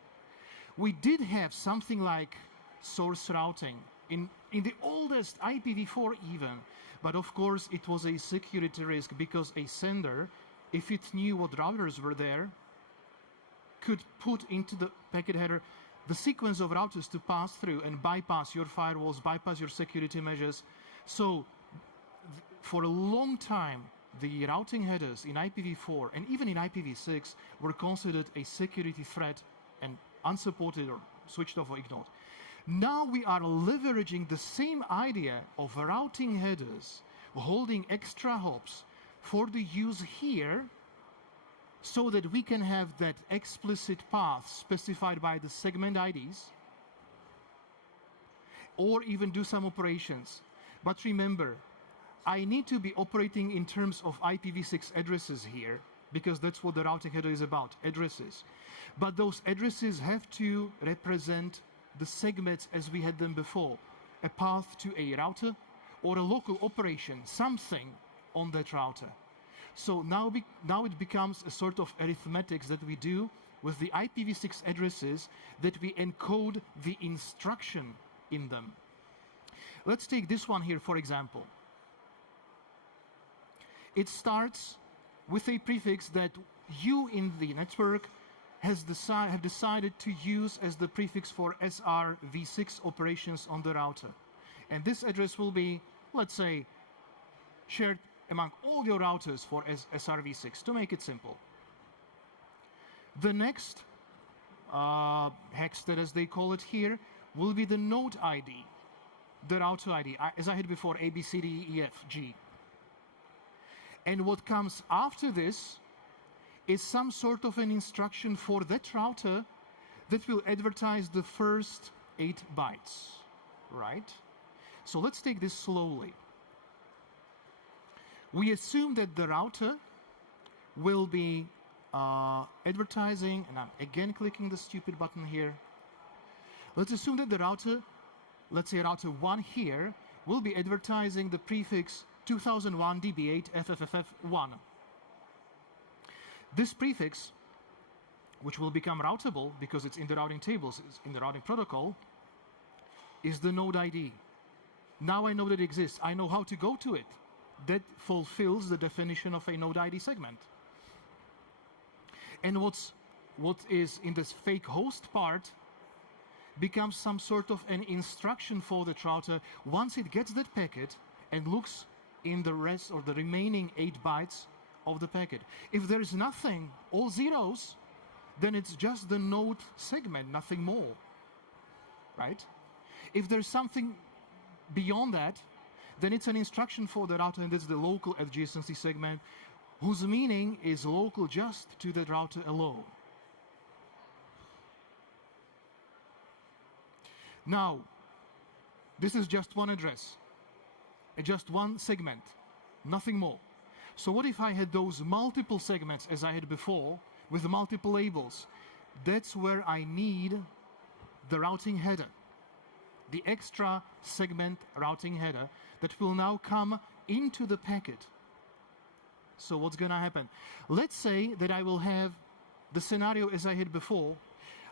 We did have something like source routing in the oldest IPv4 even, but of course it was a security risk because a sender, if it knew what routers were there, could put into the packet header the sequence of routers to pass through and bypass your firewalls, bypass your security measures. So for a long time, the routing headers in IPv4 and even in IPv6 were considered a security threat and unsupported or switched off or ignored. Now we are leveraging the same idea of routing headers, holding extra hops for the use here, so that we can have that explicit path specified by the segment IDs, or even do some operations. But remember, I need to be operating in terms of IPv6 addresses here, because that's what the routing header is about, addresses. But those addresses have to represent the segments as we had them before, a path to a router or a local operation, something on that router. So now it becomes a sort of arithmetics that we do with the IPv6 addresses that we encode the instruction in them. Let's take this one here, for example. It starts with a prefix that you in the network have decided to use as the prefix for SRv6 operations on the router. And this address will be, let's say, shared among all your routers for SRv6, to make it simple. The next hex, as they call it here, will be the node ID, the router ID, as I had before, A, B, C, D, E, F, G. And what comes after this is some sort of an instruction for that router that will advertise the first 8 bytes, right? So let's take this slowly. We assume that the router will be advertising, and I'm again clicking the stupid button here. Let's assume that the router, let's say router 1 here, will be advertising the prefix 2001 DB8 FFFF1. This prefix, which will become routable because it's in the routing tables, it's in the routing protocol, is the node ID. Now I know that it exists. I know how to go to it. That fulfills the definition of a node ID segment. And what is in this fake host part becomes some sort of an instruction for the router once it gets that packet and looks in the rest or the remaining 8 bytes of the packet. If there is nothing, all zeros, then it's just the node segment, nothing more, right? If there's something beyond that, then it's an instruction for the router, and that's the local adjacency segment, whose meaning is local just to that router alone. Now, this is just one address, just one segment, nothing more. So what if I had those multiple segments as I had before with multiple labels? That's where I need the routing header, the extra segment routing header that will now come into the packet. So what's going to happen? Let's say that I will have the scenario as I had before.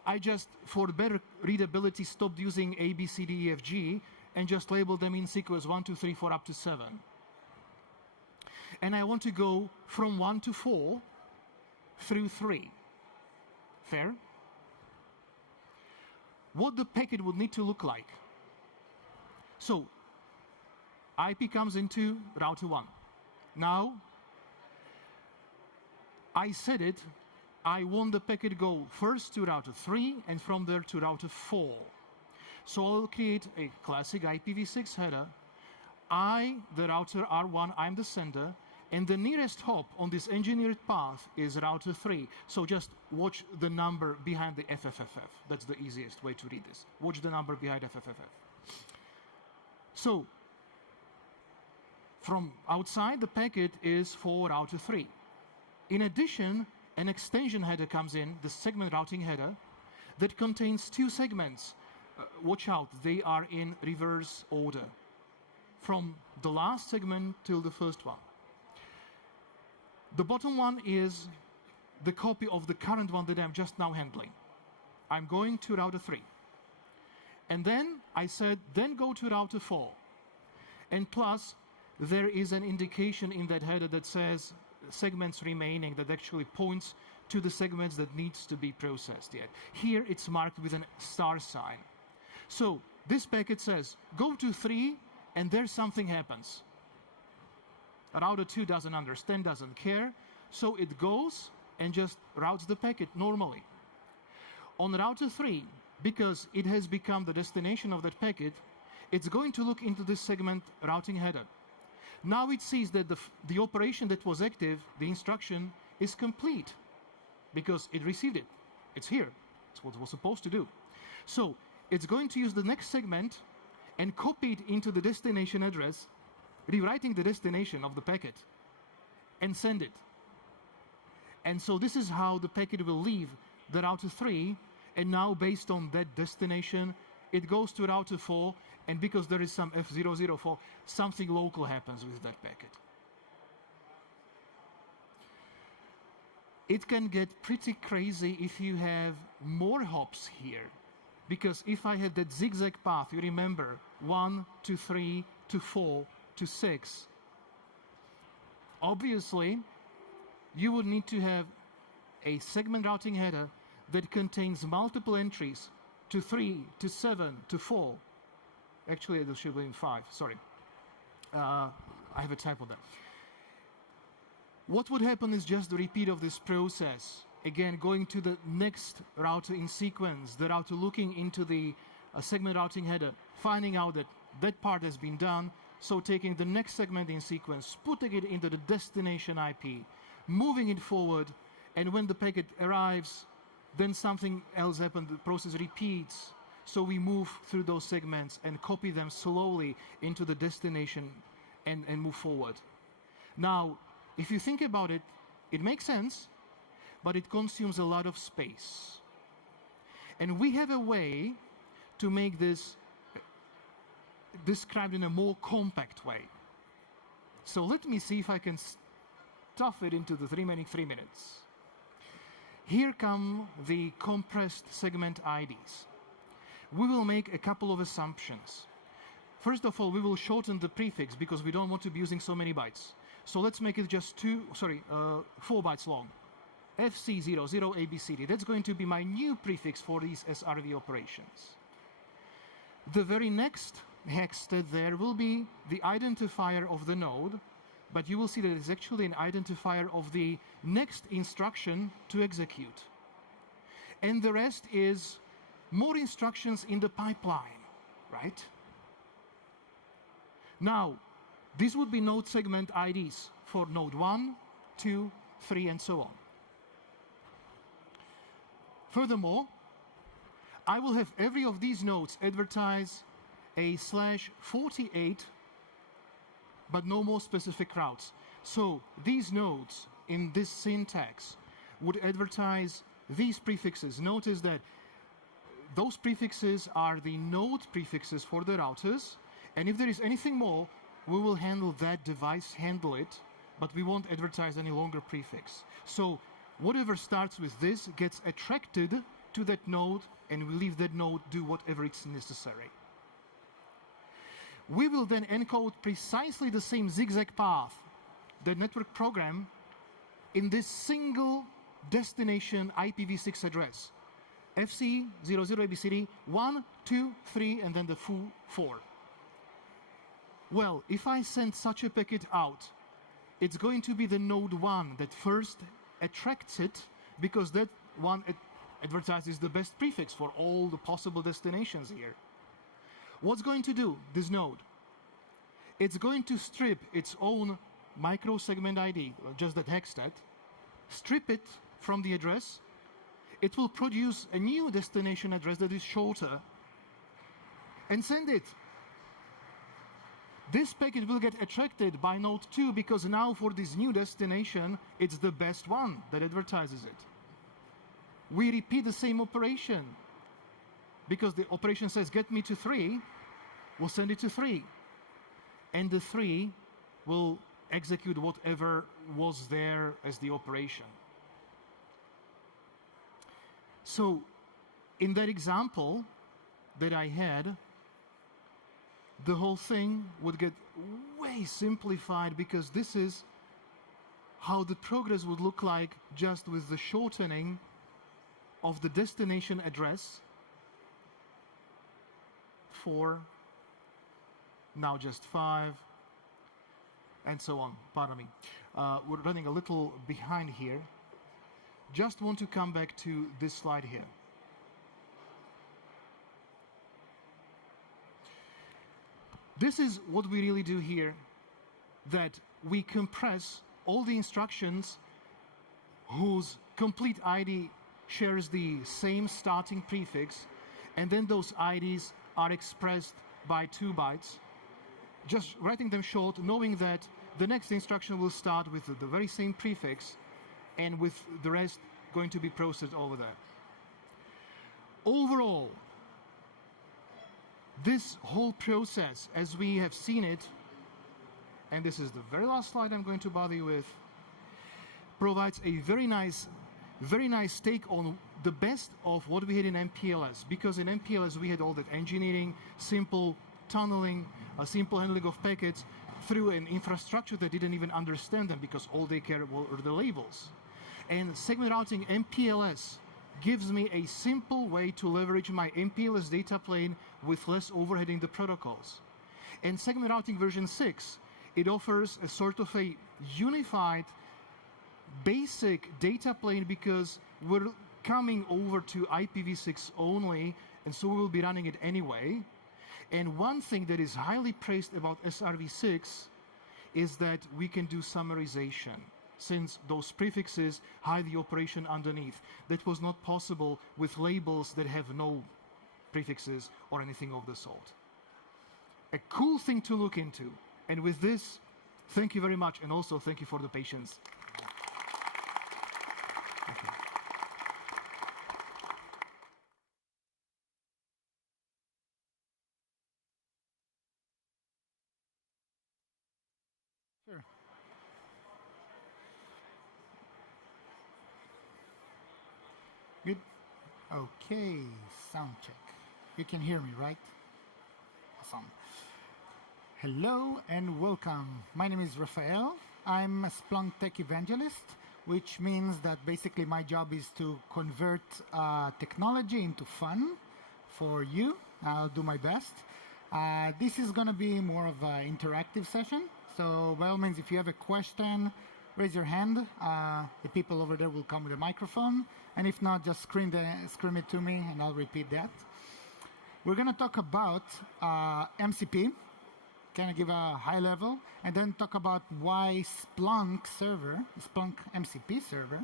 I just, for better readability, stopped using A, B, C, D, E, F, G and just labeled them in sequence 1, 2, 3, 4 up to 7. And I want to go from 1 to 4 through 3. Fair? What the packet would need to look like. So, IP comes into router 1. Now, I set it I want the packet go first to router 3 and from there to router 4. So I'll create a classic IPv6 header. The router R1, I'm the sender, and the nearest hop on this engineered path is router 3. So just watch the number behind the FFFF. That's the easiest way to read this. Watch the number behind FFFF. So from outside, the packet is for router 3. In addition, an extension header comes in, the segment routing header, that contains 2 segments. Watch out, they are in reverse order, from the last segment till the first one. The bottom one is the copy of the current one that I'm just now handling. I'm going to router 3. And then I said, then go to router 4. And plus, there is an indication in that header that says segments remaining, that actually points to the segments that needs to be processed yet. Here it's marked with a star sign. So this packet says, go to 3, and there something happens. Router 2 doesn't understand, doesn't care, so it goes and just routes the packet normally. On router 3, because it has become the destination of that packet, it's going to look into this segment routing header. Now it sees that the operation that was active, the instruction, is complete because it received it. It's here. It's what it was supposed to do. So it's going to use the next segment and copy it into the destination address, rewriting the destination of the packet, and send it. And so this is how the packet will leave the router 3, and now based on that destination, it goes to router 4, and because there is some F004, something local happens with that packet. It can get pretty crazy if you have more hops here. Because if I had that zigzag path, you remember, 1 to 3 to 4 to 6, obviously, you would need to have a segment routing header that contains multiple entries to 3, to 7, to 4. Actually, there should be in 5, sorry. I have a typo there. What would happen is just the repeat of this process. Again, going to the next router in sequence, the router looking into the segment routing header, finding out that that part has been done, so taking the next segment in sequence, putting it into the destination IP, moving it forward, and when the packet arrives, then something else happens, the process repeats, so we move through those segments and copy them slowly into the destination and move forward. Now, if you think about it, it makes sense, but it consumes a lot of space. And we have a way to make this described in a more compact way. So let me see if I can stuff it into the remaining 3 minutes. Here come the compressed segment IDs. We will make a couple of assumptions. First of all, we will shorten the prefix because we don't want to be using so many bytes. So let's make it just 4 bytes long. FC00 ABCD. That's going to be my new prefix for these SRV operations. The very next hex state there will be the identifier of the node, but you will see that it's actually an identifier of the next instruction to execute. And the rest is more instructions in the pipeline, right? Now, these would be node segment IDs for node 1, 2, 3, and so on. Furthermore, I will have every of these nodes advertise a /48, but no more specific routes. So these nodes in this syntax would advertise these prefixes. Notice that those prefixes are the node prefixes for the routers, and if there is anything more, we will handle that device, handle it, but we won't advertise any longer prefix. So whatever starts with this gets attracted to that node, and we leave that node do whatever it's necessary. We will then encode precisely the same zigzag path, the network program, in this single destination IPv6 address. FC00 ABCD 1, 2, 3, and then the full 4. Well, if I send such a packet out, it's going to be the node 1 that first attracts it, because that one advertises the best prefix for all the possible destinations here. What's going to do this node? It's going to strip its own microsegment ID, just the text set, strip it from the address. It will produce a new destination address that is shorter and send it. This packet will get attracted by node 2 because now for this new destination, it's the best one that advertises it. We repeat the same operation because the operation says get me to 3, we'll send it to 3. And the 3 will execute whatever was there as the operation. So in that example that I had, the whole thing would get way simplified because this is how the progress would look like just with the shortening of the destination address for now just 5 and so on. Pardon me. We're running a little behind here. Just want to come back to this slide here. This is what we really do here, that we compress all the instructions whose complete ID shares the same starting prefix, and then those IDs are expressed by 2 bytes, just writing them short, knowing that the next instruction will start with the very same prefix, and with the rest going to be processed over there. Overall, this whole process, as we have seen it, and this is the very last slide I'm going to bother you with, provides a very nice take on the best of what we had in MPLS. Because in MPLS we had all that engineering, simple tunneling, a simple handling of packets through an infrastructure that didn't even understand them because all they cared were the labels. And segment routing MPLS gives me a simple way to leverage my MPLS data plane with less overheading the protocols. And segment routing version 6, it offers a sort of a unified basic data plane because we're coming over to IPv6 only, and so we will be running it anyway. And one thing that is highly praised about SRv6 is that we can do summarization, since those prefixes hide the operation underneath. That was not possible with labels that have no prefixes or anything of the sort. A cool thing to look into. And with this, thank you very much, and also thank you for the patience. Sure. Good. Okay, sound check. You can hear me, right? Awesome. Hello and welcome. My name is Rafael. I'm a Splunk tech evangelist, which means that basically my job is to convert technology into fun for you. I'll do my best. This is going to be more of an interactive session. So by all means, if you have a question, raise your hand. The people over there will come with a microphone. And if not, just scream it to me and I'll repeat that. We're going to talk about MCP, kind of give a high level, and then talk about why Splunk MCP server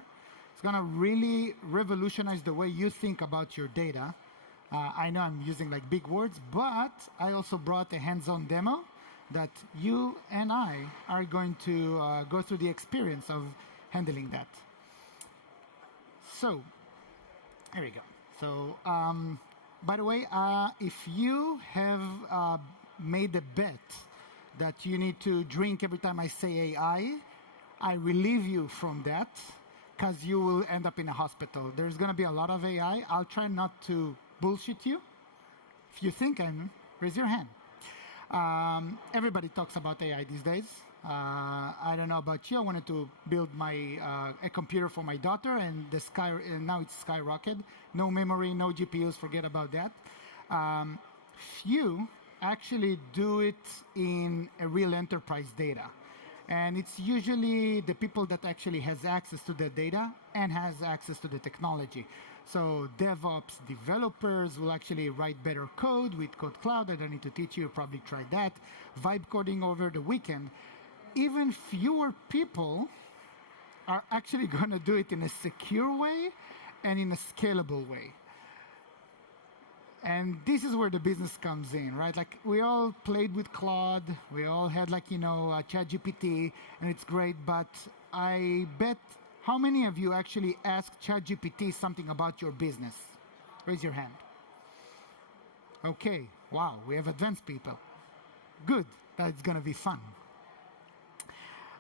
is going to really revolutionize the way you think about your data. I know I'm using like big words, but I also brought a hands-on demo that you and I are going to go through the experience of handling that. So, here we go. So, by the way, if you have made a bet that you need to drink every time I say AI, I relieve you from that because you will end up in a hospital. There's going to be a lot of AI. I'll try not to bullshit you. If you think I'm, raise your hand. Everybody talks about AI these days. I don't know about you. I wanted to build a computer for my daughter, and now it's skyrocketed. No memory, no GPUs. Forget about that. Few actually do it in a real enterprise data. And it's usually the people that actually has access to the data and has access to the technology. So DevOps developers will actually write better code with Code Cloud. I don't need to teach you, you probably tried that. Vibe coding over the weekend. Even fewer people are actually going to do it in a secure way and in a scalable way. And this is where the business comes in, right? Like we all played with Claude, we all had like, ChatGPT, and it's great, but I bet how many of you actually asked ChatGPT something about your business? Raise your hand. Okay, wow, we have advanced people. Good, that's gonna be fun.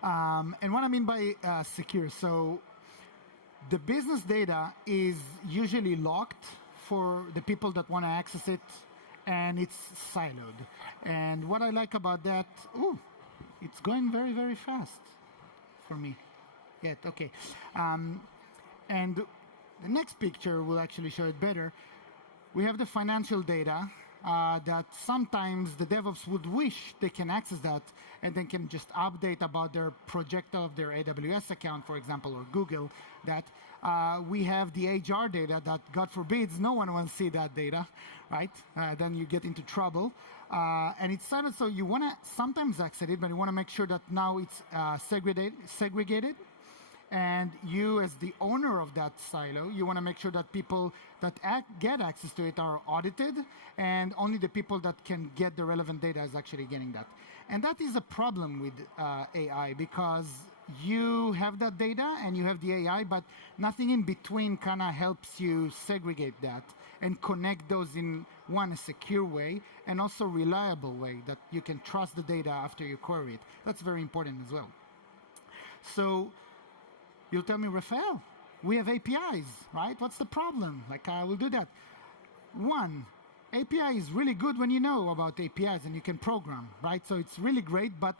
And what I mean by secure, so the business data is usually locked for the people that want to access it, and it's siloed. And what I like about that, it's going very, very fast for me. Yet, okay. And the next picture will actually show it better. We have the financial data that sometimes the DevOps would wish they can access that and then can just update about their project of their AWS account, for example, or Google that. We have the HR data that, God forbids, no one wants to see that data, right? Then you get into trouble. And it's silent, so you want to sometimes access it, but you want to make sure that now it's segregated. And you, as the owner of that silo, you want to make sure that people that get access to it are audited, and only the people that can get the relevant data is actually getting that. And that is a problem with AI, because you have that data and you have the AI, but nothing in between kind of helps you segregate that and connect those in a secure way and also reliable way that you can trust the data after you query it. That's very important as well. So you'll tell me, Rafael, we have APIs, right? What's the problem? Like, we'll do that. One, API is really good when you know about APIs and you can program, right? So it's really great, but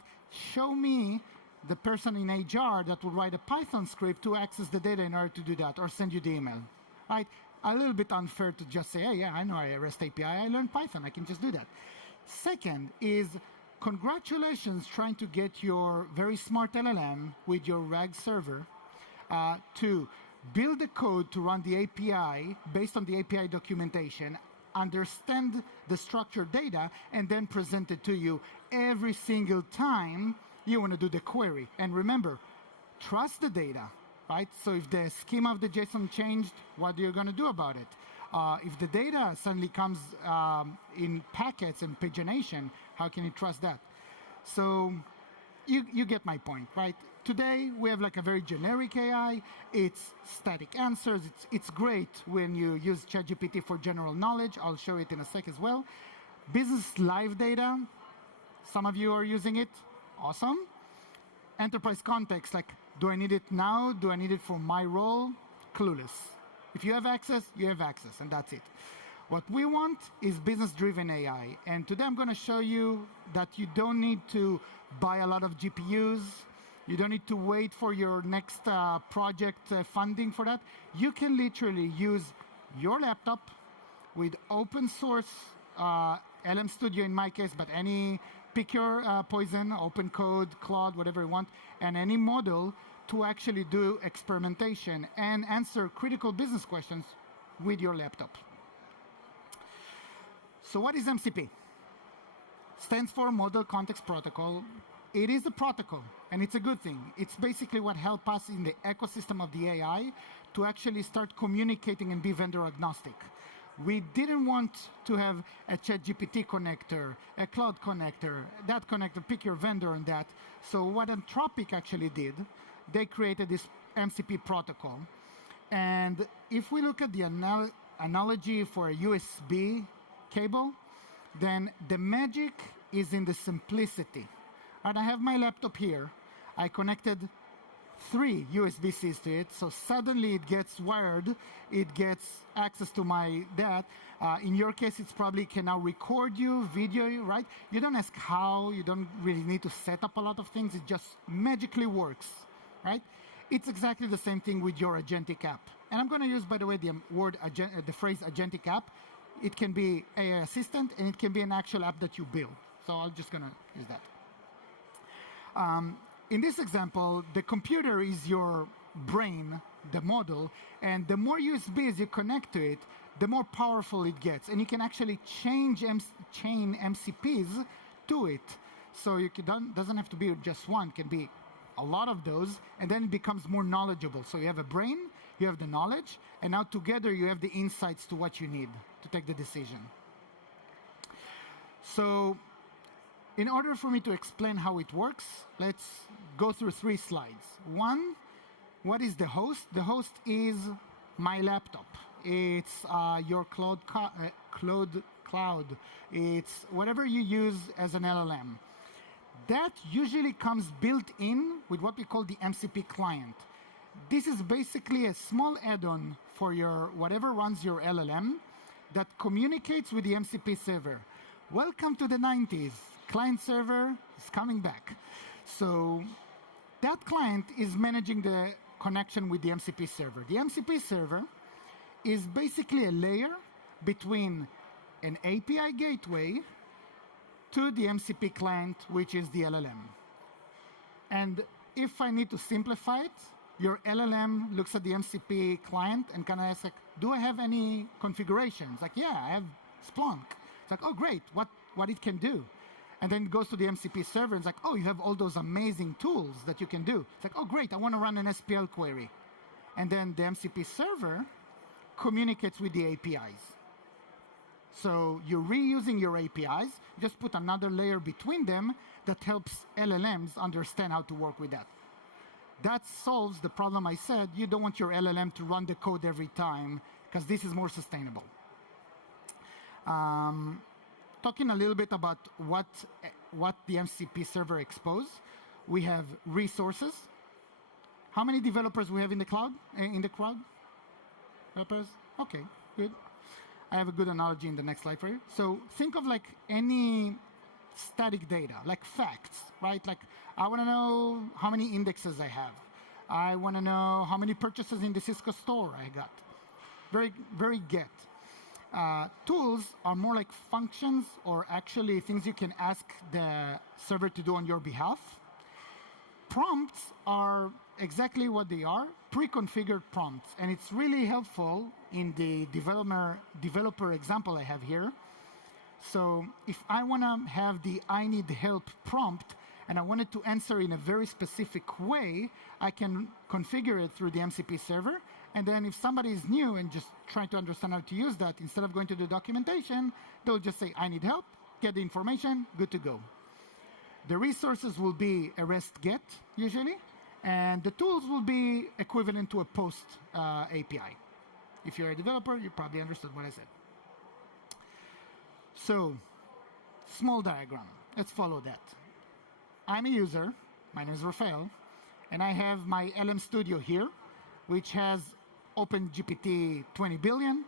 show me the person in HR that will write a Python script to access the data in order to do that or send you the email, right? A little bit unfair to just say, hey, yeah, I know a REST API, I learned Python, I can just do that. Second is, congratulations trying to get your very smart LLM with your RAG server to build the code to run the API based on the API documentation, understand the structured data, and then present it to you every single time you want to do the query. And remember, trust the data, right? So if the schema of the JSON changed, what are you going to do about it? If the data suddenly comes in packets and pagination, how can you trust that? So you get my point, right? Today, we have like a very generic AI. It's static answers. It's great when you use ChatGPT for general knowledge. I'll show it in a sec as well. Business live data, some of you are using it. Awesome. Enterprise context, like, do I need it now? Do I need it for my role? Clueless. If you have access, you have access, and that's it. What we want is business-driven AI. And today I'm going to show you that you don't need to buy a lot of GPUs. You don't need to wait for your next project funding for that. You can literally use your laptop with open source LM Studio in my case, but pick your poison, open code, Claude, whatever you want, and any model to actually do experimentation and answer critical business questions with your laptop. So what is MCP? Stands for Model Context Protocol. It is a protocol, and it's a good thing. It's basically what helps us in the ecosystem of the AI to actually start communicating and be vendor agnostic. We didn't want to have a ChatGPT connector, a cloud connector, that connector, pick your vendor on that. So what Anthropic actually did, they created this MCP protocol. And if we look at the analogy for a USB cable, then the magic is in the simplicity. And I have my laptop here. I connected 3 USB-Cs to it, so suddenly it gets wired, it gets access to my that. In your case, it's probably can now record you, video you, right? You don't ask how, you don't really need to set up a lot of things, it just magically works, right? It's exactly the same thing with your Agentic app. And I'm going to use, by the way, the phrase Agentic app. It can be AI assistant, and it can be an actual app that you build. So I'm just going to use that. in this example, the computer is your brain, the model, and the more USBs you connect to it, the more powerful it gets. And you can actually chain MCPs to it. So you doesn't have to be just one, it can be a lot of those, and then it becomes more knowledgeable. So you have a brain, you have the knowledge, and now together you have the insights to what you need to take the decision. So in order for me to explain how it works, let's go through 3 slides. One, what is the host? The host is my laptop. It's your cloud. It's whatever you use as an LLM. That usually comes built in with what we call the MCP client. This is basically a small add-on for your whatever runs your LLM that communicates with the MCP server. Welcome to the 90s. Client server is coming back. So that client is managing the connection with the MCP server. The MCP server is basically a layer between an API gateway to the MCP client, which is the LLM. And if I need to simplify it, your LLM looks at the MCP client and kind of asks, like, do I have any configurations? Like, yeah, I have Splunk. It's like, oh, great, what it can do. And then it goes to the MCP server and it's like, oh, you have all those amazing tools that you can do. It's like, oh, great, I want to run an SPL query. And then the MCP server communicates with the APIs. So you're reusing your APIs, you just put another layer between them that helps LLMs understand how to work with that. That solves the problem I said. You don't want your LLM to run the code every time, because this is more sustainable. Talking a little bit about what the MCP server exposes, we have resources. How many developers we have in the cloud? In the crowd? Developers? Okay, good. I have a good analogy in the next slide for you. So think of like any static data, like facts, right? Like I want to know how many indexes I have. I want to know how many purchases in the Cisco store I got. Very get. Tools are more like functions or actually things you can ask the server to do on your behalf. Prompts are exactly what they are, pre-configured prompts. And it's really helpful in the developer example I have here. So if I want to have the I need help prompt and I want it to answer in a very specific way, I can configure it through the MCP server. And then if somebody is new and just trying to understand how to use that, instead of going to the documentation, they'll just say, I need help, get the information, good to go. The resources will be a REST GET, usually, and the tools will be equivalent to a POST API. If you're a developer, you probably understood what I said. So, small diagram. Let's follow that. I'm a user. My name is Rafael. And I have my LM Studio here, which has OpenGPT 20 billion.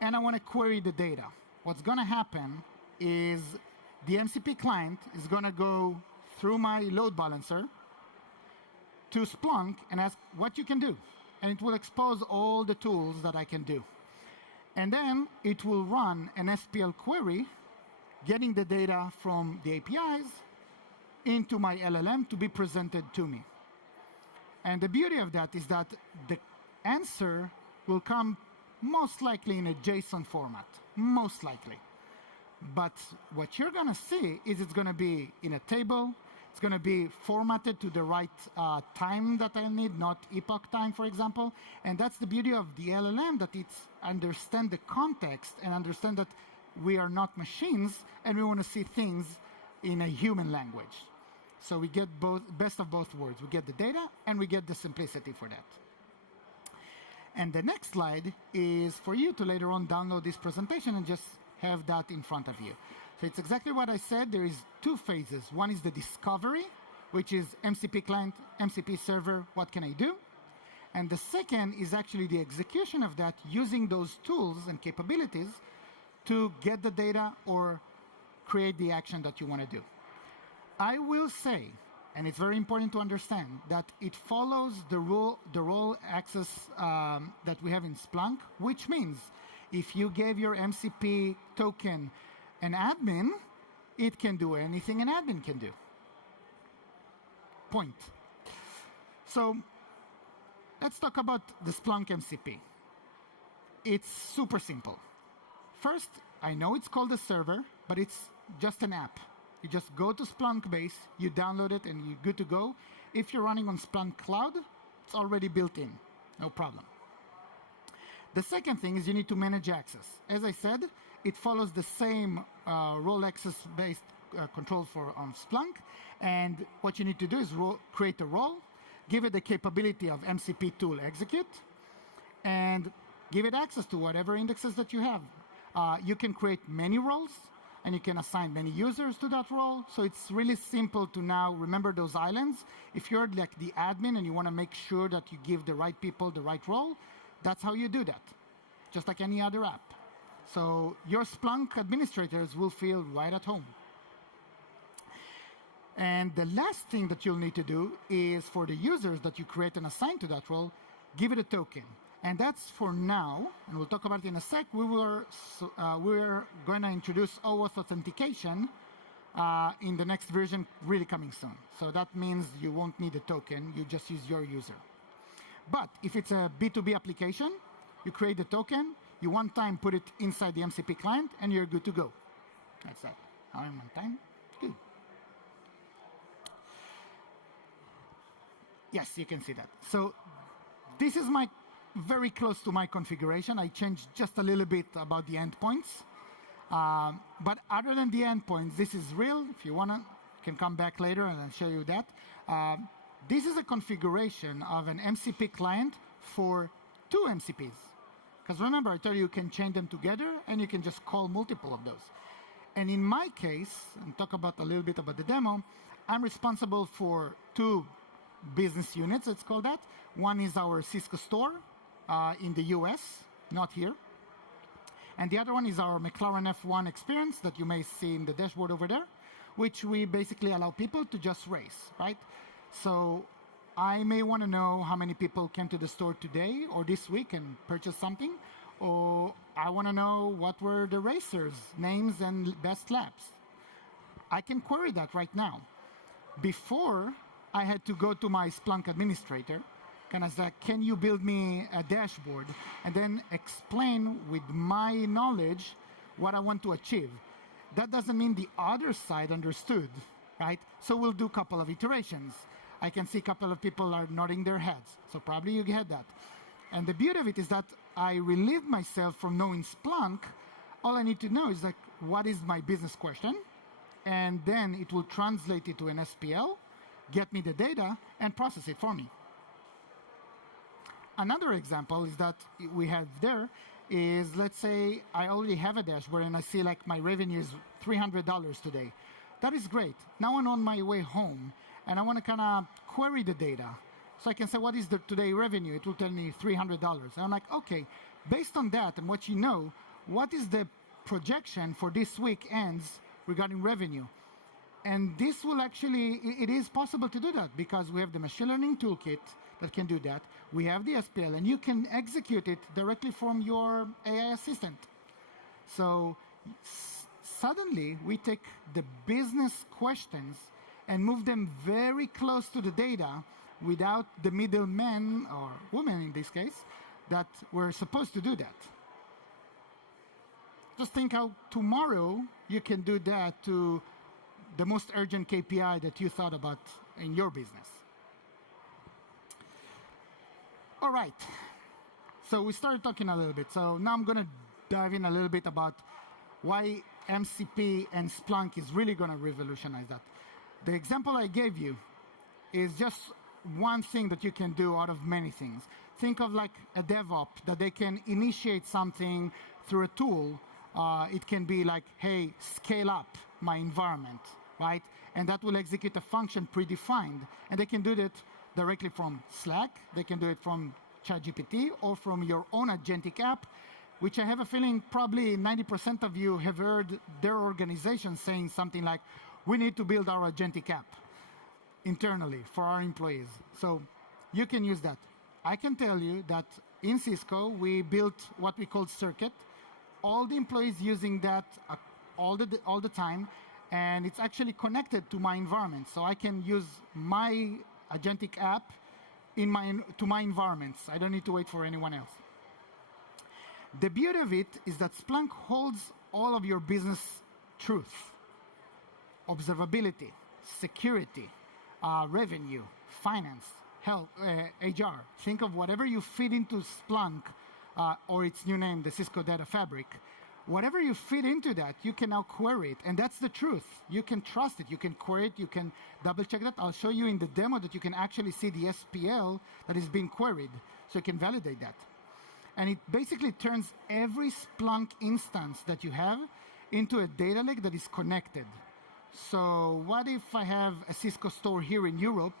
And I want to query the data. What's going to happen is the MCP client is going to go through my load balancer to Splunk and ask what you can do. And it will expose all the tools that I can do. And then it will run an SPL query, getting the data from the APIs into my LLM to be presented to me. And the beauty of that is that the answer will come most likely in a JSON format, most likely. But what you're going to see is it's going to be in a table. It's going to be formatted to the right time that I need, not epoch time, for example. And that's the beauty of the LLM, that it understands the context and understand that we are not machines and we want to see things in a human language. So we get both, best of both worlds. We get the data and we get the simplicity for that. And the next slide is for you to later on download this presentation and just have that in front of you. So it's exactly what I said. There is 2 phases. One is the discovery, which is MCP client, MCP server, what can I do? And the second is actually the execution of that using those tools and capabilities to get the data or create the action that you want to do. I will say, and it's very important to understand, that it follows the role access that we have in Splunk, which means if you gave your MCP token an admin, it can do anything an admin can do. Point. So let's talk about the Splunk MCP. It's super simple. First, I know it's called a server, but it's just an app. You just go to Splunk base, you download it, and you're good to go. If you're running on Splunk Cloud, it's already built in, no problem. The second thing is you need to manage access. As I said, it follows the same role access-based controls for on Splunk, and what you need to do is create a role, give it the capability of MCP tool execute, and give it access to whatever indexes that you have. You can create many roles, and you can assign many users to that role. So it's really simple to now remember those islands. If you're like the admin and you want to make sure that you give the right people the right role, that's how you do that, just like any other app. So your Splunk administrators will feel right at home. And the last thing that you'll need to do is for the users that you create and assign to that role, give it a token. And that's for now, and we'll talk about it in a sec. We're going to introduce OAuth authentication in the next version, really coming soon. So that means you won't need a token, you just use your user. But if it's a B2B application, you create the token, you one time put it inside the MCP client, and you're good to go. That's that. I'm on time. Good. Yes, you can see that. So this is very close to my configuration. I changed just a little bit about the endpoints. But other than the endpoints, this is real. If you want to, you can come back later and I'll show you that. This is a configuration of an MCP client for 2 MCPs. Because remember, I told you can chain them together and you can just call multiple of those. And in my case, and talk about a little bit about the demo, I'm responsible for 2 business units, let's call that. One is our Cisco store in the US, not here. And the other one is our McLaren F1 experience that you may see in the dashboard over there, which we basically allow people to just race, right? So I may want to know how many people came to the store today or this week and purchased something, or I want to know what were the racers' names and best laps. I can query that right now. Before, I had to go to my Splunk administrator, and I said, can you build me a dashboard and then explain with my knowledge what I want to achieve. That doesn't mean the other side understood, right? So we'll do a couple of iterations. I can see a couple of people are nodding their heads, so probably you get that. And the beauty of it is that I relieved myself from knowing Splunk. All I need to know is like, what is my business question? And then it will translate it to an SPL, get me the data, and process it for me. Another example is that we have there is, let's say I already have a dashboard and I see like my revenue is $300 today. That is great. Now I'm on my way home and I want to kind of query the data. So I can say, what is the today revenue? It will tell me $300. And I'm like, okay, based on that and what you know, what is the projection for this week ends regarding revenue? And this will actually, it is possible to do that because we have the machine learning toolkit that can do that. We have the SPL, and you can execute it directly from your AI assistant. So suddenly, we take the business questions and move them very close to the data without the middleman, or woman in this case, that were supposed to do that. Just think how tomorrow you can do that to the most urgent KPI that you thought about in your business. All right, so we started talking a little bit. So now I'm going to dive in a little bit about why MCP and Splunk is really going to revolutionize that. The example I gave you is just one thing that you can do out of many things. Think of like a DevOps, that they can initiate something through a tool. It can be like, hey, scale up my environment, right? And that will execute a function predefined. And they can do that directly from Slack, they can do it from ChatGPT, or from your own agentic app, which I have a feeling probably 90% of you have heard their organization saying something like, we need to build our agentic app internally for our employees. So you can use that. I can tell you that in Cisco, we built what we call Circuit. All the employees using that all the time, and it's actually connected to my environment. So I can use my agentic app to my environments. I don't need to wait for anyone else. The beauty of it is that Splunk holds all of your business truth, observability, security, revenue, finance, health, HR. Think of whatever you feed into Splunk, or its new name, the Cisco Data Fabric. Whatever you feed into that, you can now query it. And that's the truth. You can trust it. You can query it. You can double check that. I'll show you in the demo that you can actually see the SPL that is being queried. So you can validate that. And it basically turns every Splunk instance that you have into a data lake that is connected. So what if I have a Cisco store here in Europe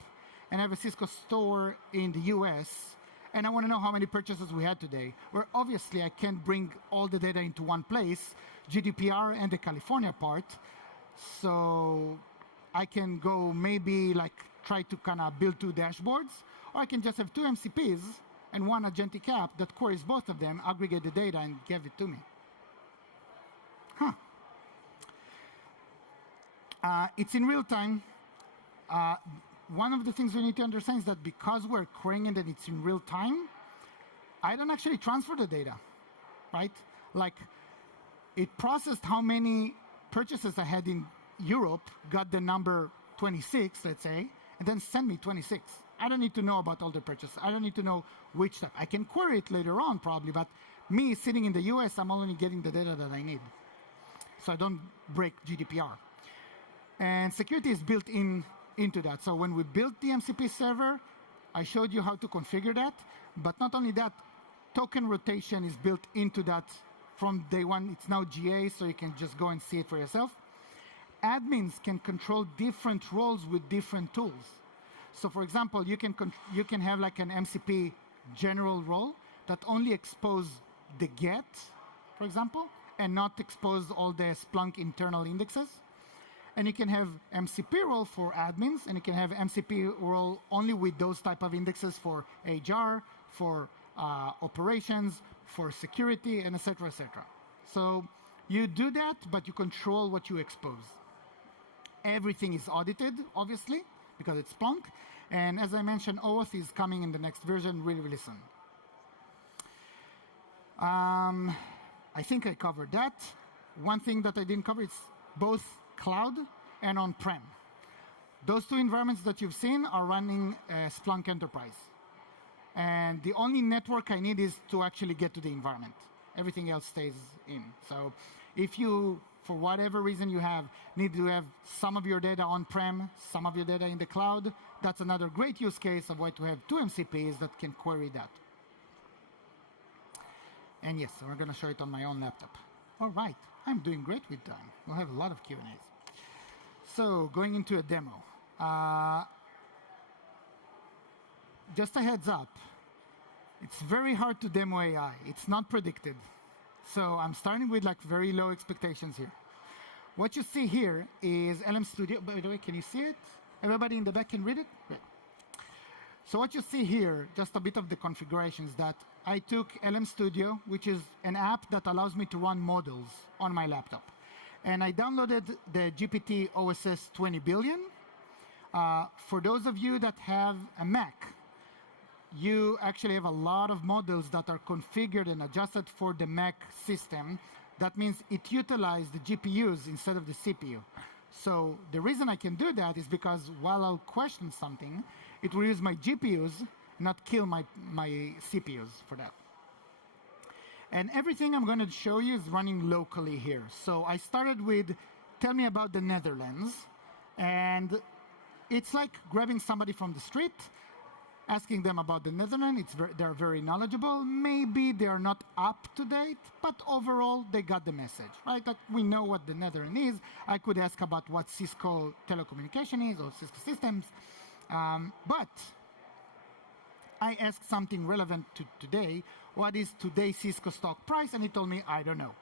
and I have a Cisco store in the US, and I want to know how many purchases we had today? Where obviously I can't bring all the data into one place, GDPR and the California part. So I can go maybe like try to kind of build 2 dashboards, or I can just have 2 MCPs and 1 agentic app that queries both of them, aggregate the data, and give it to me. It's in real time. One of the things we need to understand is that because we're querying it and it's in real time, I don't actually transfer the data, right? Like, it processed how many purchases I had in Europe, got the number 26, let's say, and then send me 26. I don't need to know about all the purchases. I don't need to know which step. I can query it later on probably, but me sitting in the US, I'm only getting the data that I need. So I don't break GDPR. And security is built into that. So when we built the MCP server, I showed you how to configure that. But not only that, token rotation is built into that from day one. It's now GA, so you can just go and see it for yourself. Admins can control different roles with different tools. So for example, you can have like an MCP general role that only expose the get, for example, and not expose all the Splunk internal indexes. And you can have MCP role for admins, and you can have MCP role only with those type of indexes for HR, for operations, for security, and et cetera, et cetera. So you do that, but you control what you expose. Everything is audited, obviously, because it's Splunk. And as I mentioned, OAuth is coming in the next version really, really soon. I think I covered that. One thing that I didn't cover is both cloud and on-prem. Those 2 environments that you've seen are running Splunk Enterprise. And the only network I need is to actually get to the environment. Everything else stays in. So if you, for whatever reason you need to have some of your data on-prem, some of your data in the cloud, that's another great use case of why to have 2 MCPs that can query that. And yes, we're going to show it on my own laptop. All right, I'm doing great with time. We'll have a lot of Q&As. So going into a demo. Just a heads up, it's very hard to demo AI. It's not predicted. So I'm starting with like very low expectations here. What you see here is LM Studio. By the way, can you see it? Everybody in the back can read it? Great. So what you see here, just a bit of the configurations, that I took LM Studio, which is an app that allows me to run models on my laptop. And I downloaded the GPT OSS 20 billion. For those of you that have a Mac, you actually have a lot of models that are configured and adjusted for the Mac system. That means it utilizes the GPUs instead of the CPU. So the reason I can do that is because while I'll question something, it will use my GPUs, not kill my CPUs for that. And everything I'm going to show you is running locally here. So I started with, tell me about the Netherlands. And it's like grabbing somebody from the street, asking them about the Netherlands. They're very knowledgeable. Maybe they are not up to date, but overall, they got the message, right? That we know what the Netherlands is. I could ask about what Cisco telecommunication is or Cisco systems. But I asked something relevant to today. What is today's Cisco stock price? And he told me, I don't know.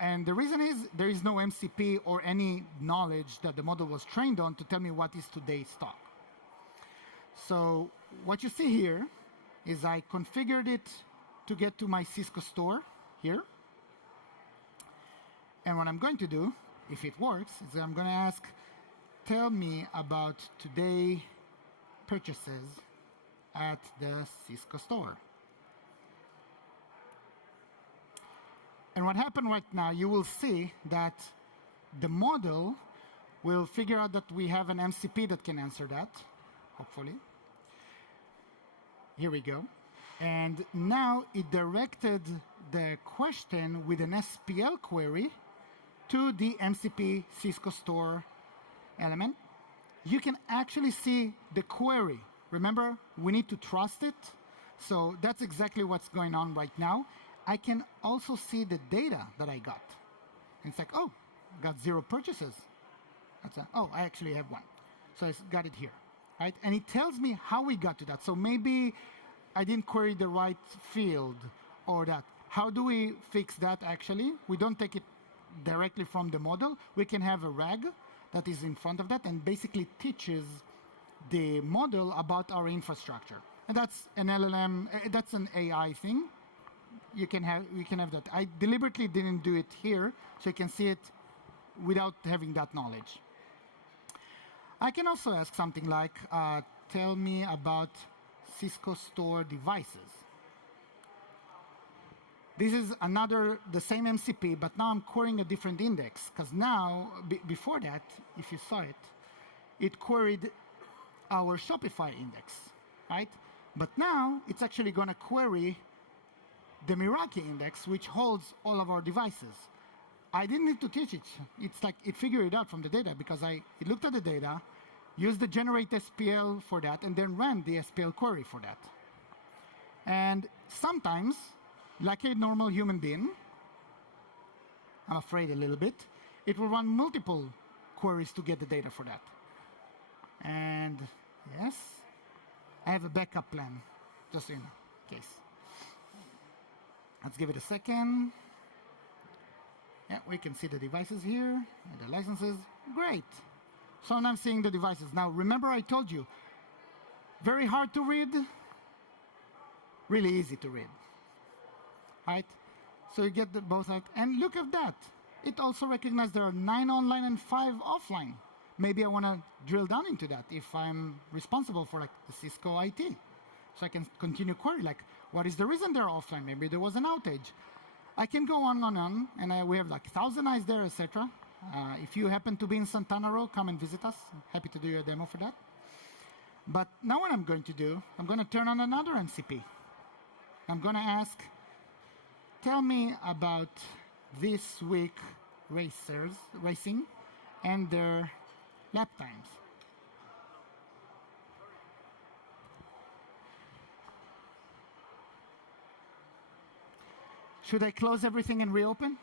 And the reason is there is no MCP or any knowledge that the model was trained on to tell me what is today's stock. So what you see here is I configured it to get to my Cisco store here. And what I'm going to do, if it works, is I'm going to ask, tell me about today purchases at the Cisco store. And what happened right now, you will see that the model will figure out that we have an MCP that can answer that, hopefully. Here we go. And now it directed the question with an SPL query to the MCP Cisco store element. You can actually see the query. Remember, we need to trust it. So that's exactly what's going on right now. I can also see the data that I got. And it's like, oh, I got 0 purchases. Oh, I actually have 1. So I got it here, right? And it tells me how we got to that. So maybe I didn't query the right field or that. How do we fix that actually? We don't take it directly from the model. We can have a RAG that is in front of that and basically teaches the model about our infrastructure. And that's an LLM, that's an AI thing. We can have that. I deliberately didn't do it here, so you can see it without having that knowledge. I can also ask something like, tell me about Cisco store devices. This is the same MCP, but now I'm querying a different index, because now, before that, if you saw it, it queried our Shopify index, right? But now, it's actually going to query the Meraki index, which holds all of our devices. I didn't need to teach it. It's like it figured it out from the data, because it looked at the data, used the generate SPL for that, and then ran the SPL query for that. And sometimes, like a normal human being, I'm afraid a little bit, it will run multiple queries to get the data for that. And yes, I have a backup plan, just so you know, in case. Let's give it a second. Yeah, we can see the devices here, and the licenses. Great. So now I'm seeing the devices. Now, remember I told you, very hard to read, really easy to read. Right? So you get both out. And look at that. It also recognizes there are 9 online and 5 offline. Maybe I want to drill down into that if I'm responsible for like the Cisco IT. So I can continue query, like, what is the reason they're offline? Maybe there was an outage. I can go on, and we have like 1,000 eyes there, etc. If you happen to be in Santana Row, come and visit us. I'm happy to do a demo for that. But now what I'm going to do, I'm going to turn on another MCP. I'm going to ask, tell me about this week racing and their lap times. Should I close everything and reopen?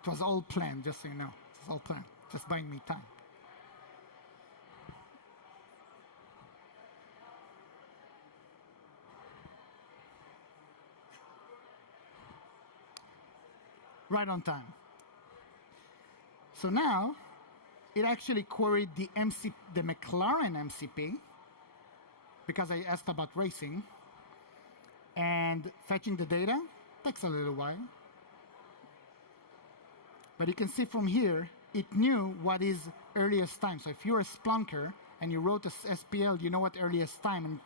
It was all planned, just so you know. It was all planned, just buying me time. Right on time. So now, it actually queried the McLaren MCP, because I asked about racing, and fetching the data takes a little while. But you can see from here, it knew what is earliest time. So if you're a Splunker and you wrote a SPL, you know what earliest time, and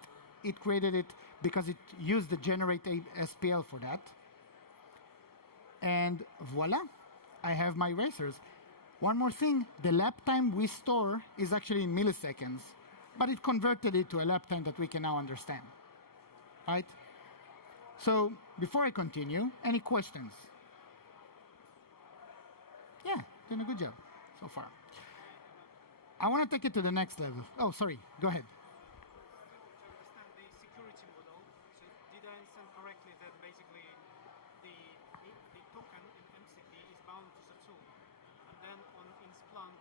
it created it because it used the generate SPL for that. And voila, I have my racers. One more thing, the lap time we store is actually in milliseconds, but it converted it to a lap time that we can now understand, right? So before I continue, any questions? Yeah, doing a good job so far. I want to take it to the next level. Oh, sorry, go ahead. To understand the security model, so did I understand correctly that basically the token in MCP is bound to the tool, and then in Splunk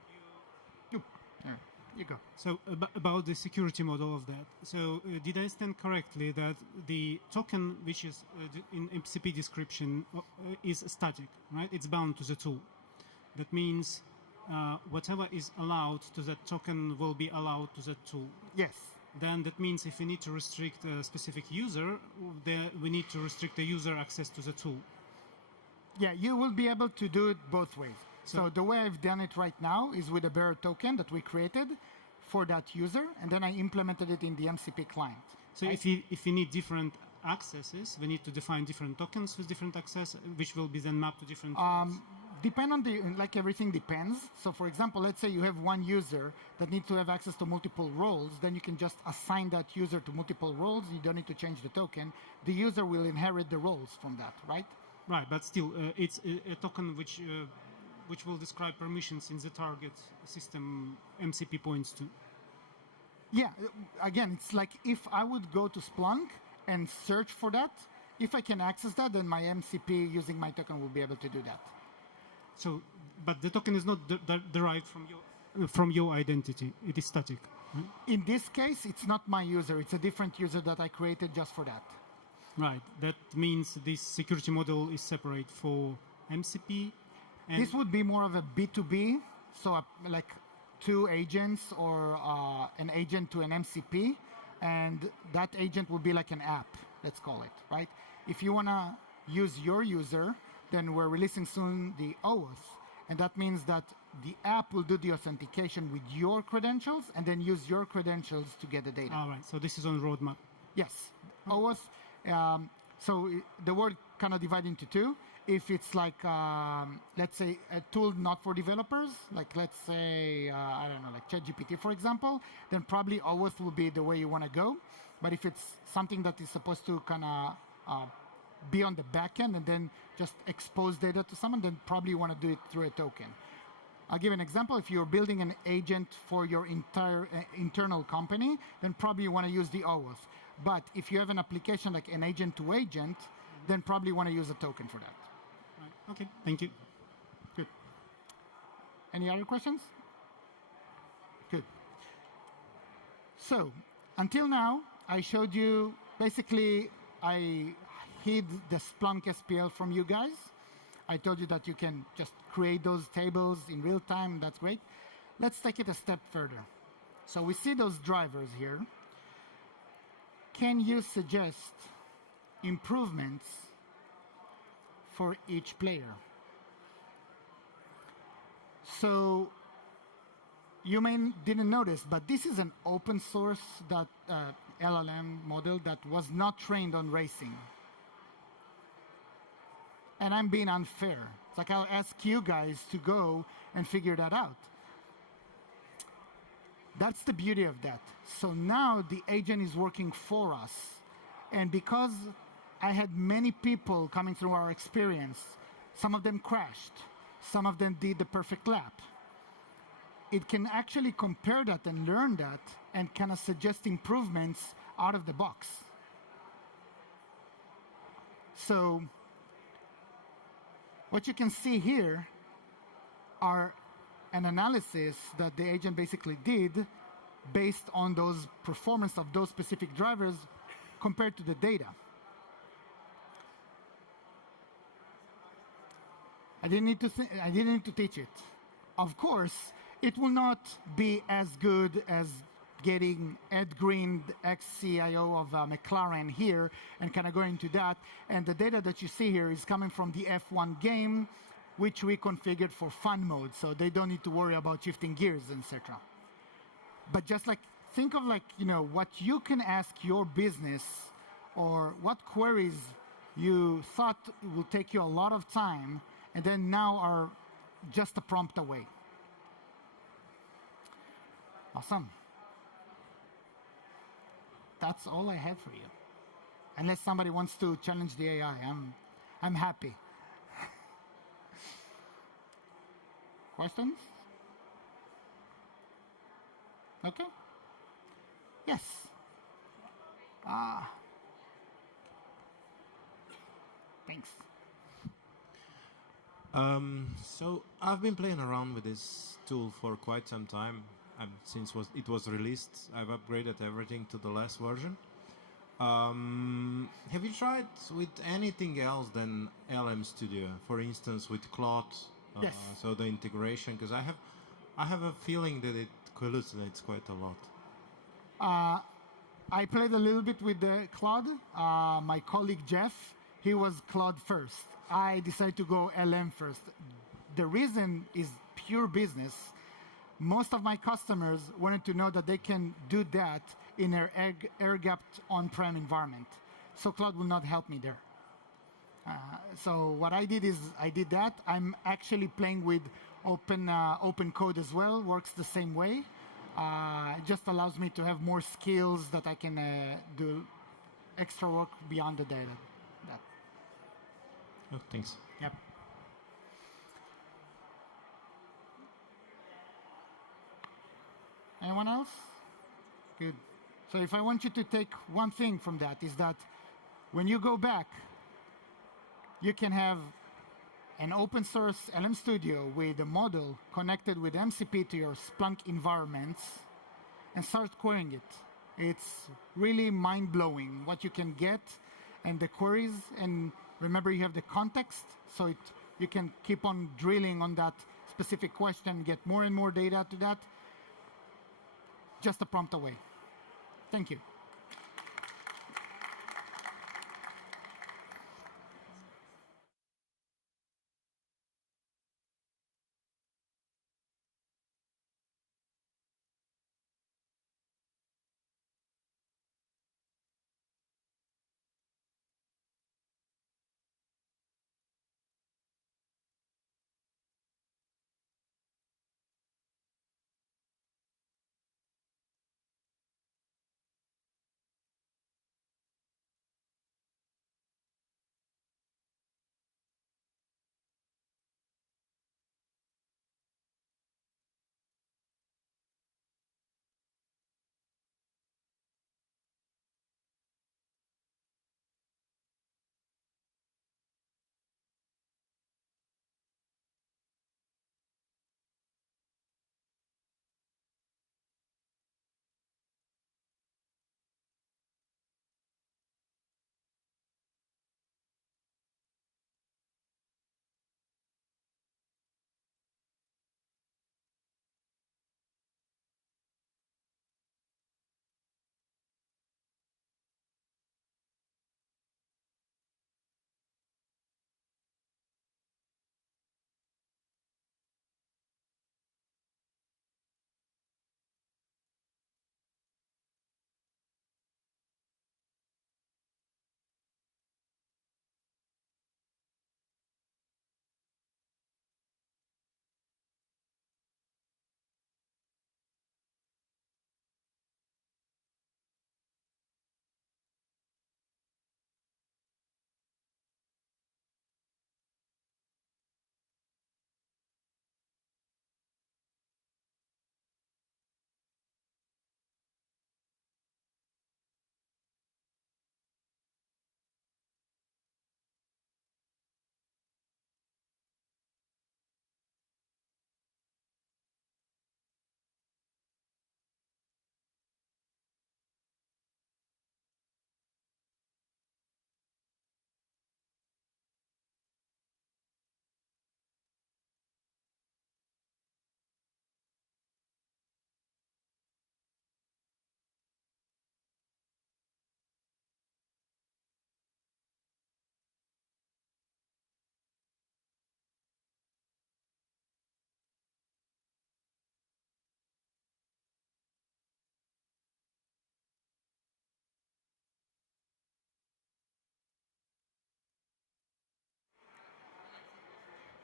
you go. So about the security model of that. So did I understand correctly that the token which is in MCP description is static, right? It's bound to the tool. That means whatever is allowed to that token will be allowed to that tool. Yes. Then that means if we need to restrict a specific user, we need to restrict the user access to the tool. Yeah, you will be able to do it both ways. So the way I've done it right now is with a bearer token that we created for that user, and then I implemented it in the MCP client. So if you need different accesses, we need to define different tokens with different access, which will be then mapped to different tools. Depend on like everything depends. So for example, let's say you have one user that needs to have access to multiple roles, then you can just assign that user to multiple roles. You don't need to change the token. The user will inherit the roles from that, right? Right, but still, it's a token which will describe permissions in the target system MCP points to. Yeah, again, it's like if I would go to Splunk and search for that, if I can access that, then my MCP using my token will be able to do that. So, but the token is not derived from your identity. It is static. Right? In this case, it's not my user. It's a different user that I created just for that. Right. That means this security model is separate for MCP. And This would be more of a B2B, so like two agents or an agent to an MCP, and that agent will be like an app, let's call it, right? If you want to use your user, then we're releasing soon the OAuth, and that means that the app will do the authentication with your credentials and then use your credentials to get the data. All right, so this is on roadmap. Yes, OAuth. So the word kind of divided into two. If it's like, let's say, a tool not for developers, like let's say, I don't know, like ChatGPT, for example, then probably OAuth will be the way you want to go. But if it's something that is supposed to kind of be on the back end and then just expose data to someone, then probably you want to do it through a token. I'll give an example. If you're building an agent for your entire internal company, then probably you want to use the OAuth. But if you have an application like an agent to agent, then probably you want to use a token for that. Right. Okay, thank you. Good. Any other questions? Good. So, until now, I showed you, basically, I hid the Splunk SPL from you guys. I told you that you can just create those tables in real time. That's great. Let's take it a step further. So we see those drivers here. Can you suggest improvements for each player? So you didn't notice, but this is an open source that LLM model that was not trained on racing. And I'm being unfair. It's like I'll ask you guys to go and figure that out. That's the beauty of that. So now the agent is working for us. And because I had many people coming through our experience, some of them crashed, some of them did the perfect lap. It can actually compare that and learn that and kind of suggest improvements out of the box. So what you can see here are an analysis that the agent basically did based on those performance of those specific drivers compared to the data. I didn't need to teach it. Of course, it will not be as good as getting Ed Green, the ex-CIO of McLaren here, and kind of going into that. And the data that you see here is coming from the F1 game, which we configured for fun mode, so they don't need to worry about shifting gears, etc. But just like, think of like, what you can ask your business or what queries you thought will take you a lot of time and then now are just a prompt away. Awesome. That's all I have for you. Unless somebody wants to challenge the AI, I'm happy. Questions? Okay. Yes. Thanks. So I've been playing around with this tool for quite some time. Since it was released, I've upgraded everything to the last version. Have you tried with anything else than LM Studio? For instance, with Claude? Yes. So the integration, because I have a feeling that it hallucinates quite a lot. I played a little bit with the Claude. My colleague Jeff, he was Claude first. I decided to go LM first. the reason is pure business. Most of my customers wanted to know that they can do that in their air-gapped on-prem environment. So cloud will not help me there. So what I did is I did that. I'm actually playing with open code as well. Works the same way. It just allows me to have more skills that I can do extra work beyond the data. Oh, thanks. Yep. Anyone else? Good. So if I want you to take one thing from that is that when you go back, you can have an open source LM Studio with a model connected with MCP to your Splunk environments and start querying it. It's really mind-blowing what you can get and the queries. And remember, you have the context, so you can keep on drilling on that specific question, get more and more data to that. Just a prompt away. Thank you.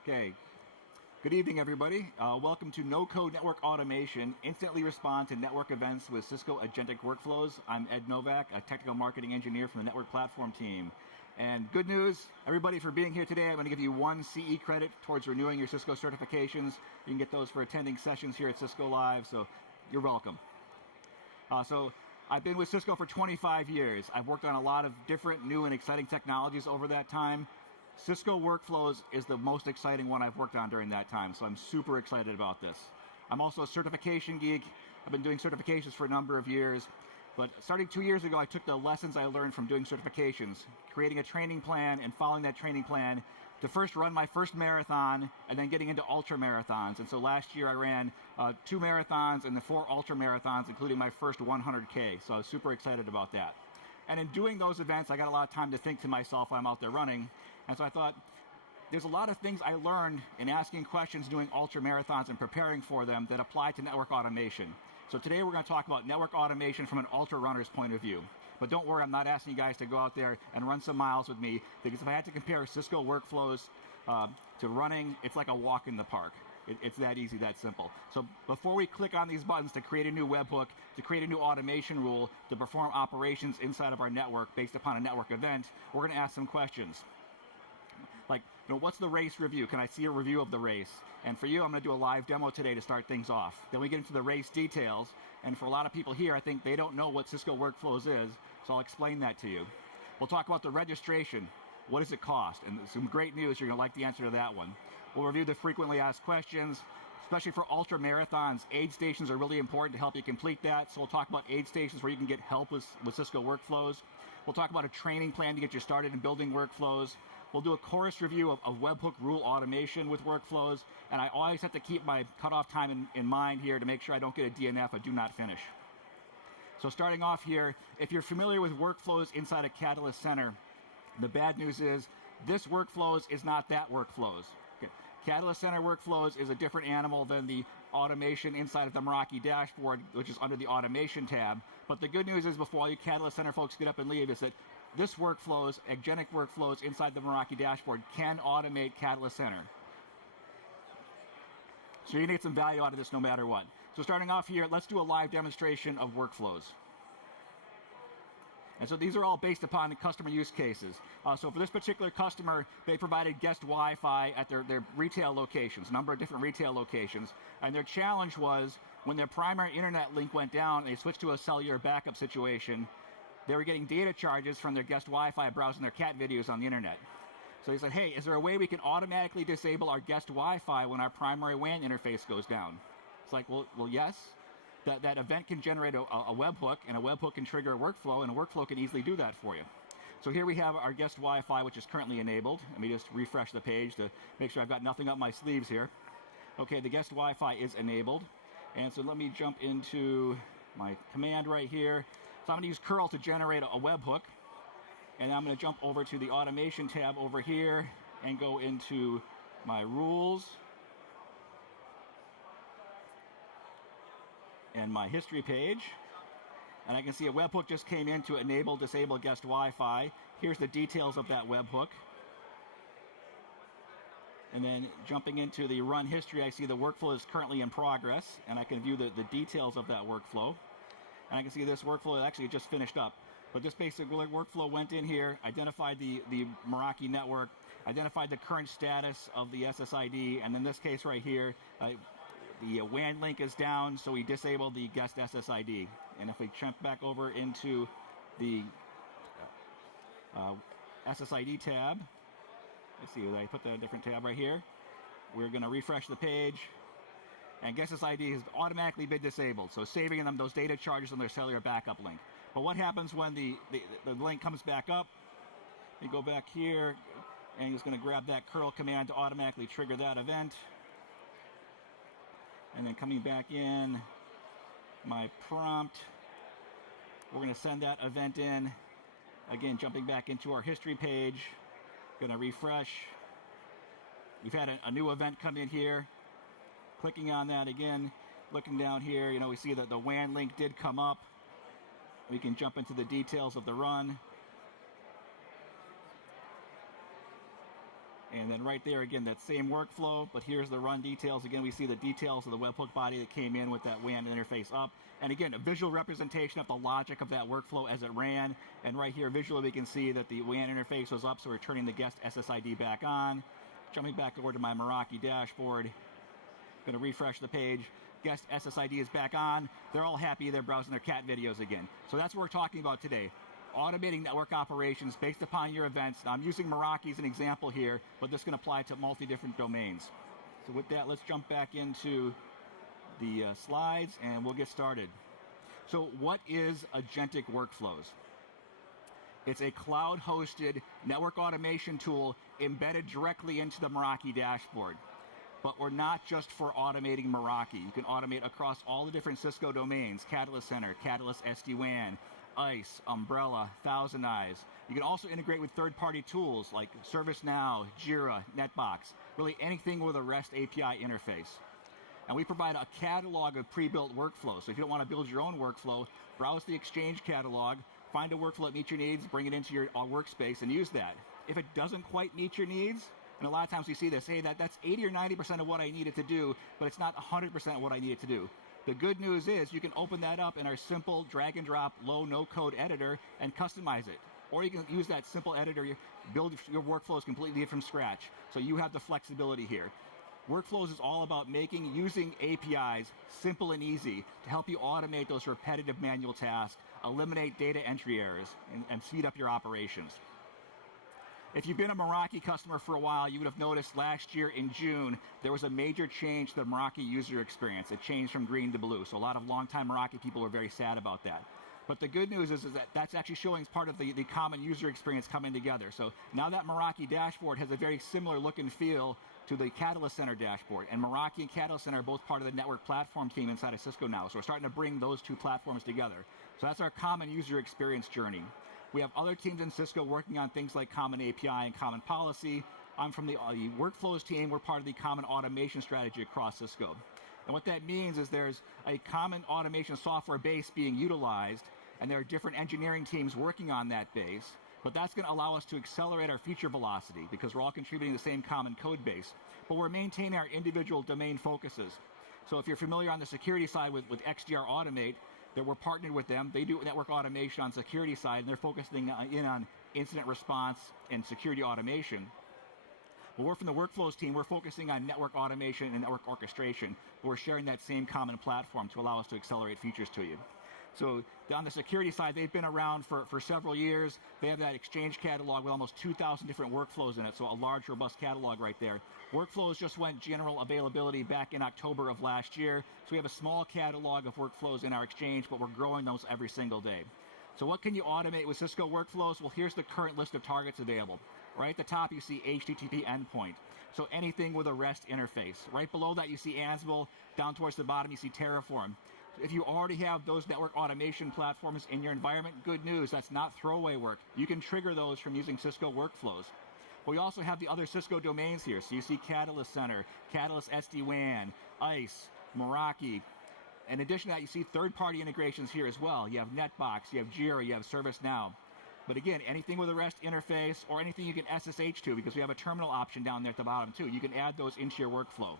Okay. Good evening, everybody. Welcome to No Code Network Automation. Instantly respond to network events with Cisco Agentic Workflows. I'm Ed Novak, a technical marketing engineer from the network platform team. And good news, everybody, for being here today. I'm going to give you 1 CE credit towards renewing your Cisco certifications. You can get those for attending sessions here at Cisco Live, so you're welcome. So I've been with Cisco for 25 years. I've worked on a lot of different new and exciting technologies over that time. Cisco Workflows is the most exciting one I've worked on during that time, so I'm super excited about this. I'm also a certification geek. I've been doing certifications for a number of years, but starting 2 years ago, I took the lessons I learned from doing certifications, creating a training plan and following that training plan to first run my first marathon and then getting into ultra marathons. And so last year I ran 2 marathons and the 4 ultra marathons, including my first 100K, so I was super excited about that. And in doing those events, I got a lot of time to think to myself while I'm out there running. And so I thought, there's a lot of things I learned in asking questions, doing ultra marathons, and preparing for them that apply to network automation. So today we're going to talk about network automation from an ultra runner's point of view. But don't worry, I'm not asking you guys to go out there and run some miles with me, because if I had to compare Cisco workflows to running, it's like a walk in the park. It's that easy, that simple. So before we click on these buttons to create a new webhook, to create a new automation rule, to perform operations inside of our network based upon a network event, we're going to ask some questions. Like, what's the race review? Can I see a review of the race? And for you, I'm going to do a live demo today to start things off. Then we get into the race details. And for a lot of people here, I think they don't know what Cisco Workflows is, so I'll explain that to you. We'll talk about the registration. What does it cost? And some great news, you're going to like the answer to that one. We'll review the frequently asked questions, especially for ultra marathons. Aid stations are really important to help you complete that. So we'll talk about aid stations where you can get help with Cisco Workflows. We'll talk about a training plan to get you started in building workflows. We'll do a chorus review of webhook rule automation with workflows. And I always have to keep my cutoff time in mind here to make sure I don't get a DNF, a do not finish. So starting off here, if you're familiar with workflows inside a Catalyst Center, the bad news is this workflows is not that workflows. Okay. Catalyst Center workflows is a different animal than the automation inside of the Meraki dashboard, which is under the automation tab. But the good news is, before all you Catalyst Center folks get up and leave, is that this workflows, Agentic workflows inside the Meraki dashboard, can automate Catalyst Center. So you're going to get some value out of this no matter what. So starting off here, let's do a live demonstration of workflows. And so these are all based upon the customer use cases. So for this particular customer, they provided guest Wi-Fi at their retail locations, a number of different retail locations. And their challenge was, when their primary internet link went down and they switched to a cellular backup situation, they were getting data charges from their guest Wi-Fi browsing their cat videos on the internet. So he said, hey, is there a way we can automatically disable our guest Wi-Fi when our primary WAN interface goes down? It's like, well, yes. That event can generate a webhook, and a webhook can trigger a workflow, and a workflow can easily do that for you. So here we have our guest Wi-Fi, which is currently enabled. Let me just refresh the page to make sure I've got nothing up my sleeves here. Okay, the guest Wi-Fi is enabled. And so let me jump into my command right here. So I'm going to use curl to generate a webhook. And I'm going to jump over to the automation tab over here and go into my rules and my history page. And I can see a webhook just came in to enable, disable guest Wi-Fi. Here's the details of that webhook. And then jumping into the run history, I see the workflow is currently in progress, and I can view the details of that workflow. And I can see this workflow actually just finished up. But this basic workflow went in here, identified the Meraki network, identified the current status of the SSID, and in this case right here, the WAN link is down, so we disabled the guest SSID. And if we jump back over into the SSID tab, let's see, I put that different tab right here. We're going to refresh the page, and guest SSID has automatically been disabled, so saving them those data charges on their cellular backup link. But what happens when the link comes back up? You go back here, and it's going to grab that curl command to automatically trigger that event. And then coming back in, my prompt, we're going to send that event in. Again, jumping back into our history page, going to refresh. We've had a new event come in here. Clicking on that again, looking down here, we see that the WAN link did come up. We can jump into the details of the run. And then right there, again, that same workflow, but here's the run details. Again, we see the details of the webhook body that came in with that WAN interface up. And again, a visual representation of the logic of that workflow as it ran. And right here, visually, we can see that the WAN interface was up, so we're turning the guest SSID back on. Jumping back over to my Meraki dashboard. Going to refresh the page. Guest SSID is back on. They're all happy. They're browsing their cat videos again. So that's what we're talking about today. Automating network operations based upon your events. Now, I'm using Meraki as an example here, but this can apply to multi-different domains. So with that, let's jump back into the slides, and we'll get started. So what is Agentic Workflows? It's a cloud-hosted network automation tool embedded directly into the Meraki dashboard. But we're not just for automating Meraki. You can automate across all the different Cisco domains, Catalyst Center, Catalyst SD-WAN, ICE, Umbrella, Thousand Eyes. You can also integrate with third-party tools like ServiceNow, Jira, NetBox, really anything with a REST API interface. And we provide a catalog of pre-built workflows. So if you don't want to build your own workflow, browse the Exchange catalog, find a workflow that meets your needs, bring it into your workspace, and use that. If it doesn't quite meet your needs, and a lot of times we see this, hey, that's 80 or 90% of what I needed to do, but it's not 100% of what I needed to do. The good news is you can open that up in our simple drag and drop low no-code editor and customize it. Or you can use that simple editor, build your workflows completely from scratch. So you have the flexibility here. Workflows is all about using APIs simple and easy to help you automate those repetitive manual tasks, eliminate data entry errors, and speed up your operations. If you've been a Meraki customer for a while, you would have noticed last year in June, there was a major change to the Meraki user experience. It changed from green to blue. So a lot of longtime Meraki people were very sad about that. But the good news is that that's actually showing as part of the common user experience coming together. So now that Meraki dashboard has a very similar look and feel to the Catalyst Center dashboard. And Meraki and Catalyst Center are both part of the network platform team inside of Cisco now. So we're starting to bring those two platforms together. So that's our common user experience journey. We have other teams in Cisco working on things like common API and common policy. I'm from the workflows team. We're part of the common automation strategy across Cisco. And what that means is there's a common automation software base being utilized, and there are different engineering teams working on that base. But that's going to allow us to accelerate our feature velocity because we're all contributing the same common code base. But we're maintaining our individual domain focuses. So if you're familiar on the security side with XDR Automate, that we're partnered with them. They do network automation on security side, and they're focusing in on incident response and security automation. But we're from the workflows team. We're focusing on network automation and network orchestration. But we're sharing that same common platform to allow us to accelerate features to you. So on the security side, they've been around for several years. They have that Exchange catalog with almost 2,000 different workflows in it, so a large, robust catalog right there. Workflows just went general availability back in October of last year, so we have a small catalog of workflows in our Exchange, but we're growing those every single day. So what can you automate with Cisco workflows? Well, here's the current list of targets available. Right at the top, you see HTTP endpoint. So anything with a REST interface. Right below that, you see Ansible. Down towards the bottom, you see Terraform. If you already have those network automation platforms in your environment, good news, that's not throwaway work. You can trigger those from using Cisco workflows. But we also have the other Cisco domains here. So you see Catalyst Center, Catalyst SD-WAN, ICE, Meraki. In addition to that, you see third-party integrations here as well. You have NetBox, you have Jira, you have ServiceNow. But again, anything with a REST interface or anything you can SSH to, because we have a terminal option down there at the bottom too. You can add those into your workflow.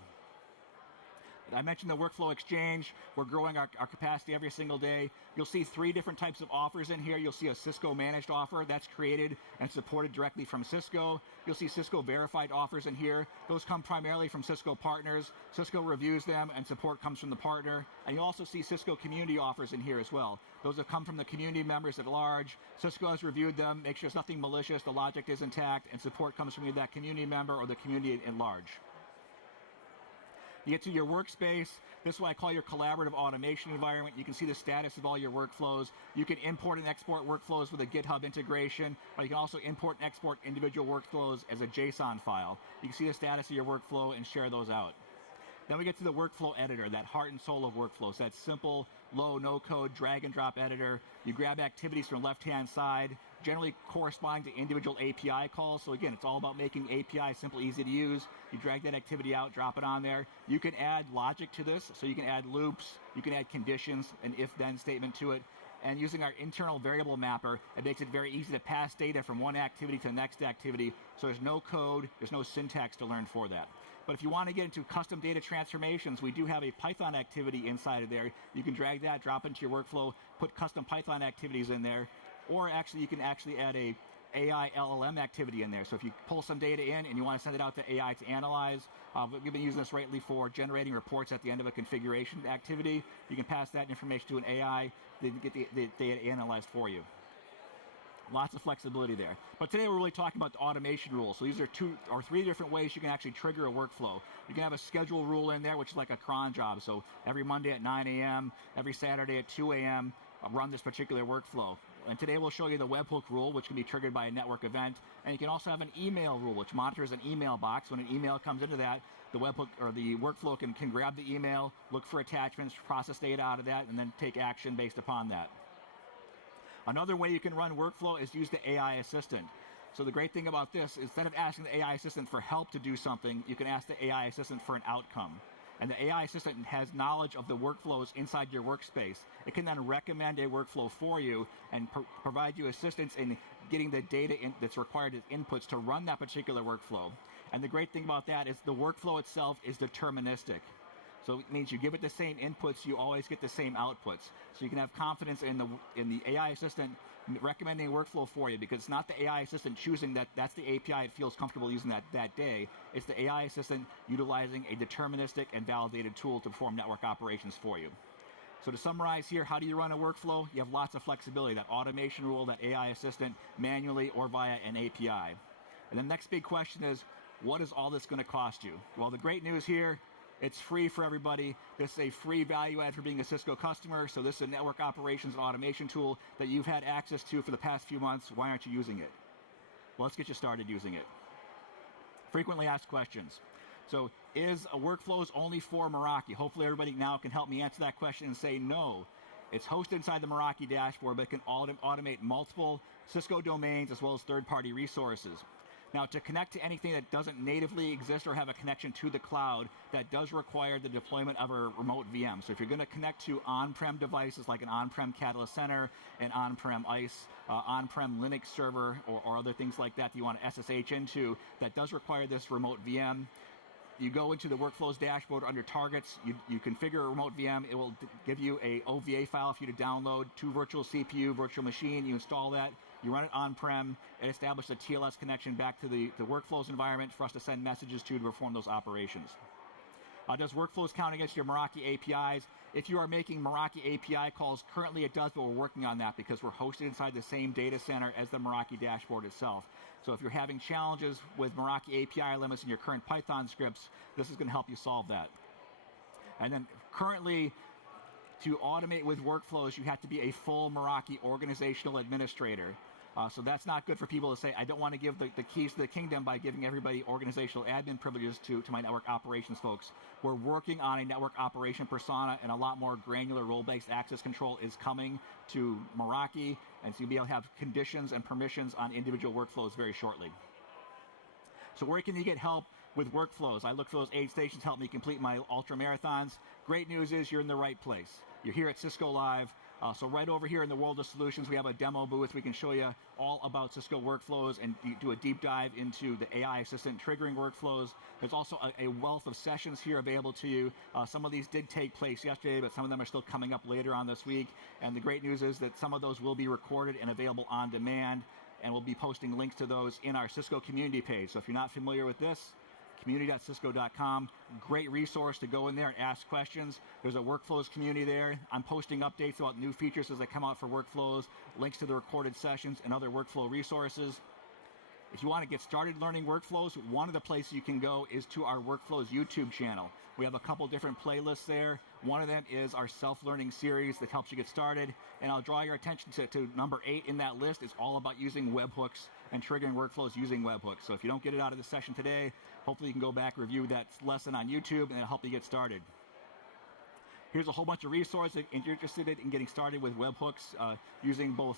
I mentioned the Workflow Exchange. We're growing our capacity every single day. You'll see 3 different types of offers in here. You'll see a Cisco managed offer that's created and supported directly from Cisco. You'll see Cisco verified offers in here. Those come primarily from Cisco partners. Cisco reviews them and support comes from the partner. And you'll also see Cisco community offers in here as well. Those have come from the community members at large. Cisco has reviewed them, make sure there's nothing malicious, the logic is intact, and support comes from either that community member or the community at large. You get to your workspace. This is what I call your collaborative automation environment. You can see the status of all your workflows. You can import and export workflows with a GitHub integration, or you can also import and export individual workflows as a JSON file. You can see the status of your workflow and share those out. Then we get to the workflow editor, that heart and soul of workflows, that simple, low, no-code, drag-and-drop editor. You grab activities from the left-hand side, generally corresponding to individual API calls. So again, it's all about making API simple, easy to use. You drag that activity out, drop it on there. You can add logic to this, so you can add loops, you can add conditions, an if-then statement to it. And using our internal variable mapper, it makes it very easy to pass data from one activity to the next activity. So there's no code, there's no syntax to learn for that. But if you want to get into custom data transformations, we do have a Python activity inside of there. You can drag that, drop into your workflow, put custom Python activities in there, or actually you can actually add a AI LLM activity in there. So if you pull some data in and you want to send it out to AI to analyze, we've been using this lately for generating reports at the end of a configuration activity. You can pass that information to an AI to get the data analyzed for you. Lots of flexibility there. But today we're really talking about the automation rules. So these are 2 or 3 different ways you can actually trigger a workflow. You can have a schedule rule in there, which is like a cron job. So every Monday at 9 a.m., every Saturday at 2 a.m., run this particular workflow. And today we'll show you the webhook rule, which can be triggered by a network event. And you can also have an email rule, which monitors an email box. When an email comes into that, the webhook or the workflow can grab the email, look for attachments, process data out of that, and then take action based upon that. Another way you can run workflow is use the AI assistant. So the great thing about this, instead of asking the AI assistant for help to do something, you can ask the AI assistant for an outcome. And the AI assistant has knowledge of the workflows inside your workspace. It can then recommend a workflow for you and provide you assistance in getting the data that's required as inputs to run that particular workflow. And the great thing about that is the workflow itself is deterministic. So it means you give it the same inputs, you always get the same outputs. So you can have confidence in the AI assistant recommending a workflow for you, because it's not the AI assistant choosing that's the API it feels comfortable using that day. It's the AI assistant utilizing a deterministic and validated tool to perform network operations for you. So to summarize here, how do you run a workflow? You have lots of flexibility, that automation rule, that AI assistant, manually or via an API. And the next big question is, what is all this going to cost you? Well, the great news here, it's free for everybody. This is a free value add for being a Cisco customer. So this is a network operations and automation tool that you've had access to for the past few months. Why aren't you using it? Well, let's get you started using it. Frequently asked questions. So is workflows only for Meraki? Hopefully everybody now can help me answer that question and say no. It's hosted inside the Meraki dashboard, but it can automate multiple Cisco domains as well as third-party resources. Now, to connect to anything that doesn't natively exist or have a connection to the cloud, that does require the deployment of a remote VM. So if you're going to connect to on-prem devices like an on-prem Catalyst Center, an on-prem ICE, on-prem Linux server, or other things like that you want to SSH into, that does require this remote VM. You go into the workflows dashboard under targets, you configure a remote VM, it will give you a OVA file for you to download to virtual CPU, virtual machine, you install that, you run it on-prem, and establish a TLS connection back to the workflows environment for us to send messages to perform those operations. Does workflows count against your Meraki APIs? If you are making Meraki API calls, currently it does, but we're working on that because we're hosted inside the same data center as the Meraki dashboard itself. So if you're having challenges with Meraki API limits in your current Python scripts, this is going to help you solve that. And then currently, to automate with workflows, you have to be a full Meraki organizational administrator. So that's not good for people to say, I don't want to give the keys to the kingdom by giving everybody organizational admin privileges to my network operations folks. We're working on a network operation persona, and a lot more granular role-based access control is coming to Meraki, and so you'll be able to have conditions and permissions on individual workflows very shortly. So where can you get help with workflows? I look for those aid stations to help me complete my ultra marathons. Great news is you're in the right place. You're here at Cisco Live. So right over here in the world of solutions, we have a demo booth. We can show you all about Cisco workflows and do a deep dive into the AI assistant triggering workflows. There's also a wealth of sessions here available to you. Some of these did take place yesterday, but some of them are still coming up later on this week. And the great news is that some of those will be recorded and available on demand, and we'll be posting links to those in our Cisco community page. So if you're not familiar with this, community.cisco.com, great resource to go in there and ask questions. There's a workflows community there. I'm posting updates about new features as they come out for workflows, links to the recorded sessions and other workflow resources. If you want to get started learning workflows, one of the places you can go is to our Workflows YouTube channel. We have a couple different playlists there. One of them is our self-learning series that helps you get started. And I'll draw your attention to number 8 in that list. It's all about using webhooks and triggering workflows using webhooks. So if you don't get it out of the session today, hopefully you can go back, review that lesson on YouTube, and it'll help you get started. Here's a whole bunch of resources if you're interested in getting started with webhooks using both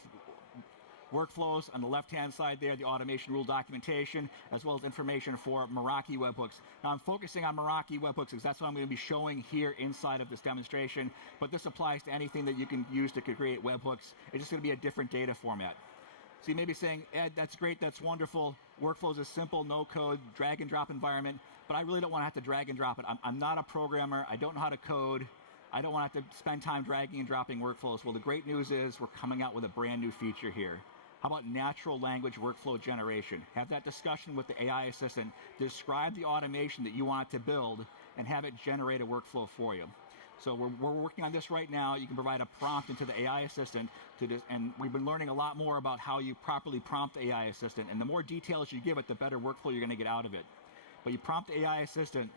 workflows on the left-hand side there, the automation rule documentation, as well as information for Meraki webhooks. Now I'm focusing on Meraki webhooks because that's what I'm going to be showing here inside of this demonstration, but this applies to anything that you can use to create webhooks. It's just going to be a different data format. So you may be saying, Ed, that's great, that's wonderful. Workflows is simple, no code, drag and drop environment, but I really don't want to have to drag and drop it. I'm not a programmer, I don't know how to code, I don't want to have to spend time dragging and dropping workflows. Well, the great news is we're coming out with a brand new feature here. How about natural language workflow generation? Have that discussion with the AI assistant, describe the automation that you want to build, and have it generate a workflow for you. So we're working on this right now. You can provide a prompt into the AI assistant, and we've been learning a lot more about how you properly prompt the AI assistant. And the more details you give it, the better workflow you're going to get out of it. But you prompt the AI assistant,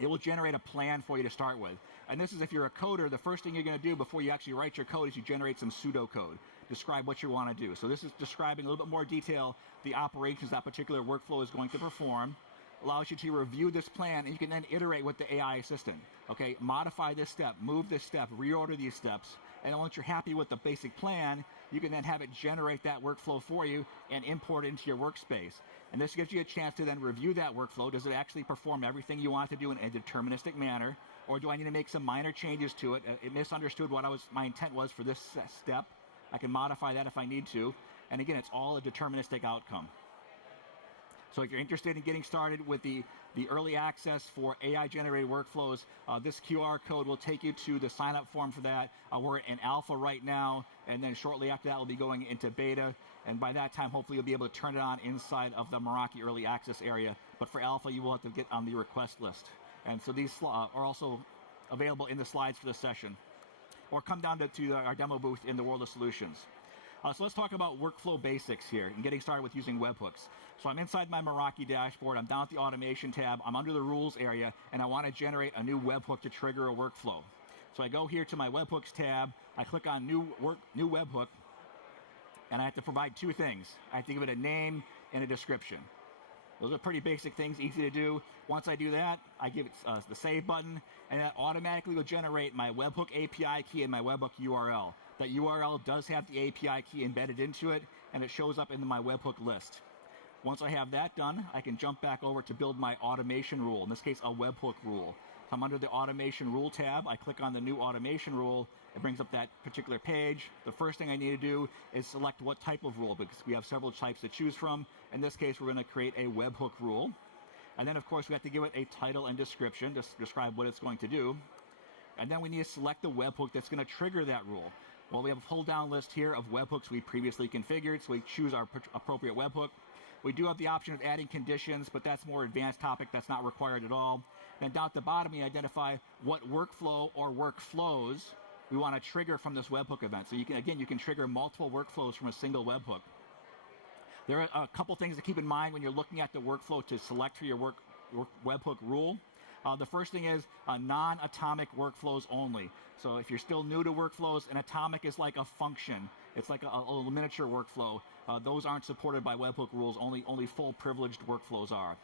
it will generate a plan for you to start with. And this is if you're a coder, the first thing you're going to do before you actually write your code is you generate some pseudocode. Describe what you want to do. So this is describing a little bit more detail the operations that particular workflow is going to perform. Allows you to review this plan, and you can then iterate with the AI assistant. Okay, modify this step, move this step, reorder these steps, and once you're happy with the basic plan, you can then have it generate that workflow for you and import it into your workspace. And this gives you a chance to then review that workflow. Does it actually perform everything you want it to do in a deterministic manner? Or do I need to make some minor changes to it? It misunderstood what my intent was for this step. I can modify that if I need to. And again, it's all a deterministic outcome. So if you're interested in getting started with the early access for AI-generated workflows, this QR code will take you to the sign-up form for that. We're in alpha right now, and then shortly after that, we'll be going into beta. And by that time, hopefully, you'll be able to turn it on inside of the Meraki early access area. But for alpha, you will have to get on the request list. And so these are also available in the slides for this session. Or come down to our demo booth in the World of Solutions. So let's talk about workflow basics here and getting started with using webhooks. So I'm inside my Meraki dashboard. I'm down at the automation tab. I'm under the rules area, and I want to generate a new webhook to trigger a workflow. So I go here to my webhooks tab. I click on new webhook, and I have to provide two things. I have to give it a name and a description. Those are pretty basic things, easy to do. Once I do that, I give it the save button, and that automatically will generate my webhook API key and my webhook URL. That URL does have the API key embedded into it, and it shows up in my webhook list. Once I have that done, I can jump back over to build my automation rule, in this case, a webhook rule. So I'm under the automation rule tab. I click on the new automation rule. It brings up that particular page. The first thing I need to do is select what type of rule, because we have several types to choose from. In this case, we're going to create a webhook rule. And then, of course, we have to give it a title and description to describe what it's going to do. And then we need to select the webhook that's going to trigger that rule. Well, we have a pull-down list here of webhooks we previously configured, so we choose our appropriate webhook. We do have the option of adding conditions, but that's a more advanced topic. That's not required at all. Then down at the bottom, we identify what workflow or workflows we want to trigger from this webhook event. So you can trigger multiple workflows from a single webhook. There are a couple things to keep in mind when you're looking at the workflow to select for your webhook rule. The first thing is non-atomic workflows only. So if you're still new to workflows, an atomic is like a function. It's like a miniature workflow. Those aren't supported by webhook rules. Only full privileged workflows are.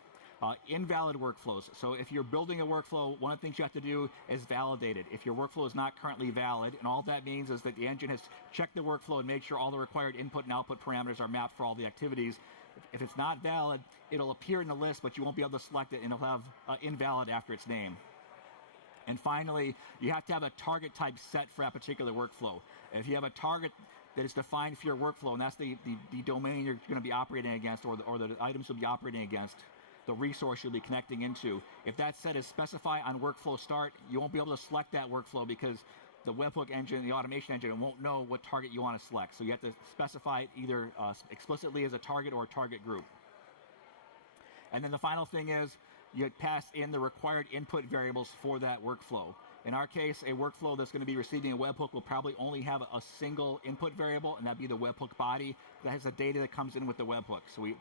Invalid workflows. So if you're building a workflow, one of the things you have to do is validate it. If your workflow is not currently valid, and all that means is that the engine has checked the workflow and made sure all the required input and output parameters are mapped for all the activities. If it's not valid, it'll appear in the list, but you won't be able to select it, and it'll have invalid after its name. And finally, you have to have a target type set for that particular workflow. If you have a target that is defined for your workflow, and that's the domain you're going to be operating against, or the items you'll be operating against, the resource you'll be connecting into. If that set is specified on workflow start, you won't be able to select that workflow because the webhook engine, the automation engine, won't know what target you want to select. So you have to specify it either explicitly as a target or a target group. And then the final thing is you pass in the required input variables for that workflow. In our case, a workflow that's going to be receiving a webhook will probably only have a single input variable, and that'd be the webhook body that has the data that comes in with the webhook. So we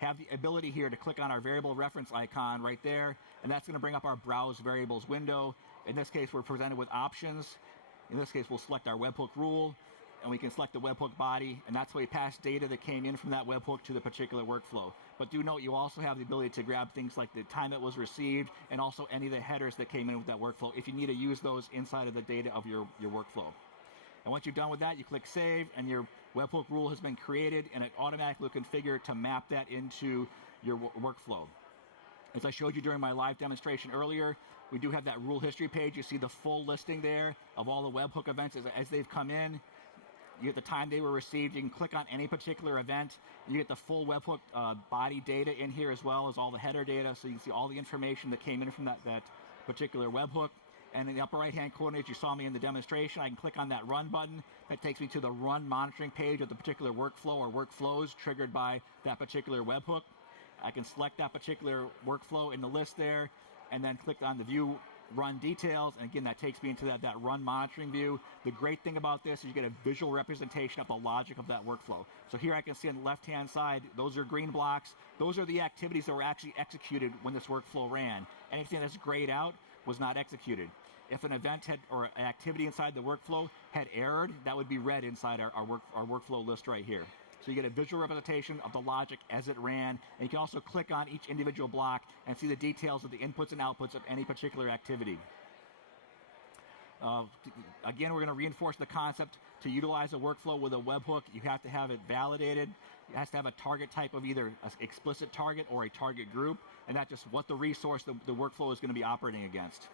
have the ability here to click on our variable reference icon right there, and that's going to bring up our browse variables window. In this case, we're presented with options. In this case, we'll select our webhook rule, and we can select the webhook body, and that's how we pass data that came in from that webhook to the particular workflow. But do note, you also have the ability to grab things like the time it was received and also any of the headers that came in with that workflow if you need to use those inside of the data of your workflow. And once you're done with that, you click Save, and your webhook rule has been created, and it automatically will configure to map that into your workflow. As I showed you during my live demonstration earlier, we do have that rule history page. You see the full listing there of all the webhook events as they've come in. You get the time they were received. You can click on any particular event. You get the full webhook body data in here as well as all the header data, so you can see all the information that came in from that particular webhook. And in the upper right-hand corner, as you saw me in the demonstration, I can click on that Run button. That takes me to the Run monitoring page of the particular workflow or workflows triggered by that particular webhook. I can select that particular workflow in the list there, and then click on the View Run Details, and again, that takes me into that Run monitoring view. The great thing about this is you get a visual representation of the logic of that workflow. So here I can see on the left-hand side, those are green blocks. Those are the activities that were actually executed when this workflow ran. Anything that's grayed out was not executed. If an event or an activity inside the workflow had errored, that would be red inside our workflow list right here. So you get a visual representation of the logic as it ran, and you can also click on each individual block and see the details of the inputs and outputs of any particular activity. Again, we're going to reinforce the concept. To utilize a workflow with a webhook, you have to have it validated. It has to have a target type of either an explicit target or a target group, and that's just what the resource the workflow is going to be operating against.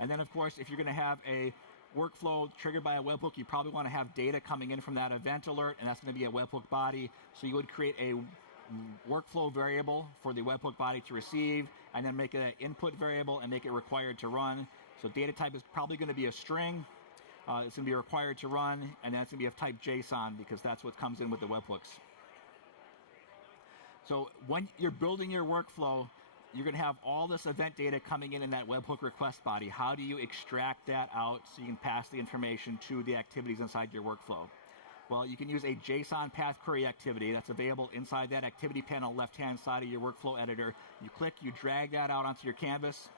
And then, of course, if you're going to have a workflow triggered by a webhook, you probably want to have data coming in from that event alert, and that's going to be a webhook body. So you would create a workflow variable for the webhook body to receive, and then make it an input variable and make it required to run. So data type is probably going to be a string. It's going to be required to run, and then it's going to be of type JSON because that's what comes in with the webhooks. So when you're building your workflow, you're going to have all this event data coming in that webhook request body. How do you extract that out so you can pass the information to the activities inside your workflow? Well, you can use a JSON path query activity that's available inside that activity panel left-hand side of your workflow editor. You click, you drag that out onto your canvas,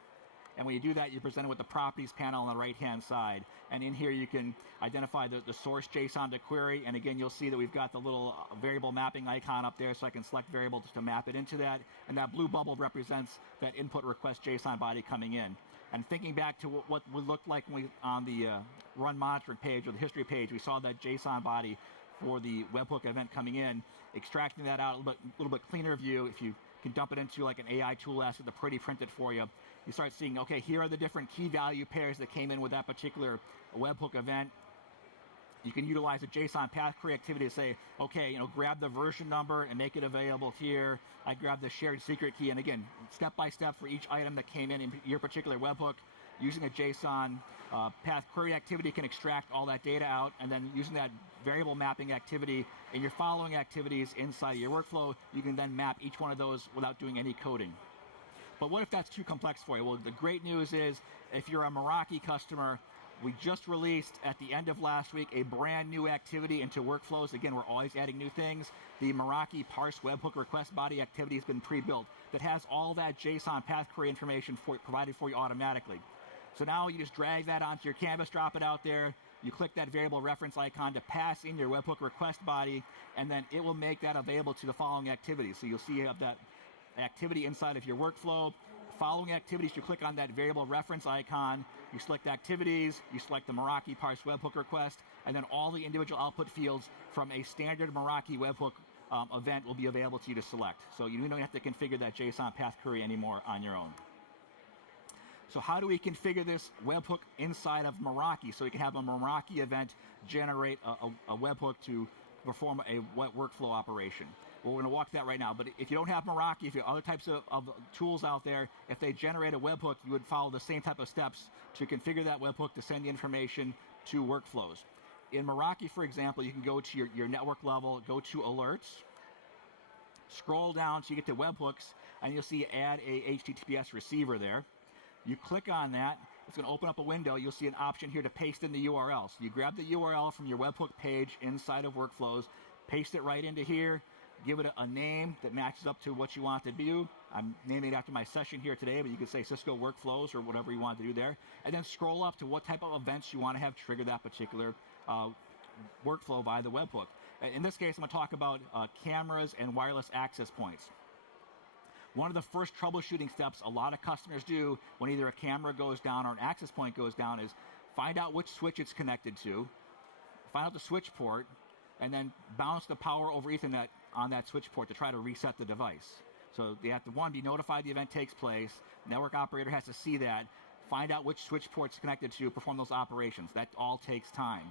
and when you do that, you're presented with the properties panel on the right-hand side. And in here, you can identify the source JSON to query. And again, you'll see that we've got the little variable mapping icon up there, so I can select variable just to map it into that. And that blue bubble represents that input request JSON body coming in. And thinking back to what would look like when we, on the run monitoring page or the history page, we saw that JSON body for the webhook event coming in, extracting that out a little bit cleaner view. If you can dump it into like an AI tool, ask it to pretty print it for you. You start seeing, okay, here are the different key value pairs that came in with that particular webhook event. You can utilize a JSON path query activity to say, okay, grab the version number and make it available here. I grab the shared secret key, and again, step by step for each item that came in your particular webhook. Using a JSON path query activity can extract all that data out, and then using that variable mapping activity in your following activities inside your workflow, you can then map each one of those without doing any coding. But what if that's too complex for you? Well, the great news is if you're a Meraki customer, we just released at the end of last week a brand new activity into workflows. Again, we're always adding new things. The Meraki parse webhook request body activity has been pre-built that has all that JSON path query information provided for you automatically. So now you just drag that onto your canvas, drop it out there. You click that variable reference icon to pass in your webhook request body, and then it will make that available to the following activities. So you'll see you have that activity inside of your workflow. Following activities, you click on that variable reference icon, you select activities, you select the Meraki parse webhook request, and then all the individual output fields from a standard Meraki webhook event will be available to you to select. So you don't have to configure that JSON path query anymore on your own. So how do we configure this webhook inside of Meraki so we can have a Meraki event generate a webhook to perform a workflow operation? Well, we're going to walk that right now. But if you don't have Meraki, if you have other types of tools out there, if they generate a webhook, you would follow the same type of steps to configure that webhook to send the information to workflows. In Meraki, for example, you can go to your network level, go to alerts, scroll down so you get to webhooks, and you'll see add a HTTPS receiver there. You click on that, it's going to open up a window. You'll see an option here to paste in the URL. So you grab the URL from your webhook page inside of workflows, paste it right into here, give it a name that matches up to what you want to do. I'm naming it after my session here today, but you could say Cisco Workflows or whatever you want to do there. And then scroll up to what type of events you want to have trigger that particular workflow by the webhook. In this case, I'm going to talk about cameras and wireless access points. One of the first troubleshooting steps a lot of customers do when either a camera goes down or an access point goes down is find out which switch it's connected to, find out the switch port, and then bounce the power over Ethernet on that switch port to try to reset the device. So they have to, one, be notified the event takes place. Network operator has to see that, find out which switch port's connected to, perform those operations. That all takes time.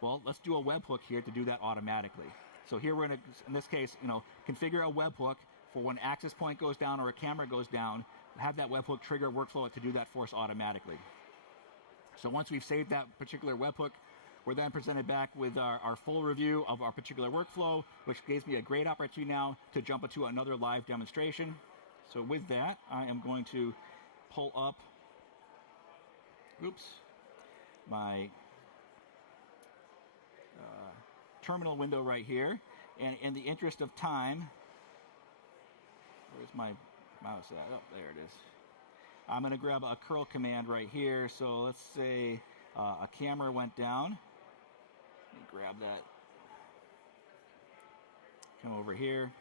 Well, let's do a webhook here to do that automatically. So here we're going to, in this case, configure a webhook for when access point goes down or a camera goes down, have that webhook trigger a workflow to do that for us automatically. So once we've saved that particular webhook, we're then presented back with our full review of our particular workflow, which gives me a great opportunity now to jump into another live demonstration. So with that, I am going to pull up, my terminal window right here. And in the interest of time, where's my mouse at? Oh, there it is. I'm going to grab a curl command right here. So let's say a camera went down. Let me grab that. Come over here.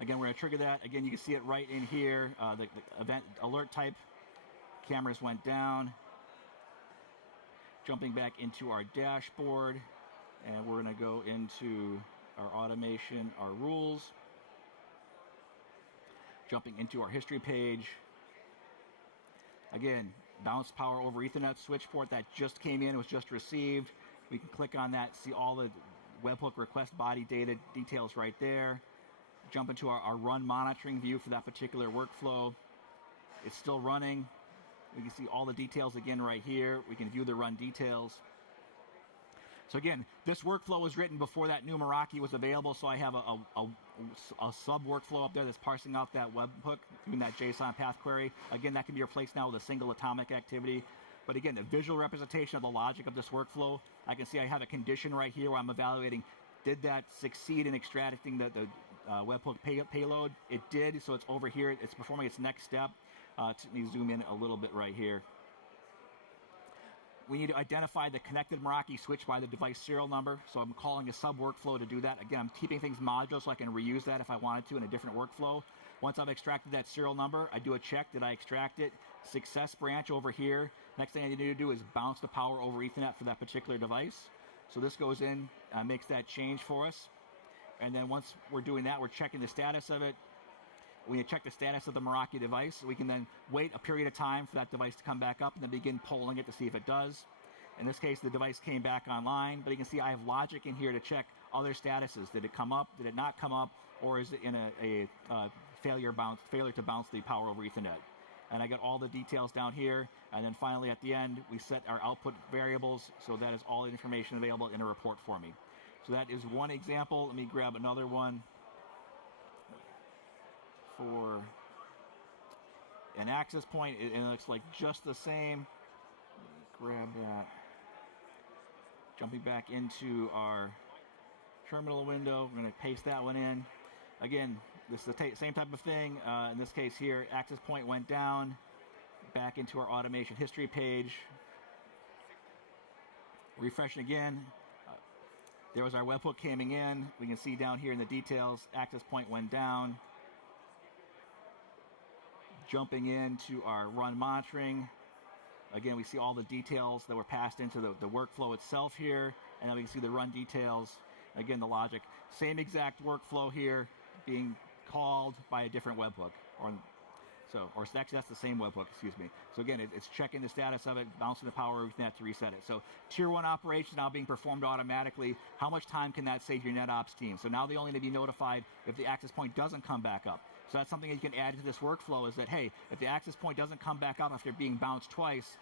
Again, we're going to trigger that. Again, you can see it right in here. The event alert type cameras went down. Jumping back into our dashboard, and we're going to go into our automation, our rules. Jumping into our history page. Again, bounced power over Ethernet switch port that just came in, was just received. We can click on that, see all the webhook request body data details right there. Jump into our run monitoring view for that particular workflow. It's still running. We can see all the details again right here. We can view the run details. So again, this workflow was written before that new Meraki was available, so I have a sub workflow up there that's parsing out that webhook, doing that JSON path query. Again, that can be replaced now with a single atomic activity. But again, the visual representation of the logic of this workflow, I can see I have a condition right here where I'm evaluating, did that succeed in extracting the webhook payload? It did, so it's over here. It's performing its next step. Let me zoom in a little bit right here. We need to identify the connected Meraki switch by the device serial number. So I'm calling a sub workflow to do that. Again, I'm keeping things modular so I can reuse that if I wanted to in a different workflow. Once I've extracted that serial number, I do a check. Did I extract it? Success branch over here. Next thing I need to do is bounce the power over Ethernet for that particular device. So this goes in, makes that change for us. And then once we're doing that, we're checking the status of it. We check the status of the Meraki device. We can then wait a period of time for that device to come back up and then begin polling it to see if it does. In this case, the device came back online, but you can see I have logic in here to check other statuses. Did it come up? Did it not come up? Or is it in a failure to bounce the power over Ethernet? And I got all the details down here. And then finally at the end, we set our output variables. So that is all the information available in a report for me. So that is one example. Let me grab another one. For an access point, it looks like just the same. Grab that. Jumping back into our terminal window, we're going to paste that one in. Again, this is the same type of thing. In this case here, access point went down. Back into our automation history page. Refreshing again. There was our webhook coming in. We can see down here in the details, access point went down. Jumping into our run monitoring. Again, we see all the details that were passed into the workflow itself here, and then we can see the run details. Again, the logic. Same exact workflow here being called by a different webhook. Or actually that's the same webhook, excuse me. So again, it's checking the status of it, bouncing the power over Ethernet to reset it. So tier 1 operations now being performed automatically. How much time can that save your NetOps team? So now they only need to be notified if the access point doesn't come back up. So that's something that you can add to this workflow is that, hey, if the access point doesn't come back up after being bounced twice,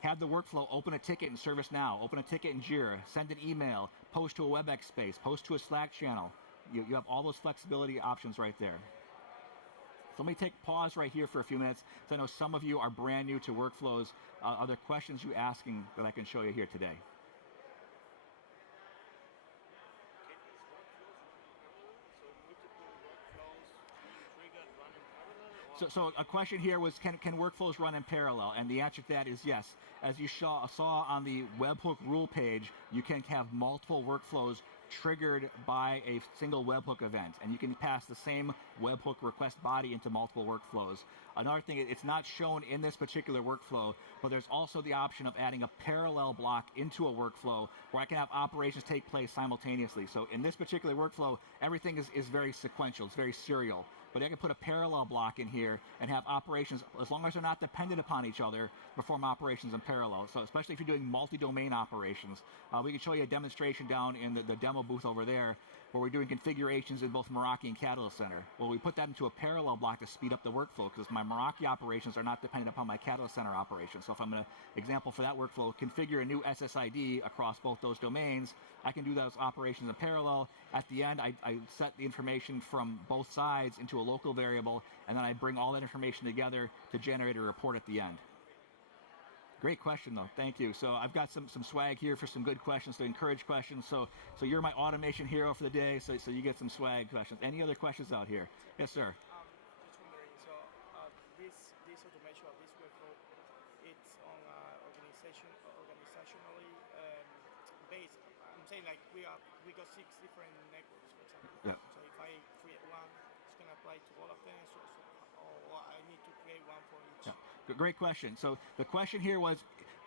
have the workflow open a ticket in ServiceNow, open a ticket in Jira, send an email, post to a WebEx space, post to a Slack channel. You have all those flexibility options right there. So let me take pause right here for a few minutes. So I know some of you are brand new to workflows. Are there questions you're asking that I can show you here today? So a question here was, can workflows run in parallel? And the answer to that is yes. As you saw on the webhook rule page, you can have multiple workflows triggered by a single webhook event, and you can pass the same webhook request body into multiple workflows. Another thing, it's not shown in this particular workflow, but there's also the option of adding a parallel block into a workflow where I can have operations take place simultaneously. So in this particular workflow, everything is very sequential, it's very serial. But I can put a parallel block in here and have operations, as long as they're not dependent upon each other, perform operations in parallel. So especially if you're doing multi-domain operations, we can show you a demonstration down in the demo booth over there where we're doing configurations in both Meraki and Catalyst Center. Well, we put that into a parallel block to speed up the workflow because my Meraki operations are not dependent upon my Catalyst Center operations. So if I'm going to, example for that workflow, configure a new SSID across both those domains, I can do those operations in parallel. At the end, I set the information from both sides into a local variable, and then I bring all that information together to generate a report at the end. Great question, though. Thank you. So I've got some swag here for some good questions, to encourage questions. So you're my automation hero for the day, so you get some swag questions. Any other questions out here? Yes, sir. Just wondering, so this automation of this workflow, it's on organizationally based. I'm saying like we got 6 different networks, for example. Yeah. So if I create one, it's going to apply to all of them, or I need to create one for each. Yeah. Great question. So the question here was,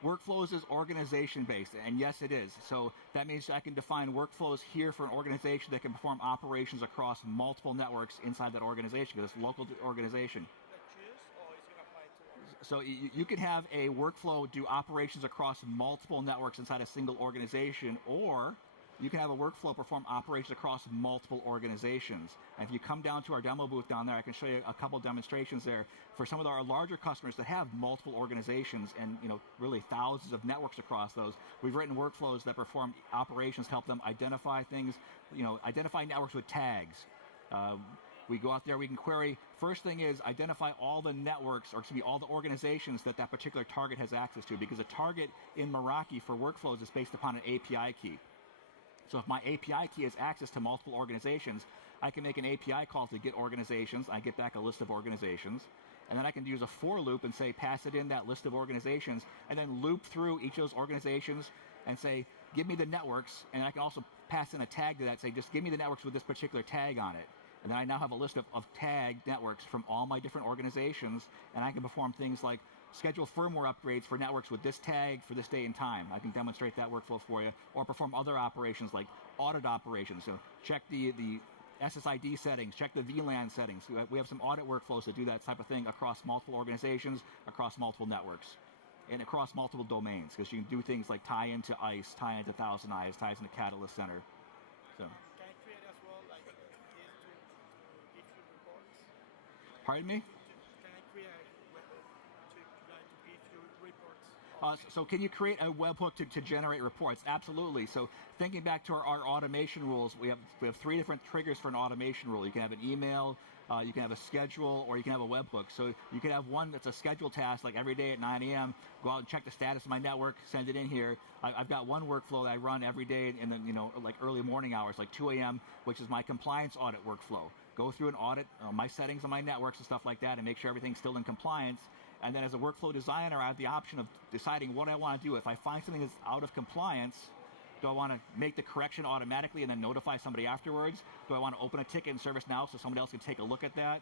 workflows is organization-based, and yes, it is. So that means I can define workflows here for an organization that can perform operations across multiple networks inside that organization, because it's local to the organization. So you could have a workflow do operations across multiple networks inside a single organization, or you can have a workflow perform operations across multiple organizations. And if you come down to our demo booth down there, I can show you a couple demonstrations there for some of our larger customers that have multiple organizations and really thousands of networks across those. We've written workflows that perform operations to help them identify things, identify networks with tags. We go out there, we can query. First thing is identify all the networks, or excuse me, all the organizations that particular target has access to, because a target in Meraki for workflows is based upon an API key. So if my API key has access to multiple organizations, I can make an API call to get organizations. I get back a list of organizations. And then I can use a for loop and say, pass it in that list of organizations, and then loop through each of those organizations and say, give me the networks. And I can also pass in a tag to that, say, just give me the networks with this particular tag on it. And then I now have a list of tagged networks from all my different organizations, and I can perform things like schedule firmware upgrades for networks with this tag for this day and time. I can demonstrate that workflow for you, or perform other operations like audit operations. So check the SSID settings, check the VLAN settings. We have some audit workflows that do that type of thing across multiple organizations, across multiple networks, and across multiple domains, because you can do things like tie into ICE, tie into Thousand Eyes, ties into Catalyst Center. So. Pardon me? Can I create a webhook to give you reports? So can you create a webhook to generate reports? Absolutely. So thinking back to our automation rules, we have 3 different triggers for an automation rule. You can have an email, you can have a schedule, or you can have a webhook. So you can have one that's a scheduled task, like every day at 9 a.m., go out and check the status of my network, send it in here. I've got one workflow that I run every day in the like early morning hours, like 2 a.m., which is my compliance audit workflow. Go through and audit my settings on my networks and stuff like that, and make sure everything's still in compliance. And then as a workflow designer, I have the option of deciding what I want to do. If I find something that's out of compliance, do I want to make the correction automatically and then notify somebody afterwards? Do I want to open a ticket in ServiceNow so somebody else can take a look at that?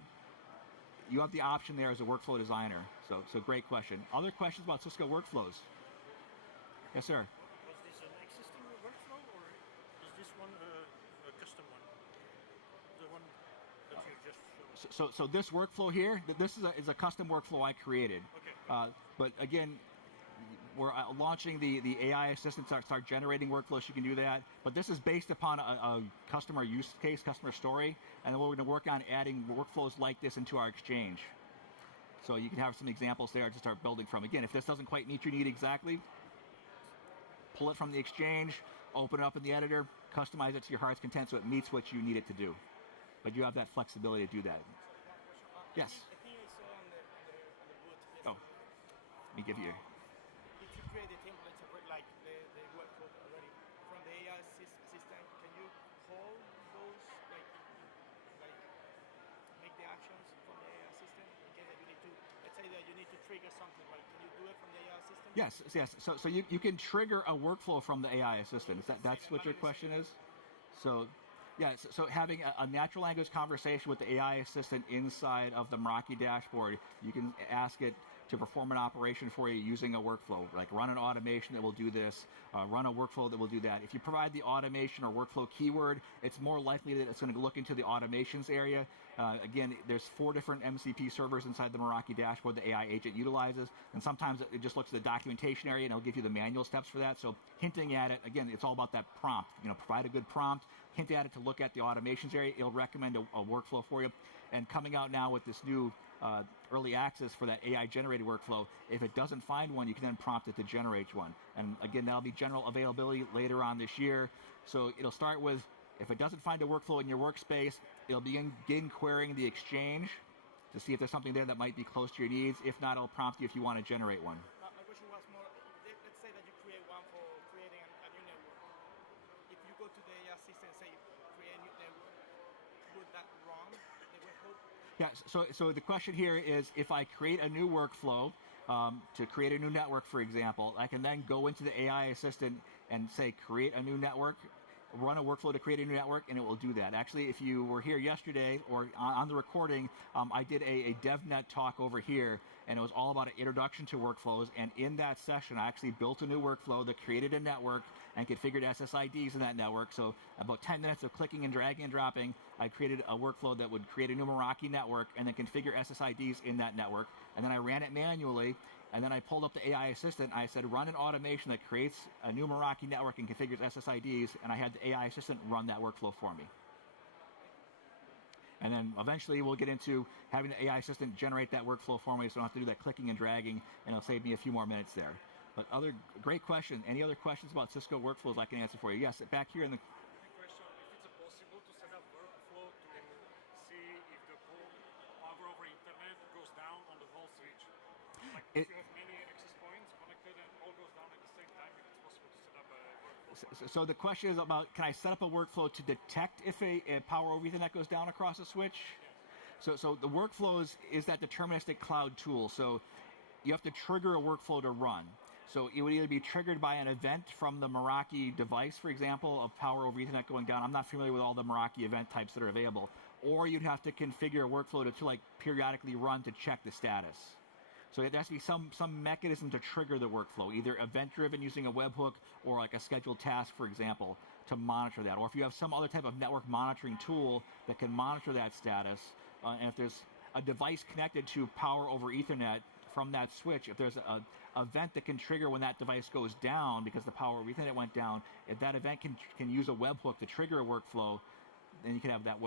You have the option there as a workflow designer. So great question. Other questions about Cisco workflows? Yes, sir. Was this an existing workflow, or is this one a custom one? The one that you just showed? So this workflow here, this is a custom workflow I created. Okay. But again, we're launching the AI assistant to start generating workflows. You can do that. But this is based upon a customer use case, customer story, and then we're going to work on adding workflows like this into our exchange. So you can have some examples there to start building from. Again, if this doesn't quite meet your need exactly, pull it from the exchange, open it up in the editor, customize it to your heart's content so it meets what you need it to do. But you have that flexibility to do that. Yes? I think I saw on the booth. Oh, let me give you. If you create the templates like the workflow already from the AI system, can you call those, like make the actions from the AI system in case that you need to, let's say that you need to trigger something, right? Can you do it from the AI system? Yes. So you can trigger a workflow from the AI assistant. That's what your question is? So, yeah, so having a natural language conversation with the AI assistant inside of the Meraki dashboard, you can ask it to perform an operation for you using a workflow, like run an automation that will do this, run a workflow that will do that. If you provide the automation or workflow keyword, it's more likely that it's going to look into the automations area. Again, there's 4 different MCP servers inside the Meraki dashboard the AI agent utilizes, and sometimes it just looks at the documentation area and it'll give you the manual steps for that. So hinting at it, again, it's all about that prompt. Provide a good prompt, hint at it to look at the automations area. It'll recommend a workflow for you. And coming out now with this new early access for that AI generated workflow, if it doesn't find one, you can then prompt it to generate one. And again, that'll be general availability later on this year. So it'll start with, if it doesn't find a workflow in your workspace, it'll begin querying the exchange to see if there's something there that might be close to your needs. If not, it'll prompt you if you want to generate one. My question was more, let's say that you create one for creating a new network. If you go to the AI system and say create a new network, would that run the webhook? Yeah, so the question here is, if I create a new workflow to create a new network, for example, I can then go into the AI assistant and say, create a new network. run a workflow to create a new network, and it will do that. Actually, if you were here yesterday or on the recording, I did a DevNet talk over here, and it was all about an introduction to workflows. And in that session, I actually built a new workflow that created a network and configured SSIDs in that network. So about 10 minutes of clicking and dragging and dropping, I created a workflow that would create a new Meraki network and then configure SSIDs in that network. And then I ran it manually. And then I pulled up the AI assistant. I said, run an automation that creates a new Meraki network and configures SSIDs. And I had the AI assistant run that workflow for me. And then eventually we'll get into having the AI assistant generate that workflow for me so I don't have to do that clicking and dragging, and it'll save me a few more minutes there. But great question. Any other questions about Cisco workflows I can answer for you? Yes, back here in the... Question, if it's possible to set up workflow to see if the whole power over internet goes down on the whole switch. Like if you have many access points connected and all goes down at the same time, if it's possible to set up a workflow. So the question is about, can I set up a workflow to detect if a power over Ethernet goes down across a switch? Yes. So the workflows is that deterministic cloud tool. So you have to trigger a workflow to run. So it would either be triggered by an event from the Meraki device, for example, of power over Ethernet going down. I'm not familiar with all the Meraki event types that are available. Or you'd have to configure a workflow to like periodically run to check the status. So there has to be some mechanism to trigger the workflow, either event-driven using a webhook or like a scheduled task, for example, to monitor that. Or if you have some other type of network monitoring tool that can monitor that status, and if there's a device connected to power over Ethernet from that switch, if there's an event that can trigger when that device goes down because the power over Ethernet went down, if that event can use a webhook to trigger a workflow, then you can have that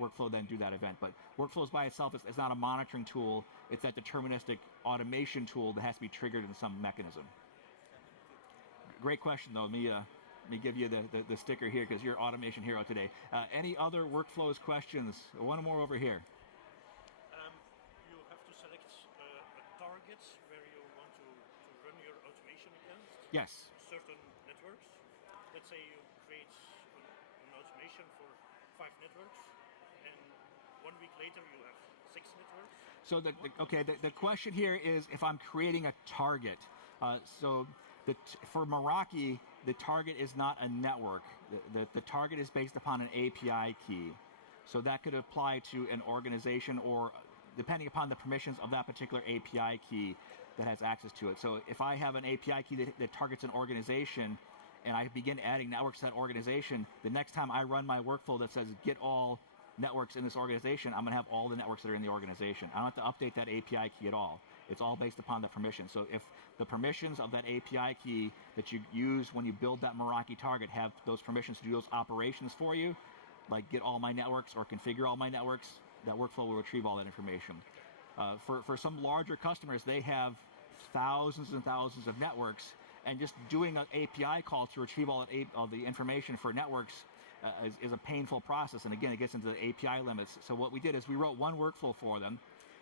workflow then do that event. But workflows by itself is not a monitoring tool. It's that deterministic automation tool that has to be triggered in some mechanism. Great question, though. Let me give you the sticker here because you're automation hero today. Any other workflows questions? One more over here. You have to select targets where you want to run your automation against. Yes. Certain networks. Let's say you create an automation for 5 networks, and 1 week later you have 6 networks. So the question here is if I'm creating a target. For Meraki, the target is not a network. The target is based upon an API key. So that could apply to an organization or depending upon the permissions of that particular API key that has access to it. So if I have an API key that targets an organization and I begin adding networks to that organization, the next time I run my workflow that says get all networks in this organization, I'm going to have all the networks that are in the organization. I don't have to update that API key at all. It's all based upon the permissions. So if the permissions of that API key that you use when you build that Meraki target have those permissions to do those operations for you, like get all my networks or configure all my networks, that workflow will retrieve all that information. For some larger customers, they have thousands and thousands of networks, and just doing an API call to retrieve all the information for networks is a painful process. And again, it gets into the API limits. So what we did is we wrote one workflow for them,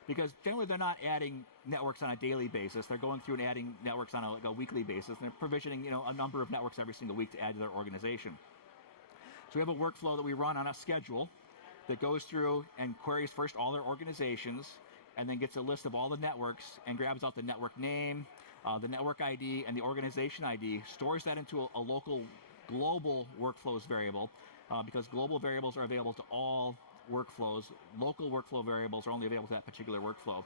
because generally they're not adding networks on a daily basis. They're going through and adding networks on a weekly basis. They're provisioning a number of networks every single week to add to their organization. So we have a workflow that we run on a schedule that goes through and queries first all their organizations, and then gets a list of all the networks and grabs out the network name, the network ID, and the organization ID, stores that into a local global workflows variable, because global variables are available to all workflows. Local workflow variables are only available to that particular workflow,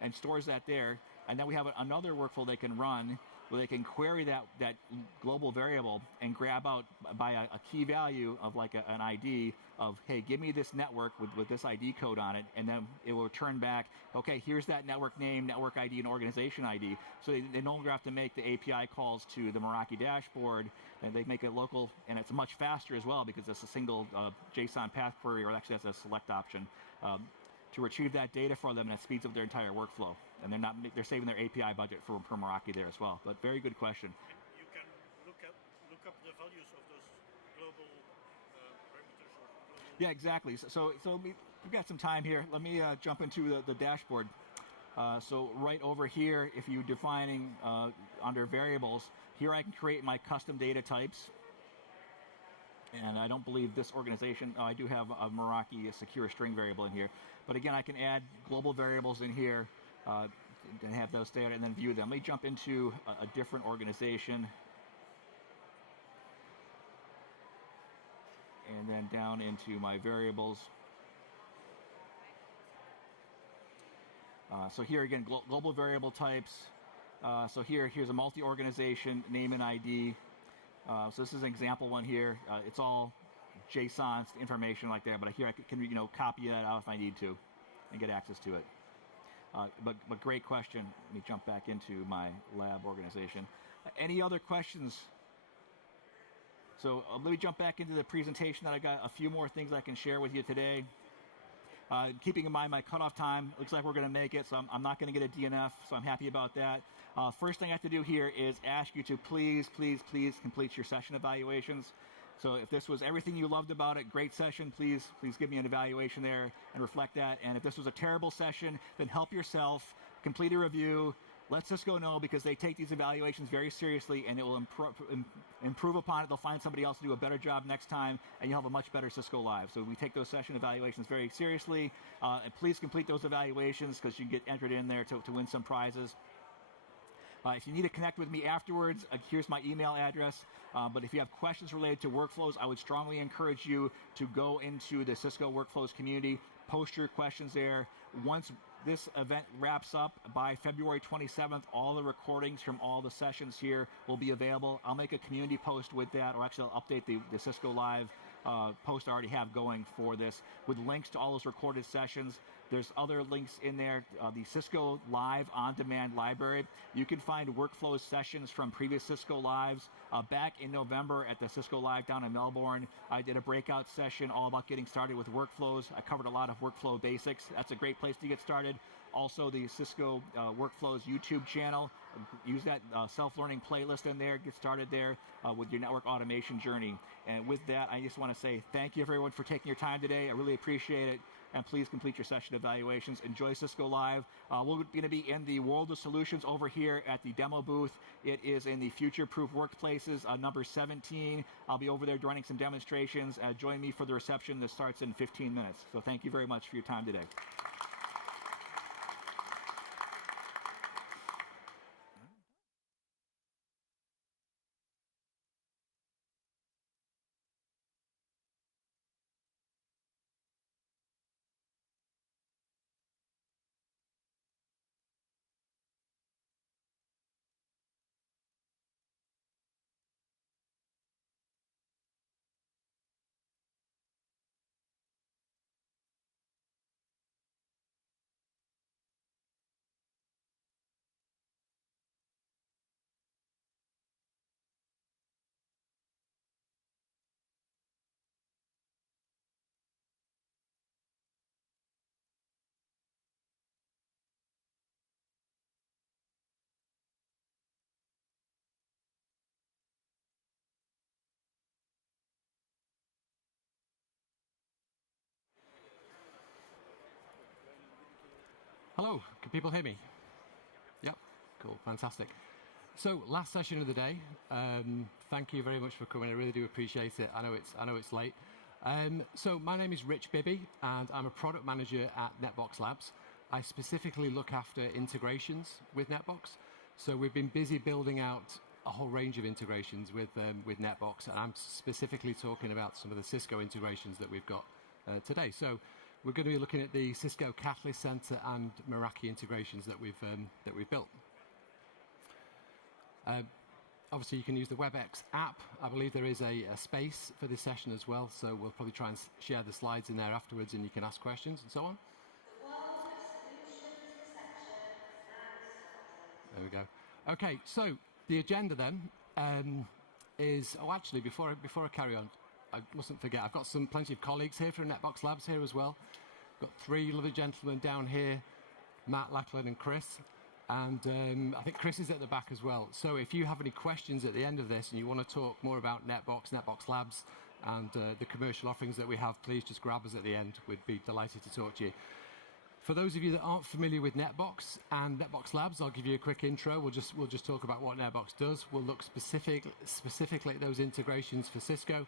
and stores that there. And then we have another workflow they can run where they can query that global variable and grab out by a key value of like an ID of, hey, give me this network with this ID code on it, and then it will return back, okay, here's that network name, network ID, and organization ID. So they no longer have to make the API calls to the Meraki dashboard, and they make it local, and it's much faster as well because it's a single JSON path query, or actually that's a select option, to retrieve that data for them, and it speeds up their entire workflow. And they're saving their API budget for Meraki there as well. But very good question. And you can look up the values of those global parameters. Or global Yeah, exactly. So we've got some time here. Let me jump into the dashboard. So right over here, if you're defining under variables, here I can create my custom data types. And I don't believe this organization, I do have a Meraki, a secure string variable in here. But again, I can add global variables in here and have those there and then view them. Let me jump into a different organization. and then down into my variables. So here again, global variable types. So here's a multi-organization name and ID. So this is an example one here. It's all JSON information like that, but here I can copy that out if I need to and get access to it. But great question. Let me jump back into my lab organization. Any other questions? So let me jump back into the presentation that I got a few more things I can share with you today. Keeping in mind my cutoff time, looks like we're going to make it, so I'm not going to get a DNF, so I'm happy about that. First thing I have to do here is ask you to please complete your session evaluations. So if this was everything you loved about it, great session, please give me an evaluation there and reflect that. And if this was a terrible session, then help yourself, complete a review, let Cisco know, because they take these evaluations very seriously, and it will improve upon it. They'll find somebody else to do a better job next time, and you'll have a much better Cisco Live. So we take those session evaluations very seriously. And please complete those evaluations, because you can get entered in there to win some prizes. If you need to connect with me afterwards, here's my email address. But if you have questions related to workflows, I would strongly encourage you to go into the Cisco Workflows community, post your questions there. Once this event wraps up by February 27th, all the recordings from all the sessions here will be available. I'll make a community post with that, or actually I'll update the Cisco Live post I already have going for this with links to all those recorded sessions. There's other links in there, the Cisco Live on-demand library. You can find workflow sessions from previous Cisco Lives. Back in November at the Cisco Live down in Melbourne, I did a breakout session all about getting started with workflows. I covered a lot of workflow basics. That's a great place to get started. Also, the Cisco Workflows YouTube channel. Use that self-learning playlist in there. Get started there with your network automation journey. And with that, I just want to say thank you, everyone, for taking your time today. I really appreciate it. And please complete your session evaluations. Enjoy Cisco Live. We're going to be in the World of Solutions over here at the demo booth. It is in the Future-Proof Workplaces, number 17. I'll be over there running some demonstrations. Join me for the reception that starts in 15 minutes. So thank you very much for your time today. Hello, can people hear me? Yep, cool, fantastic. So last session of the day. Thank you very much for coming. I really do appreciate it. I know it's late. So my name is Rich Bibby, and I'm a product manager at NetBox Labs. I specifically look after integrations with NetBox. So we've been busy building out a whole range of integrations with NetBox, and I'm specifically talking about some of the Cisco integrations that we've got today. So we're going to be looking at the Cisco Catalyst Center and Meraki integrations that we've built. Obviously, you can use the WebEx app. I believe there is a space for this session as well, so we'll probably try and share the slides in there afterwards, and you can ask questions and so on. There we go. Okay, so the agenda then is, oh, actually, before I carry on, I mustn't forget, I've got plenty of colleagues here from NetBox Labs here as well. Got three lovely gentlemen down here, Matt, Lachlan, and Chris. And I think Chris is at the back as well. So if you have any questions at the end of this and you want to talk more about NetBox Labs, and the commercial offerings that we have, please just grab us at the end. We'd be delighted to talk to you. For those of you that aren't familiar with NetBox and NetBox Labs, I'll give you a quick intro. We'll just talk about what NetBox does. We'll look specifically at those integrations for Cisco.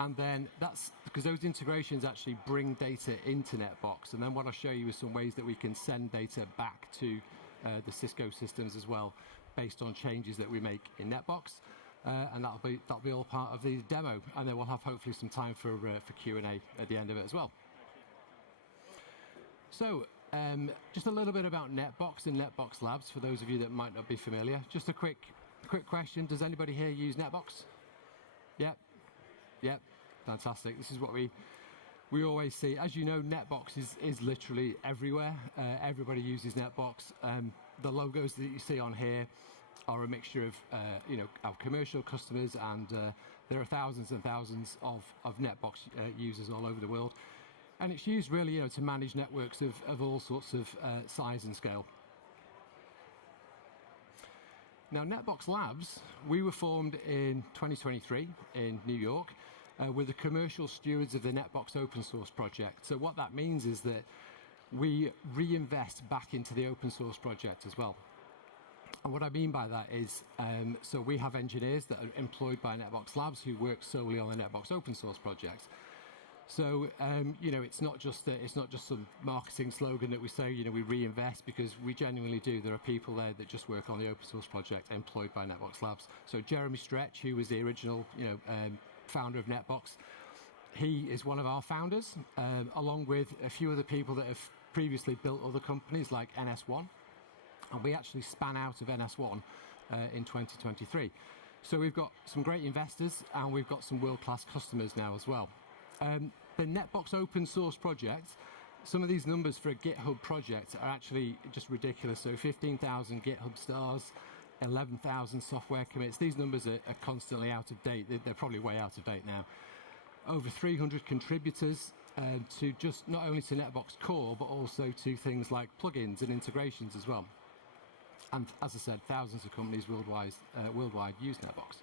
And then that's because those integrations actually bring data into NetBox. And then what I'll show you is some ways that we can send data back to the Cisco systems as well, based on changes that we make in NetBox. and that'll be all part of the demo, and then we'll have hopefully some time for Q&A at the end of it as well. So just a little bit about NetBox and NetBox Labs for those of you that might not be familiar. Just a quick question: does anybody here use NetBox? Yep. Fantastic. This is what we always see. As you know, NetBox is literally everywhere. Everybody uses NetBox. The logos that you see on here are a mixture of our commercial customers, and there are thousands and thousands of NetBox users all over the world. And it's used really to manage networks of all sorts of size and scale. Now, NetBox Labs, we were formed in 2023 in New York with the commercial stewards of the NetBox open source project. So what that means is that we reinvest back into the open source project as well. And what I mean by that is, so we have engineers that are employed by NetBox Labs who work solely on the NetBox open source projects. So it's not just some marketing slogan that we say we reinvest, because we genuinely do. There are people there that just work on the open source project employed by NetBox Labs. So Jeremy Stretch, who was the original founder of NetBox, he is one of our founders, along with a few other people that have previously built other companies like NS1, and we actually span out of NS1 in 2023. So we've got some great investors, and we've got some world-class customers now as well. The NetBox open source project, some of these numbers for a GitHub project are actually just ridiculous. So 15,000 GitHub stars, 11,000 software commits. These numbers are constantly out of date. They're probably way out of date now. Over 300 contributors to just not only to NetBox Core, but also to things like plugins and integrations as well. And as I said, thousands of companies worldwide use NetBox.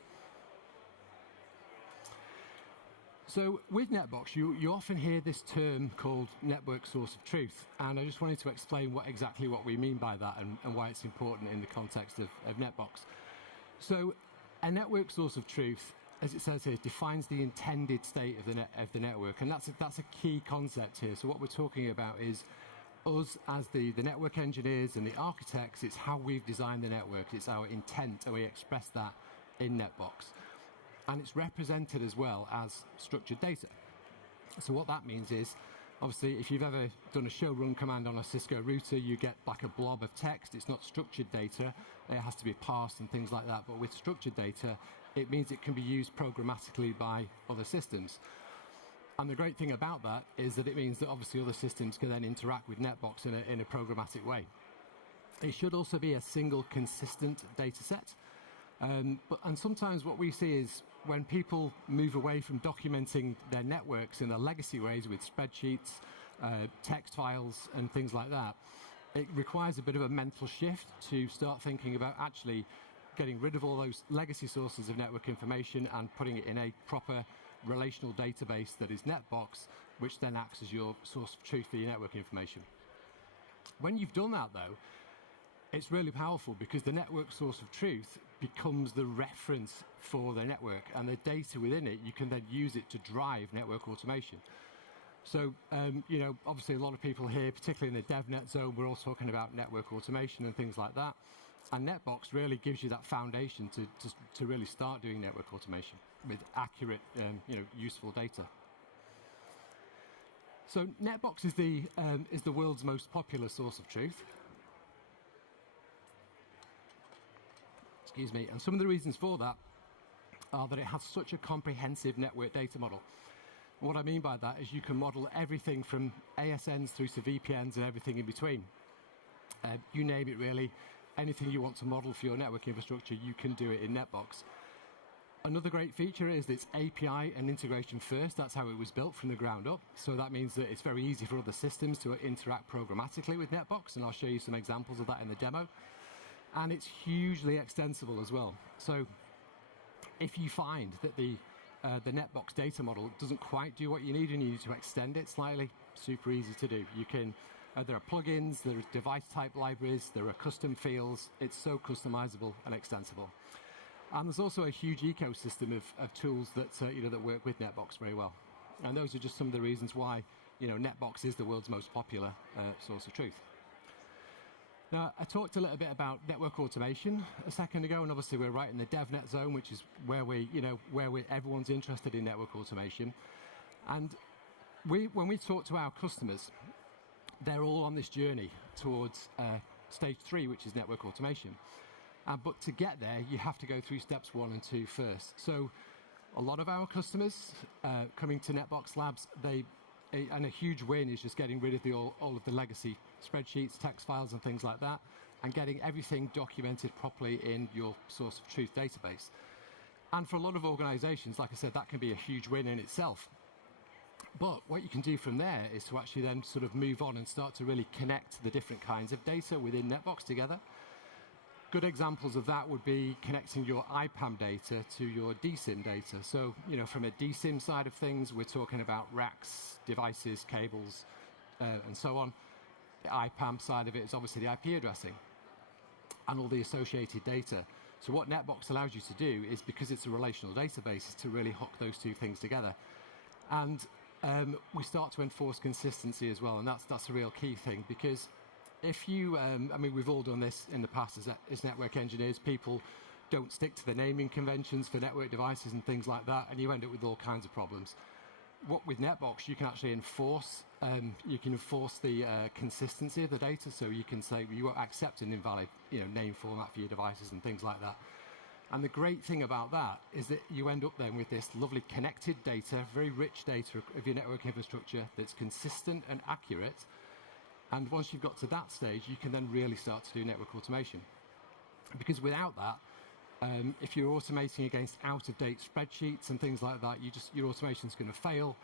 So with NetBox, you often hear this term called network source of truth, and I just wanted to explain exactly what we mean by that and why it's important in the context of NetBox. So a network source of truth, as it says here, defines the intended state of the network, and that's a key concept here. So what we're talking about is us as the network engineers and the architects. It's how we've designed the network. It's our intent, and we express that in NetBox. And it's represented as well as structured data. So what that means is, obviously, if you've ever done a show run command on a Cisco router, you get like a blob of text. It's not structured data. It has to be parsed and things like that. But with structured data, it means it can be used programmatically by other systems. And the great thing about that is that it means that obviously other systems can then interact with NetBox in a programmatic way. It should also be a single consistent data set. And sometimes what we see is when people move away from documenting their networks in the legacy ways with spreadsheets, text files, and things like that, it requires a bit of a mental shift to start thinking about actually getting rid of all those legacy sources of network information and putting it in a proper relational database that is NetBox, which then acts as your source of truth for your network information. When you've done that, though, it's really powerful, because the network source of truth becomes the reference for the network, and the data within it, you can then use it to drive network automation. So, obviously a lot of people here, particularly in the DevNet zone, we're all talking about network automation and things like that. And NetBox really gives you that foundation to really start doing network automation with accurate, useful data. So NetBox is the world's most popular source of truth. Excuse me. And some of the reasons for that are that it has such a comprehensive network data model. And what I mean by that is you can model everything from ASNs through to VPNs and everything in between. You name it, really. Anything you want to model for your network infrastructure, you can do it in NetBox. Another great feature is it's API and integration first. That's how it was built from the ground up. So that means that it's very easy for other systems to interact programmatically with NetBox, and I'll show you some examples of that in the demo. And it's hugely extensible as well. So if you find that the NetBox data model doesn't quite do what you need and you need to extend it slightly, super easy to do. You can. There are plugins, there are device type libraries, there are custom fields. It's so customizable and extensible. And there's also a huge ecosystem of tools that that work with NetBox very well. And those are just some of the reasons why NetBox is the world's most popular source of truth. Now, I talked a little bit about network automation a second ago, and obviously we're right in the DevNet zone, which is where everyone's interested in network automation. And when we talk to our customers, they're all on this journey towards stage 3, which is network automation. But to get there, you have to go through steps 1 and 2 first. So a lot of our customers coming to NetBox Labs, and a huge win is just getting rid of all of the legacy spreadsheets, text files, and things like that, and getting everything documented properly in your source of truth database. And for a lot of organizations, like I said, that can be a huge win in itself. But what you can do from there is to actually then sort of move on and start to really connect the different kinds of data within NetBox together. Good examples of that would be connecting your IPAM data to your DSIM data. So, from a DSIM side of things, we're talking about racks, devices, cables, and so on. The IPAM side of it is obviously the IP addressing and all the associated data. So what NetBox allows you to do is, because it's a relational database, is to really hook those two things together. And we start to enforce consistency as well, and that's a real key thing, because if you, we've all done this in the past as network engineers. People don't stick to the naming conventions for network devices and things like that, and you end up with all kinds of problems. With NetBox, you can actually enforce the consistency of the data, so you can say you won't accept an invalid name format for your devices and things like that. And the great thing about that is that you end up then with this lovely connected data, very rich data of your network infrastructure that's consistent and accurate. And once you've got to that stage, you can then really start to do network automation. Because without that, if you're automating against out-of-date spreadsheets and things like that, your automation's going to fail.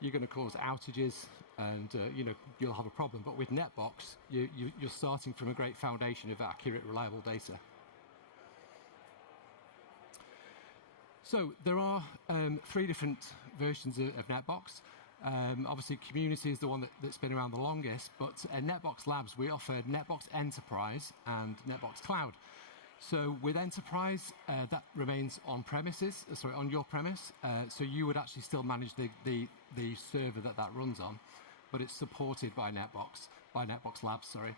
You're going to cause outages, and you'll have a problem. But with NetBox, you're starting from a great foundation of accurate, reliable data. So there are 3 different versions of NetBox. Obviously, Community is the one that's been around the longest, but at NetBox Labs, we offer NetBox Enterprise and NetBox Cloud. So with Enterprise, that remains on your premise. So you would actually still manage the server that runs on, but it's supported by NetBox Labs, sorry.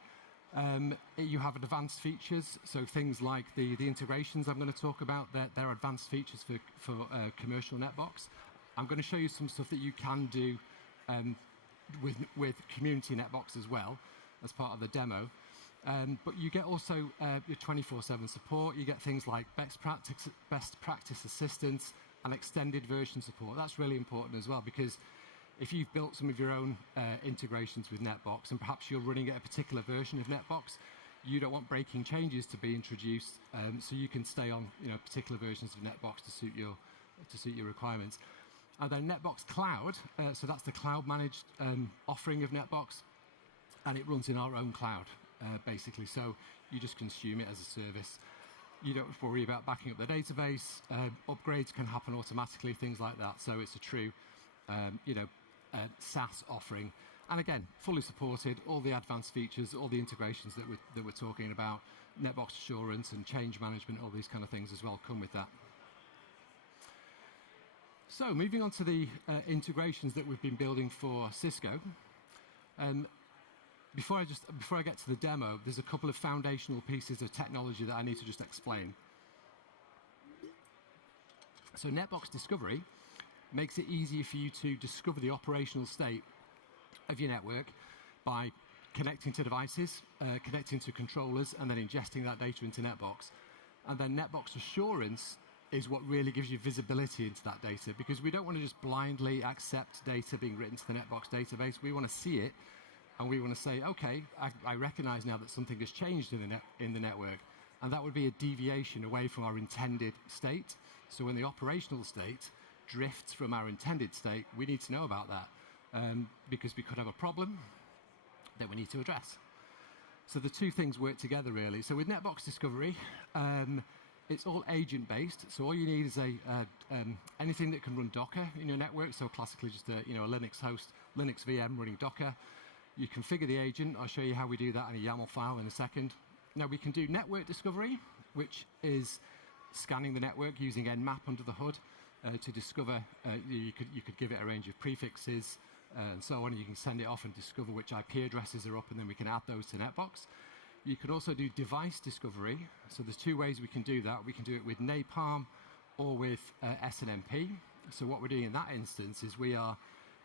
You have advanced features, so things like the integrations I'm going to talk about, they're advanced features for commercial NetBox. I'm going to show you some stuff that you can do with Community NetBox as well, as part of the demo. But you get also your 24/7 support. You get things like best practice assistance and extended version support. That's really important as well, because if you've built some of your own integrations with NetBox, and perhaps you're running at a particular version of NetBox, you don't want breaking changes to be introduced, so you can stay on particular versions of NetBox to suit your requirements. And then NetBox Cloud, so that's the cloud-managed offering of NetBox, and it runs in our own cloud, basically. So you just consume it as a service. You don't worry about backing up the database. Upgrades can happen automatically, things like that. So it's a true, SaaS offering. And again, fully supported, all the advanced features, all the integrations that we're talking about, NetBox assurance and change management, all these kind of things as well come with that. So moving on to the integrations that we've been building for Cisco. Before I get to the demo, there's a couple of foundational pieces of technology that I need to just explain. So NetBox Discovery makes it easier for you to discover the operational state of your network by connecting to devices, connecting to controllers, and then ingesting that data into NetBox. And then NetBox Assurance is what really gives you visibility into that data, because we don't want to just blindly accept data being written to the NetBox database. We want to see it, and we want to say, okay, I recognize now that something has changed in the network, and that would be a deviation away from our intended state. So when the operational state drifts from our intended state, we need to know about that, because we could have a problem that we need to address. So the two things work together, really. So with NetBox Discovery, it's all agent-based, so all you need is anything that can run Docker in your network, so classically just a Linux host, Linux VM running Docker. You configure the agent. I'll show you how we do that in a YAML file in a second. Now we can do network discovery, which is scanning the network using Nmap under the hood to discover. You could give it a range of prefixes and so on. You can send it off and discover which IP addresses are up, and then we can add those to NetBox. You can also do device discovery. So there's two ways we can do that. We can do it with Napalm or with SNMP. So what we're doing in that instance is we are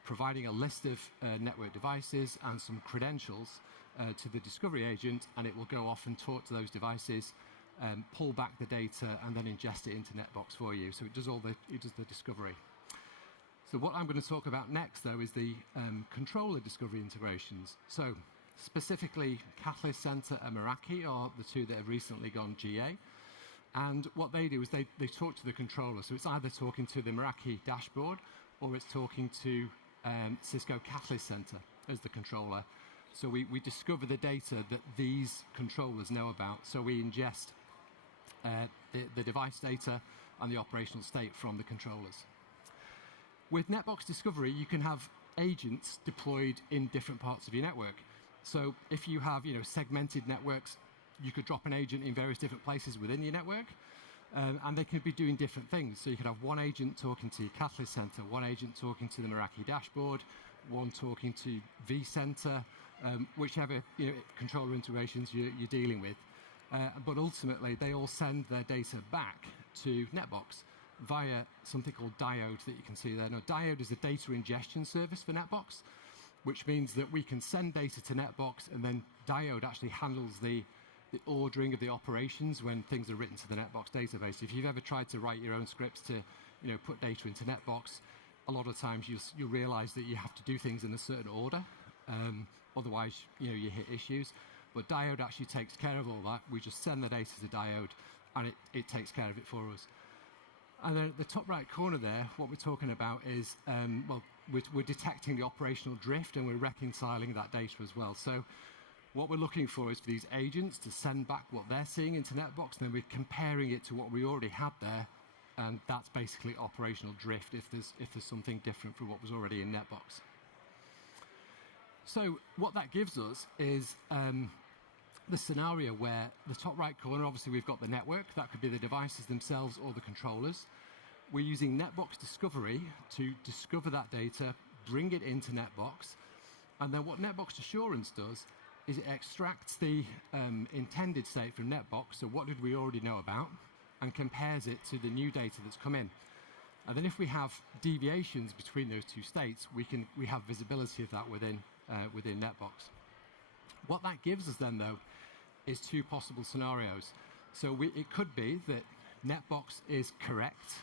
providing a list of network devices and some credentials to the discovery agent, and it will go off and talk to those devices, pull back the data, and then ingest it into NetBox for you. So it does the discovery. So what I'm going to talk about next, though, is the controller discovery integrations. So specifically, Catalyst Center and Meraki are the two that have recently gone GA. And what they do is they talk to the controller. So it's either talking to the Meraki dashboard or it's talking to Cisco Catalyst Center as the controller. So we discover the data that these controllers know about. So we ingest the device data and the operational state from the controllers. With NetBox Discovery, you can have agents deployed in different parts of your network. So if you have segmented networks, you could drop an agent in various different places within your network, and they could be doing different things. So you could have one agent talking to your Catalyst Center, one agent talking to the Meraki dashboard, one talking to vCenter, whichever controller integrations you're dealing with. But ultimately, they all send their data back to NetBox via something called Diode that you can see there. Now, Diode is a data ingestion service for NetBox, which means that we can send data to NetBox, and then Diode actually handles the ordering of the operations when things are written to the NetBox database. If you've ever tried to write your own scripts to put data into NetBox, a lot of times you'll realize that you have to do things in a certain order. Otherwise, you hit issues. But Diode actually takes care of all that. We just send the data to Diode, and it takes care of it for us. And then at the top right corner there, what we're talking about is, we're detecting the operational drift, and we're reconciling that data as well. So what we're looking for is for these agents to send back what they're seeing into NetBox, and then we're comparing it to what we already had there, and that's basically operational drift if there's something different from what was already in NetBox. So what that gives us is the scenario where the top right corner, obviously we've got the network, that could be the devices themselves or the controllers. We're using NetBox Discovery to discover that data, bring it into NetBox, and then what NetBox Assurance does is it extracts the intended state from NetBox, so what did we already know about, and compares it to the new data that's come in. And then if we have deviations between those two states, we have visibility of that within NetBox. What that gives us then, though, is two possible scenarios. So it could be that NetBox is correct,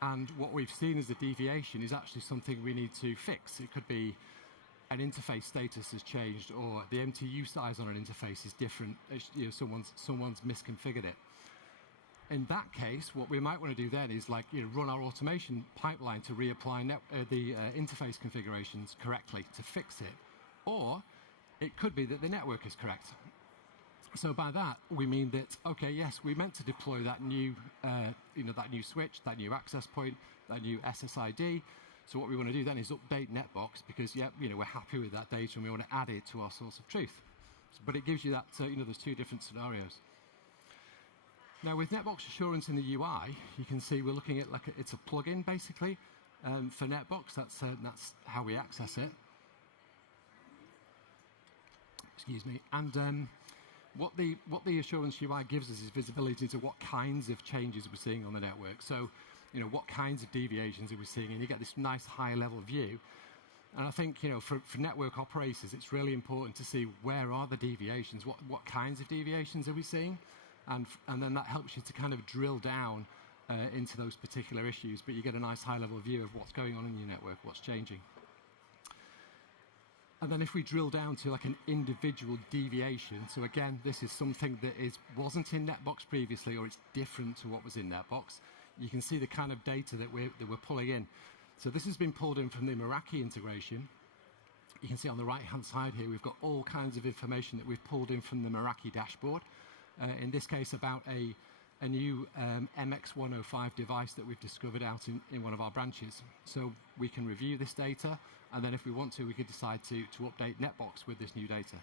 and what we've seen as a deviation is actually something we need to fix. It could be an interface status has changed, or the MTU size on an interface is different. Someone's misconfigured it. In that case, what we might want to do then is run our automation pipeline to reapply the interface configurations correctly to fix it. Or it could be that the network is correct. So by that, we mean that, okay, yes, we meant to deploy that new, that new switch, that new access point, that new SSID. So what we want to do then is update NetBox because, we're happy with that data and we want to add it to our source of truth. But it gives you that, there's two different scenarios. Now with NetBox Assurance in the UI, you can see we're looking at it's a plugin basically for NetBox. That's how we access it. Excuse me. And what the Assurance UI gives us is visibility into what kinds of changes we're seeing on the network. So, what kinds of deviations are we seeing, and you get this nice high-level view. And I think, for network operators, it's really important to see where are the deviations, what kinds of deviations are we seeing, and then that helps you to kind of drill down into those particular issues. But you get a nice high-level view of what's going on in your network, what's changing. And then if we drill down to an individual deviation, so again, this is something that wasn't in NetBox previously, or it's different to what was in NetBox, you can see the kind of data that we're pulling in. So this has been pulled in from the Meraki integration. You can see on the right-hand side here, we've got all kinds of information that we've pulled in from the Meraki dashboard. In this case, about a new MX105 device that we've discovered out in one of our branches. So we can review this data, and then if we want to, we could decide to update NetBox with this new data.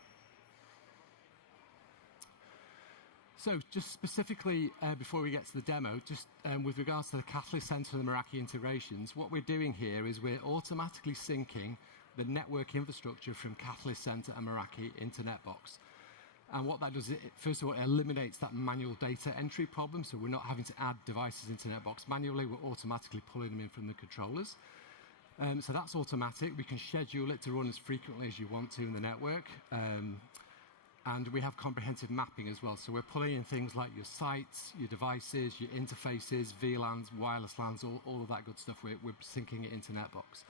So just specifically, before we get to the demo, just with regards to the Catalyst Center and the Meraki integrations, what we're doing here is we're automatically syncing the network infrastructure from Catalyst Center and Meraki into NetBox. And what that does, first of all, it eliminates that manual data entry problem. So we're not having to add devices into NetBox manually. We're automatically pulling them in from the controllers. So that's automatic. We can schedule it to run as frequently as you want to in the network. And we have comprehensive mapping as well. So we're pulling in things like your sites, your devices, your interfaces, VLANs, wireless LANs, all of that good stuff. We're syncing it into NetBox.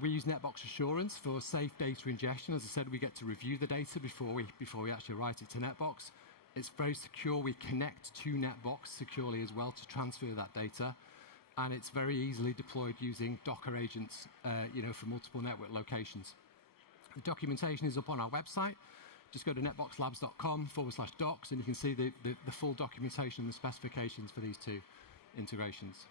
We use NetBox Assurance for safe data ingestion. As I said, we get to review the data before we actually write it to NetBox. It's very secure. We connect to NetBox securely as well to transfer that data. And it's very easily deployed using Docker agents, for multiple network locations. The documentation is up on our website. Just go to netboxlabs.com/docs, and you can see the full documentation and the specifications for these two integrations.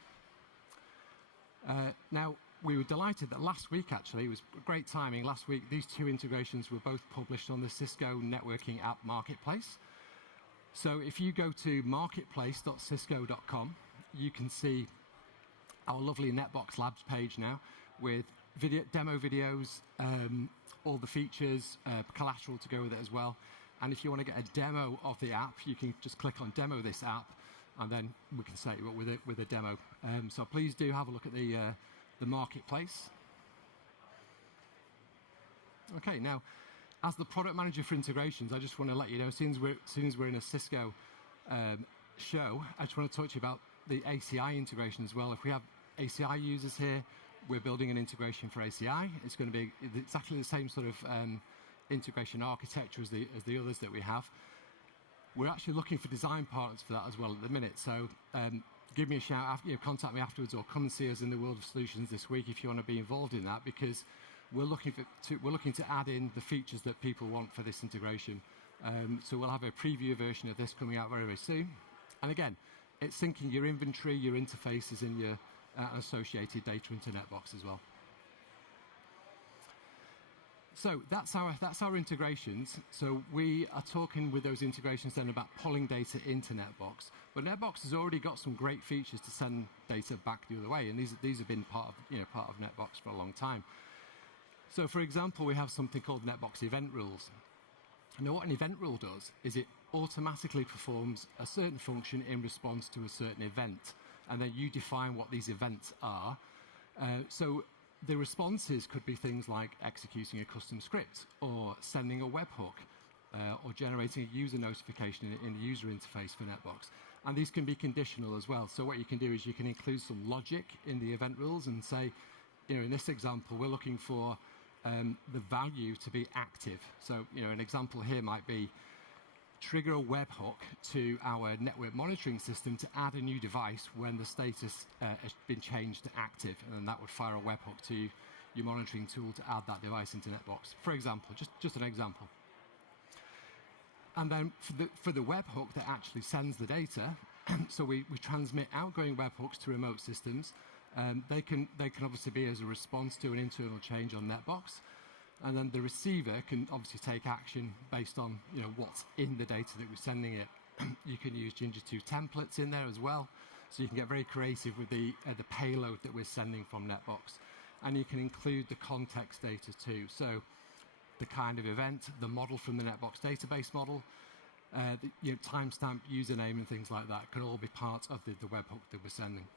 Now, we were delighted that last week, actually, it was great timing. Last week, these two integrations were both published on the Cisco Networking App Marketplace. So if you go to marketplace.cisco.com, you can see our lovely NetBox Labs page now with demo videos, all the features, collateral to go with it as well. And if you want to get a demo of the app, you can just click on Demo This App, and then we can set you up with a demo. So please do have a look at the marketplace. Okay, now, as the product manager for integrations, I just want to let you know, as soon as we're in a Cisco show, I just want to talk to you about the ACI integration as well. If we have ACI users here, we're building an integration for ACI. It's going to be exactly the same sort of integration architecture as the others that we have. We're actually looking for design partners for that as well at the minute. So give me a shout, after, contact me afterwards, or come and see us in the World of Solutions this week if you want to be involved in that, because we're looking to add in the features that people want for this integration. So we'll have a preview version of this coming out very, very soon. And again, it's syncing your inventory, your interfaces, and your associated data into NetBox as well. So that's our integrations. So we are talking with those integrations then about pulling data into NetBox. But NetBox has already got some great features to send data back the other way, and these have been part of NetBox for a long time. So for example, we have something called NetBox event rules. Now what an event rule does is it automatically performs a certain function in response to a certain event, and then you define what these events are. So the responses could be things like executing a custom script, or sending a webhook, or generating a user notification in the user interface for NetBox. And these can be conditional as well. So what you can do is you can include some logic in the event rules and say, in this example, we're looking for the value to be active. So an example here might be trigger a webhook to our network monitoring system to add a new device when the status has been changed to active, and then that would fire a webhook to your monitoring tool to add that device into NetBox, for example, just an example. And then for the webhook that actually sends the data, so we transmit outgoing webhooks to remote systems. They can obviously be as a response to an internal change on NetBox. And then the receiver can obviously take action based on what's in the data that we're sending it. You can use Ginger 2 templates in there as well, so you can get very creative with the payload that we're sending from NetBox. And you can include the context data too. So the kind of event, the model from the NetBox database model, the timestamp, username, and things like that can all be part of the webhook that we're sending.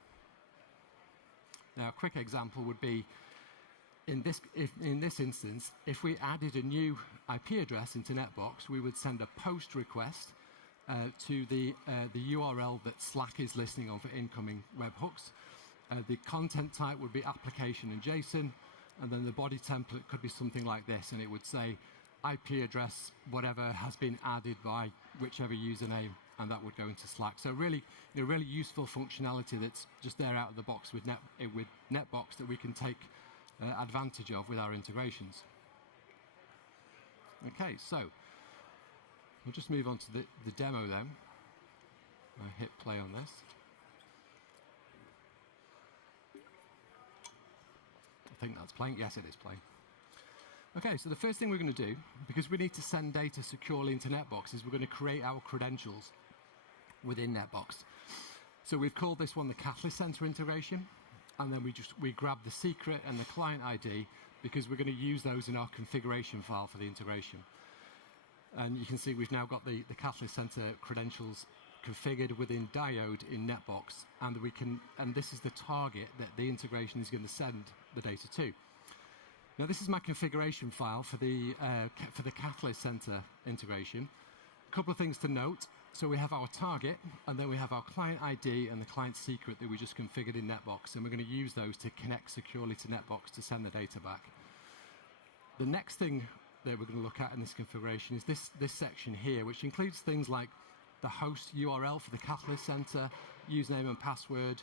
Now, a quick example would be, in this instance, if we added a new IP address into NetBox, we would send a post request to the URL that Slack is listening on for incoming webhooks. The content type would be application and JSON, and then the body template could be something like this, and it would say IP address, whatever has been added by whichever username, and that would go into Slack. So really, really useful functionality that's just there out of the box with NetBox that we can take advantage of with our integrations. Okay, so we'll just move on to the demo then. I hit play on this. I think that's playing. Yes, it is playing. Okay, so the first thing we're going to do, because we need to send data securely into NetBox, is we're going to create our credentials within NetBox. So we've called this one the Catalyst Center integration. And then we grab the secret and the client ID, because we're going to use those in our configuration file for the integration. And you can see we've now got the Catalyst Center credentials configured within Diode in NetBox, and this is the target that the integration is going to send the data to. Now, this is my configuration file for the Catalyst Center integration. A couple of things to note. So we have our target, and then we have our client ID and the client secret that we just configured in NetBox, and we're going to use those to connect securely to NetBox to send the data back. The next thing that we're going to look at in this configuration is this section here, which includes things like the host URL for the Catalyst Center, username and password,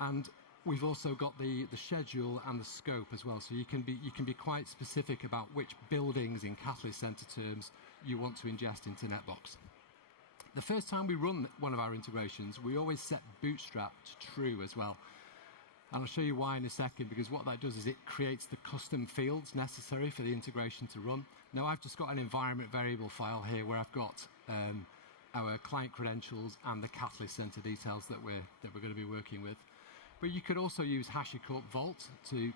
and we've also got the schedule and the scope as well. So you can be quite specific about which buildings in Catalyst Center terms you want to ingest into NetBox. The first time we run one of our integrations, we always set Bootstrap to true as well. And I'll show you why in a second, because what that does is it creates the custom fields necessary for the integration to run. Now, I've just got an environment variable file here where I've got our client credentials and the Catalyst Center details that we're going to be working with. But you could also use HashiCorp Vault to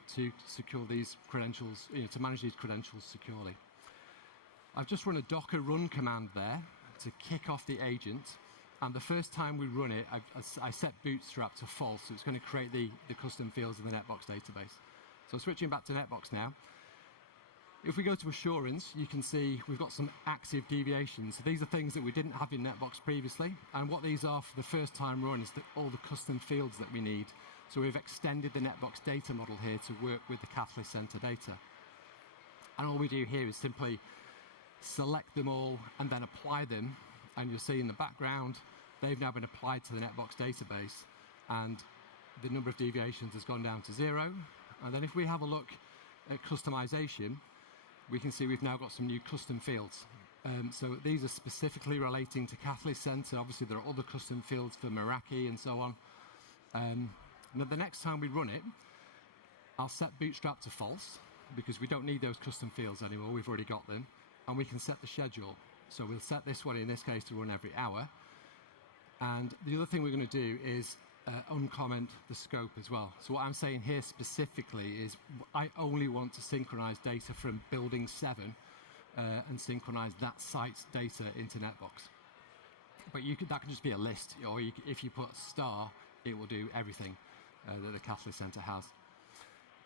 secure these credentials, to manage these credentials securely. I've just run a Docker run command there to kick off the agent, and the first time we run it, I set Bootstrap to false, so it's going to create the custom fields in the NetBox database. So switching back to NetBox now. If we go to assurance, you can see we've got some active deviations. So these are things that we didn't have in NetBox previously, and what these are for the first time run is all the custom fields that we need. So we've extended the NetBox data model here to work with the Catalyst Center data. And all we do here is simply select them all and then apply them, and you'll see in the background they've now been applied to the NetBox database, and the number of deviations has gone down to 0. And then if we have a look at customization, we can see we've now got some new custom fields. So these are specifically relating to Catalyst Center. Obviously there are other custom fields for Meraki and so on. Now the next time we run it, I'll set Bootstrap to false, because we don't need those custom fields anymore, we've already got them. And we can set the schedule. So we'll set this one in this case to run every hour. And the other thing we're going to do is uncomment the scope as well. So what I'm saying here specifically is I only want to synchronize data from building 7 and synchronize that site's data into NetBox. But that can just be a list, or if you put star, it will do everything that the Catalyst Center has.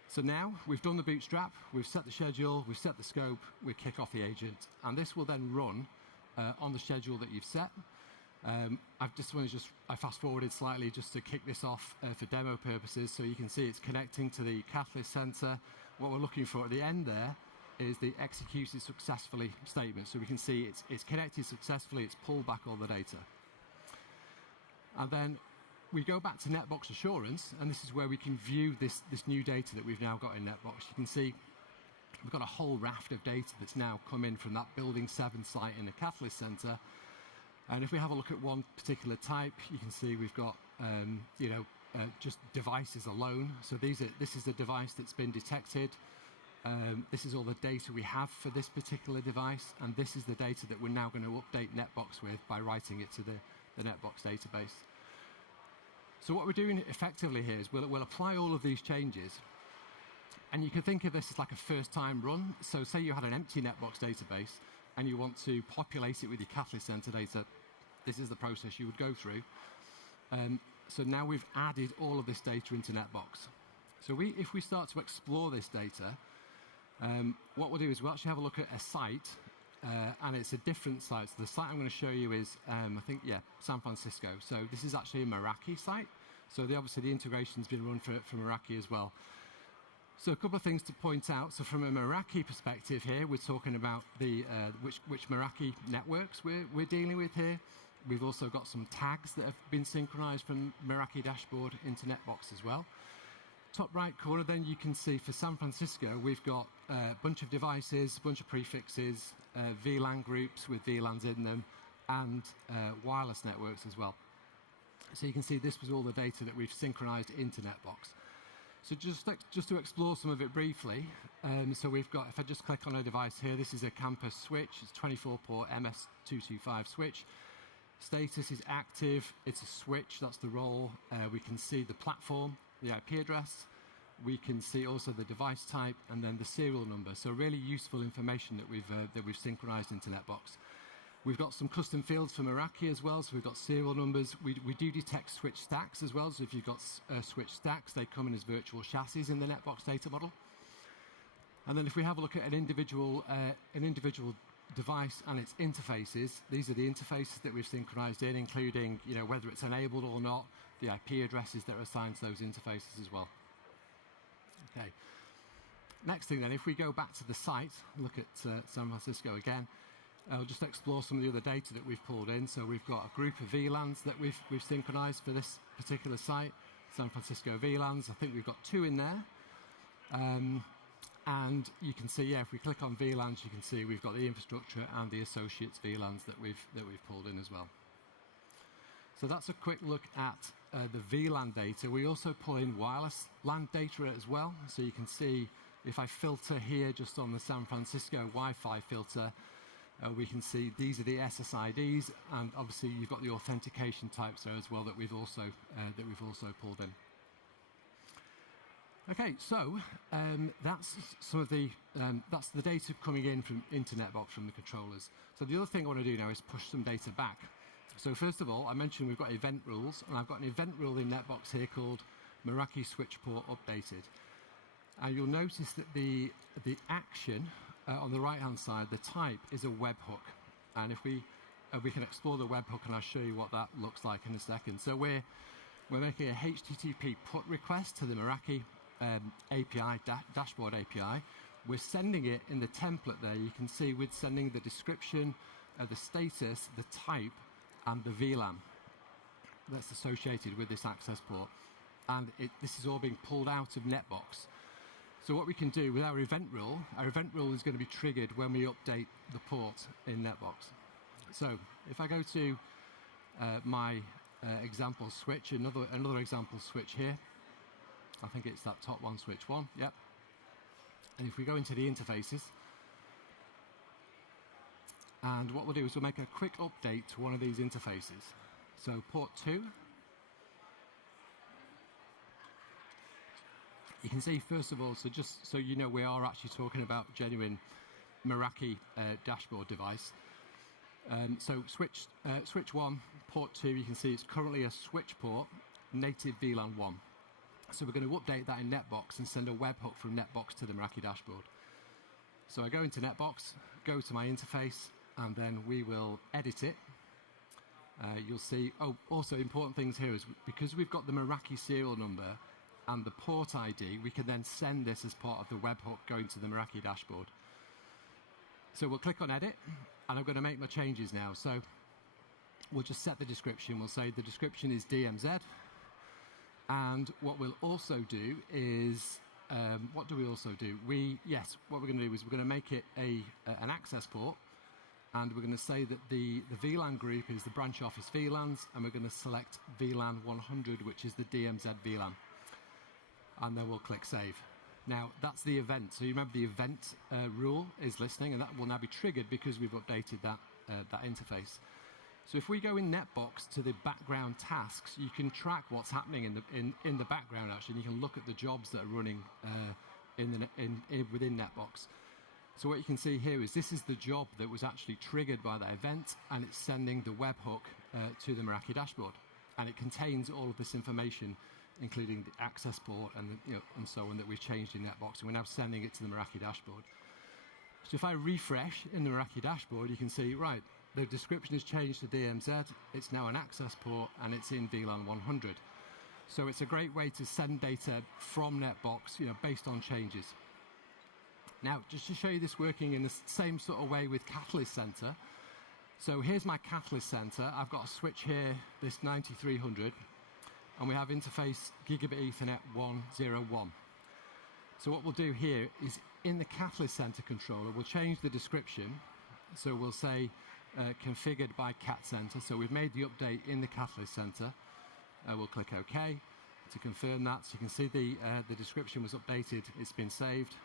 So now we've done the Bootstrap, we've set the schedule, we've set the scope, we kick off the agent, and this will then run on the schedule that you've set. I fast forwarded slightly just to kick this off for demo purposes, so you can see it's connecting to the Catalyst Center. What we're looking for at the end there is the executed successfully statement. So we can see it's connected successfully, it's pulled back all the data. And then we go back to NetBox Assurance, and this is where we can view this new data that we've now got in NetBox. You can see we've got a whole raft of data that's now come in from that Building 7 site in the Catalyst Center. And if we have a look at one particular type, you can see we've got just devices alone. So this is the device that's been detected. This is all the data we have for this particular device, and this is the data that we're now going to update NetBox with by writing it to the NetBox database. So what we're doing effectively here is we'll apply all of these changes, and you can think of this as like a first-time run. So say you had an empty NetBox database, and you want to populate it with your Catalyst Center data. This is the process you would go through. So now we've added all of this data into NetBox. So if we start to explore this data, what we'll do is we'll actually have a look at a site, and it's a different site. So the site I'm going to show you is, San Francisco. So this is actually a Meraki site. So obviously the integration's been run for Meraki as well. So a couple of things to point out. So from a Meraki perspective here, we're talking about which Meraki networks we're dealing with here. We've also got some tags that have been synchronized from Meraki dashboard into NetBox as well. Top right corner, then you can see for San Francisco, we've got a bunch of devices, a bunch of prefixes, VLAN groups with VLANs in them, and wireless networks as well. So you can see this was all the data that we've synchronized into NetBox. So just to explore some of it briefly, so we've got, if I just click on a device here, this is a campus switch. It's 24-port MS225 switch. Status is active. It's a switch. That's the role. We can see the platform, the IP address. We can see also the device type and then the serial number. So really useful information that we've synchronized into NetBox. We've got some custom fields for Meraki as well. So we've got serial numbers. We do detect switch stacks as well. So if you've got switch stacks, they come in as virtual chassis in the NetBox data model. And then if we have a look at an individual device and its interfaces, these are the interfaces that we've synchronized in, including whether it's enabled or not, the IP addresses that are assigned to those interfaces as well. Okay. Next thing then, if we go back to the site, look at San Francisco again, I'll just explore some of the other data that we've pulled in. So we've got a group of VLANs that we've synchronized for this particular site, San Francisco VLANs. I think we've got 2 in there. And you can see, if we click on VLANs, you can see we've got the infrastructure and the associates VLANs that we've pulled in as well. So that's a quick look at the VLAN data. We also pull in wireless LAN data as well. So you can see if I filter here just on the San Francisco Wi-Fi filter, we can see these are the SSIDs, and obviously you've got the authentication types there as well that we've also pulled in. Okay, so that's some of the that's the data coming in from into NetBox from the controllers. So the other thing I want to do now is push some data back. So first of all, I mentioned we've got event rules, and I've got an event rule in NetBox here called Meraki switch port updated. And you'll notice that the action on the right-hand side, the type is a webhook. And if we can explore the webhook, and I'll show you what that looks like in a second. So we're making a HTTP put request to the Meraki API, dashboard API. We're sending it in the template there. You can see we're sending the description, the status, the type, and the VLAN that's associated with this access port. And this is all being pulled out of NetBox. So what we can do with our event rule is going to be triggered when we update the port in NetBox. So if I go to my example switch, another example switch here, I think it's that top one, switch 1, yep. And if we go into the interfaces, and what we'll do is we'll make a quick update to one of these interfaces. So port 2. You can see, first of all, so just so you know, we are actually talking about genuine Meraki dashboard device. So switch 1, port 2, you can see it's currently a switch port, native VLAN 1. So we're going to update that in NetBox and send a webhook from NetBox to the Meraki dashboard. So I go into NetBox, go to my interface, and then we will edit it. You'll see, also important things here is because we've got the Meraki serial number and the port ID, we can then send this as part of the webhook going to the Meraki dashboard. So we'll click on edit, and I'm going to make my changes now. So we'll just set the description. We'll say the description is DMZ. And what we'll also do is, what do we also do? What we're going to do is we're going to make it an access port, and we're going to say that the VLAN group is the branch office VLANs, and we're going to select VLAN 100, which is the DMZ VLAN. And then we'll click save. Now, that's the event. So you remember the event rule is listening, and that will now be triggered because we've updated that interface. So if we go in NetBox to the background tasks, you can track what's happening in the background, actually. And you can look at the jobs that are running within NetBox. So what you can see here is this is the job that was actually triggered by that event, and it's sending the webhook to the Meraki dashboard. And it contains all of this information, including the access port and so on that we've changed in NetBox. And we're now sending it to the Meraki dashboard. So if I refresh in the Meraki dashboard, you can see, right, the description is changed to DMZ. It's now an access port, and it's in VLAN 100. So it's a great way to send data from NetBox, based on changes. Now, just to show you this working in the same sort of way with Catalyst Center. So here's my Catalyst Center. I've got a switch here, this 9300, and we have interface Gigabit Ethernet 101. So what we'll do here is in the Catalyst Center controller, we'll change the description. So we'll say configured by Cat Center. So we've made the update in the Catalyst Center. We'll click OK to confirm that. So you can see the description was updated. It's been saved.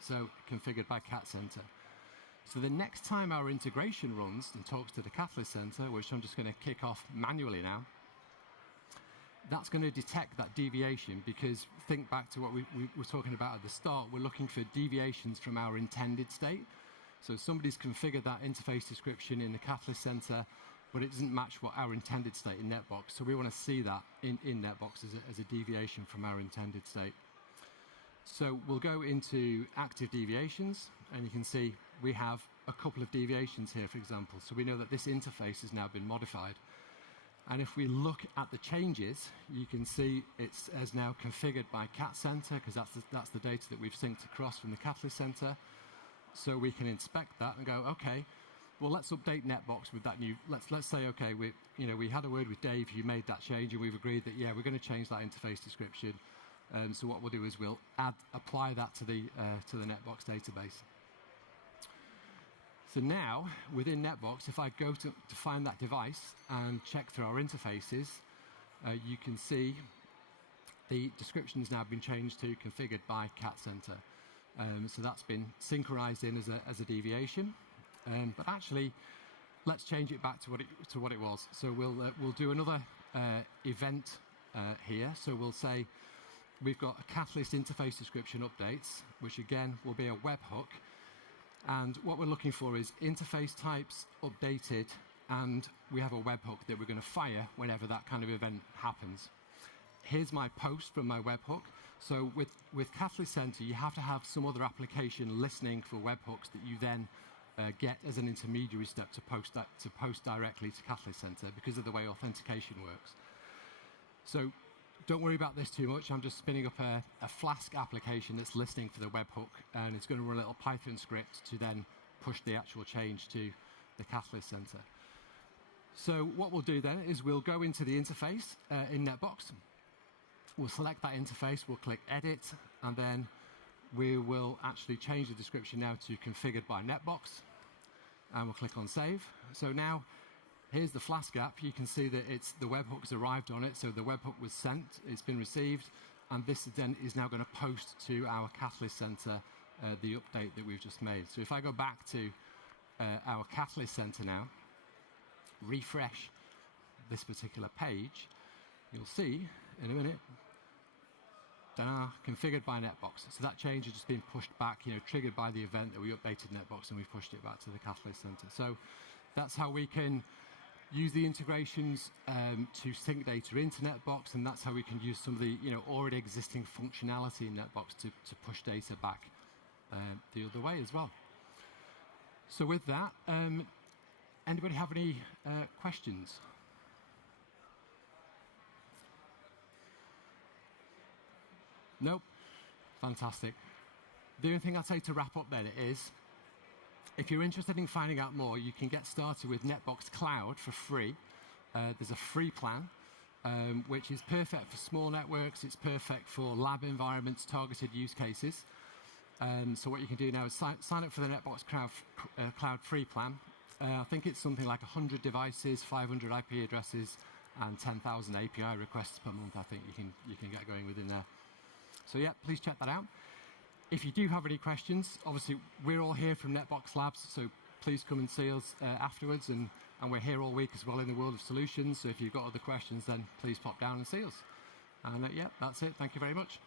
So configured by Cat Center. So the next time our integration runs and talks to the Catalyst Center, which I'm just going to kick off manually now, that's going to detect that deviation, because think back to what we were talking about at the start. We're looking for deviations from our intended state. So somebody's configured that interface description in the Catalyst Center, but it doesn't match what our intended state in NetBox. So we want to see that in NetBox as a deviation from our intended state. So we'll go into active deviations, and you can see we have a couple of deviations here, for example. So we know that this interface has now been modified. And if we look at the changes, you can see it's as now configured by Cat Center, because that's the data that we've synced across from the Catalyst Center. So we can inspect that and go, okay, well, let's update NetBox with that new. Let's say, okay, we had a word with Dave, who made that change, and we've agreed that yeah, we're going to change that interface description. So what we'll do is we'll apply that to the NetBox database. So now, within NetBox, if I go to find that device and check through our interfaces, you can see the description has now been changed to configured by Cat Center. So that's been synchronized in as a deviation. But actually, let's change it back to what it was. So we'll do another event here. So we'll say we've got a Catalyst interface description updates, which again will be a webhook. And what we're looking for is interface types updated, and we have a webhook that we're going to fire whenever that kind of event happens. Here's my post from my webhook. So with Catalyst Center, you have to have some other application listening for webhooks that you then get as an intermediary step to post directly to Catalyst Center, because of the way authentication works. So don't worry about this too much. I'm just spinning up a Flask application that's listening for the webhook, and it's going to run a little Python script to then push the actual change to the Catalyst Center. So what we'll do then is we'll go into the interface in NetBox. We'll select that interface, we'll click Edit, and then we will actually change the description now to Configured by NetBox, and we'll click on Save. So now, here's the Flask app. You can see that the webhook's arrived on it, so the webhook was sent, it's been received, and this then is now going to post to our Catalyst Center the update that we've just made. So if I go back to our Catalyst Center now, refresh this particular page, you'll see in a minute, configured by NetBox. So that change has just been pushed back, triggered by the event that we updated NetBox, and we've pushed it back to the Catalyst Center. So that's how we can use the integrations to sync data into NetBox, and that's how we can use some of the already existing functionality in NetBox to push data back the other way as well. So with that, anybody have any questions? Nope. Fantastic. The only thing I'd say to wrap up then is, if you're interested in finding out more, you can get started with NetBox Cloud for free. There's a free plan, which is perfect for small networks. It's perfect for lab environments, targeted use cases. So what you can do now is sign up for the NetBox Cloud free plan. I think it's something like 100 devices, 500 IP addresses, and 10,000 API requests per month. I think you can get going within there. So yeah, please check that out. If you do have any questions, obviously we're all here from NetBox Labs, so please come and see us afterwards, and we're here all week as well in the world of solutions. So if you've got other questions, then please pop down and see us. And yeah, that's it. Thank you very much.